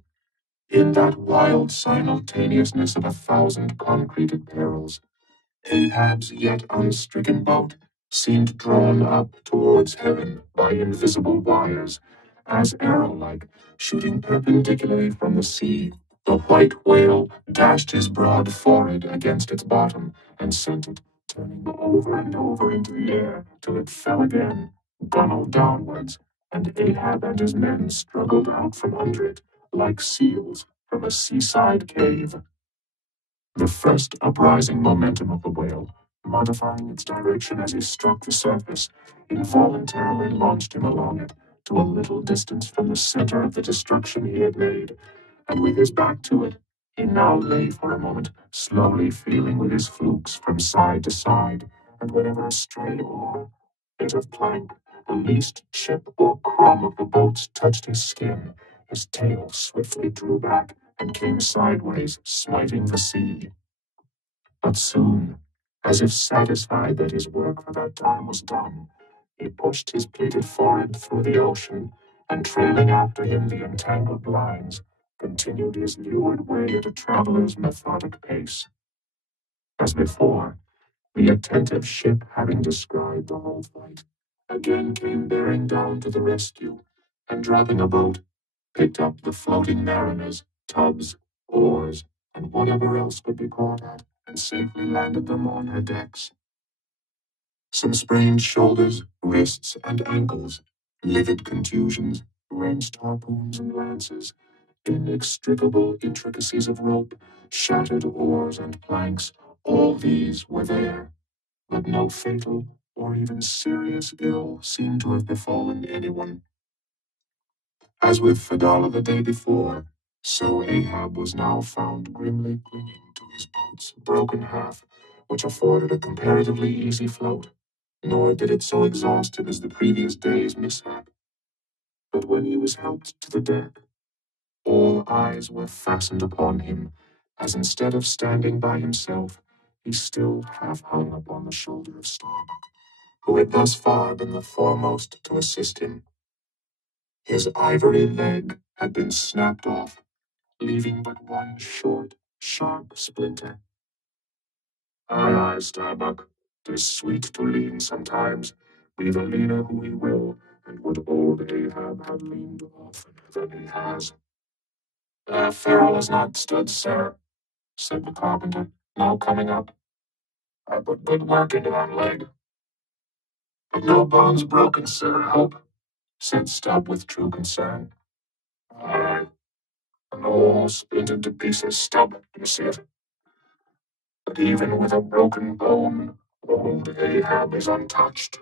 in that wild simultaneousness of 1,000 concreted perils, Ahab's yet unstricken boat seemed drawn up towards heaven by invisible wires, as arrow-like, shooting perpendicularly from the sea. The white whale dashed his broad forehead against its bottom and sent it turning over and over into the air till it fell again, gunwale downwards, and Ahab and his men struggled out from under it like seals from a seaside cave. The first uprising momentum of the whale, modifying its direction as he struck the surface, involuntarily launched him along it to a little distance from the center of the destruction he had made, and with his back to it, he now lay for a moment, slowly feeling with his flukes from side to side, and whenever a stray oar, bit of plank, the least chip or crumb of the boats touched his skin, his tail swiftly drew back and came sideways, smiting the sea. But soon, as if satisfied that his work for that time was done, he pushed his pleated forehead through the ocean, and trailing after him the entangled lines, continued his leeward way at a traveler's methodic pace. As before, the attentive ship, having descried the whole fight, again came bearing down to the rescue, and dropping a boat, picked up the floating mariners, tubs, oars, and whatever else could be caught at, and safely landed them on her decks. Some sprained shoulders, wrists, and ankles, livid contusions, wrenched harpoons and lances, inextricable intricacies of rope, shattered oars and planks, all these were there, but no fatal or even serious ill seemed to have befallen anyone. As with Fedallah the day before, so Ahab was now found grimly clinging to his boat's broken half, which afforded a comparatively easy float, nor did it so exhaust him as the previous day's mishap. But when he was helped to the deck, all eyes were fastened upon him, as instead of standing by himself, he still half hung upon the shoulder of Starbuck, who had thus far been the foremost to assist him. His ivory leg had been snapped off, leaving but one short, sharp splinter. Aye, aye, Starbuck, 'tis sweet to lean sometimes, be the leaner who he will, and would old Ahab had leaned oftener than he has. Farrell has not stood, sir, said the carpenter, now coming up. I put good work into that leg. But no bones broken, sir, I hope, said Stubb with true concern. Aye, and all splintered to pieces, Stubb, you see it. But even with a broken bone, old Ahab is untouched,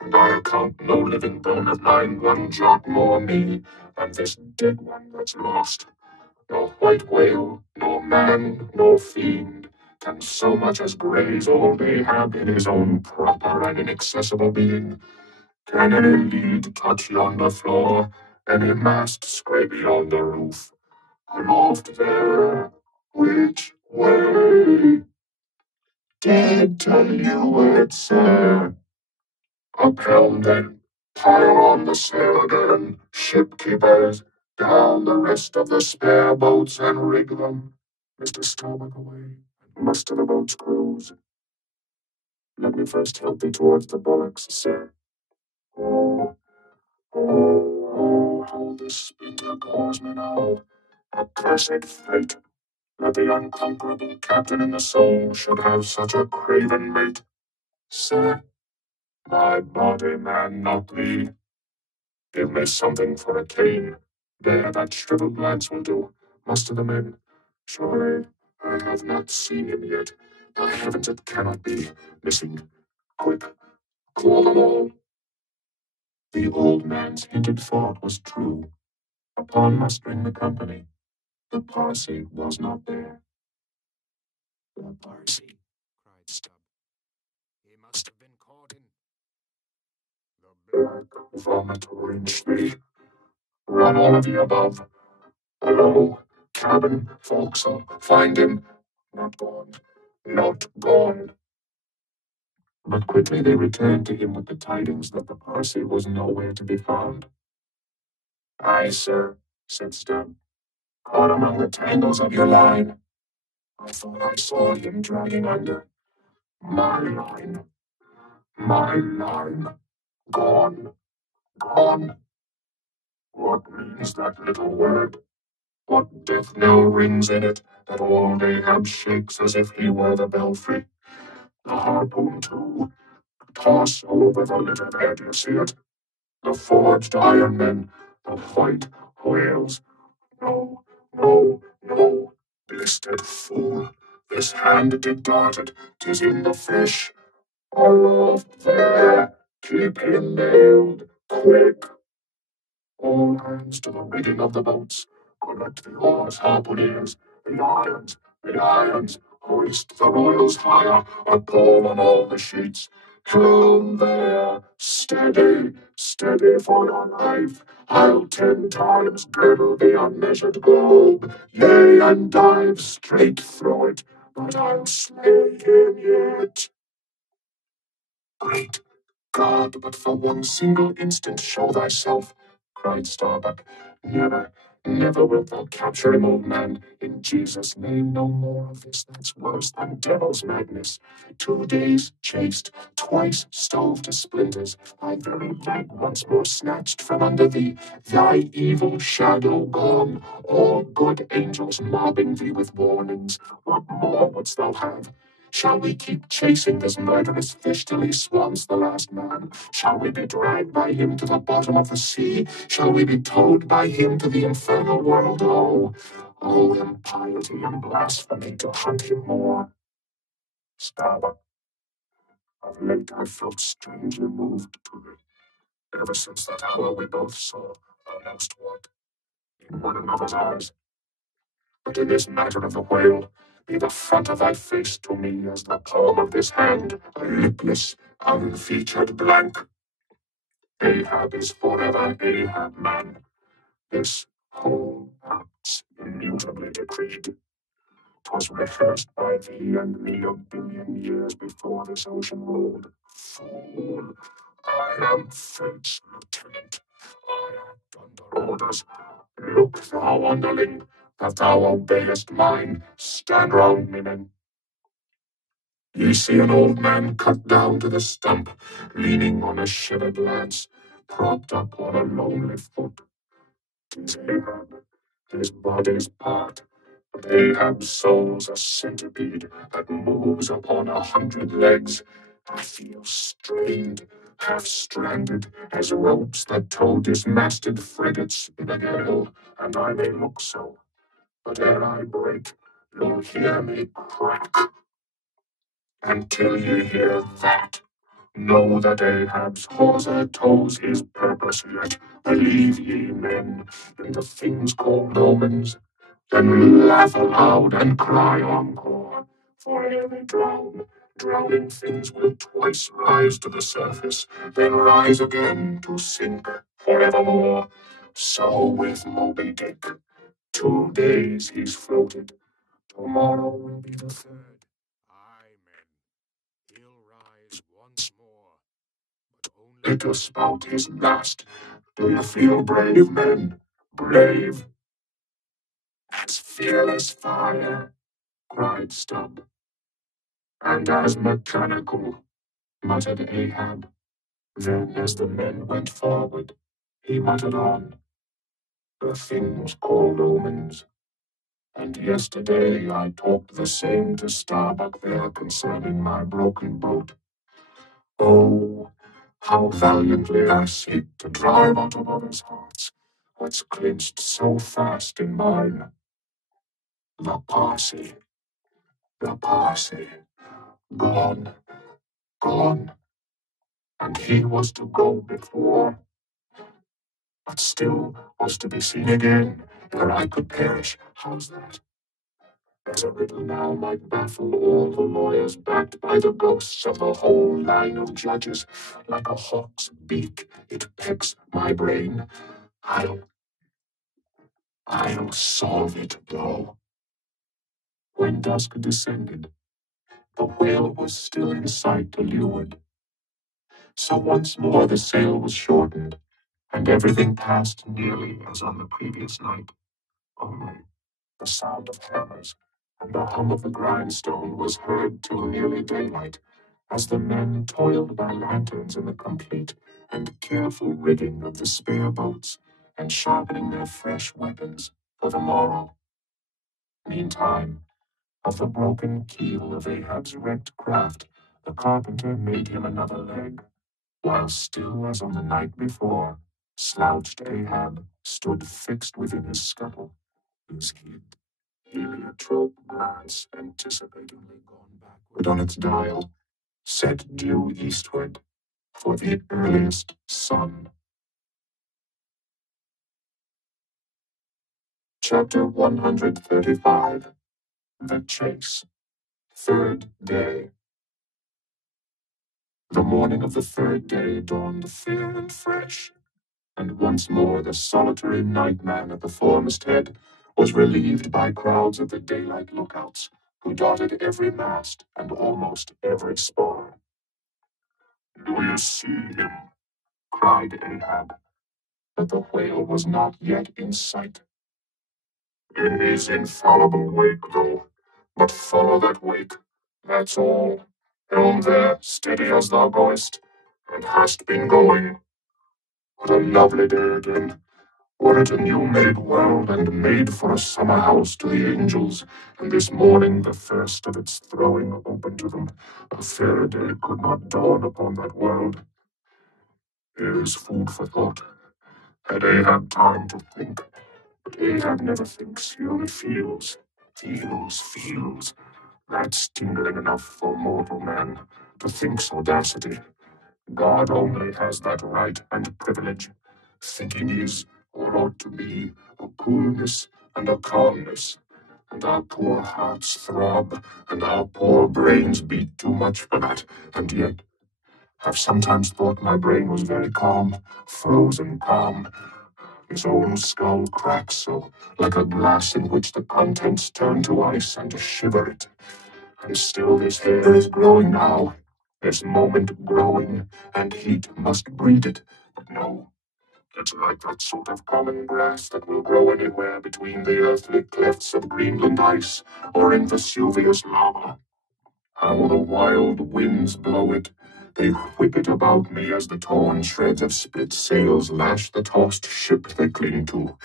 and I account no living bone of mine one jot more me than this dead one that's lost. No white whale, no man, no fiend, can so much as graze old Ahab in his own proper and inaccessible being. Can any lead touch yonder floor, any mast scrape yonder roof? Aloft there, which way? Dead to leeward, sir. Up helm then, pile on the sail again, shipkeepers, down the rest of the spare boats and rig them. Mr. Starbuck away, and muster the boat's crews. Let me first help thee towards the bulwarks, sir. Oh, how this splinter gores me now. Accursed fate, that the unconquerable captain in the soul should have such a craven mate. Sir, my body man, not thee. Give me something for a cane. There, that shriveled lance will do. Muster the men. Surely I have not seen him yet. By heavens, it cannot be. Missing. Quick, call them all. The old man's hinted thought was true. Upon mustering the company, the Parsee was not there. The Parsee, cried Stubb. He must have been caught in the black vomit richly. Run all of you above. Below, cabin, forecastle, find him. Not gone. Not gone. But quickly they returned to him with the tidings that the Parsee was nowhere to be found. Aye, sir, said Stubb. Caught among the tangles of your line. I thought I saw him dragging under. My line. My line. Gone. Gone. What means that little word? What death knell rings in it that old Ahab shakes as if he were the belfry? The harpoon, too. Toss over the litter there, do you see it? The forged iron men, the white whales. No, no, no, blistered fool. This hand did dart it, 'tis in the flesh. Aloft there, keep him nailed, quick. All hands to the rigging of the boats. Collect the oars, harpooneers, the irons, the irons. Hoist the royals higher, a pole on all the sheets. Helm there, steady, steady for your life. I'll 10 times girdle the unmeasured globe, yea, and dive straight through it, but I'll slay him yet. Great God, but for one single instant show thyself, cried Starbuck. Never, never wilt thou capture him, old man. In Jesus' name, no more of this. That's worse than devil's madness. 2 days chased, twice stove to splinters, thy very leg once more snatched from under thee, thy evil shadow gone, all good angels mobbing thee with warnings. What more wouldst thou have? Shall we keep chasing this murderous fish till he swans the last man? Shall we be dragged by him to the bottom of the sea? Shall we be towed by him to the infernal world? Oh, oh, impiety and blasphemy to hunt him more. Starbuck, of late I felt strangely moved to thee. Ever since that hour we both saw, thou knowst what, in one another's eyes. But in this matter of the whale, be the front of thy face to me as the palm of this hand, a lipless, unfeatured blank. Ahab is forever Ahab, man. This whole act's immutably decreed. 'Twas rehearsed by thee and me a billion years before this ocean rolled. Fool, I am fate's lieutenant. I act under orders. Look, thou underling, that thou obeyest mine. Stand round me, men. Ye see an old man cut down to the stump, leaning on a shivered lance, propped up on a lonely foot. 'Tis Ahab, his body's part, but Ahab's soul's a centipede that moves upon 100 legs. I feel strained, half stranded, as ropes that tow dismasted frigates in a gale, and I may look so. But ere I break, you'll hear me crack. And till ye hear that, know that Ahab's hawser tows his purpose yet. Believe ye, men, in the things called omens, then laugh aloud and cry encore. For ere they drown, drowning things will twice rise to the surface, then rise again to sink forevermore. So with Moby Dick, 2 days he's floated, tomorrow will be the third. Aye, men, he'll rise once more, but only to spout his last. Do you feel brave, men? Brave? As fearless fire, cried Stubb. And as mechanical, muttered Ahab. Then, as the men went forward, he muttered on. The things called omens. And yesterday I talked the same to Starbuck there concerning my broken boat. Oh, how valiantly I seek to drive out of others' hearts what's clinched so fast in mine. The posse, the posse, gone, gone, and he was to go before, but still was to be seen again, ere I could perish. How's that? As a riddle now might baffle all the lawyers, backed by the ghosts of the whole line of judges. Like a hawk's beak, it pecks my brain. I'll solve it, though. When dusk descended, the whale was still in sight to leeward. So once more the sail was shortened, and everything passed nearly as on the previous night. Only the sound of hammers and the hum of the grindstone was heard till nearly daylight, as the men toiled by lanterns in the complete and careful rigging of the spare boats, and sharpening their fresh weapons for the morrow. Meantime, of the broken keel of Ahab's wrecked craft, the carpenter made him another leg, while still as on the night before, slouched Ahab stood fixed within his scuttle, his head heliotrope glance anticipatingly gone backward on its dial, set due eastward for the earliest sun. Chapter 135. The Chase. Third Day. The morning of the third day dawned fair and fresh, and once more the solitary nightman at the foremast head was relieved by crowds of the daylight lookouts, who dotted every mast and almost every spar. "Do you see him?" cried Ahab, but the whale was not yet in sight. "In his infallible wake, though, but follow that wake, that's all. Helm there, steady as thou goest, and hast been going. What a lovely day again! Were it a new-made world, and made for a summer house to the angels, and this morning the first of its throwing open to them, a fairer day could not dawn upon that world. Here is food for thought. Had Ahab time to think, but Ahab never thinks, he only feels, feels. That's tingling enough for mortal man. To think's audacity. God only has that right and privilege. Thinking is, or ought to be, a coolness and a calmness. And our poor hearts throb, and our poor brains beat too much for that. And yet, I've sometimes thought my brain was very calm, frozen calm. His own skull cracks so, like a glass in which the contents turn to ice and shiver it. And still this hair is growing now, this moment growing, and heat must breed it. But no, it's like that sort of common grass that will grow anywhere between the earthly clefts of Greenland ice or in Vesuvius lava. How the wild winds blow it! They whip it about me as the torn shreds of split sails lash the tossed ship they cling to.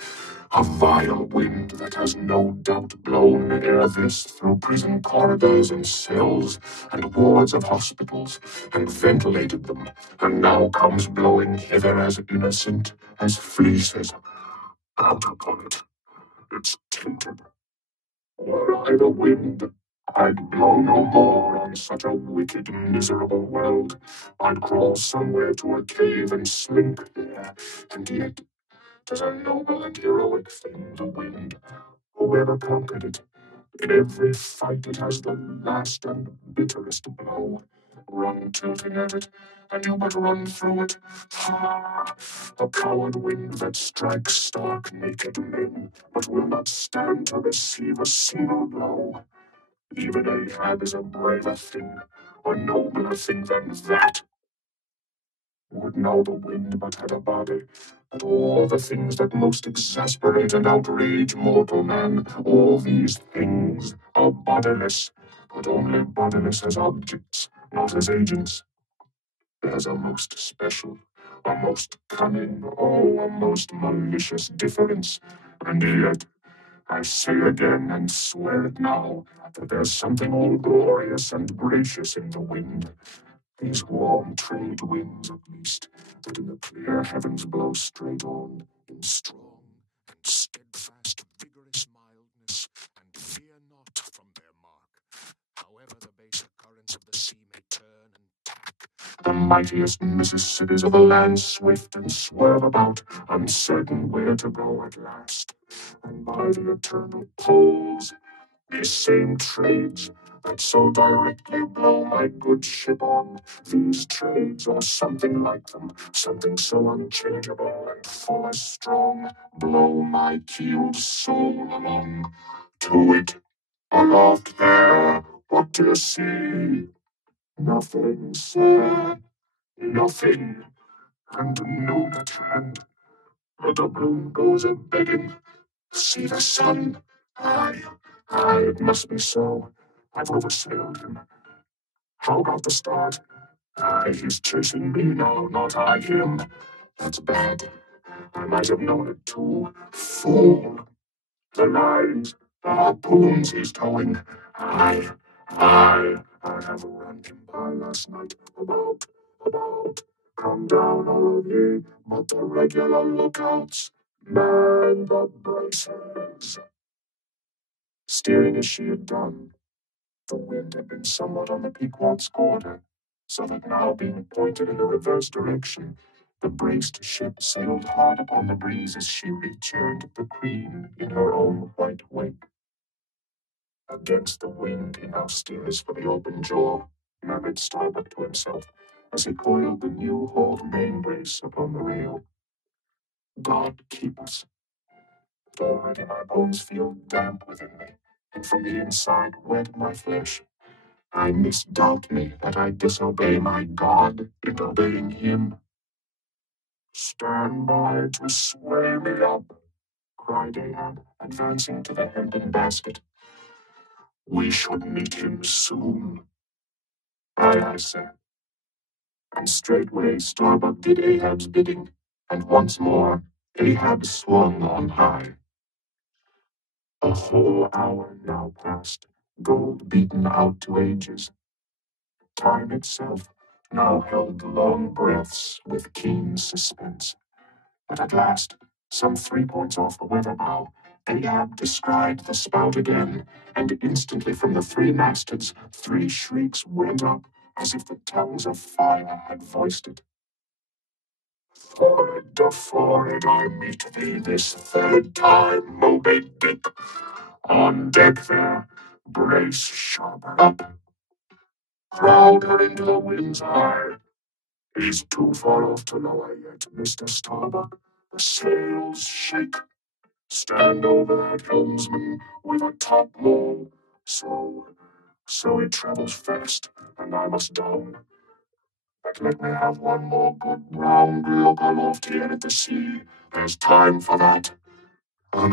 A vile wind that has no doubt blown ere this through prison corridors and cells and wards of hospitals, and ventilated them, and now comes blowing hither as innocent as fleeces. Out upon it! It's tainted. Were I the wind, I'd blow no more on such a wicked, miserable world. I'd crawl somewhere to a cave and slink there. And yet, 'tis a noble and heroic thing, the wind. Whoever conquered it, in every fight it has the last and bitterest blow. Run tilting at it, and you but run through it. Ha! A coward wind that strikes stark naked men, but will not stand to receive a single blow. Even Ahab is a braver thing, a nobler thing than that. Would now the wind but had a body, but all the things that most exasperate and outrage mortal man, all these things are bodiless, but only bodiless as objects, not as agents. There's a most special, a most cunning, oh, a most malicious difference, and yet I say again and swear it now, that there's something all glorious and gracious in the wind. These warm trade winds, at least, that in the clear heavens blow straight on, in strong and steadfast, vigorous mildness, and The mightiest Mississippis of the land swift and swerve about, uncertain where to go at last. And by the eternal poles, these same trades that so directly blow my good ship on, these trades, or something like them, something so unchangeable and full as strong, blow my keeled soul along. To it, aloft there, what do you see? Nothing, sir, nothing, and noon at hand. The doubloon goes a-begging, see the sun. Aye, aye, it must be so. I've oversailed him. How about the start? Aye, he's chasing me now, not I him. That's bad. I might have known it too. Fool. The lines, the harpoons he's towing. Aye, aye, I have run him by last night. About. Come down, all of ye, but the regular lookouts. Man the braces. Steering as she had done, the wind had been somewhat on the Pequod's quarter, so that now being pointed in the reverse direction, the braced ship sailed hard upon the breeze as she returned the Queen in her own white wake. Against the wind he now steers for the open jaw, murmured Starbuck to himself, as he coiled the new hauled main brace upon the rail. God keep us. But already my bones feel damp within me, and from the inside wet my flesh. I misdoubt me that I disobey my God in obeying him. Stand by to sway me up, cried Ahab, advancing to the hempen basket. We should meet him soon. Aye, sir. And straightway Starbuck did Ahab's bidding, and once more Ahab swung on high. A whole hour now passed, gold beaten out to ages. Time itself now held long breaths with keen suspense. But at last, some 3 points off the weather bow, Ahab descried the spout again, and instantly from the 3 mastheads 3 shrieks went up, as if the tongues of fire had voiced it. Forward, I meet thee this 3rd time, Moby Dick. On deck there, brace sharper up. Crowd her into the wind's eye. He's too far off to lower yet, Mr. Starbuck. The sails shake. Stand over that helmsman with a topmaul. So it travels fast, and I must down. But let me have one more good round look aloft here at the sea. There's time for that. An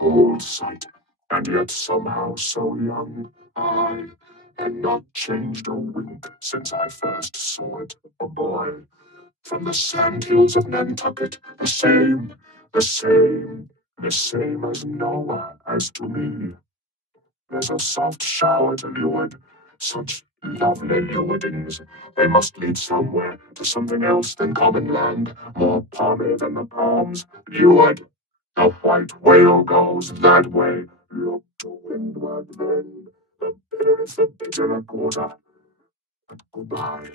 old sight, and yet somehow so young. I and not changed a wink since I first saw it, a boy. From the sandhills of Nantucket, the same as Noah as to me. There's a soft shower to leeward, such lovely leewardings. They must lead somewhere to something else than common land, more palmy than the palms. Leeward, the white whale goes that way. Look to windward then, the bitterest the bitter quarter. But goodbye,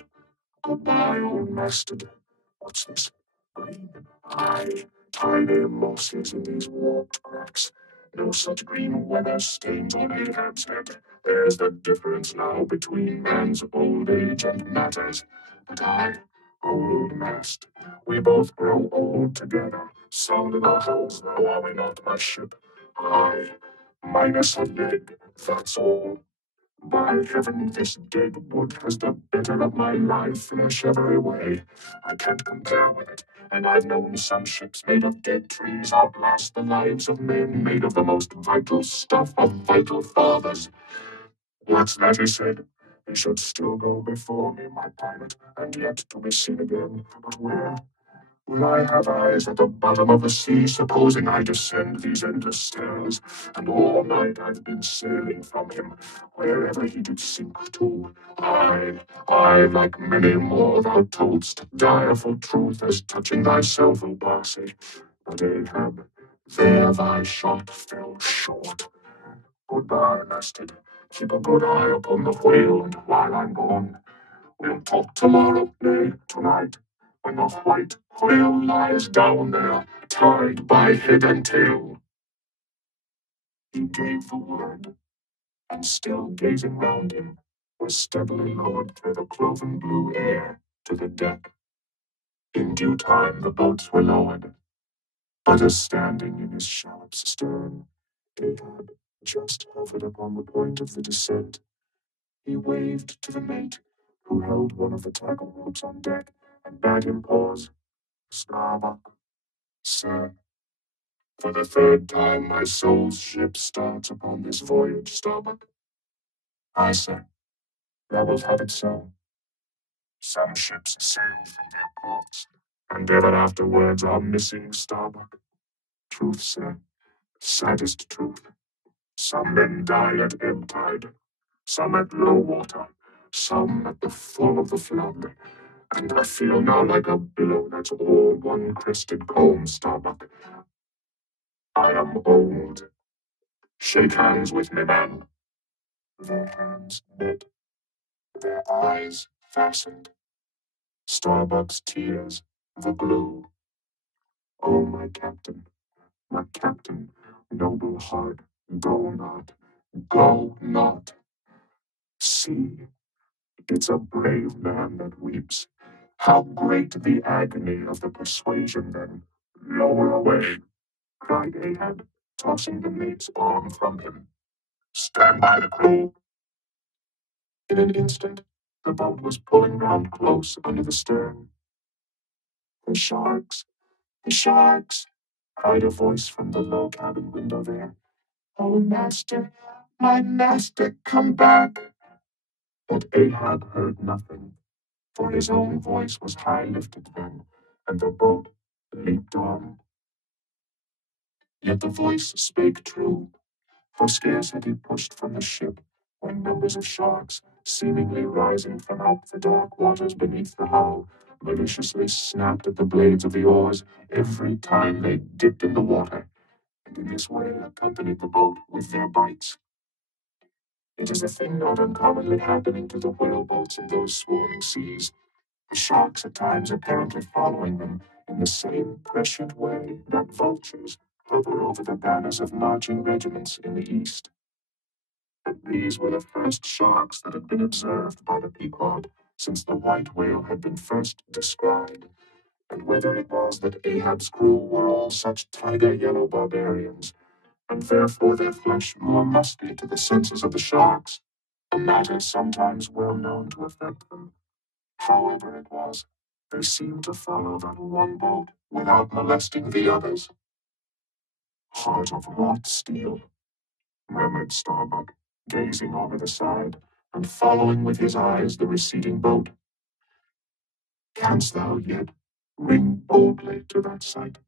old masthead. What's this? Green. Aye, tiny mosses in these warped cracks. No such green weather stains on Ahab's head. There's the difference now between man's old age and matters. But I, old mast, we both grow old together. Sound in our hulls, though, are we not, my ship? Aye, minus a leg, that's all. By heaven, this dead wood has the better of my live flesh every way. I can't compare with it, and I've known some ships made of dead trees outlast the lives of men made of the most vital stuff of vital fathers. What's that he said? He should still go before me, my pilot, and yet to be seen again. But where? Will I have eyes at the bottom of the sea, supposing I descend these endless stairs? And all night I've been sailing from him, wherever he did sink to. I, like many more thou toldst, direful truth as touching thyself, O Parsi. But Ahab, there thy shot fell short. Goodbye, masthead. Keep a good eye upon the whale, and while I'm gone, We'll talk tomorrow, nay, tonight, when the white whale lies down there, tied by head and tail. He gave the word, and still gazing round him, was steadily lowered through the cloven blue air to the deck. In due time the boats were lowered, but as standing in his shallop's stern, Ahab just hovered upon the point of the descent. He waved to the mate, who held one of the tackle ropes on deck, and bade him pause. Starbuck, sir, for the third time my soul's ship starts upon this voyage, Starbuck. Aye, sir, thou wilt have it so. Some ships sail from their ports, and ever afterwards are missing, Starbuck. Truth, sir, saddest truth. Some men die at ebb tide, some at low water, some at the full of the flood. And I feel now like a billow that's all one crested comb, Starbuck. I am old. Shake hands with me, man. Their hands met, their eyes fastened. Starbuck's tears, the glue. Oh, my captain, noble heart, go not, go not. See, it's a brave man that weeps. How great the agony of the persuasion then. Lower away, cried Ahab, tossing the mate's arm from him. Stand by the crew. In an instant, the boat was pulling round close under the stern. The sharks, the sharks, cried a voice from the low cabin window there. Oh, master, my master, come back. But Ahab heard nothing, for his own voice was high lifted then, and the boat leaped on. Yet the voice spake true, for scarce had he pushed from the ship, when numbers of sharks, seemingly rising from out the dark waters beneath the hull, maliciously snapped at the blades of the oars every time they dipped in the water, and in this way accompanied the boat with their bites. It is a thing not uncommonly happening to the whale boats in those swarming seas, the sharks at times apparently following them in the same prescient way that vultures hover over the banners of marching regiments in the east. And these were the first sharks that had been observed by the Pequod since the white whale had been first descried, and whether it was that Ahab's crew were all such tiger-yellow barbarians, and therefore their flesh more musky to the senses of the sharks, a matter sometimes well known to affect them. However it was, they seemed to follow that one boat without molesting the others. Heart of wrought steel, murmured Starbuck, gazing over the side, and following with his eyes the receding boat. Canst thou yet ring boldly to that sight,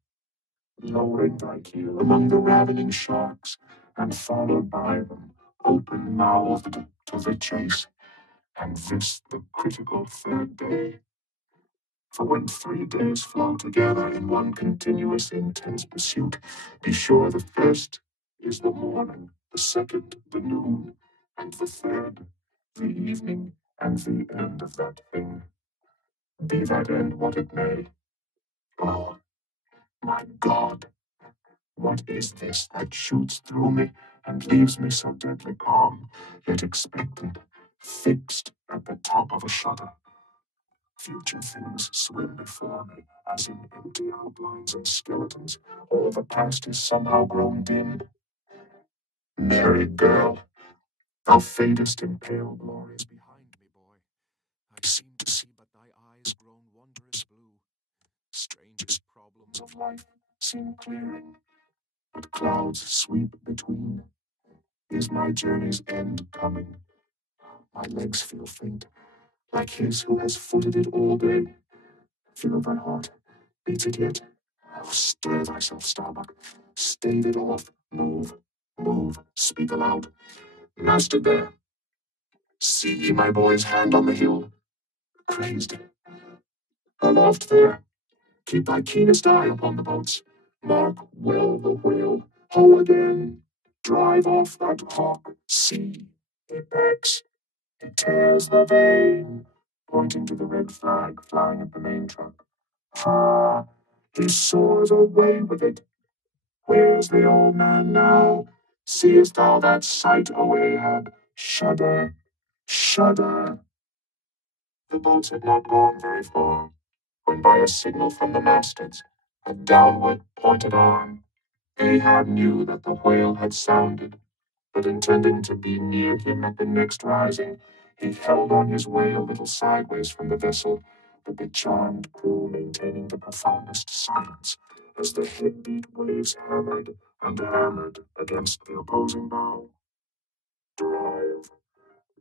lowering thy keel among the ravening sharks, and followed by them, open-mouthed to the chase, and this the critical third day? For when 3 days flow together in one continuous intense pursuit, be sure the first is the morning, the second the noon, and the third the evening and the end of that thing. Be that end what it may. Oh, my God, what is this that shoots through me and leaves me so deadly calm, yet expectant, fixed at the top of a shutter? Future things swim before me, as in empty outlines and skeletons. All the past is somehow grown dim. Merry girl, thou fadest in pale glories behind me, boy. I seem to see but thy eyes grown wondrous blue. Strangest problems of life seem clearing, but clouds sweep between. Is my journey's end coming? My legs feel faint, like his who has footed it all day. Feel thy heart. Beats it yet? Oh, stir thyself, Starbuck. Stave it off. Move. Move. Speak aloud. Master there. See ye my boy's hand on the hill? Crazed. Aloft there. Keep thy keenest eye upon the boats. Mark well the whale. Ho again. Drive off that hawk. See. He backs. He tears the vein. pointing to the red flag flying at the main truck. Ha! He soars away with it. Where's the old man now? Seest thou that sight, O Ahab? Shudder, shudder. The boats had not gone very far, when by a signal from the mastheads, a downward pointed arm, Ahab knew that the whale had sounded, but intending to be near him at the next rising, he held on his way a little sideways from the vessel, but the charmed crew maintaining the profoundest silence as the head-beat waves hammered and hammered against the opposing bow. Drive,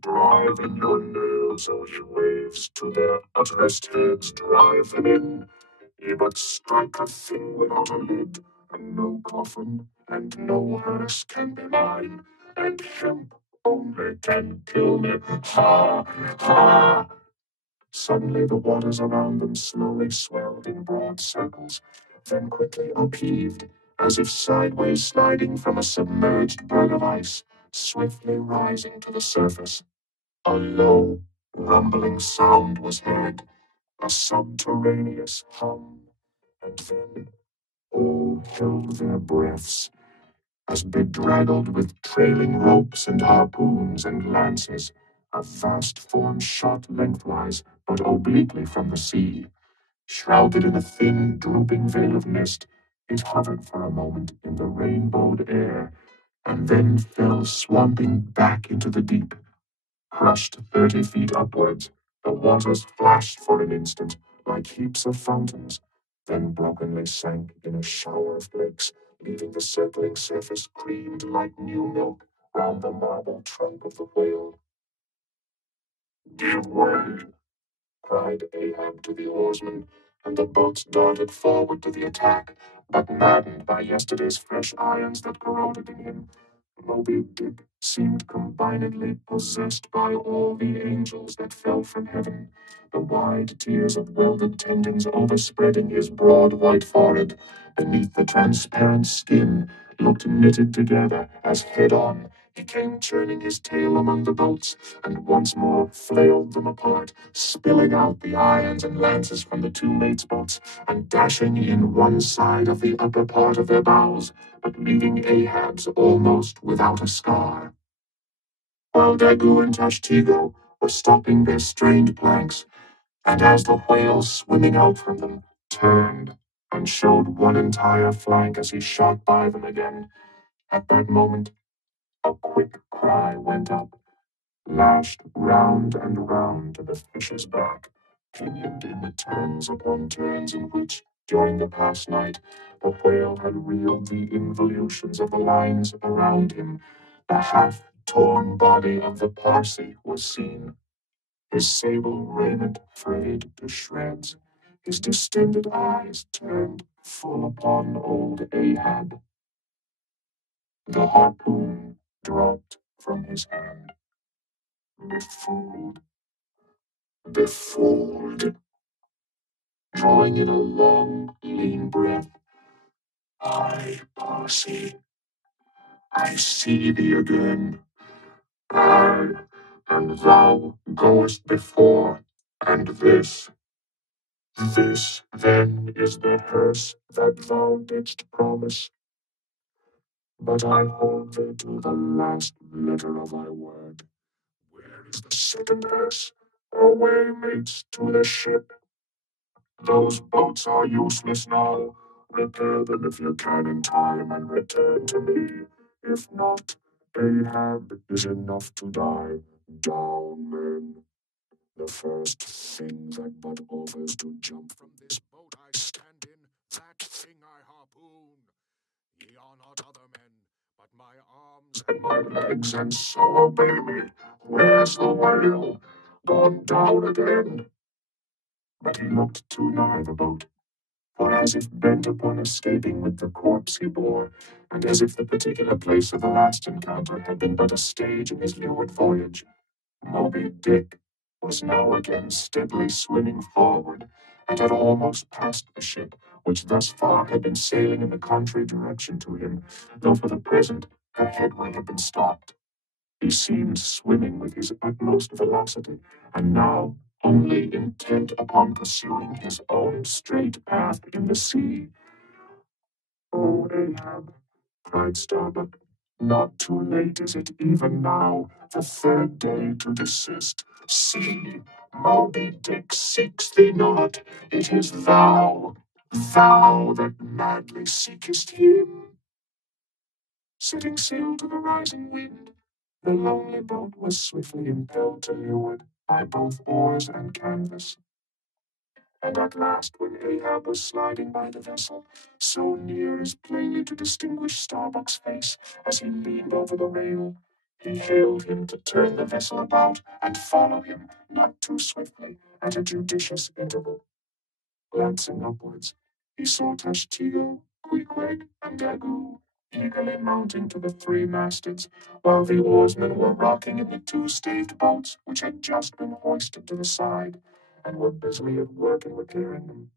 drive in your nails, O ye waves, to their utterest heads, drive them in. Ye but strike a thing without a lid, and no coffin, and no hearse can be mine, and hemp only can kill me. Ha! Ha! Suddenly the waters around them slowly swelled in broad circles, then quickly upheaved, as if sideways sliding from a submerged berg of ice, swiftly rising to the surface. A low, rumbling sound was heard, a subterraneous hum, and then all held their breaths, as bedraggled with trailing ropes and harpoons and lances, a vast form shot lengthwise but obliquely from the sea. Shrouded in a thin, drooping veil of mist, it hovered for a moment in the rainbowed air, and then fell swamping back into the deep. Crushed 30 feet upwards, the waters flashed for an instant like heaps of fountains, then brokenly sank in a shower of flakes, leaving the circling surface creamed like new milk round the marble trunk of the whale. "Give way!" cried Ahab to the oarsmen, and the boats darted forward to the attack, but maddened by yesterday's fresh irons that corroded in him, Moby Dick seemed combinedly possessed by all the angels that fell from heaven, the wide tiers of welded tendons overspreading his broad white forehead, beneath the transparent skin, looked knitted together as head-on he came churning his tail among the boats, and once more flailed them apart, spilling out the irons and lances from the two mates' boats, and dashing in one side of the upper part of their bows, but leaving Ahab's almost without a scar. While Dagu and Tashtigo were stopping their strained planks, and as the whale swimming out from them turned and showed one entire flank as he shot by them again, at that moment a quick cry went up, lashed round and round to the fish's back, pinioned in the turns upon turns in which, during the past night, the whale had reeled the involutions of the lines around him. The half-torn body of the Parsee was seen, his sable raiment frayed to shreds, his distended eyes turned full upon old Ahab. The harpoon dropped from his hand. Befooled, befooled. Drawing in a long, lean breath. I, Parsee, I see thee again. I, and thou goest before, and this then is the hearse that thou didst promise. But I hold thee to the last letter of thy word. Where is the second hearse? Away, mates, to the ship. Those boats are useless now. Repair them if you can in time and return to me. If not, Ahab is enough to die. Down, men. The first thing that but offers to jump from this boat I stand in, that thing I harpoon. Ye are not other men, but my arms and my legs, and so obey me. Where's the whale? Gone down again. But he looked too nigh the boat, for as if bent upon escaping with the corpse he bore, and as if the particular place of the last encounter had been but a stage in his leeward voyage, Moby Dick was now again steadily swimming forward, and had almost passed the ship, which thus far had been sailing in the contrary direction to him, though for the present her headway had been stopped. He seemed swimming with his utmost velocity, and now, only intent upon pursuing his own straight path in the sea. "Oh, Ahab," cried Starbuck, "not too late is it even now, the third day to desist. See, Moby Dick seeks thee not, it is thou, thou that madly seekest him." Setting sail to the rising wind, the lonely boat was swiftly impelled to leeward by both oars and canvas. And at last, when Ahab was sliding by the vessel, so near as plainly to distinguish Starbuck's face as he leaned over the rail, he hailed him to turn the vessel about and follow him, not too swiftly, at a judicious interval. Glancing upwards, he saw Tashtiel, Queequeg, and Daggoo eagerly mounting to the three mastheads, while the oarsmen were rocking in the two-staved boats which had just been hoisted to the side, and were busily at work in repairing them.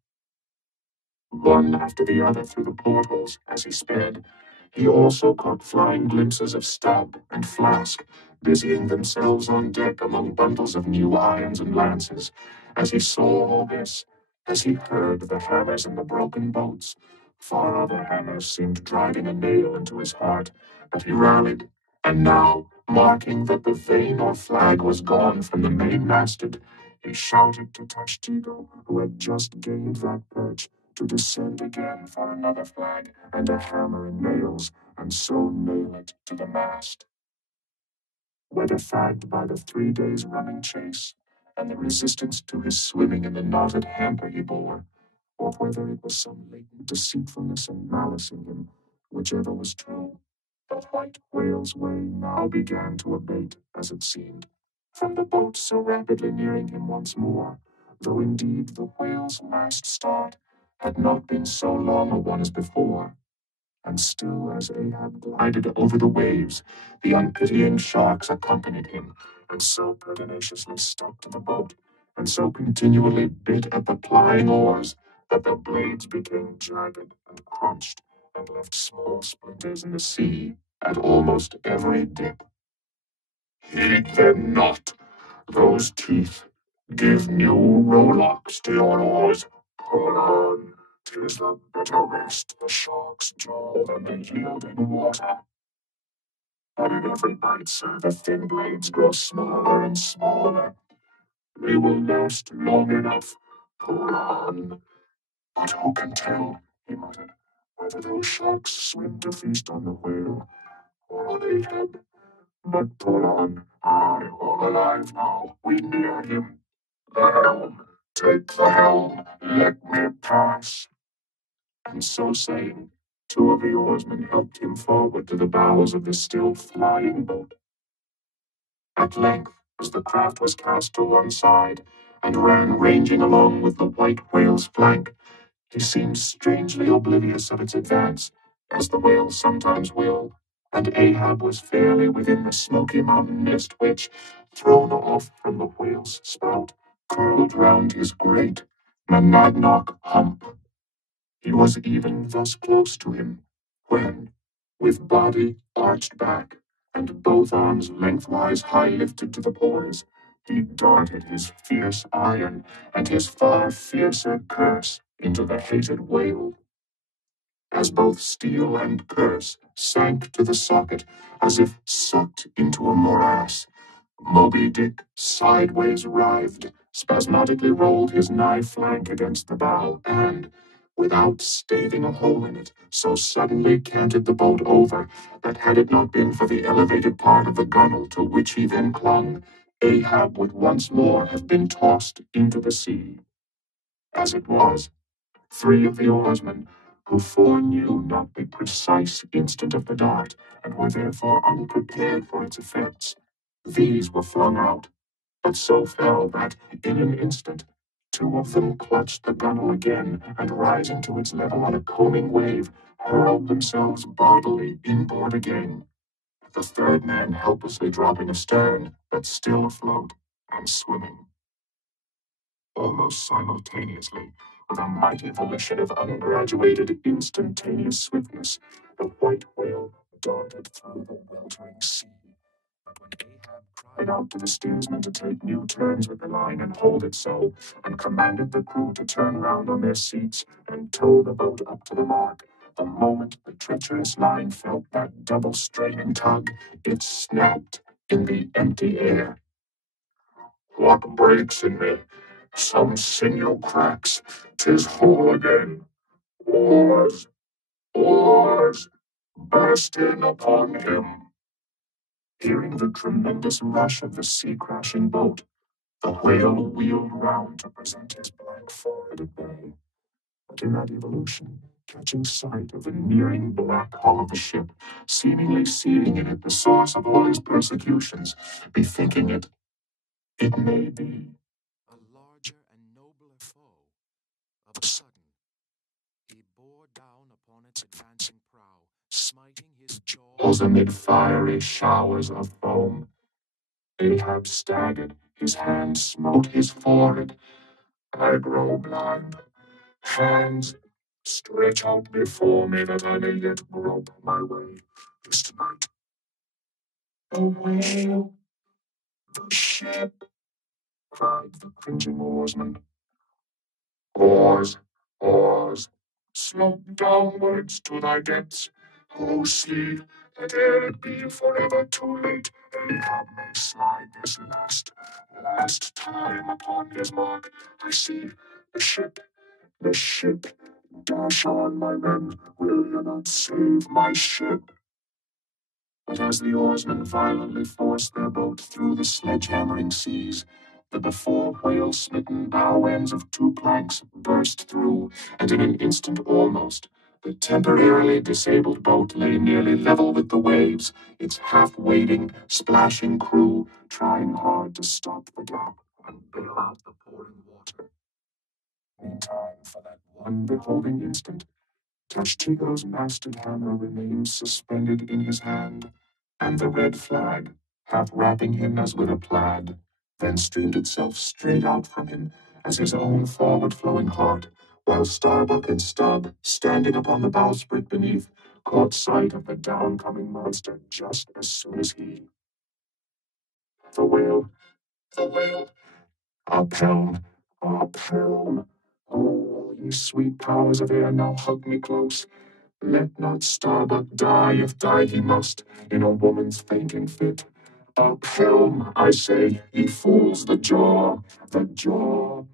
One after the other through the portholes as he sped, he also caught flying glimpses of Stubb and Flask, busying themselves on deck among bundles of new irons and lances. As he saw all this, as he heard the hammers in the broken boats, far other hammers seemed driving a nail into his heart, but he rallied, and now, marking that the vane or flag was gone from the mainmasted, he shouted to Tashtego, who had just gained that perch, to descend again for another flag and a hammer and nails, and so nail it to the mast. Whether fagged by the 3 days' running chase, and the resistance to his swimming in the knotted hamper he bore, or whether it was some latent deceitfulness and malice in him, whichever was true, the white whale's way now began to abate, as it seemed, from the boat so rapidly nearing him once more, though indeed the whale's last start had not been so long a one as before. And still as Ahab glided over the waves, the unpitying sharks accompanied him, and so pertinaciously stuck to the boat, and so continually bit at the plying oars, that the blades became jagged and crunched, and left small splinters in the sea at almost every dip. "Heed them not, those teeth. Give new rowlocks to your oars. Pull on. 'Tis the bitter rest the shark's jaw than the yielding water." But at every bite, sir, the thin blades grow smaller and smaller. They will last long enough. Pull on. "But who can tell," he muttered, "whether those sharks swim to feast on the whale or on Ahab? But pull on. Aye, all alive now. We near him. The helm! Take the helm! Let me pass!" And so saying, two of the oarsmen helped him forward to the bows of the still flying boat. At length, as the craft was cast to one side, and ran ranging along with the white whale's flank, he seemed strangely oblivious of its advance, as the whales sometimes will, and Ahab was fairly within the smoky mountain mist which, thrown off from the whale's spout, curled round his great Monadnock hump. He was even thus close to him, when, with body arched back, and both arms lengthwise high lifted to the poise, he darted his fierce iron and his far fiercer curse into the hated whale. As both steel and curse sank to the socket, as if sucked into a morass, Moby Dick sideways writhed, spasmodically rolled his nigh flank against the bow, and, without staving a hole in it, so suddenly canted the boat over, that had it not been for the elevated part of the gunwale to which he then clung, Ahab would once more have been tossed into the sea. As it was, three of the oarsmen, who foreknew not the precise instant of the dart, and were therefore unprepared for its effects, these were flung out, but so fell that, in an instant, two of them clutched the gunwale again, and rising to its level on a combing wave, hurled themselves bodily inboard again, the third man helplessly dropping astern, but still afloat and swimming. Almost simultaneously, with a mighty volition of ungraduated, instantaneous swiftness, the white whale darted through the weltering sea. But when Ahab cried cried out to the steersman to take new turns with the line and hold it so, and commanded the crew to turn round on their seats and tow the boat up to the mark. The moment the treacherous line felt that double strain and tug, it snapped in the empty air. What breaks in me? Some sinew cracks. 'Tis whole again. Oars, oars, burst in upon him. Hearing the tremendous rush of the sea-crashing boat, the whale wheeled round to present his black forehead at bay. But in that evolution, catching sight of the nearing black hull of the ship, seemingly seeing in it the source of all his persecutions, bethinking it may be a larger and nobler foe, of a sudden he bore down upon its advancing prow, smiting his jaws amid fiery showers of foam. Ahab staggered, his hand smote his forehead. I grow blind. Hands, stretch out before me that I may yet grope my way this night. The whale, the ship, cried the cringing oarsman. Oars, oars, slope downwards to thy depths. O sea, and ere it be forever too late, Ahab may slide this last time upon his mark. I see the ship, dash on, my men, will you not save my ship? But as the oarsmen violently forced their boat through the sledge-hammering seas, the before whale-smitten bow ends of two planks burst through, and in an instant almost, the temporarily disabled boat lay nearly level with the waves, its half-wading, splashing crew trying hard to stop the gap and bail out the pouring water. Meantime, for that one beholding instant, Tashtigo's masted hammer remained suspended in his hand, and the red flag, half wrapping him as with a plaid, then streamed itself straight out from him as his own forward-flowing heart, while Starbuck and Stubb, standing upon the bowsprit beneath, caught sight of the down-coming monster just as soon as he. The whale, the whale, up helm, up helm. Oh, ye sweet powers of air, now hug me close. Let not Starbuck die if die he must, in a woman's fainting fit. Up helm, I say, ye fools, the jaw, the jaw.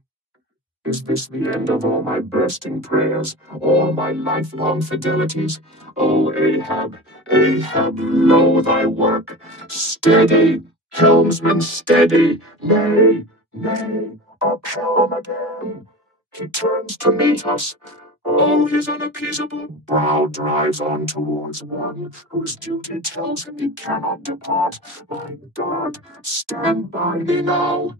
Is this the end of all my bursting prayers, all my lifelong fidelities? O Ahab, Ahab, lo thy work. Steady, helmsman, steady. Nay, nay, up helm again. He turns to meet us. Oh, his unappeasable brow drives on towards one whose duty tells him he cannot depart. My God, stand by me now.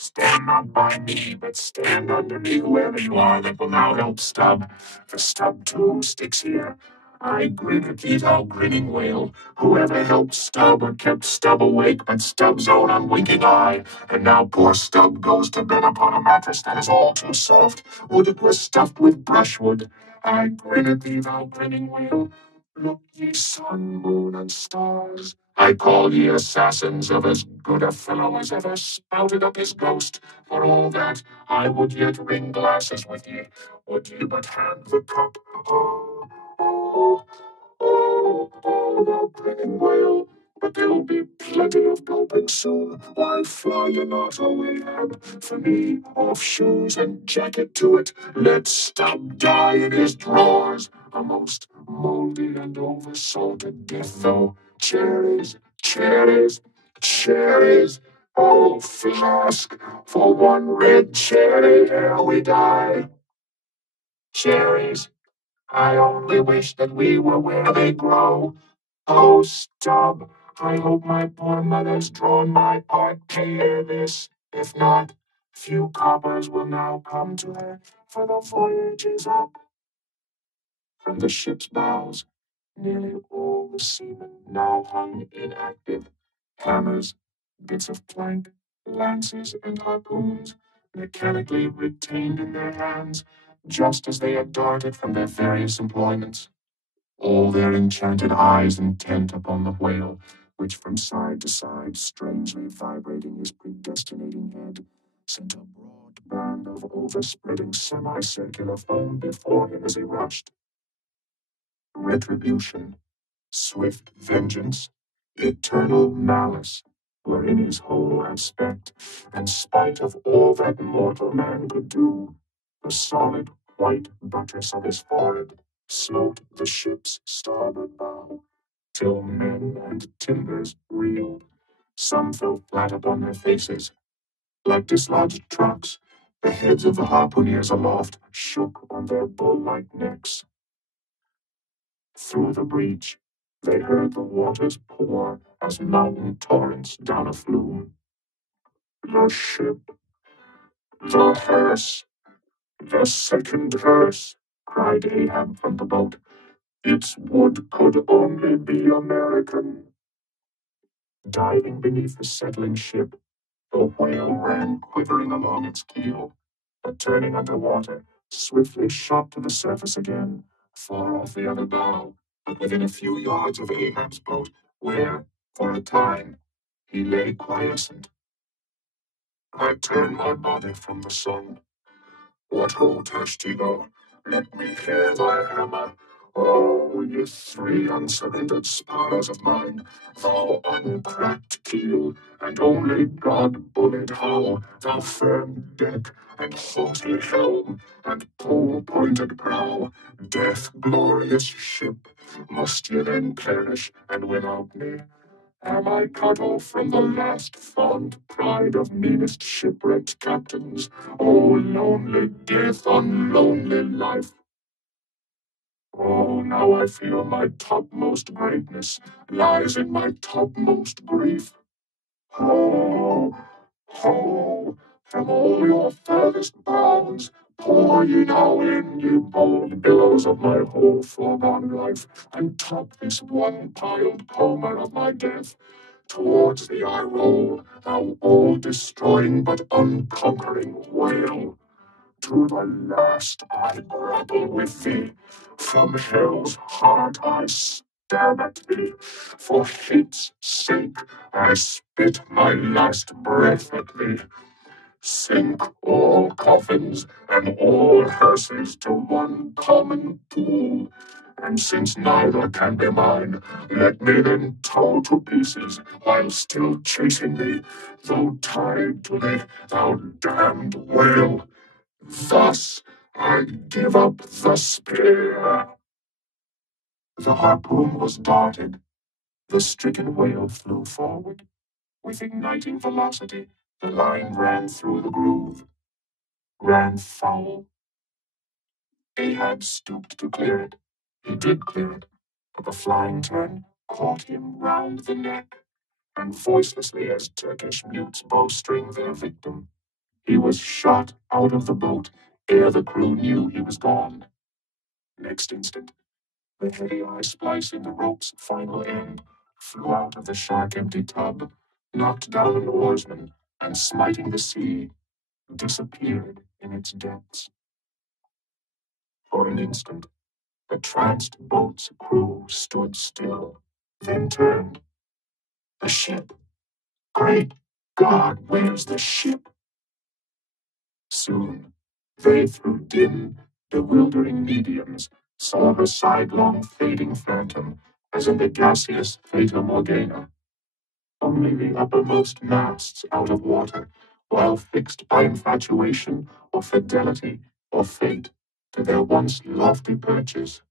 Stand not by me, but stand under me, whoever you are that will now help Stubb. For Stubb too sticks here. I grin at thee, thou grinning whale. Whoever helped Stubb or kept Stubb awake but Stubb's own unwinking eye. And now poor Stubb goes to bed upon a mattress that is all too soft. Would it were stuffed with brushwood. I grin at thee, thou grinning whale. Look, ye sun, moon, and stars. I call ye assassins of as good a fellow as ever spouted up his ghost. For all that, I would yet ring glasses with ye, would ye but hand the cup. Oh, oh, oh, thou grinning whale, but there'll be plenty of gulping soon. Why fly ye not away, Ahab? For me, off shoes and jacket to it. Let Stubb die in his drawers, a most mouldy and over-salted death, though. Cherries, cherries, cherries. Oh, flask, for one red cherry ere we die. Cherries, I only wish that we were where they grow. Oh, Stubb, I hope my poor mother's drawn my part pay ere this. If not, few coppers will now come to her, for the voyage is up. From the ship's bows, nearly all the seamen now hung inactive. Hammers, bits of plank, lances, and harpoons, mechanically retained in their hands, just as they had darted from their various employments. All their enchanted eyes intent upon the whale, which from side to side, strangely vibrating his predestinating head, sent a broad band of overspreading semicircular foam before him as he rushed. Retribution, swift vengeance, eternal malice were in his whole aspect, and spite of all that mortal man could do, the solid white buttress of his forehead smote the ship's starboard bow, till men and timbers reeled. Some fell flat upon their faces, like dislodged trucks. The heads of the harpooneers aloft shook on their bull-like necks. Through the breach, they heard the waters pour as mountain torrents down a flume. The ship, the hearse, the second hearse, cried Ahab from the boat. Its wood could only be American. Diving beneath the settling ship, the whale ran quivering along its keel, but turning underwater, swiftly shot to the surface again, far off the other bow, but within a few yards of Ahab's boat, where, for a time, he lay quiescent. I turn my body from the sun. What hold hast thou? Let me hear thy hammer. Oh, ye three unsurrendered spars of mine, thou uncracked keel, and only God bullied hull, thou firm deck, and haughty helm, and pole-pointed prow, death-glorious ship, must ye then perish, and without me? Am I cut off from the last fond pride of meanest shipwrecked captains? O lonely death on lonely life! Oh, now I feel my topmost greatness lies in my topmost grief. Ho, ho, from all your furthest bounds, pour ye now in, ye bold billows of my whole foregone life, and top this one piled coma of my death. Towards thee I roll, thou all-destroying but unconquering whale. To the last I grapple with thee. From hell's heart I stab at thee. For hate's sake I spit my last breath at thee. Sink all coffins and all hearses to one common pool. And since neither can be mine, let me then tow to pieces, while still chasing thee, though tied to thee, thou damned whale. Thus I give up the spear. The harpoon was darted, the stricken whale flew forward. With igniting velocity, the line ran through the groove, ran foul. Ahab stooped to clear it. He did clear it, but the flying turn caught him round the neck, and voicelessly as Turkish mutes bowstring their victim, he was shot out of the boat ere the crew knew he was gone. Next instant, the heavy eye splice in the rope's final end flew out of the shark-empty tub, knocked down an oarsman, and smiting the sea, disappeared in its depths. For an instant, the tranced boat's crew stood still, then turned. The ship! Great God, where's the ship? Soon, they through dim, bewildering mediums saw her sidelong fading phantom, as in the gaseous Fata Morgana. Only the uppermost masts out of water, while fixed by infatuation or fidelity or fate to their once lofty perches.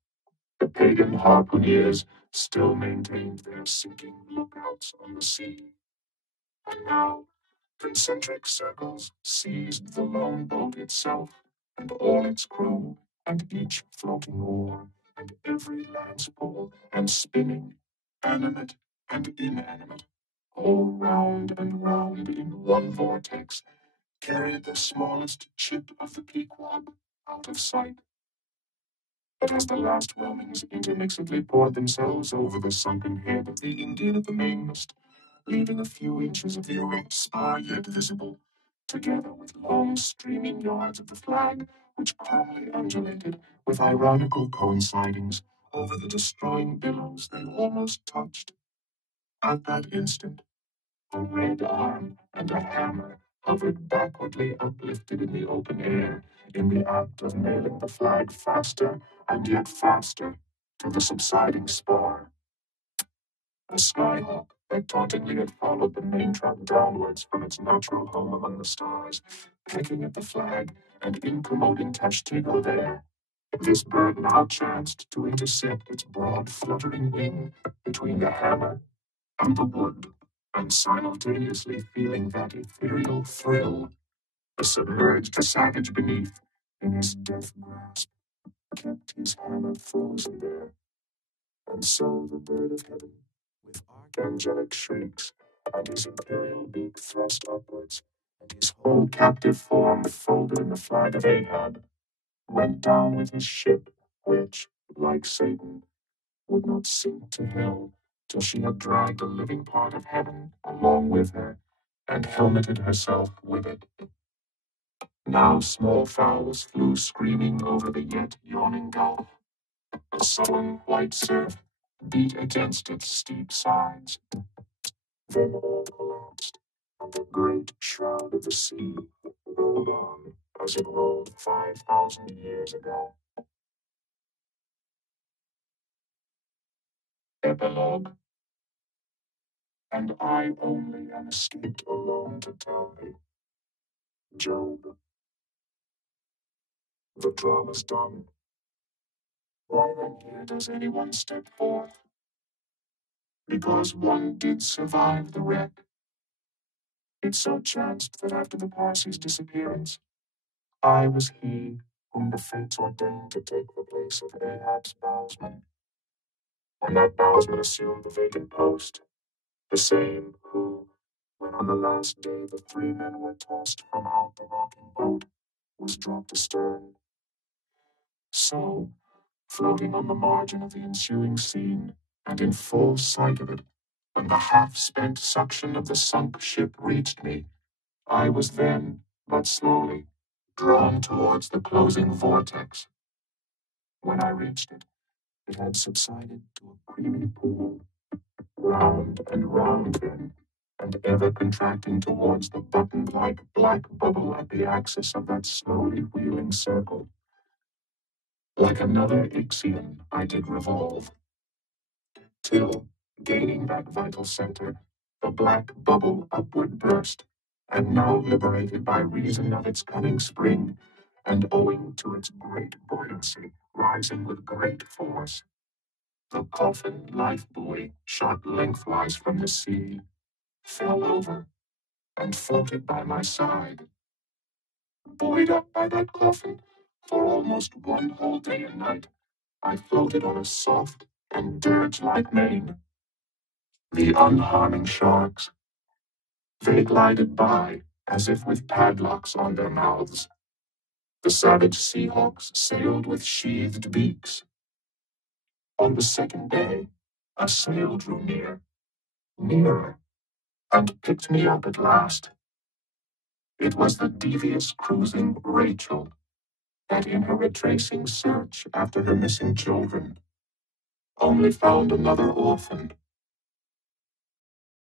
The pagan harpooneers still maintained their sinking lookouts on the sea. And now, concentric circles seized the lone boat itself, and all its crew, and each floating oar, and every lance pole, and spinning, animate and inanimate, all round and round in one vortex, carried the smallest chip of the Pequod out of sight. But as the last whelmings intermixedly poured themselves over the sunken head of the Indian at the mainmast, leaving a few inches of the erect spar yet visible, together with long streaming yards of the flag, which calmly undulated with ironical coincidings over the destroying billows they almost touched, At that instant, a red arm and a hammer hovered backwardly uplifted in the open air, in the act of nailing the flag faster and yet faster to the subsiding spar. The skyhawk that tauntingly had followed the main truck downwards from its natural home among the stars, pecking at the flag and incommoding Tashtigo there. This bird now chanced to intercept its broad fluttering wing between the hammer and the wood, and simultaneously feeling that ethereal thrill, the submerged savage beneath, in his death grasp, kept his hammer frozen there. And so the bird of heaven, with archangelic shrieks, and his imperial beak thrust upwards, and his whole captive form folded in the flag of Ahab, went down with his ship, which, like Satan, would not sink to hell till she had dragged a living part of heaven along with her, and helmeted herself with it. Now small fowls flew screaming over the yet yawning gulf. A sullen white surf beat against its steep sides. Then all collapsed, and the great shroud of the sea rolled on as it rolled 5,000 years ago. Epilogue. And I only am escaped alone to tell thee, Job, the drama's done. Why then here does anyone step forth? Because one did survive the wreck. It so chanced that after the Parsi's disappearance, I was he whom the fates ordained to take the place of Ahab's bowsman. When that bowsman assumed the vacant post, the same who, when on the last day the three men were tossed from out the rocking boat, was dropped astern. So, floating on the margin of the ensuing scene, and in full sight of it, when the half-spent suction of the sunk ship reached me, I was then, but slowly, drawn towards the closing vortex. When I reached it, it had subsided to a creamy pool, round and round then, and ever contracting towards the button-like black bubble at the axis of that slowly wheeling circle. Like another Ixion, I did revolve, till, gaining that vital center, the black bubble upward burst, and now liberated by reason of its coming spring, and owing to its great buoyancy, rising with great force, the coffin life buoy shot lengthwise from the sea, fell over, and floated by my side. Buoyed up by that coffin, for almost one whole day and night, I floated on a soft and dirge-like main. The unharming sharks, they glided by as if with padlocks on their mouths. The savage seahawks sailed with sheathed beaks. On the second day, a sail drew near, nearer, and picked me up at last. It was the devious cruising Rachel that in her retracing search after her missing children only found another orphan